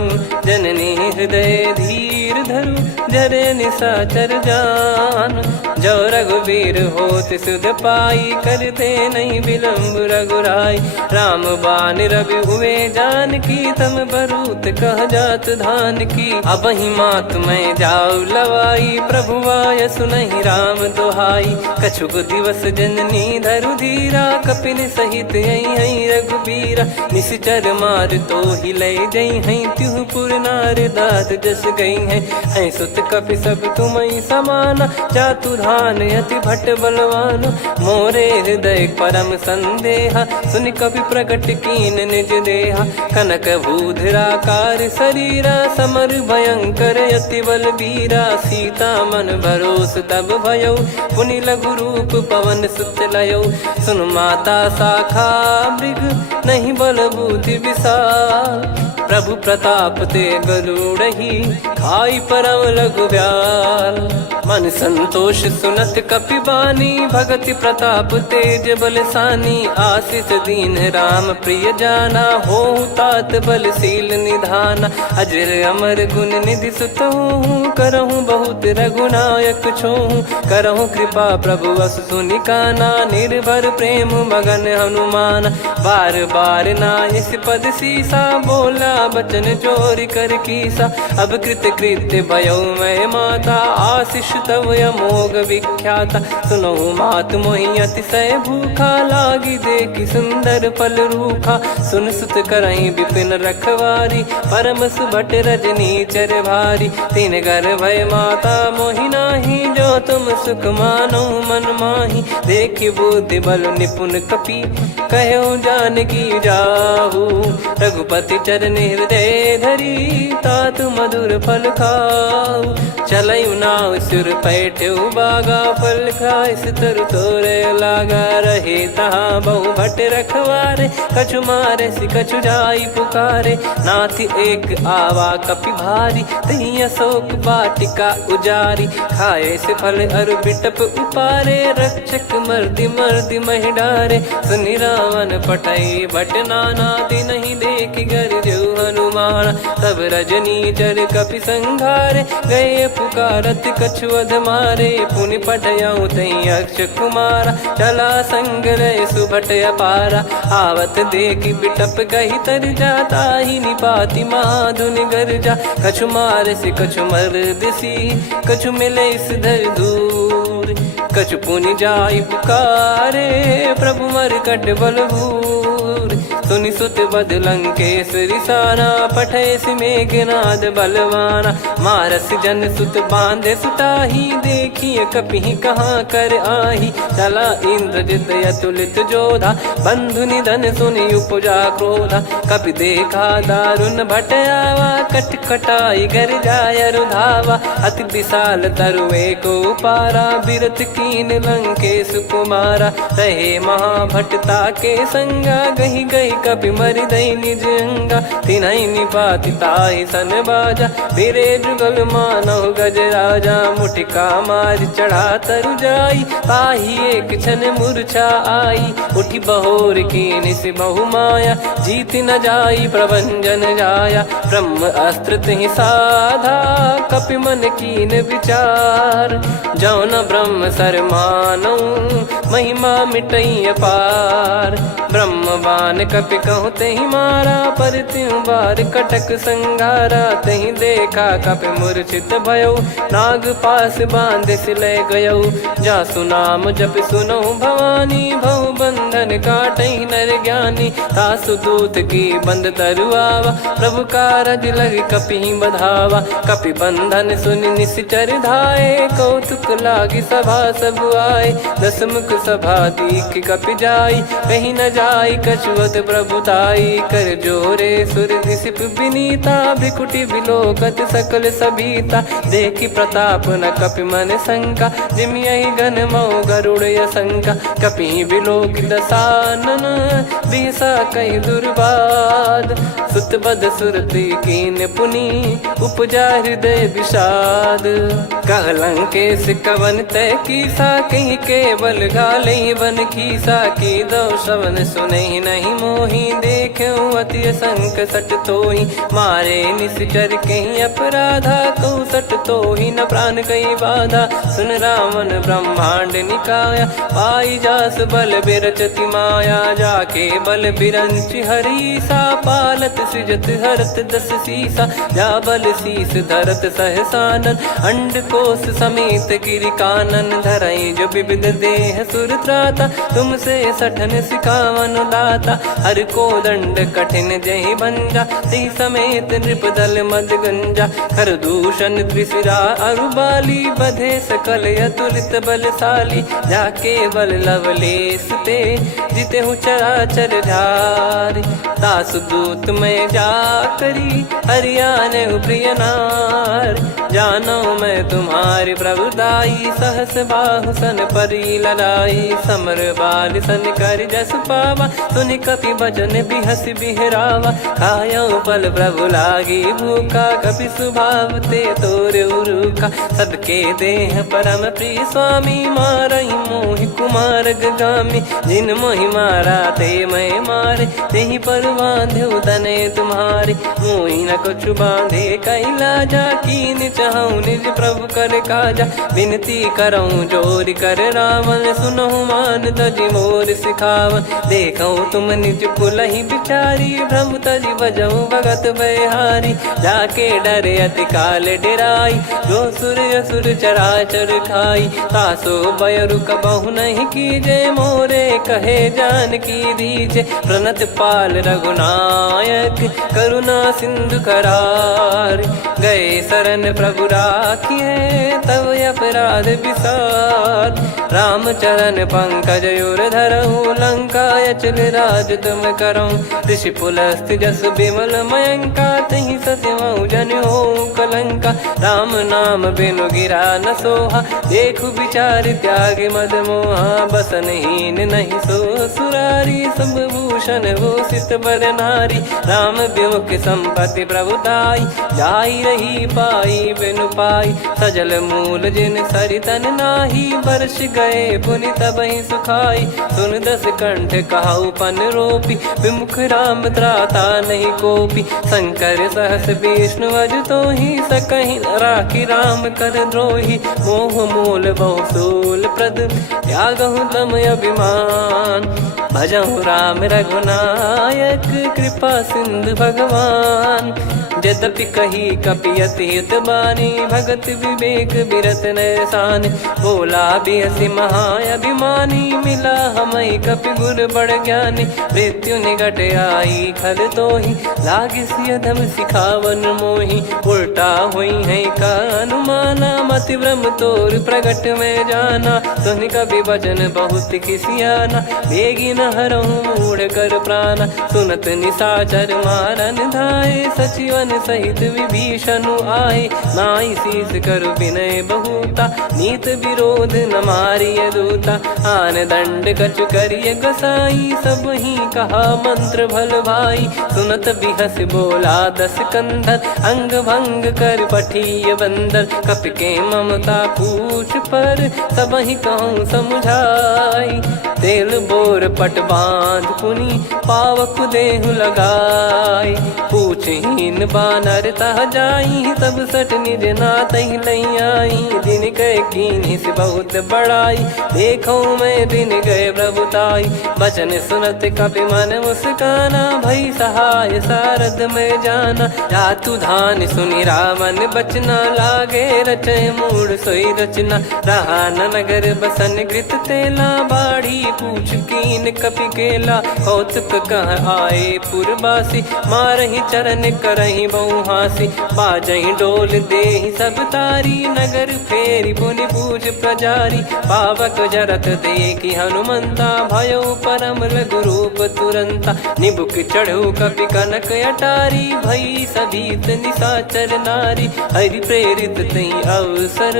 जननी हृदय धीर धरु, जरे निशाचर जान, जो रघुवीर होत सुध पाई, करते नहीं विलंब रघुराई, राम बान रवि हुए जान की, तम बरूत कह जात धान की, अब ही मात मैं जाऊ लवाई, प्रभु आय सुनहि राम दोहाई, कछुक दिवस जननी धरु धीरा, कपिन सहित यही रघुबीरा, निश्चर मार तो ही ले जई हैं, त्यों पुर नार दाद जस गई हैं, सुत कपि सब तुमई समाना, चातुधान अति भट्ट बलवान, मोरे हृदय परम संदेहा, सुनि कपि प्रकट कीन निज देहा, कनक भूधराकार शरीरा, समर भयंकर अति बलबीरा, सीता मन भरोस तब भयो, पुनि लघु रूप पवन सुत लयो, सुन माता शाखा मृग नहीं बल बुद्धि विशाल, प्रभु प्रताप ते गरुड़हि, खाई परम लघु ब्याल, मन संतोष सुनत कपि बानी, भगति प्रताप तेज बलसानी, आशीष दीन राम प्रिय जाना, होहु तात बलशील निधाना, अजर अमर गुण निधि सुतहु, करहु बहुत रघुनायक छोहु, करहु कृपा प्रभु अस सुनि काना, निर्भर प्रेम मगन हनुमान, बार बार नायस पद सीसा, बोला बचन चोरी कर कीसा, अब कृत कृत्य भयो मैं माता, आशीष तव अमोघ विख्याता, सुनहु मात मोहि अतिशय भूखा, लागी देखी सुंदर फल रूखा, सुन सुत करहीं विपिन रखवारी, परम सुभट रजनी चर भारी, तीन घर भय माता मोहि नाही, जो तुम सुख मानो मन माही, देखी बुद्धि बल निपुण कपि, कहो जानकी जाहू, रघुपति चरण हृदय धरी, तात मधुर फल खाऊ, चलऊ नाव सुर पैठऊ बागा, फल खाइस तरु तोरे लागा, रहे तहाँ बहु भट रखवारे, कछु मारे सि कछु जाई पुकारे, नाथ एक आवा कपि भारी, तही अशोक वाटिका उजारी, खाए से फल अरु बिटप उपारे, रक्षक मर्दि मर्दि महि डारे, सुनि रावण पटई भट नाना, तिनहि देख गर जो हनुमान, तब रजनी चर कपि संघारे, गए पुकारत कछु अध मारे, पुनि पटयऊ तई अक्ष कुमारा, चला संग रहे सुभट अपारा, आवत देखी बिटप कही तर जाता, ही निपाति माधुन गर्जा, कछु मार से कछु मर दिसी, कछु मिले इस धर दूर, कछु पुनि जाई पुकारे, प्रभु मर कट बलभूर, सुनि सुत बद लंकेश्वरी साना, पठेस मेघनाद बलवाना, मारस जन सुत बांधे सुताही, देखिए कपि कहाँ कर आही, चला इंद्रजित अतुलित जोधा, बंधु निधन सुनि उपजा क्रोधा, कपि देखा दारुण भट आवा, कट कटाई घर जाय रुधावा, अति विशाल तरुए को पारा, बिरत कीन लंकेश कुमारा, रहे महाभटता के संगा, गही गही कपि मरि दई निज अंगा, तिन्हि निपाति ताहि सन बाजा, फिरे जुगल मानव गज राजा, मुटिका मार चढ़ा तरु जाई, ताहि एक क्षण मूर्छा आई, उठी बहोर कीन से बहु माया, जीत न जाई प्रभंजन जाया, ब्रह्म अस्त्र तिहि साधा, कपि मन कीन विचार, जौ न ब्रह्म सर मानौ, महिमा मिटई अपार, ब्रह्म बान कपि कहूँ तहि मारा, पर त्यों बार कटक संगारा, तहि देखा कपि मूर्छित भयो, नाग पास बांध सिले गयो, जा सुनाम जप सुनो भवानी, भव बंधन काटहि नर ज्ञानी, तासु दूत की बंद तरुआवा, प्रभु कारज लग कपि बधावा, कपि बंधन सुनि निश्चर धाये, कौतुक लागी सभा सब आए, दसमुख सभा दीख कपि जाई, कहीं न जाई कछुअत प्रभुताई कर जोरे सुर दिसिप विनीता भ्रिकुटी विलोकत सकल सबीता देखी प्रताप न कपि मन शंका जिमियहि गण मऊ गरुड़ शंका कपि विलोकित सानन बिहसा कई दुर्बाद सुत बद सुरति कीन पुनी उपजा हृदय विषाद कहलंकेश कवन तय कीसा कहीं केवल घाले बन खीसा की दो श्रवण सुने नहीं मोही देखे अति संक सट तोही मारे निश्चर कहीं अपराधा तो सट तोही न प्राण कहीं बाधा सुन रावण ब्रह्मांड निकाया पाई जास बल बिरचति माया जाके बल बिरंच हरीसा पालत सृजत हरत दस सीसा जा बल शीस धरत सहसानन अंड कोश समेत गिरि कानन धरई जो विविध देह सुर त्राता तुमसे सठन सिखावन दाता हर को दंड कठिन जय भंजा ती समेत नृप दल मद गंजा खर दूषण त्रिशिरा अरुबाली बधे सकल अतुलित बलशाली जाके बल लवलेस ते जिते हूँ चराचर झारी तासु दूत में जा करी हरियाने प्रिय नार जानो मैं तुम्हारी प्रभुदाई सहस बाहु सन परी लड़ाई समर बाल सन कर जस पावा सुनि कपि भजन बिहस बिहरावा खायो बल प्रभु लागी भूखा कपि स्वभाव ते तोर उरुका सबके देह परम प्रिय स्वामी मारहि मोहि कुमार गामी जिन मोहि मारा ते मैं मारे तेहि पर बांधे उदने तुम्हारे मोहि न कुछ बांधे कैलाजा कीन चाहूं निज प्रभु कर काजा विनती करऊं जोर कर रावण सुनहु मान तजि मोर सिखावन देखऊं तुम निज पुलहि बिचारी भ्रम तजि बजऊं भगत बहारी जाके डरे अति काल डेराई जो सुर असुर चराचर खाई तासो बयरु कबहु नहीं कीजे मोरे कहे जान की दीजे प्रणत पाल रघुनायक करुणा सिंधु करार गए शरण प्रभु राखिए तब अपराध विसार राम चरण पंकज युर धरहु लंका अचल राज तुम करऊं ऋषि पुलस्त जस विमल मयंका तहि सत्यमऊ जन हो कलंका राम नाम बिनु गिरा न सोहा देखु विचार त्याग मद मोहा बसनहीन नहीं सो सुरारी सब भूषण वो सित बर नारी राम विमुख संपत्ति प्रभुताई जाई रही पाई बिनु पाई सजल मूल जिन सरितन नाही वर्ष गए पुनि तबहि सुखाई सुन दस कंठ कहाऊ पन रोपी विमुख राम त्राता नहीं कोपी शंकर सहस विष्णु अज तो ही सकहि राखी राम कर द्रोही मोह मूल बहु सूल प्रद त्यागहु तम अभिमान भजहु राम रघुनायक कृपा सिंधु भगवान यद्यपि कही कपियति हित बानी भगत विवेक बिरत नैसान बोला बिहसी महाअभिमानी मिला हमई कपि गुर बड़ ज्ञानी मृत्यु निकट आई खल तो ही लागे सियधम सिखावन मोही उल्टा हुई है का अनुमाना मति ब्रह्म तोर प्रगट में जाना सुन कभी वचन बहुत किसियाना बेगी न हरहु मूढ़ कर प्राण सुनत निशाचर मारन धाये सचिवन सहित विभीषण आए नाई शीस कर विनय बहुता नीत विरोध न मारिय दूता आन दंड कछ करिय गसाई सब ही कहा मंत्र भल भाई सुनत बिहस बोला दस कंधर अंग भंग कर पठिय बंदर कपि के ममता पूछ पर सब ही कहूँ समझाई तेल बोर पट बांध पुनि पावक देहु लगाई पूछहीन बानर तह जाई तब सट निज नाथ ही लई आई दिन गए कीन्ही से बहुत बड़ाई देखो मैं दिन गए प्रभुताई बचन सुनत कपि मन मुस्काना भई सहाय सारद में जाना जातु धान सुनि रावण बचना लागे रचय मूड सोई रचना रहा न नगर बसन कृत तेला बाड़ी पूछ कीन कपि केला, कौतुक कह आए पुरबासी, मारहि चरण करहि बहु हासी, बाजहि डोल देहि सब तारी, नगर फेरी पुनि पूज प्रजारी, पावक जरत देखि हनुमंता, भयो परम रघुरूप तुरंता, निबुक चढ़ऊ कपि कनक अटारी, भई सभीत निशाचर नारी, हरि प्रेरित तई अवसर,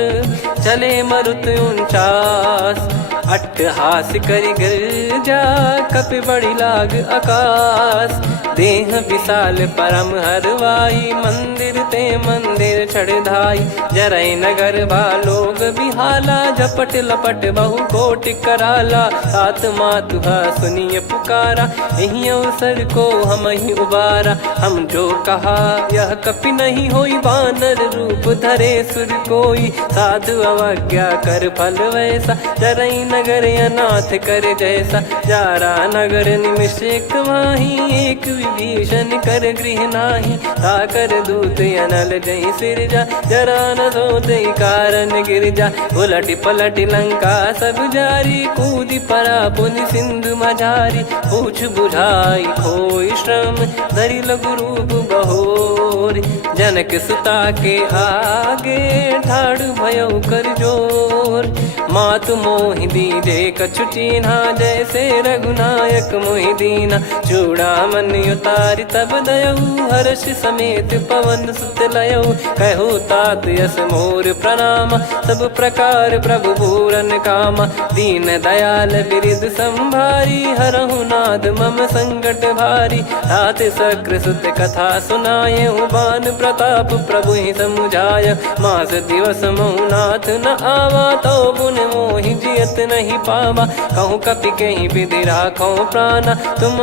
चले मरुत 49, अट्टहास करि गिरजा, कपि बड़ी लाग आकाश, देह विशाल परम हरवाई, मंदिर ते मंदिर चढ़धाई, जरई नगर बालोग बिहाला, झपट लपट बहु कोट कराला, सात मातुहा सुनिय पुकारा, यही अवसर को हम ही उबारा, हम जो कहा यह कपि नहीं होई, बानर रूप धरे सुर कोई, साधु अवज्ञा कर फल वैसा, जरई नगर अनाथ कर जैसा, जारा नगर निमिष एक माही, एक विभीषण कर गृह नाही, ताकर दूत अनल जय सिरजा, जरा न सोते कारण गिरजा, उलट पलट लंका सब जारी, कूदी परा पुनि सिंधु मझारी, पूछ बुझाई खोई श्रम, धरि लघु रूप बहोर, जनक सुता के आगे, ठाड़ भयो कर जोर, मातु मोहि दीजे कछु चीन्हा, जैसे रघुनायक मोहि दीना, चूड़ामणि उतारि तब दयऊ, हर्ष समेत पवन सुत लयऊ, कहु तात यस मोर प्रणाम, सब प्रकार प्रभु पूरन कामा, दीन दयाल बिरिद संभारी, हरहु नाद मम संकट भारी, तात सक्र सुत कथा सुनाये, बान प्रताप प्रभु ही समुझाय, मास दिवस महु नाथ न आवा, तो पुन मोहि जियत नहीं पावा, कहूँ कपि कहीं विधि राखो प्राणा, तुम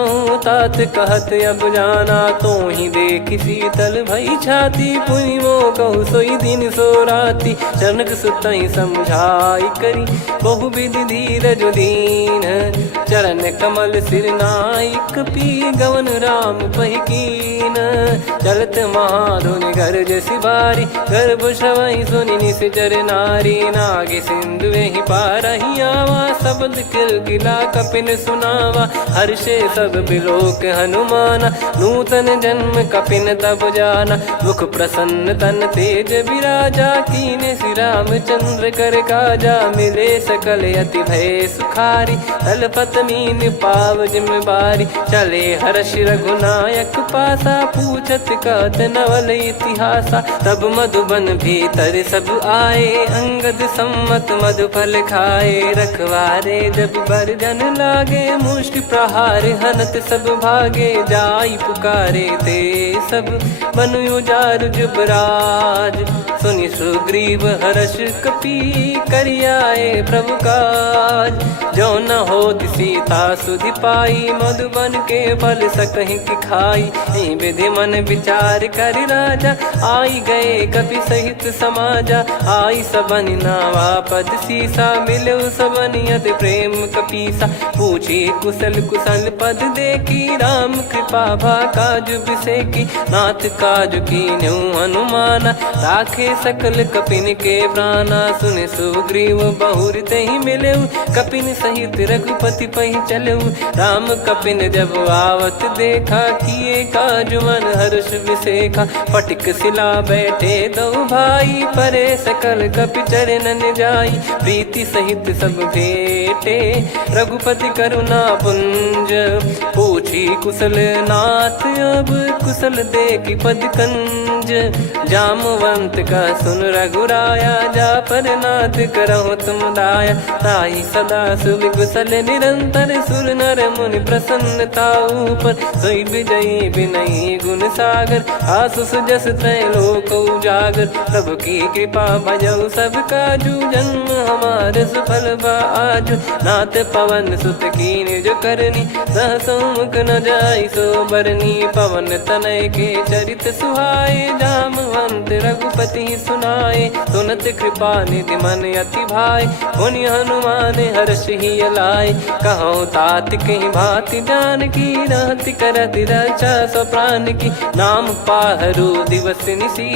तात कहत अब जाना, तो ही देख शीतल भई छाती, पुनि मो कहु सोई दिन सो राती, जनक सुतई समझाई करी, बहु विधि धीरज दीन, चरण कमल सिर नाई, कपि गवन राम पहिकीन, चलत महाधुनि गरज सिबारी, गर्भ श्रवहि सुनि निश्चर नारी, नागे सिंधु ही पारहि आवा, शब्द किलकिला कपिन सुनावा, हर्षे सब बिलोक हनुमाना, नूतन जन्म कपिन तब जाना, मुख प्रसन्न तन तेज विराजा, कीने श्री रामचंद्र कर काजा, मिले सकल अति भय सुखारी, तलपत मीन पाव जिम्मेवारी, चले हर्ष रघुनायक पासा, पूछत कहत नवल इतिहासा, तब मधुबन भीतर सब आए, अंगद सम्मत मधुफल खाए, रखवारे जब बरजन लागे, मुष्टि प्रहार हनत सब भागे, जाई पुकारे ते सब बन उजार जुबराज, सुनि सुग्रीव हर्ष कपि करियाए प्रभु काज, जो न होत सीता सुधि पाई, मधुबन के फल सकहि कि खाई, विधि मन विचार कर राजा, आई गए कपि सहित समाजा, आई सबन नावा पद सीसा, मिलो सबन यदि प्रेम कपीसा, पूछी कुशल कुशल पद देखी, राम कृपा भा काज बिसेकी, नाथ काज कीन्हु हनुमाना, राखे सकल कपिन के प्राणा, सुने सुग्रीव बहुर तेहि मिलेऊ, कपिन सहित रघुपति पहि चलेऊ, राम कपिन जब आवत देखा, किए काज मन हर्ष विसेखा, फटिक सिला बैठे दो भाई, परे सकल कपि चरणन जाई, प्रीति सहित सब भेटे, रघुपति करुणा पुंज, पूछी कुशल नाथ अब, कुशल देखि पद कंज, जामवंत का सुन रघुराया, जा पर नाथ करहु तुम दाया, ताहि सदा सुभि कुशल निरंतर, सुर नर मुनि प्रसन्नता ऊपर, सोई विजयी विनयी गुण सागर, आसु सुजस त्रैलोक उजागर, प्रभु की कृपा भजऊ सब काजू, जन्म हमार सफल बा आज, नाथ पवन सुत कीन्ह जो करनी, सहसो मुख न जाई सो बरनी, पवन तनय के चरित सुहाए, जामवंत रघुपति सुनाए, सुनत कृपा निधि मन अति भाई, पुनि हनुमान हर्ष ही लाए, कहो तात कहीं भांति जानकी, रहति करति रक्षा सो प्राण की, नाम पाहरु दिवस निसी,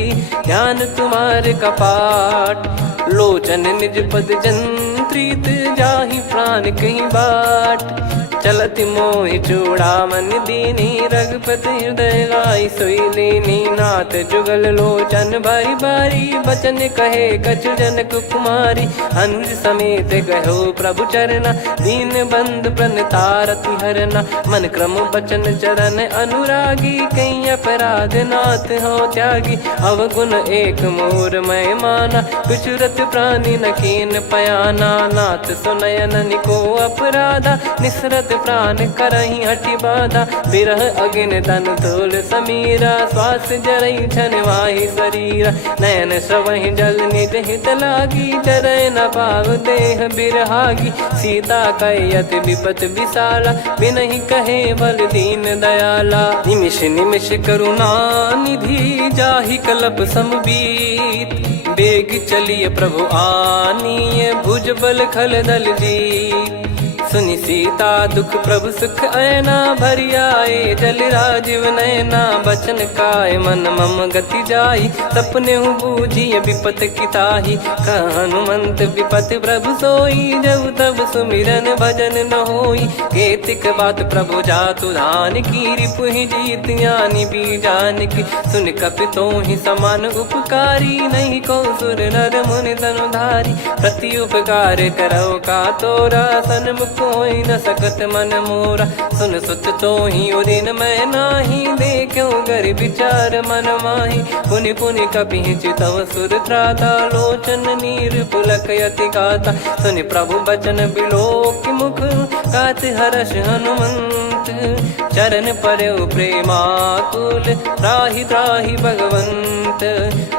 ध्यान तुम्हारे कपाट, लोचन निज पद जन नियंत्रित जाहि प्राण कहीं बाट। चलत मोहि चूड़ामन दीनी रघुपति हृदय लाई सोई लीनी। नाथ जुगल लोचन बारी बारी बचन कहे कछु जनक कुमारी। अनुज समेत गयो प्रभु चरना दीन बंधु प्रणतारति हरना। मन क्रम बचन चरण अनुरागी कहीं अपराध नाथ हो त्यागी। अवगुण एक मोर मैं माना कुछुरत प्राणी न कीन पयाना। नाथ सुनयन निको अपराधा निसरत प्राण करही हटि बाधा। बिरह अगिन तन तोल समीरा श्वास जरई छन वाहि शरीरा। नयन श्रवहि जल निज हित लागी चरय न पाव देह बिरहागी। सीता कयत विपत विशाला बिनहि कहे बल दीन दयाला। निमिष निमिष करुणा निधि जाहि कलप समबीत। बेग चलिए प्रभु आनीय भुज बल खल दल जीत। सुनि सीता दुख प्रभु सुख ऐना भरि आए जल राजीव नैना। बचन काय मन मम गति जाई सपने बूझी विपत किताही। हनुमंत विपत प्रभु सोई जब तब सुमिरन भजन न होई। केतिक बात प्रभु जातु धान की रिपुहि जीत ज्ञानी बीजान की। सुन कपितो ही समान उपकारी नहीं को सुर नर मुनि तनुधारी। प्रति उपकार करो का तोरा सन्मुख कोई न सकत मन मोरा। सुन सुत तो ही उदिन मैं नाही देखो गर विचार मन माही। पुनि पुनि कपि चितव सुर त्राता लोचन नीर पुलक यति गाता। सुनि प्रभु बचन बिलोक मुख गात हर्ष हनुमंत। चरण परयो प्रेमाकुल त्राहि त्राहि भगवंत।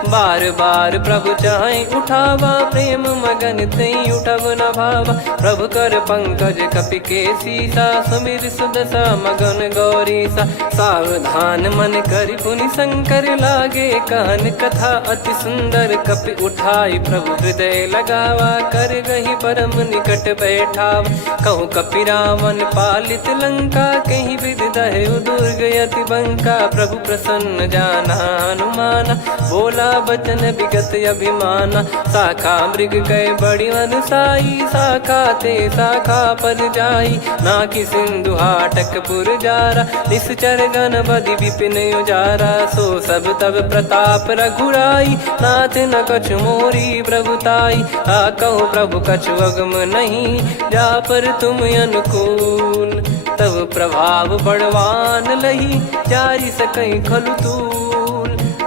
बार बार प्रभु चाहे उठावा प्रेम मगन तई उठब न भावा। प्रभु कर पंकज कपि के सीसा सुमिर सुदशा मगन गौरीसा। सावधान मन करि पुनि शंकर लागे कहन कथा अति सुंदर। कपि उठाई प्रभु हृदय लगावा कर गही परम निकट बैठावा। कहूँ कपि रावण पालित लंका कहीं विधि दहु दुर्ग यति बंका। प्रभु प्रसन्न जाना हनुमाना बोला बचन विगत अभिमाना। शाखा मृग गए बड़ी अनुसाई शाखा ते शाखा पर जाई। ना कि सिंधु हाटक पुर जारा निश्चर गण बदि विपिन उजारा। सो सब तब प्रताप रघुराई नाथ न कछु मोरी प्रभुताई। आ कहो प्रभु कछु अगम नहीं जा पर तुम अनुकूल। तब प्रभाव बड़वान लही जारी सकई खलु तूल।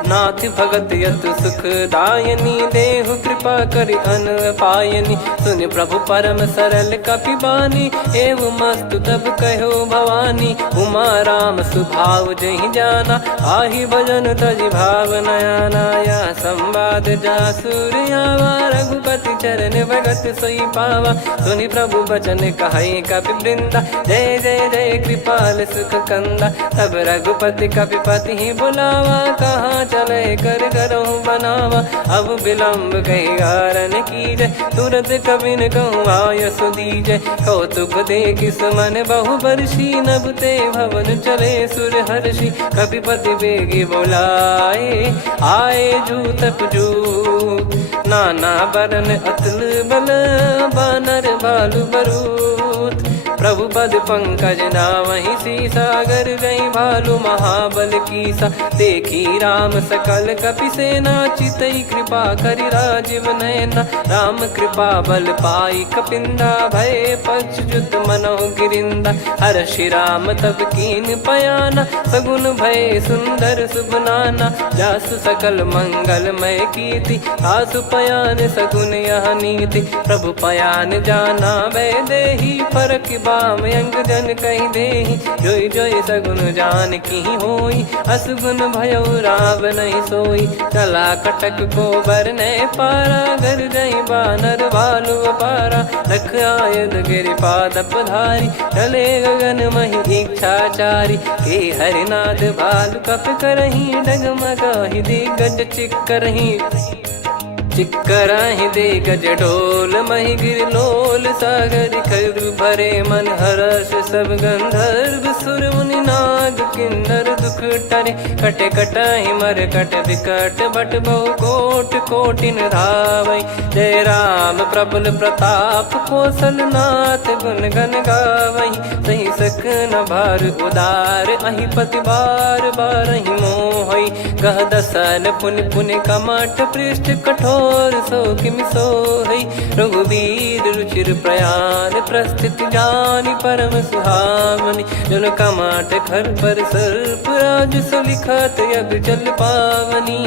नाथ भगत यत सुख दायनी देहु कृपा करि अन पायनी। सुन प्रभु परम सरल कपि बानी एवं मस्तु तब कहो भवानी। उमा राम सुभाव जहि जाना आहि भजन तजि भाव नयाना। या संवाद जासुर आवा रघुपति चरण भगत सोई पावा। सुनि प्रभु बचन कहै कपि वृंदा जय जय जय कृपाल सुख कंदा। तब रघुपति कपिपति ही बुलावा कहाँ चले कर करो बनावा। अब विलम्ब कही कारण कीजय तुरंत कबिन कहूँ आयस दीजय। कौतुक देख सुमन बहु बरसी नभते भवन चले सुर हर्षि। कपिपति बेगी बोलाए आए जूतप जूत। नाना बरन अतुल बल बानर भालु बरूत। प्रभु पद पंकज नामहि सीसागर गई भालु महाबल कीसा। देखी राम सकल कपि सेना चितई कृपा करि राजीव नैना। राम कृपा बल पाई कपिंदा भय पक्षुत मनो गिरिंदा। हर्षि राम तब कीन पयाना सगुन भय सुंदर सुबनाना। जासु सकल मंगलमय कीर्ति आसु पयान सगुन यह नीति। प्रभु पयान जाना वै देहि फरक बाम अंग जन कहीं देहि। जोई जोई सगुन जान की होई असुगुन भयो राव नहीं सोई। चला कटक को बरने पारा घर जई बानर भालु पारा। रख आयद गिरि पाद पधारी चले गगन मही इच्छाचारी। के हरिनाथ भालु कप करही डगमगाहि दिग्गज चिक्करही। चिक्कराहि दे गज ढोल मही गिर लोल सागर खर भरे मन हर्ष सब गंधर्व सुर मुनि नाग किन्नर दुख टरे। कट कटाहि मर कट विकट बट बहु कोट कोटिन धावै। जय राम प्रबल प्रताप कौशलनाथ गुण गण गावै। सही सक न भार उदार अहि पति बार बार ही मोहै। गह दसन पुन पुन कमठ पृष्ठ कठोर सो किमि सोहै। रघुबीर रुचिर प्रयाण प्रस्थित जानि परम सुहावनी। जुन कमठ खर पर सर्प राज सो लिखत अब जल पावनी।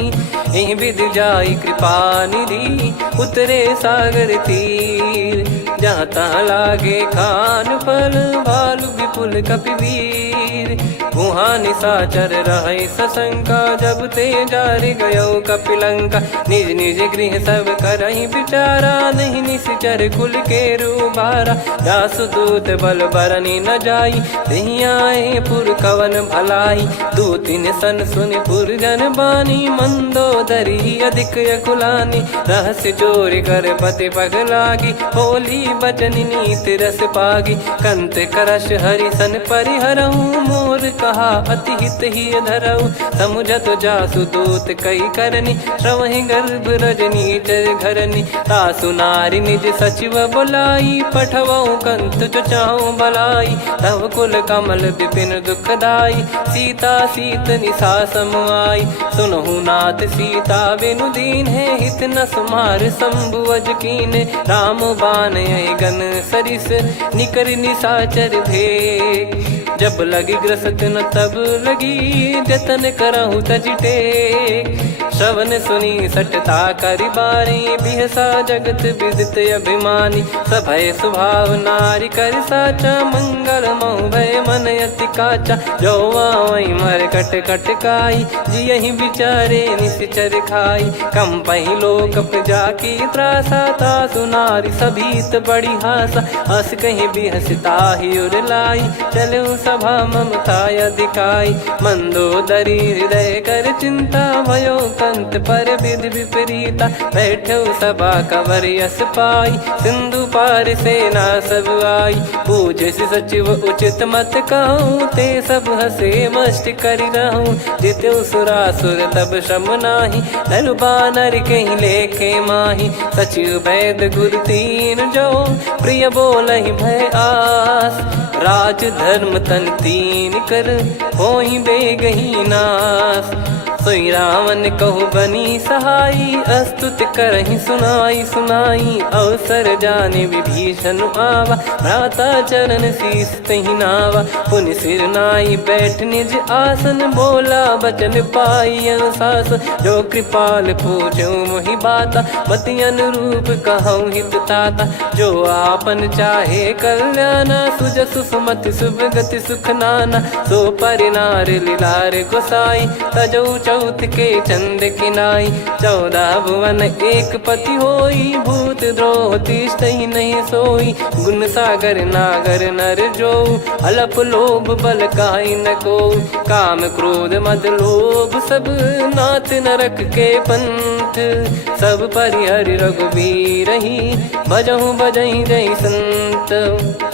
एहि विधि जाई कृपा निधि उतरे सागर तीर। जहाँ तहाँ लागे खान फल भालु विपुल कपिवीर। वहाँ निशाचर रहै सशंका जब ते जारि गयो कपिलंका। निज निज गृह सब करहि विचारा नहीं निश्चर कुल के रूबारा। दासदूत बल बरनी न जाई तेहि आए पुर कवन भलाई। दू तीन सन सुन पुर जन बानी मंदोदरी अधिक अकुलानी। रहस्य चोरी कर पति पग लागी होली बचन नीत रस पागी। कंत करश हरि सन परिहरऊ मोर कहा अति हित ही धरऊ। समुझत जासु दूत कई करनी श्रवहि गर्भ रजनी चर घरनी। तासु नारी निज सचिव बुलाई पठवऊ कंत जो चाहूं भलाई। तव कुल कमल विपिन दुखदाई सीता सीत निशा समाई। सुनहु नाथ सीता बिनु दीन है हित न सुमार शंभु अज कीन। राम बान गन सरिस निकर निशाचर भेग। जब लगी ग्रसत न तब लगी जतन करहु तज टेक। श्रवण सुनी सटता करि बारी बिहसा जगत विदित अभिमानी। सभय स्वभाव नारी कर साचा मंगल महु भय मन अति काचा। जो आवै मर कट कट काई जियहि विचारे निश्चर खाई। कम पहि लोक जाकी त्रासा तासु नारी सभीत बड़ी हासा। हस कहीं बिहसता ही उर लाई चलऊ सभा ममता अधिकाई। मंदोदरी हृदय कर चिंता भयो कंत पर विधि विपरीता। बैठऊ सभा कवर यस पाई सिंधु पार सेना सब आई। पूज सचिव उचित मत कहूँ ते सब हसे मस्त करि रहूँ। जित्यु सुरासुर तब श्रम नाही नर बानर कहीं लेखे माही। सचिव वैद गुरु तीन जो प्रिय बोलहि भय आस। राज धर्म तन तीन कर होई बेगही नास। सोई रावण कहु बनी सहाई अस्तुत करहि सुनाई सुनाई। अवसर जाने विभीषण आवा भ्राता चरण शीस तहि नावा। पुनि सिर नाई बैठ निज आसन बोला बचन पाई अनुशासन। जो कृपाल पूछो मोहि बाता मति अनुरूप कहूँ हित ताता। जो आपन चाहे कल्याणा सुजसु सुमति शुभ गति सुख नाना। सो परिनार लीलार गोसाई तजौ चौथ के चंद किनाई। 14 भुवन एक पति होई भूत द्रोह तिष्ठहि नहीं सोई। गुण सागर नागर नर जो अलप लोभ बल काई न को। काम क्रोध मद लोभ सब नाथ नरक के पंथ। सब परिहरि रघुबीर ही भजहु भजहि जय संत।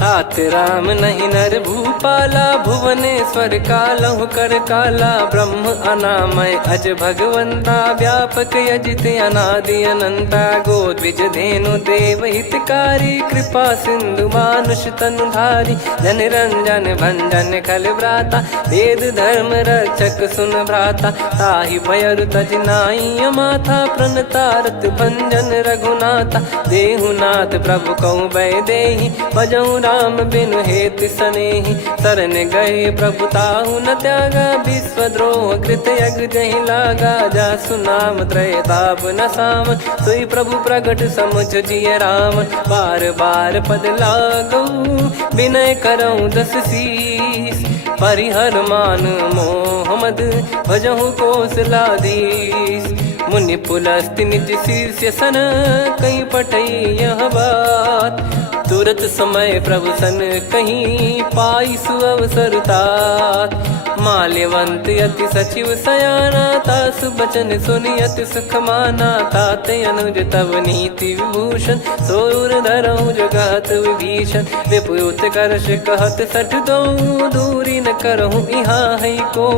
हाथ राम नहीं नर भूपाला भुवनेश्वर कालहु कर काला। ब्रह्म अनामय अज भगवंता व्यापक यजित अनादि अनंता। गोद्विज धेनु देव हितकारी कृपा सिंधु मानुष तनुधारी। जन रंजन भंजन खल भ्राता वेद धर्म रक्षक सुन भ्राता। ताहि भयरु तज नाई माथा प्रणतारत भंजन रघुनाथा। देहुनाथ प्रभु कहु भय देहि भजहु राम बिनु हेत सनेहि। शरण गए प्रभु ताहु न त्यागा विश्वद्रोह कृत यज्ञ जहि लागा। जासु नाम त्रय ताप न साम सोई प्रभु प्रगट समुझ जिय राम। बार बार पद लागऊ विनय करऊँ 10 शीस। परिहर मान मोह मद भजहु कौशलाधीश। मुनि पुलस्त्य निज शीर्ष सन कहीं पठई यह बात। तुरत समय प्रभु सन कहीं पाई सुअवसर तात। माल्यवंत अति सचिव सयाना, तास बचन सुनि अति सुख माना। ताते अनुज तव नीति विभूषण, सोर धरहु जगत विभीषण। विपुत करश कहत सठ दो, दूरी न करहु इहाँ है को।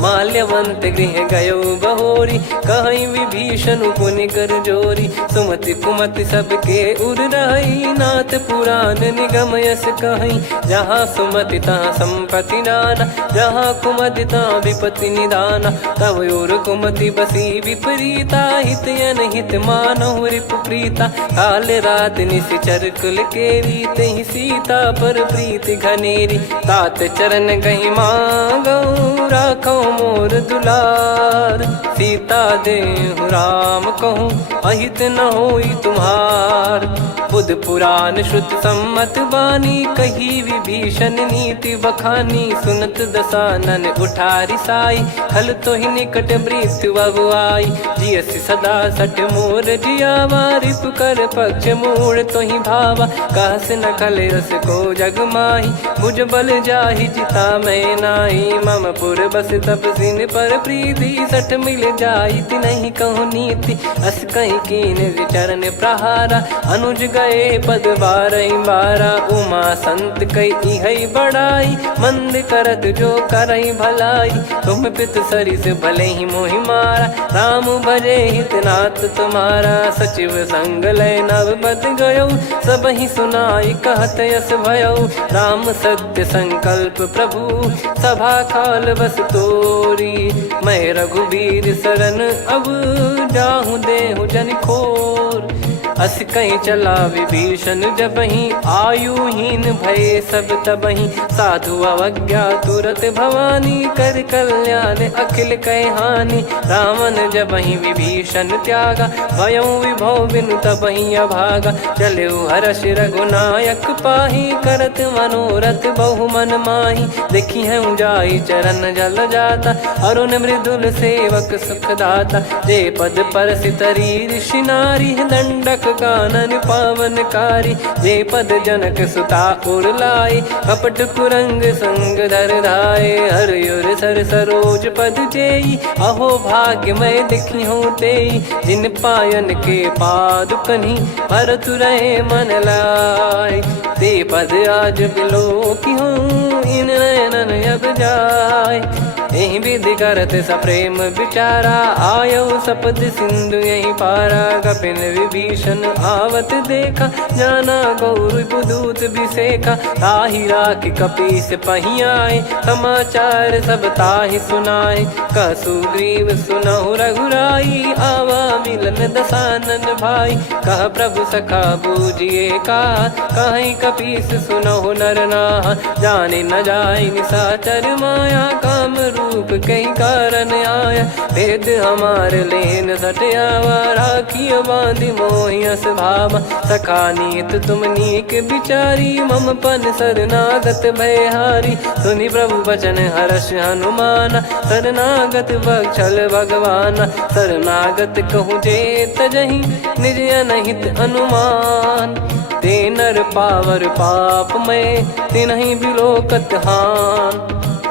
माल्यवंत गृह गयो बहोरी, कहीं विभीषण पुनि कर जोरी। सुमति कुमति सबके उर रही, नाथ पुराण निगम यस कहीं। जहाँ सुमति तहाँ संपत्ति नाना, जहाँ कुमति तहाँ विपत्ति निदाना। तव और कुमति बसी विपरीता, हित अनहित मानहु रिपु प्रीता। काल रात निशिचर कुल केरी, तहि सीता पर प्रीति घनेरी। तात चरण कहीं मांगऊ, राखो मोर दुलार। सीता देहु राम कहूँ, अहित न होई तुम्हार। बुध पुराण श्रुत सम्मत बानी, कही विभीषण नीति बखानी। सुनत दसानन उठारी साई, खल तो ही निकट मृत्यु अब आई। जियसि सदा सठ मोर जियावा, रिप कर पक्ष मूड़ तो ही भावा। कहस न खल रस को जग माही, भुज बल जाहि जिता मैं नाही। मम पुर बस तपसिन पर प्रीति, सठ मिल जाई तिनहि कहूँ नीति। अस कहीं कीन चरण प्रहारा, अनुज गए पद बारही बारा। उमा संत कई इहै बड़ाई, मंद करत जो करई भलाई। तुम पित सरिस भले ही मोहि मारा, राम भजे हित नाथ तुम्हारा। सचिव संग लय नव बद गयो, सब ही सुनाई कहत यस भयो। राम सत्य संकल्प प्रभु, सभा खाल बस तोरी। मैं रघुबीर शरण अब, जाहूँ देहु जन खोर। अस कहीं चला विभीषण जबहि, आयुहीन भये सब तबहि। साधु अवज्ञा तुरत भवानी, कर कल्याण अखिल कह हानि। रावण जबहि विभीषण त्यागा, भयउ विभव बिनु तबहि अभागा। चलऊ हर्ष रघुनायक पाहि, करत मनोरथ बहु मन माहि। देखी है जाई चरण जल जाता, अरुण मृदुल सेवक सुख दाता। जे पद परसि तरी ऋषि नारी, दंडक कानन पावनकारी। जे पद जनक सुता उर लाई, कपट कुरंग संग धर धाये। हरियुर सर सरोज पद जेई, अहो भाग्य मैं दिखी हूँ तेई। जिन पायन के पादुकनि, भरतु रहे मन लाई। ते पद आज बिलो की हूँ, इन नयनन अब जाय। यही विधि करत सप्रेम विचारा, आयो सपद सिंधु यही पारा। कपिन विभीषण आवत देखा, जाना गौर बुदूत बिसेखा। ताहि राखि कपीस पही आए, समाचार सब ताहि सुनाए। कह सुग्रीव सुनहु रघुराई, आवा मिलन दसानन भाई। कह प्रभु सखा बूझिए का, कहीं कपीस सुनहु नर नाहा। जाने न जाय निशाचर माया, काम रूप कई कारण आया। भेद हमार लेन सटयावा, राखिय बांधि मोहियस भावा। सखा नीत तुम नीक बिचारी, मम पन शरणागत भयहारी। सुनि प्रभु बचन हर्ष हनुमाना, शरणागत बक्षल भगवाना। शरणागत कहूँ जे तजहि, निज अनहित अनुमान। ते नर पावर पाप में, तिन्हि बिलोकत हान।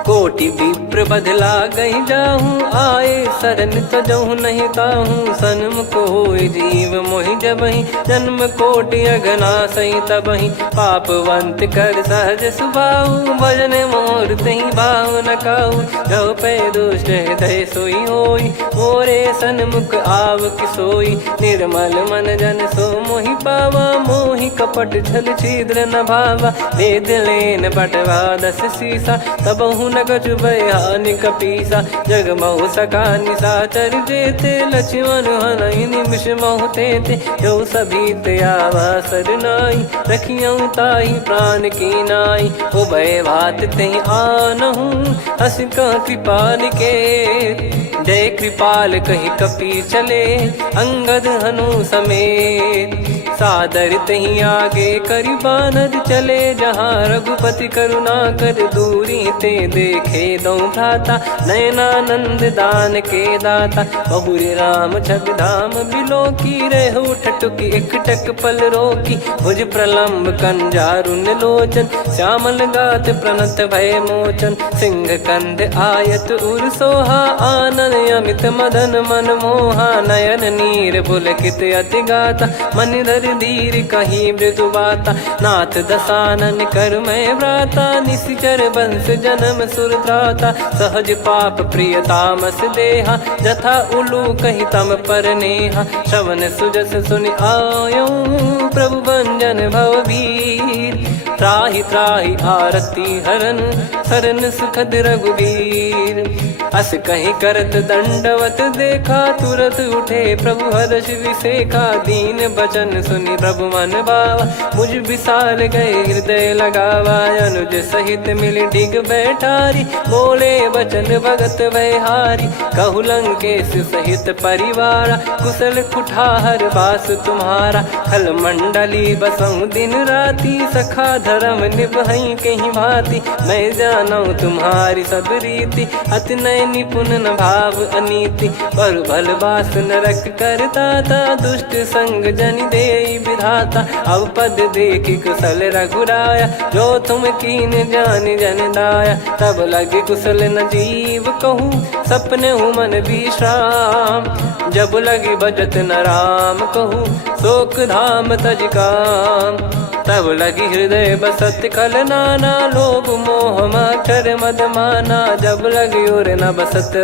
कोटि विप्र बदला गई जाहूँ, आए शरण तजहु नहीं ताहूँ। सन्मुख होय जीव मोहि जबहि, जन्म कोटि अगना सही तबहि। पापवंत कर सहज सुभाऊ, भजन मोर तहि भाव न काऊ। जो पै दुष्ट हृदय सोई होई, मोरे सन्मुख आव किसोई। निर्मल मन जन सो मोहि पावा, मोहि कपट छल छिद्र न भावा। वेद लेन बटवा दस सीसा, तबहु न कछु बयानि कपीसा। जग महु सका निशाचर जेते, लक्ष्मण हनहि निमिष महु तेते। जो सभी त्यावा सरनाई, रखियऊ ताहि प्राण की नाई। उभय भात तेहि आनहु, हस कह कृपाल के। जय कृपाल कहि कपी चले, अंगद हनु समेत। सादर तही आगे करी बानर चले जहाँ रघुपति करुणा कर दूरी ते देखे दो भ्राता नयनानंद दान के दाता बहुरे राम छवि धाम बिलो की रेहू ठटुकी एकटक पल रोकी भुज प्रलम्ब कंजारुन लोचन श्यामल गात प्रणत भय मोचन सिंह कंध आयत उर सोहा आनन अमित मदन मन मोहा नयन नीर पुलकित अति गाता मन धर धीर कहीं मृदु बाता नाथ दसानन कर मैं व्राता निशिचर बंस जन्म सुरत्राता सहज पाप प्रिय तामस देहा जथा उलू कही तम पर नेहा श्रवण सुजस सुनि आयो प्रभु भंजन भववीर त्राहि त्राहि आरती हरन सरन सुखद रघुवीर अस कहीं करत दंडवत देखा तुरत उठे प्रभु हर्ष विसेखा दीन बचन सुनि प्रभु मन भावा मुझ विशाल गए हृदय लगावा अनुज सहित मिल डिग बैठारी बोले बचन भगत वैहारी कहु लंकेश सहित परिवारा कुशल कुठार बास तुम्हारा खल मंडली बसऊं दिन राती सखा धर्म निभई कहीं भांति मैं जानू तुम्हारी सब रीति अति नय निपुण न भाव अनीति पर भल बास नरक करता था दुष्ट संग जन दे विधाता अब पद देखी कुशल रघुराया जो तुम कीन जान जन दाया तब लगे कुशल न जीव कहूँ सपने हूँ मन विश्राम जब लगे बजत न राम कहूँ शोक धाम तज काम तब लगी हृदय बसत खल नाना लोभ मोह मक्षर मद माना जब लगी और न बसत